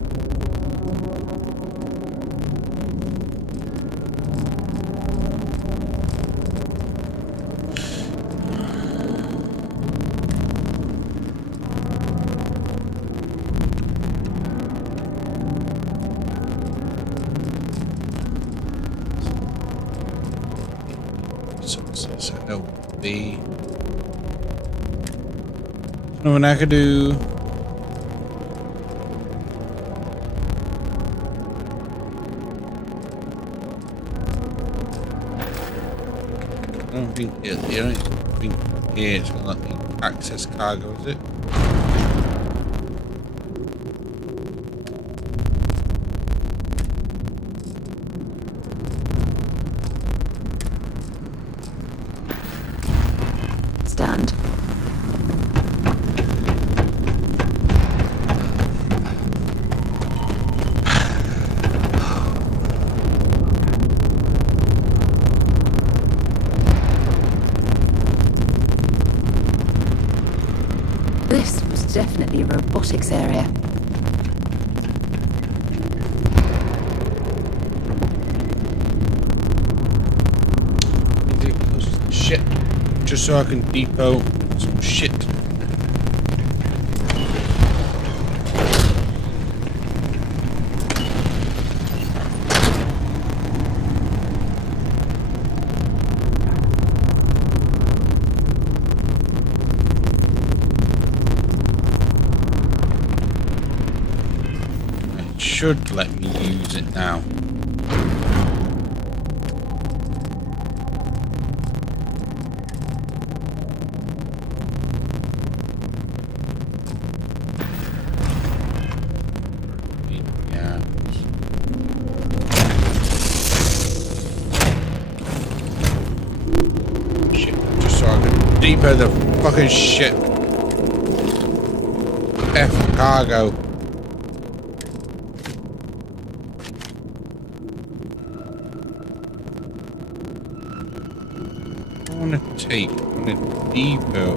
be. Nothing I could do. I don't think here it's gonna let me access cargo, is it? Stand. This was definitely a robotics area. Shit. Just so I can depot some shit. It should let me use it now. Depot the fucking shit. F cargo. I want to take on a depot.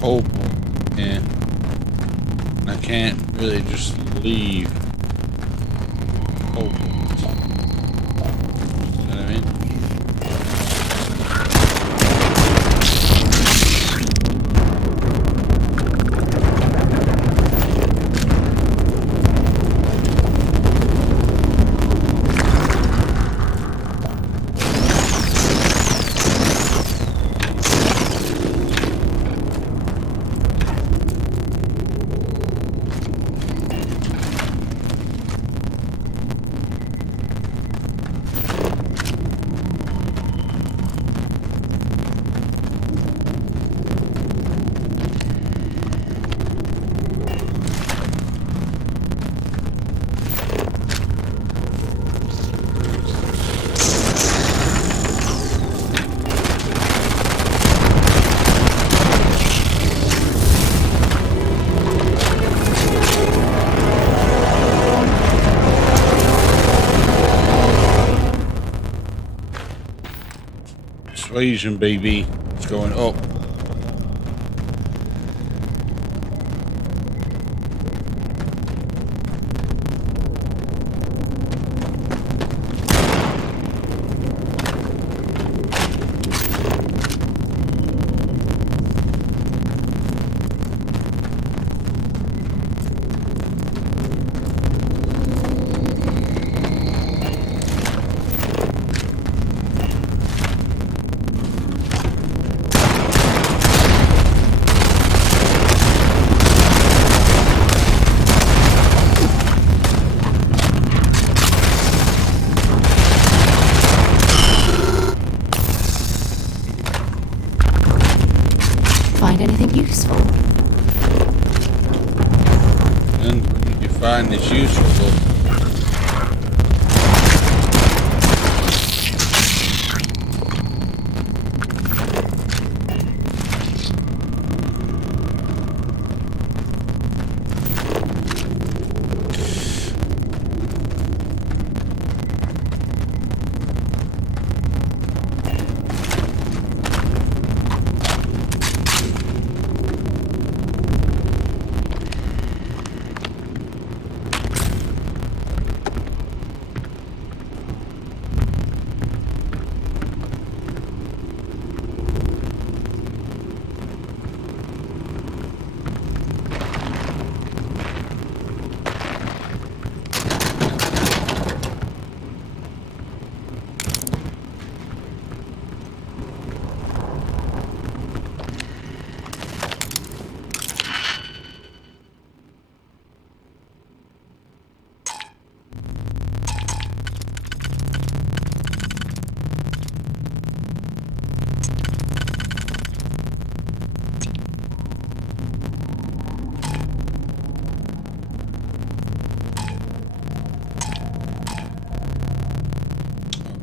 Hope. Yeah. I can't really just leave. Hope. You know what I mean? Persuasion, baby. It's going up. Find anything useful? And what you find is useful.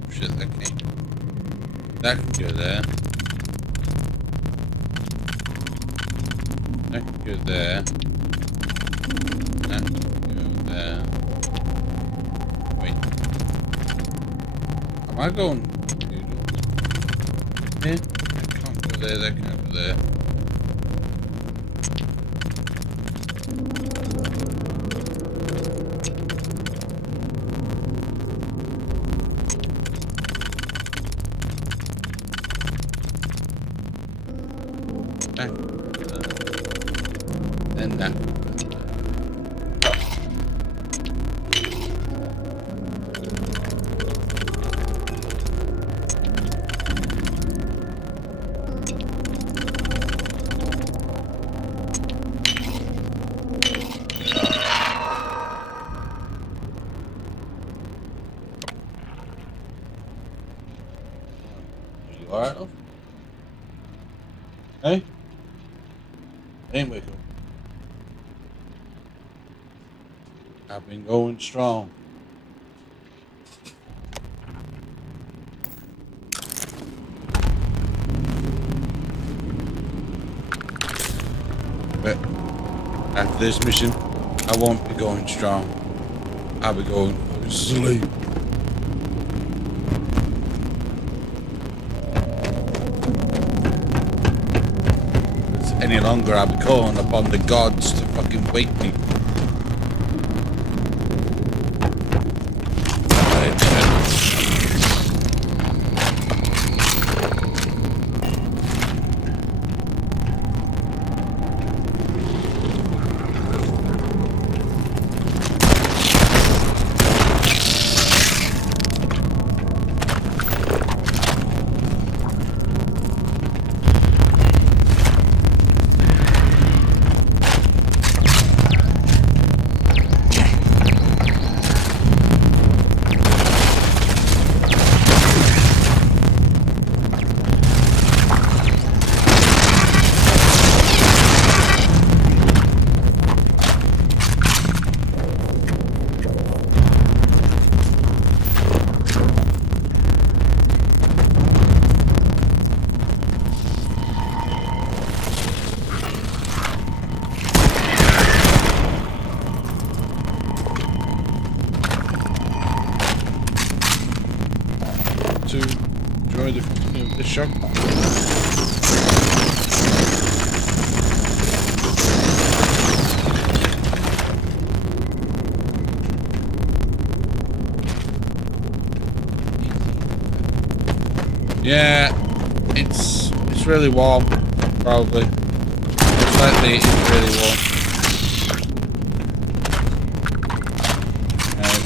Shit, that can go there. That can go there. That can go there. Wait. Am I going? Yeah, that can't go there, that can't go there. Then that. You alright? Hey? Ain't we go? I've been going strong. But after this mission, I won't be going strong. I'll be going to sleep. Any longer, I'll be calling upon the gods to fucking wake me. The shot. Yeah, it's really warm, probably. Most likely it's really warm.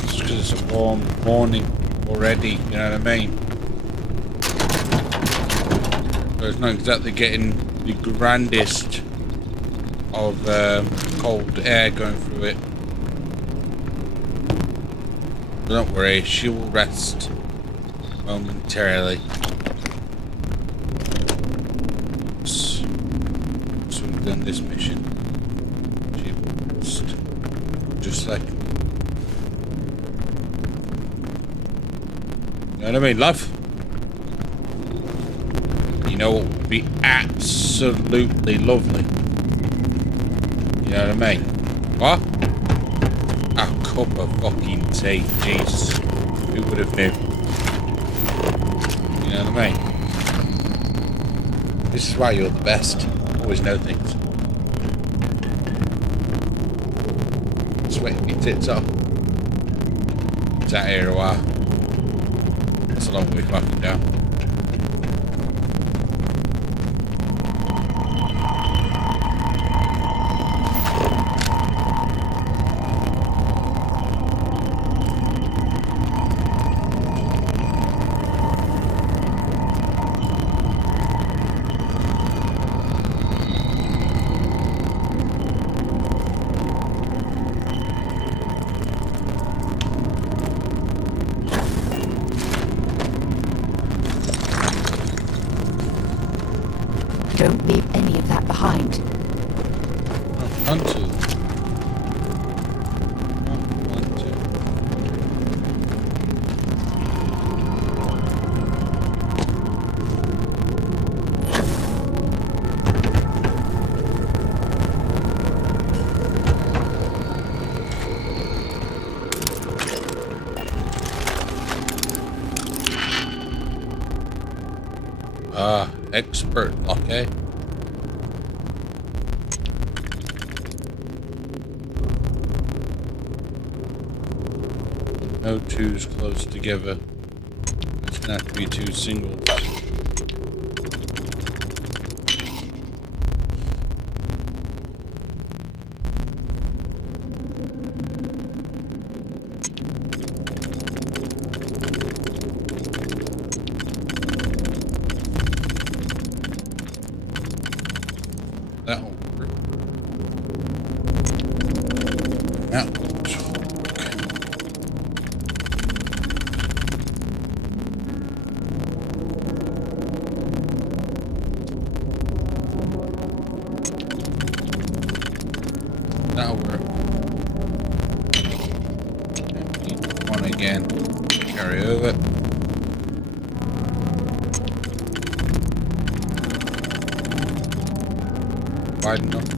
It's because it's a warm morning already, you know what I mean? So it's not exactly getting the grandest of cold air going through it. But don't worry, she will rest momentarily. So we've done this mission. She will rest. Just like, you know what I mean, love? You know what would be absolutely lovely? You know what I mean? What? A cup of fucking tea. Jesus. Who would have knew? You know what I mean? This is why you're the best. Always know things. Sweating your tits off. Is that here a while? That's a long way fucking down. Don't leave any of that behind. Expert, okay. No twos close together. It's gonna have to be two singles. That'll work. Now. That'll work. Need one again. Carry over. Wide enough.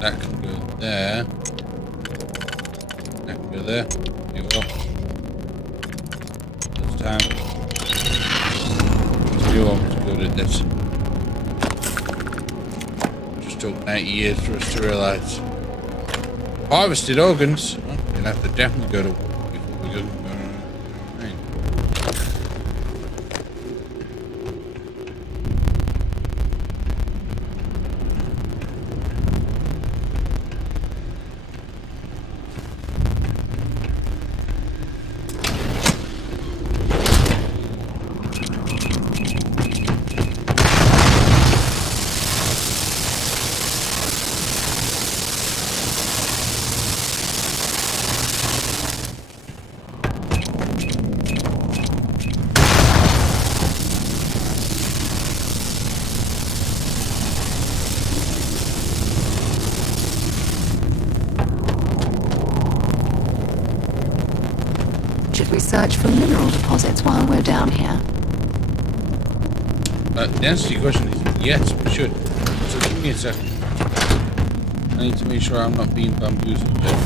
That can go there. That can go there. There you go. This time. You're almost good at this. Just took 90 years for us to realise. Harvested organs. Well, you'll have to definitely go to war before we go. Should we search for mineral deposits while we're down here? The answer to your question is yes, we should. So give me a second. I need to make sure I'm not being bamboozled there.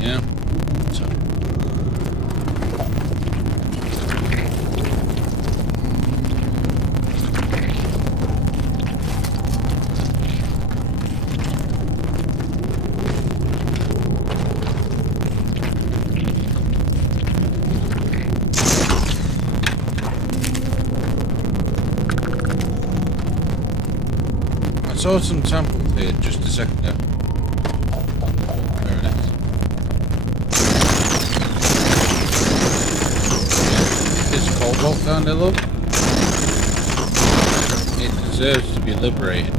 Yeah. So saw some samples here just a second ago. There it is. This cobalt down there, look. It deserves to be liberated.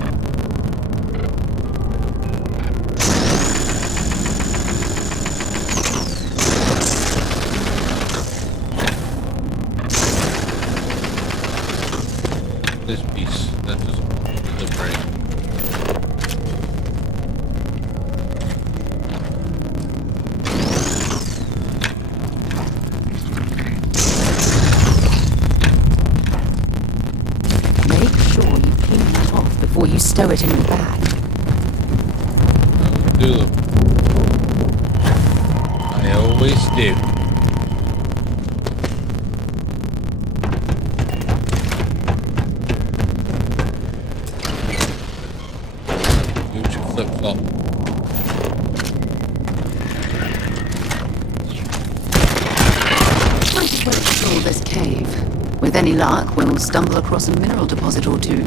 This piece that doesn't want to be liberated. Make sure you clean it off before you stow it in the bag. I will do. I always do. Flip-flop. Might as well explore this cave. With any luck, we'll stumble across a mineral deposit or two.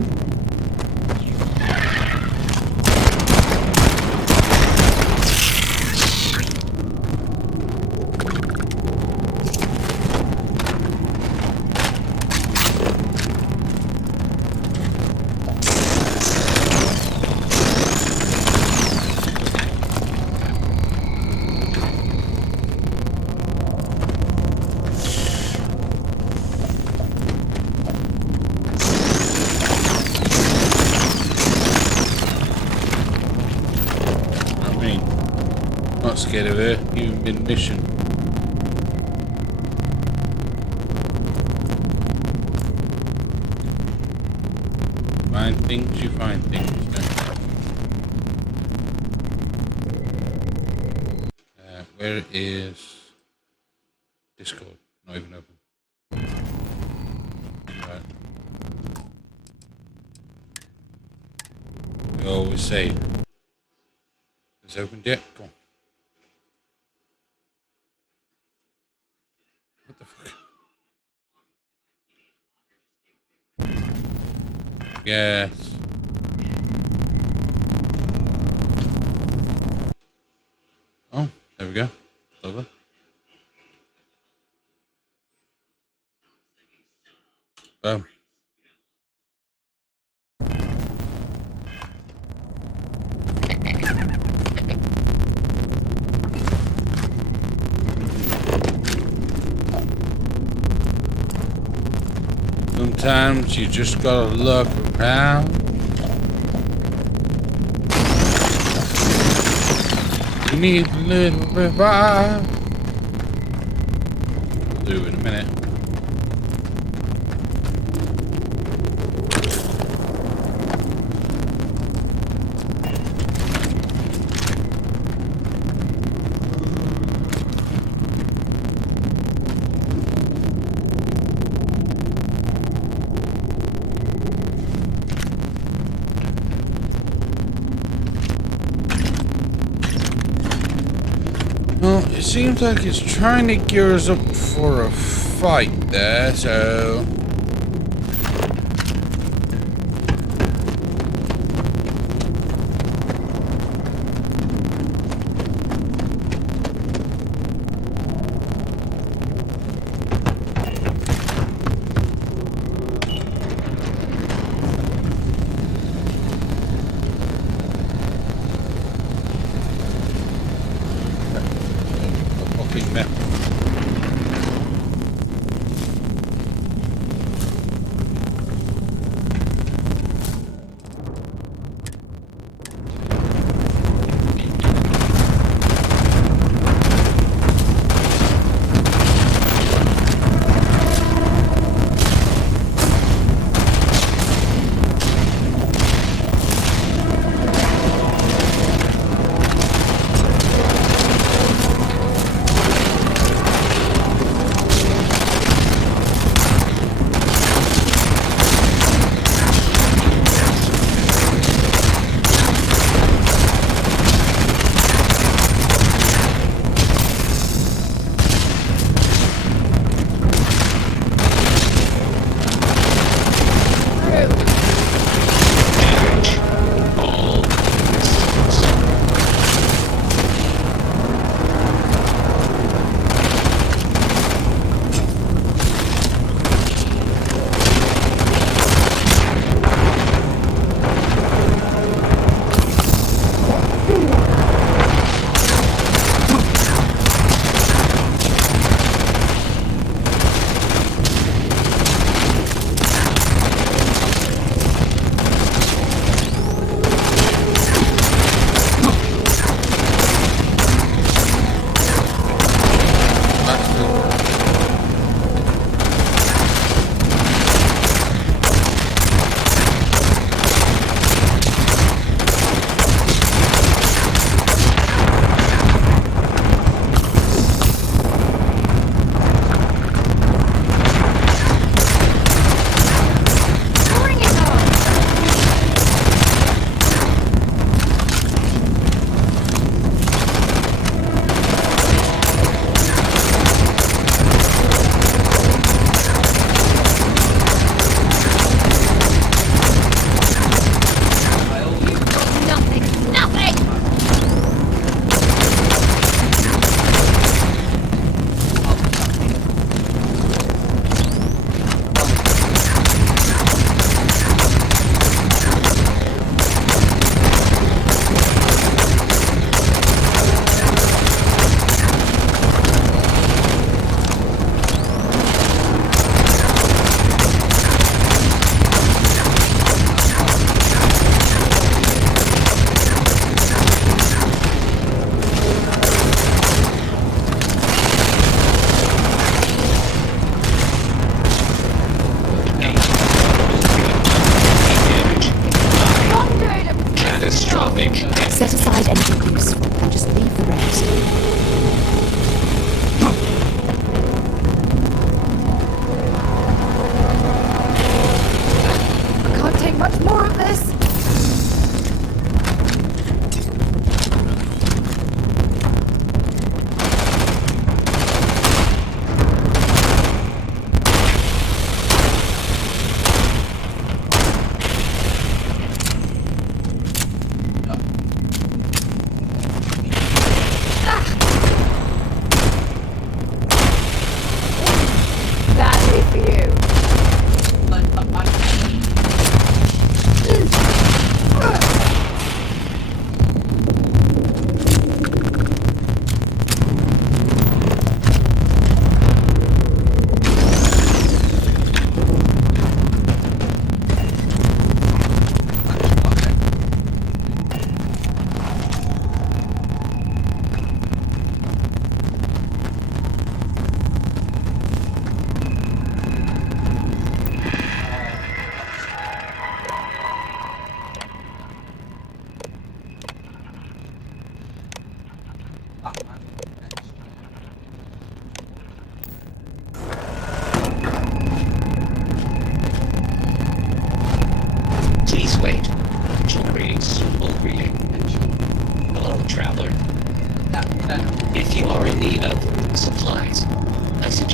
Not scared of her, even been mission. Find things, you find things. Where is Discord? Not even open. Right. We always say, it's opened yet? Go on. What the fuck? Yes. Oh, there we go. Lovely. Boom. Sometimes you just gotta look around. You need a little revive. We'll do it in a minute. Well, it seems like it's trying to gear us up for a fight there, so...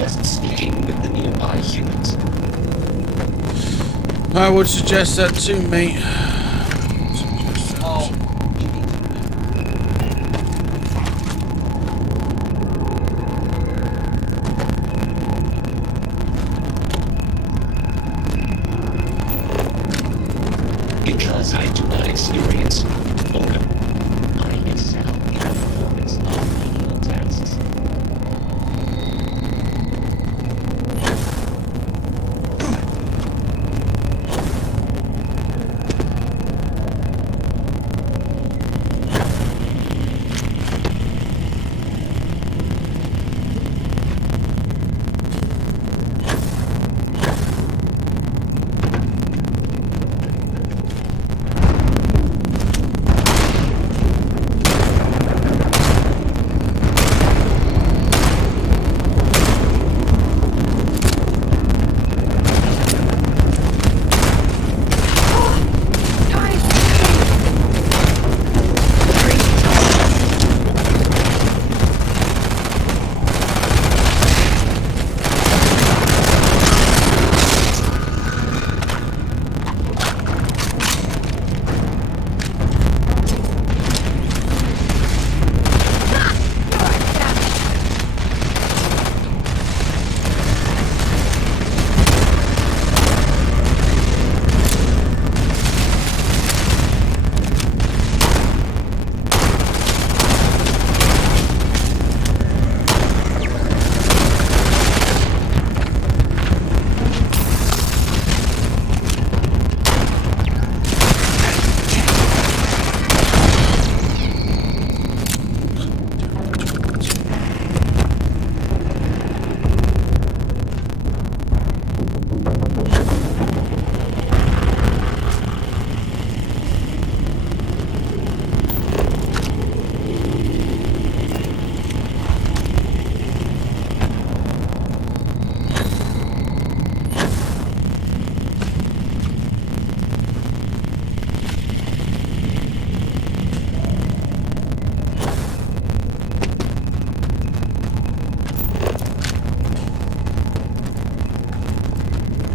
suggest speaking with the nearby humans. I would suggest that too, mate. Because I do not experience boredom, I excel in the performance of menial tasks.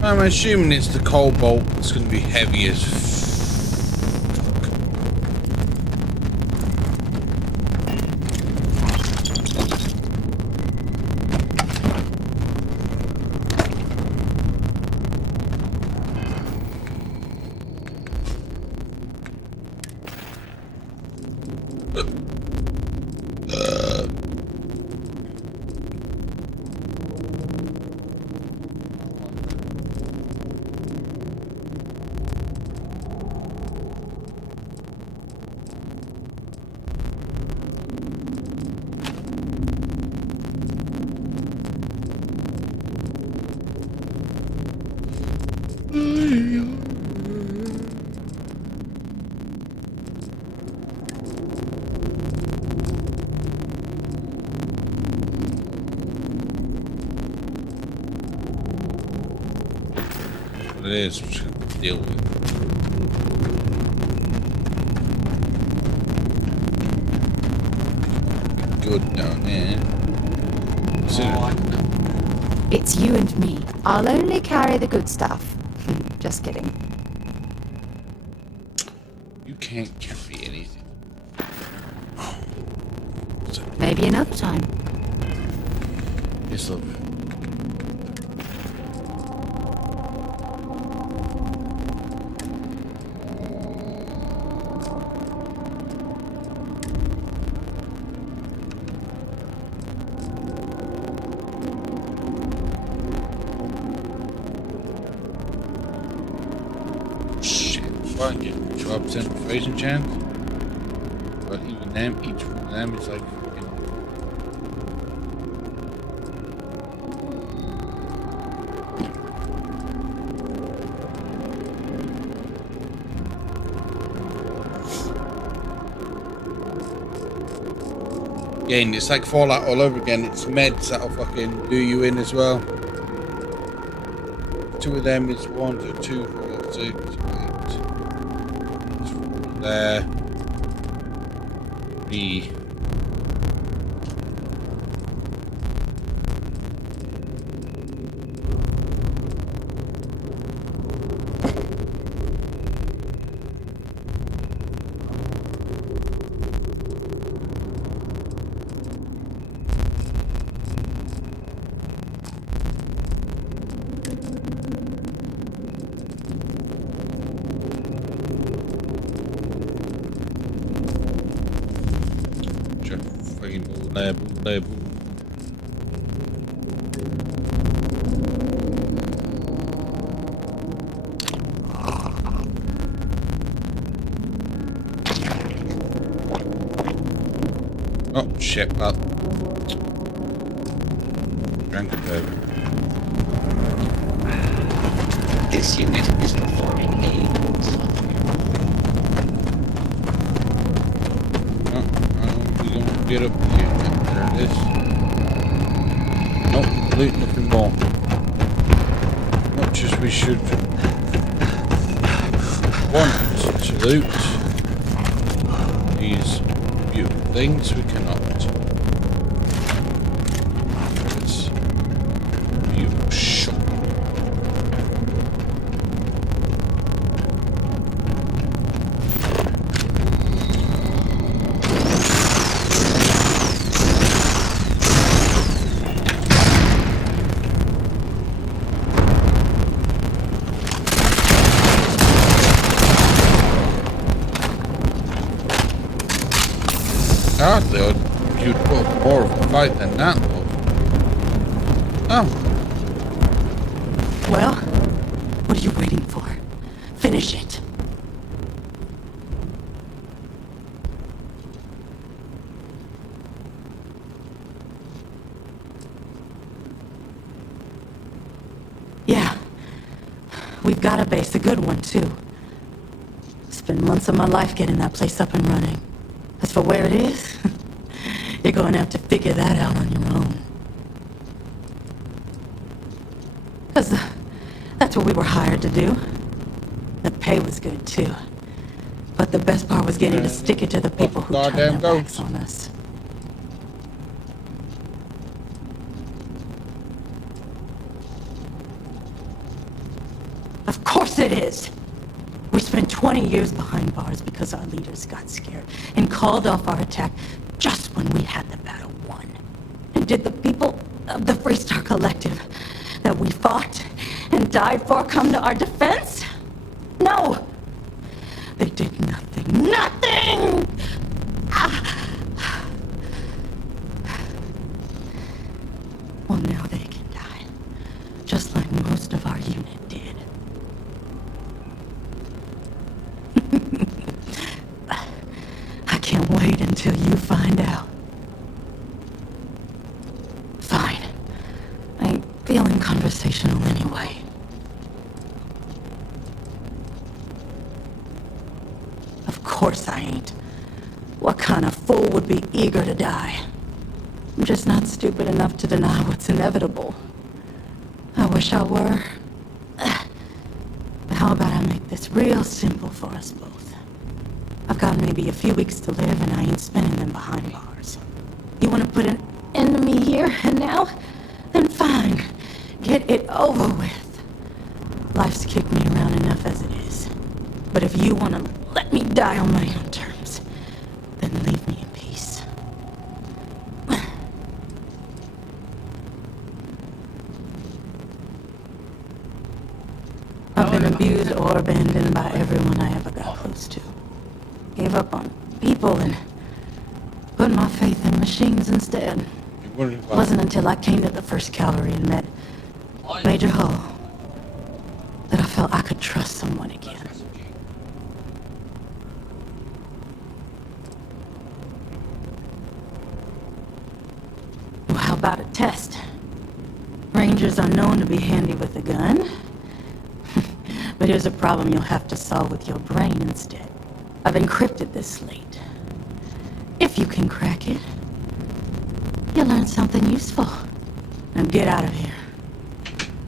I'm assuming it's the cobalt that's going to be heavy as fuck. It is, we should deal with it. Good down there. It's you and me. I'll only carry the good stuff. Just kidding. You can't carry anything. Maybe another time. Yes, love. Well, get 12% persuasion chance. But even them, each one of them is like fucking. Again, it's like Fallout all over again. It's meds that'll fucking do you in as well. Two of them is 1, 2, 4, 6, 8. There. 3. label. Oh shit, well. Drank it over. This unit is performing a software. We're gonna get up here. There it is. Nope, loot nothing more. Much as we should want to loot these beautiful things, we cannot. It's beautiful shop. Hardly, you'd put up more of a fight than that, though. Oh. Well, what are you waiting for? Finish it. Yeah. We've got a base, a good one, too. Spent months of my life getting that place up and running. As for where it is, you're going to have to figure that out on your own. Because that's what we were hired to do. The pay was good, too. But the best part was getting to stick it to the people who turned their backs on us. Of course it is! We spent 20 years behind bars because our leaders got scared and called off our attack just when we had the battle won. And did the people of the Freestar Collective that we fought and died for come to our defense? No! They did nothing. Nothing! Well, now they can die. Just like most of our unit did. I can't wait until you find out. Fine. I ain't feeling conversational anyway. Of course I ain't. What kind of fool would be eager to die? I'm just not stupid enough to deny what's inevitable. I wish I were. But how about I make this real simple for us both? I've got maybe a few weeks to live, and I ain't spending them behind bars. You want to put an end to me here and now? Then fine. Get it over with. Life's kicked me around enough as it is. But if you want to let me die on my own terms, then leave me in peace. I've been abused or abandoned by everyone I ever got close to. Gave up on people and put my faith in machines instead. It wasn't until I came to the 1st Cavalry and met Major Hull that I felt I could trust someone again. Well, how about a test? Rangers are known to be handy with a gun. But here's a problem you'll have to solve with your brain instead. I've encrypted this slate. If you can crack it, you'll learn something useful. Now get out of here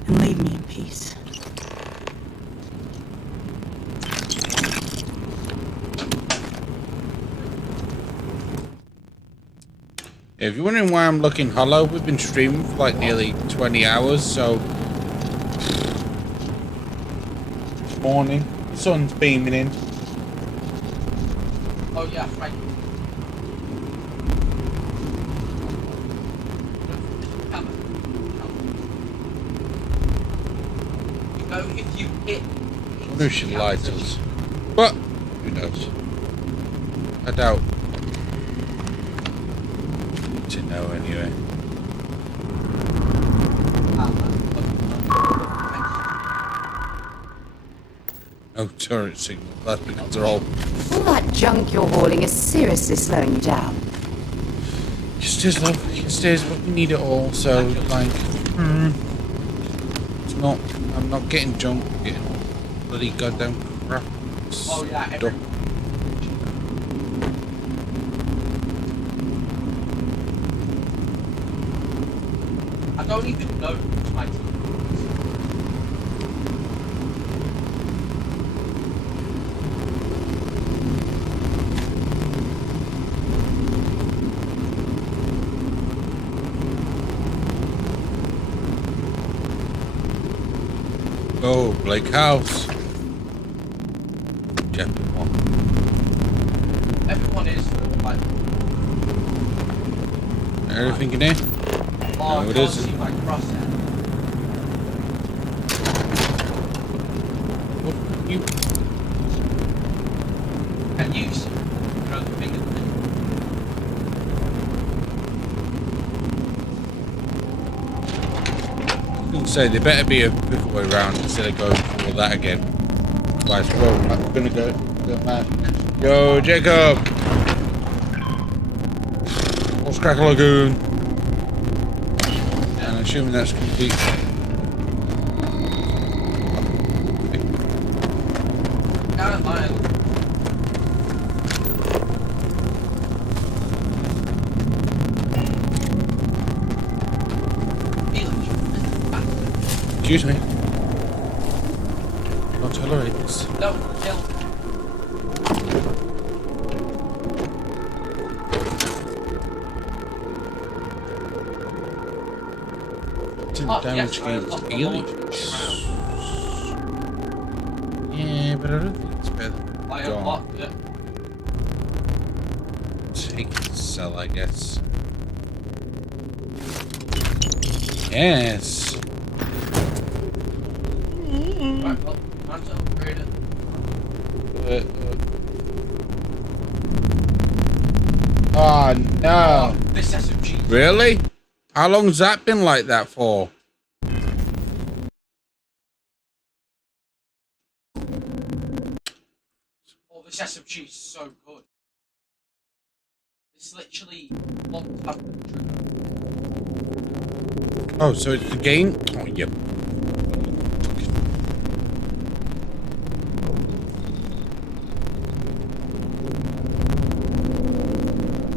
and leave me in peace. If you're wondering why I'm looking hollow, we've been streaming for like nearly 20 hours, so... Morning, the sun's beaming in. Oh yeah, right. You know, if you hit... I wonder if she lied to us. But, who knows? I doubt. to know anyway. No turret signal. That's because they're all. All that junk you're hauling is seriously slowing you down. Just as love, just as what you need it all. So like, it's not. I'm not getting junk. I'm getting bloody goddamn crap. Oh yeah. Stuff. I don't even know who's my team. Oh, Blake House. Chapter 1. Everyone is like. Everything in here? Oh, No, it I can't isn't. see my crosshair. You. Can you see? You're on the finger thing. I was going to say, there better be a quicker way around instead of going through all that again. Right, so I'm going to go mad. Yo, Jacob! What's Cracker Lagoon? And I'm assuming that's complete. Down at mine. Excuse me. Don't tolerate this. No, kill. Didn't damage against aliens. Yeah, but I don't think it's better than I gone. unlocked it. Take it to sell, I guess. Yes. Right, well, time to upgrade it. Oh no. This SMG. Really? How long's that been like that for? Oh, this SMG is so good. It's literally one tap of the trigger. Oh, so it's the game? Oh, yep.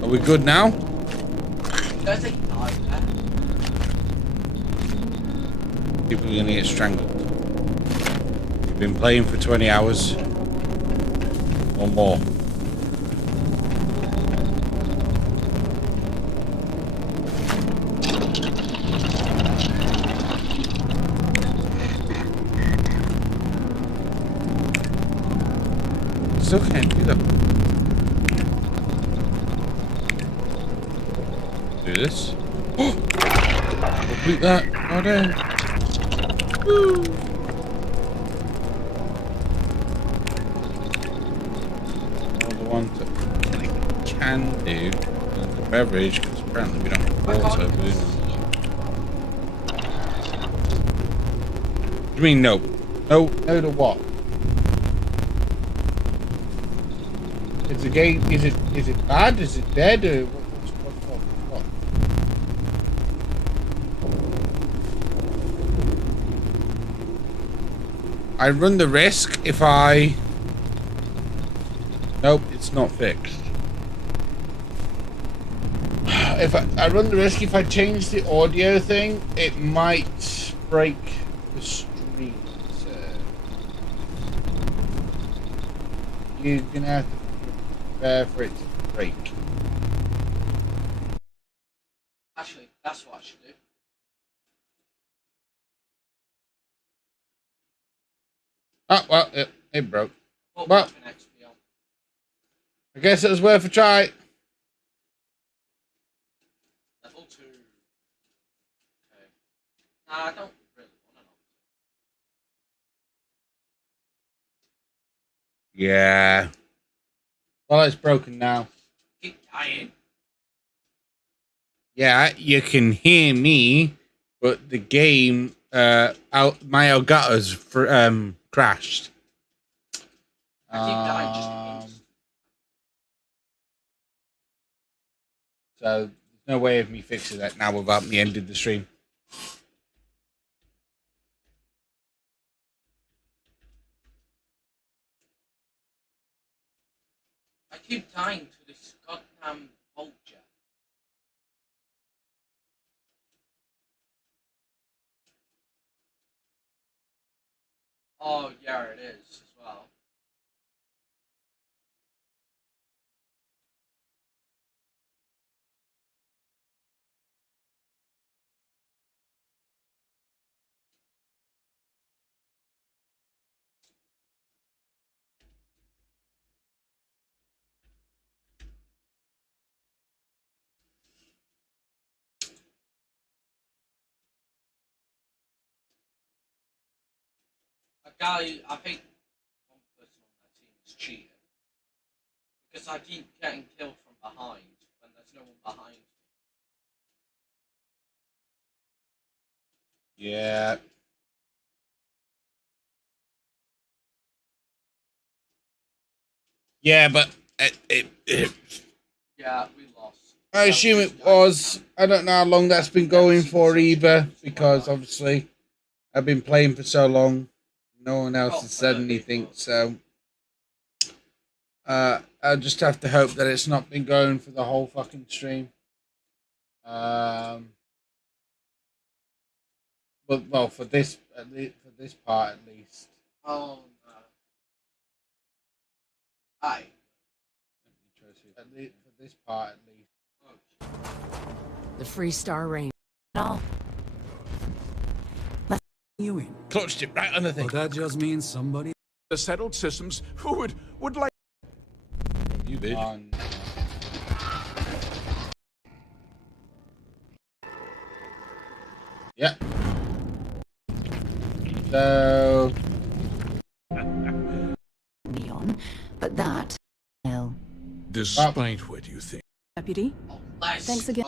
Are we good now? Don't think you died there. People are gonna get strangled. You've been playing for 20 hours or more. Still can't do that. Do this. Complete that. Oh damn. Woo. All the ones that I can do is the beverage, because apparently we don't have water. But you mean no? No, no to what? Is the game? Is it bad? Is it dead? Or what? I run the risk if I... Nope, it's not fixed. If I run the risk if I change the audio thing, it might break the stream. So you're gonna have to prepare for it to break. Actually, that's what I should do. Oh, well, it broke. Well, I guess it was worth a try. Level 2. Okay. Nah, I don't really want to know. Yeah. Well, it's broken now. Keep dying. Yeah, you can hear me, but the game, my Elgato's crashed. I keep dying just in case. So there's no way of me fixing that now without me ending the stream. I keep dying to this goddamn vulture. Oh, yeah, it is as well. A guy, I think one person on that team is cheating. Because I keep getting killed from behind when there's no one behind me. Yeah. Yeah, but Yeah, we lost. I assume it was. I don't know how long that's been going for either, because obviously I've been playing for so long. No one else has said anything, so I'll just have to hope that it's not been going for the whole fucking stream. But well, for this part at least. Oh no. Aye. For this part at least. The Freestar range. No. You in? Clutched it right on the thing. Well, that just means somebody. The settled systems who would like. You did. Yeah. So. Neon, but that. Hell. Despite what you think. Deputy? Thanks again.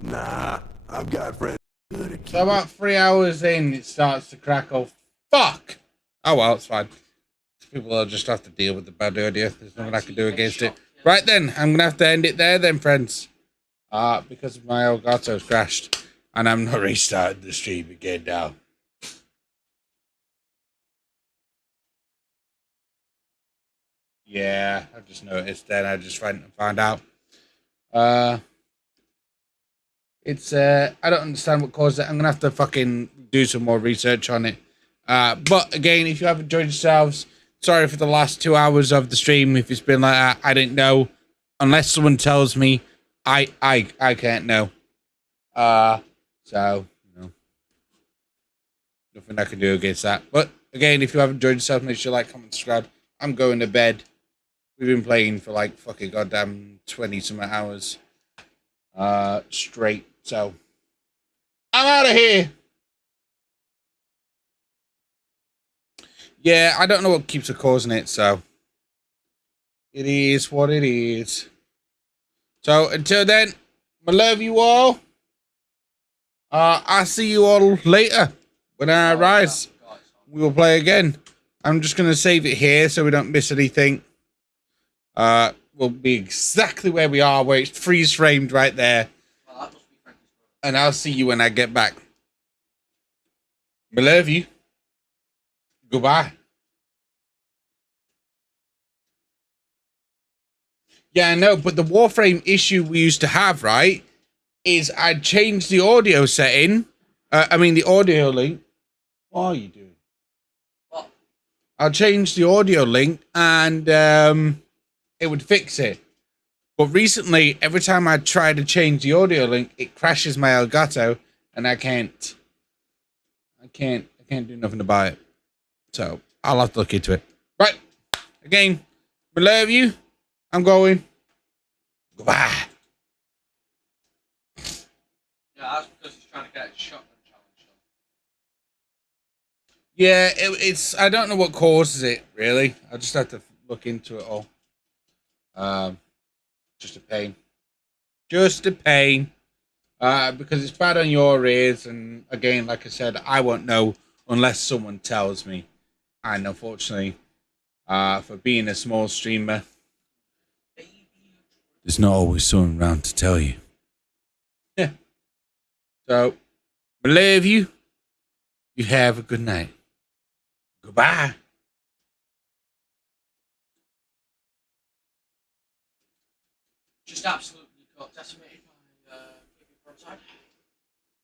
Nah, I've got friends. So about 3 hours in, it starts to crackle. Fuck! Oh well, it's fine. People will just have to deal with the bad audio. There's nothing I can do against it. Right then, I'm gonna have to end it there then, friends. Because my Elgato's crashed. And I'm not restarting the stream again now. Yeah, I've just noticed then. I just went and found out. It's I don't understand what caused it. I'm gonna have to fucking do some more research on it. But again, if you have enjoyed yourselves, sorry for the last 2 hours of the stream. If it's been like that, I didn't know. Unless someone tells me, I can't know. So you know, nothing I can do against that. But again, if you have enjoyed yourself, make sure you like, comment, subscribe. I'm going to bed. We've been playing for like fucking goddamn 20-something hours straight. So I'm out of here. Yeah, I don't know what keeps causing it, so it is what it is. So until then, I love you all. I'll see you all later when I rise. We will play again. I'm just gonna save it here so we don't miss anything. We'll be exactly where we are, where it's freeze framed right there. And I'll see you when I get back. I love you. Goodbye. Yeah, I know, but the Warframe issue we used to have, right, is I'd changed the audio setting. The audio link. What are you doing? What? I'll change the audio link and it would fix it. But recently, every time I try to change the audio link, it crashes my Elgato, and I can't do nothing about it. So I'll have to look into it. Right. Again, I love you. I'm going. Goodbye. Yeah, that's because he's trying to get a shotgun challenge done. Yeah, it's. I don't know what causes it, really. I just have to look into it all. Just a pain. Just a pain. Because it's bad on your ears, and again, like I said, I won't know unless someone tells me. And unfortunately, for being a small streamer, there's not always someone around to tell you. Yeah. So, I love you. You have a good night. Goodbye. Just absolutely got decimated by prototype.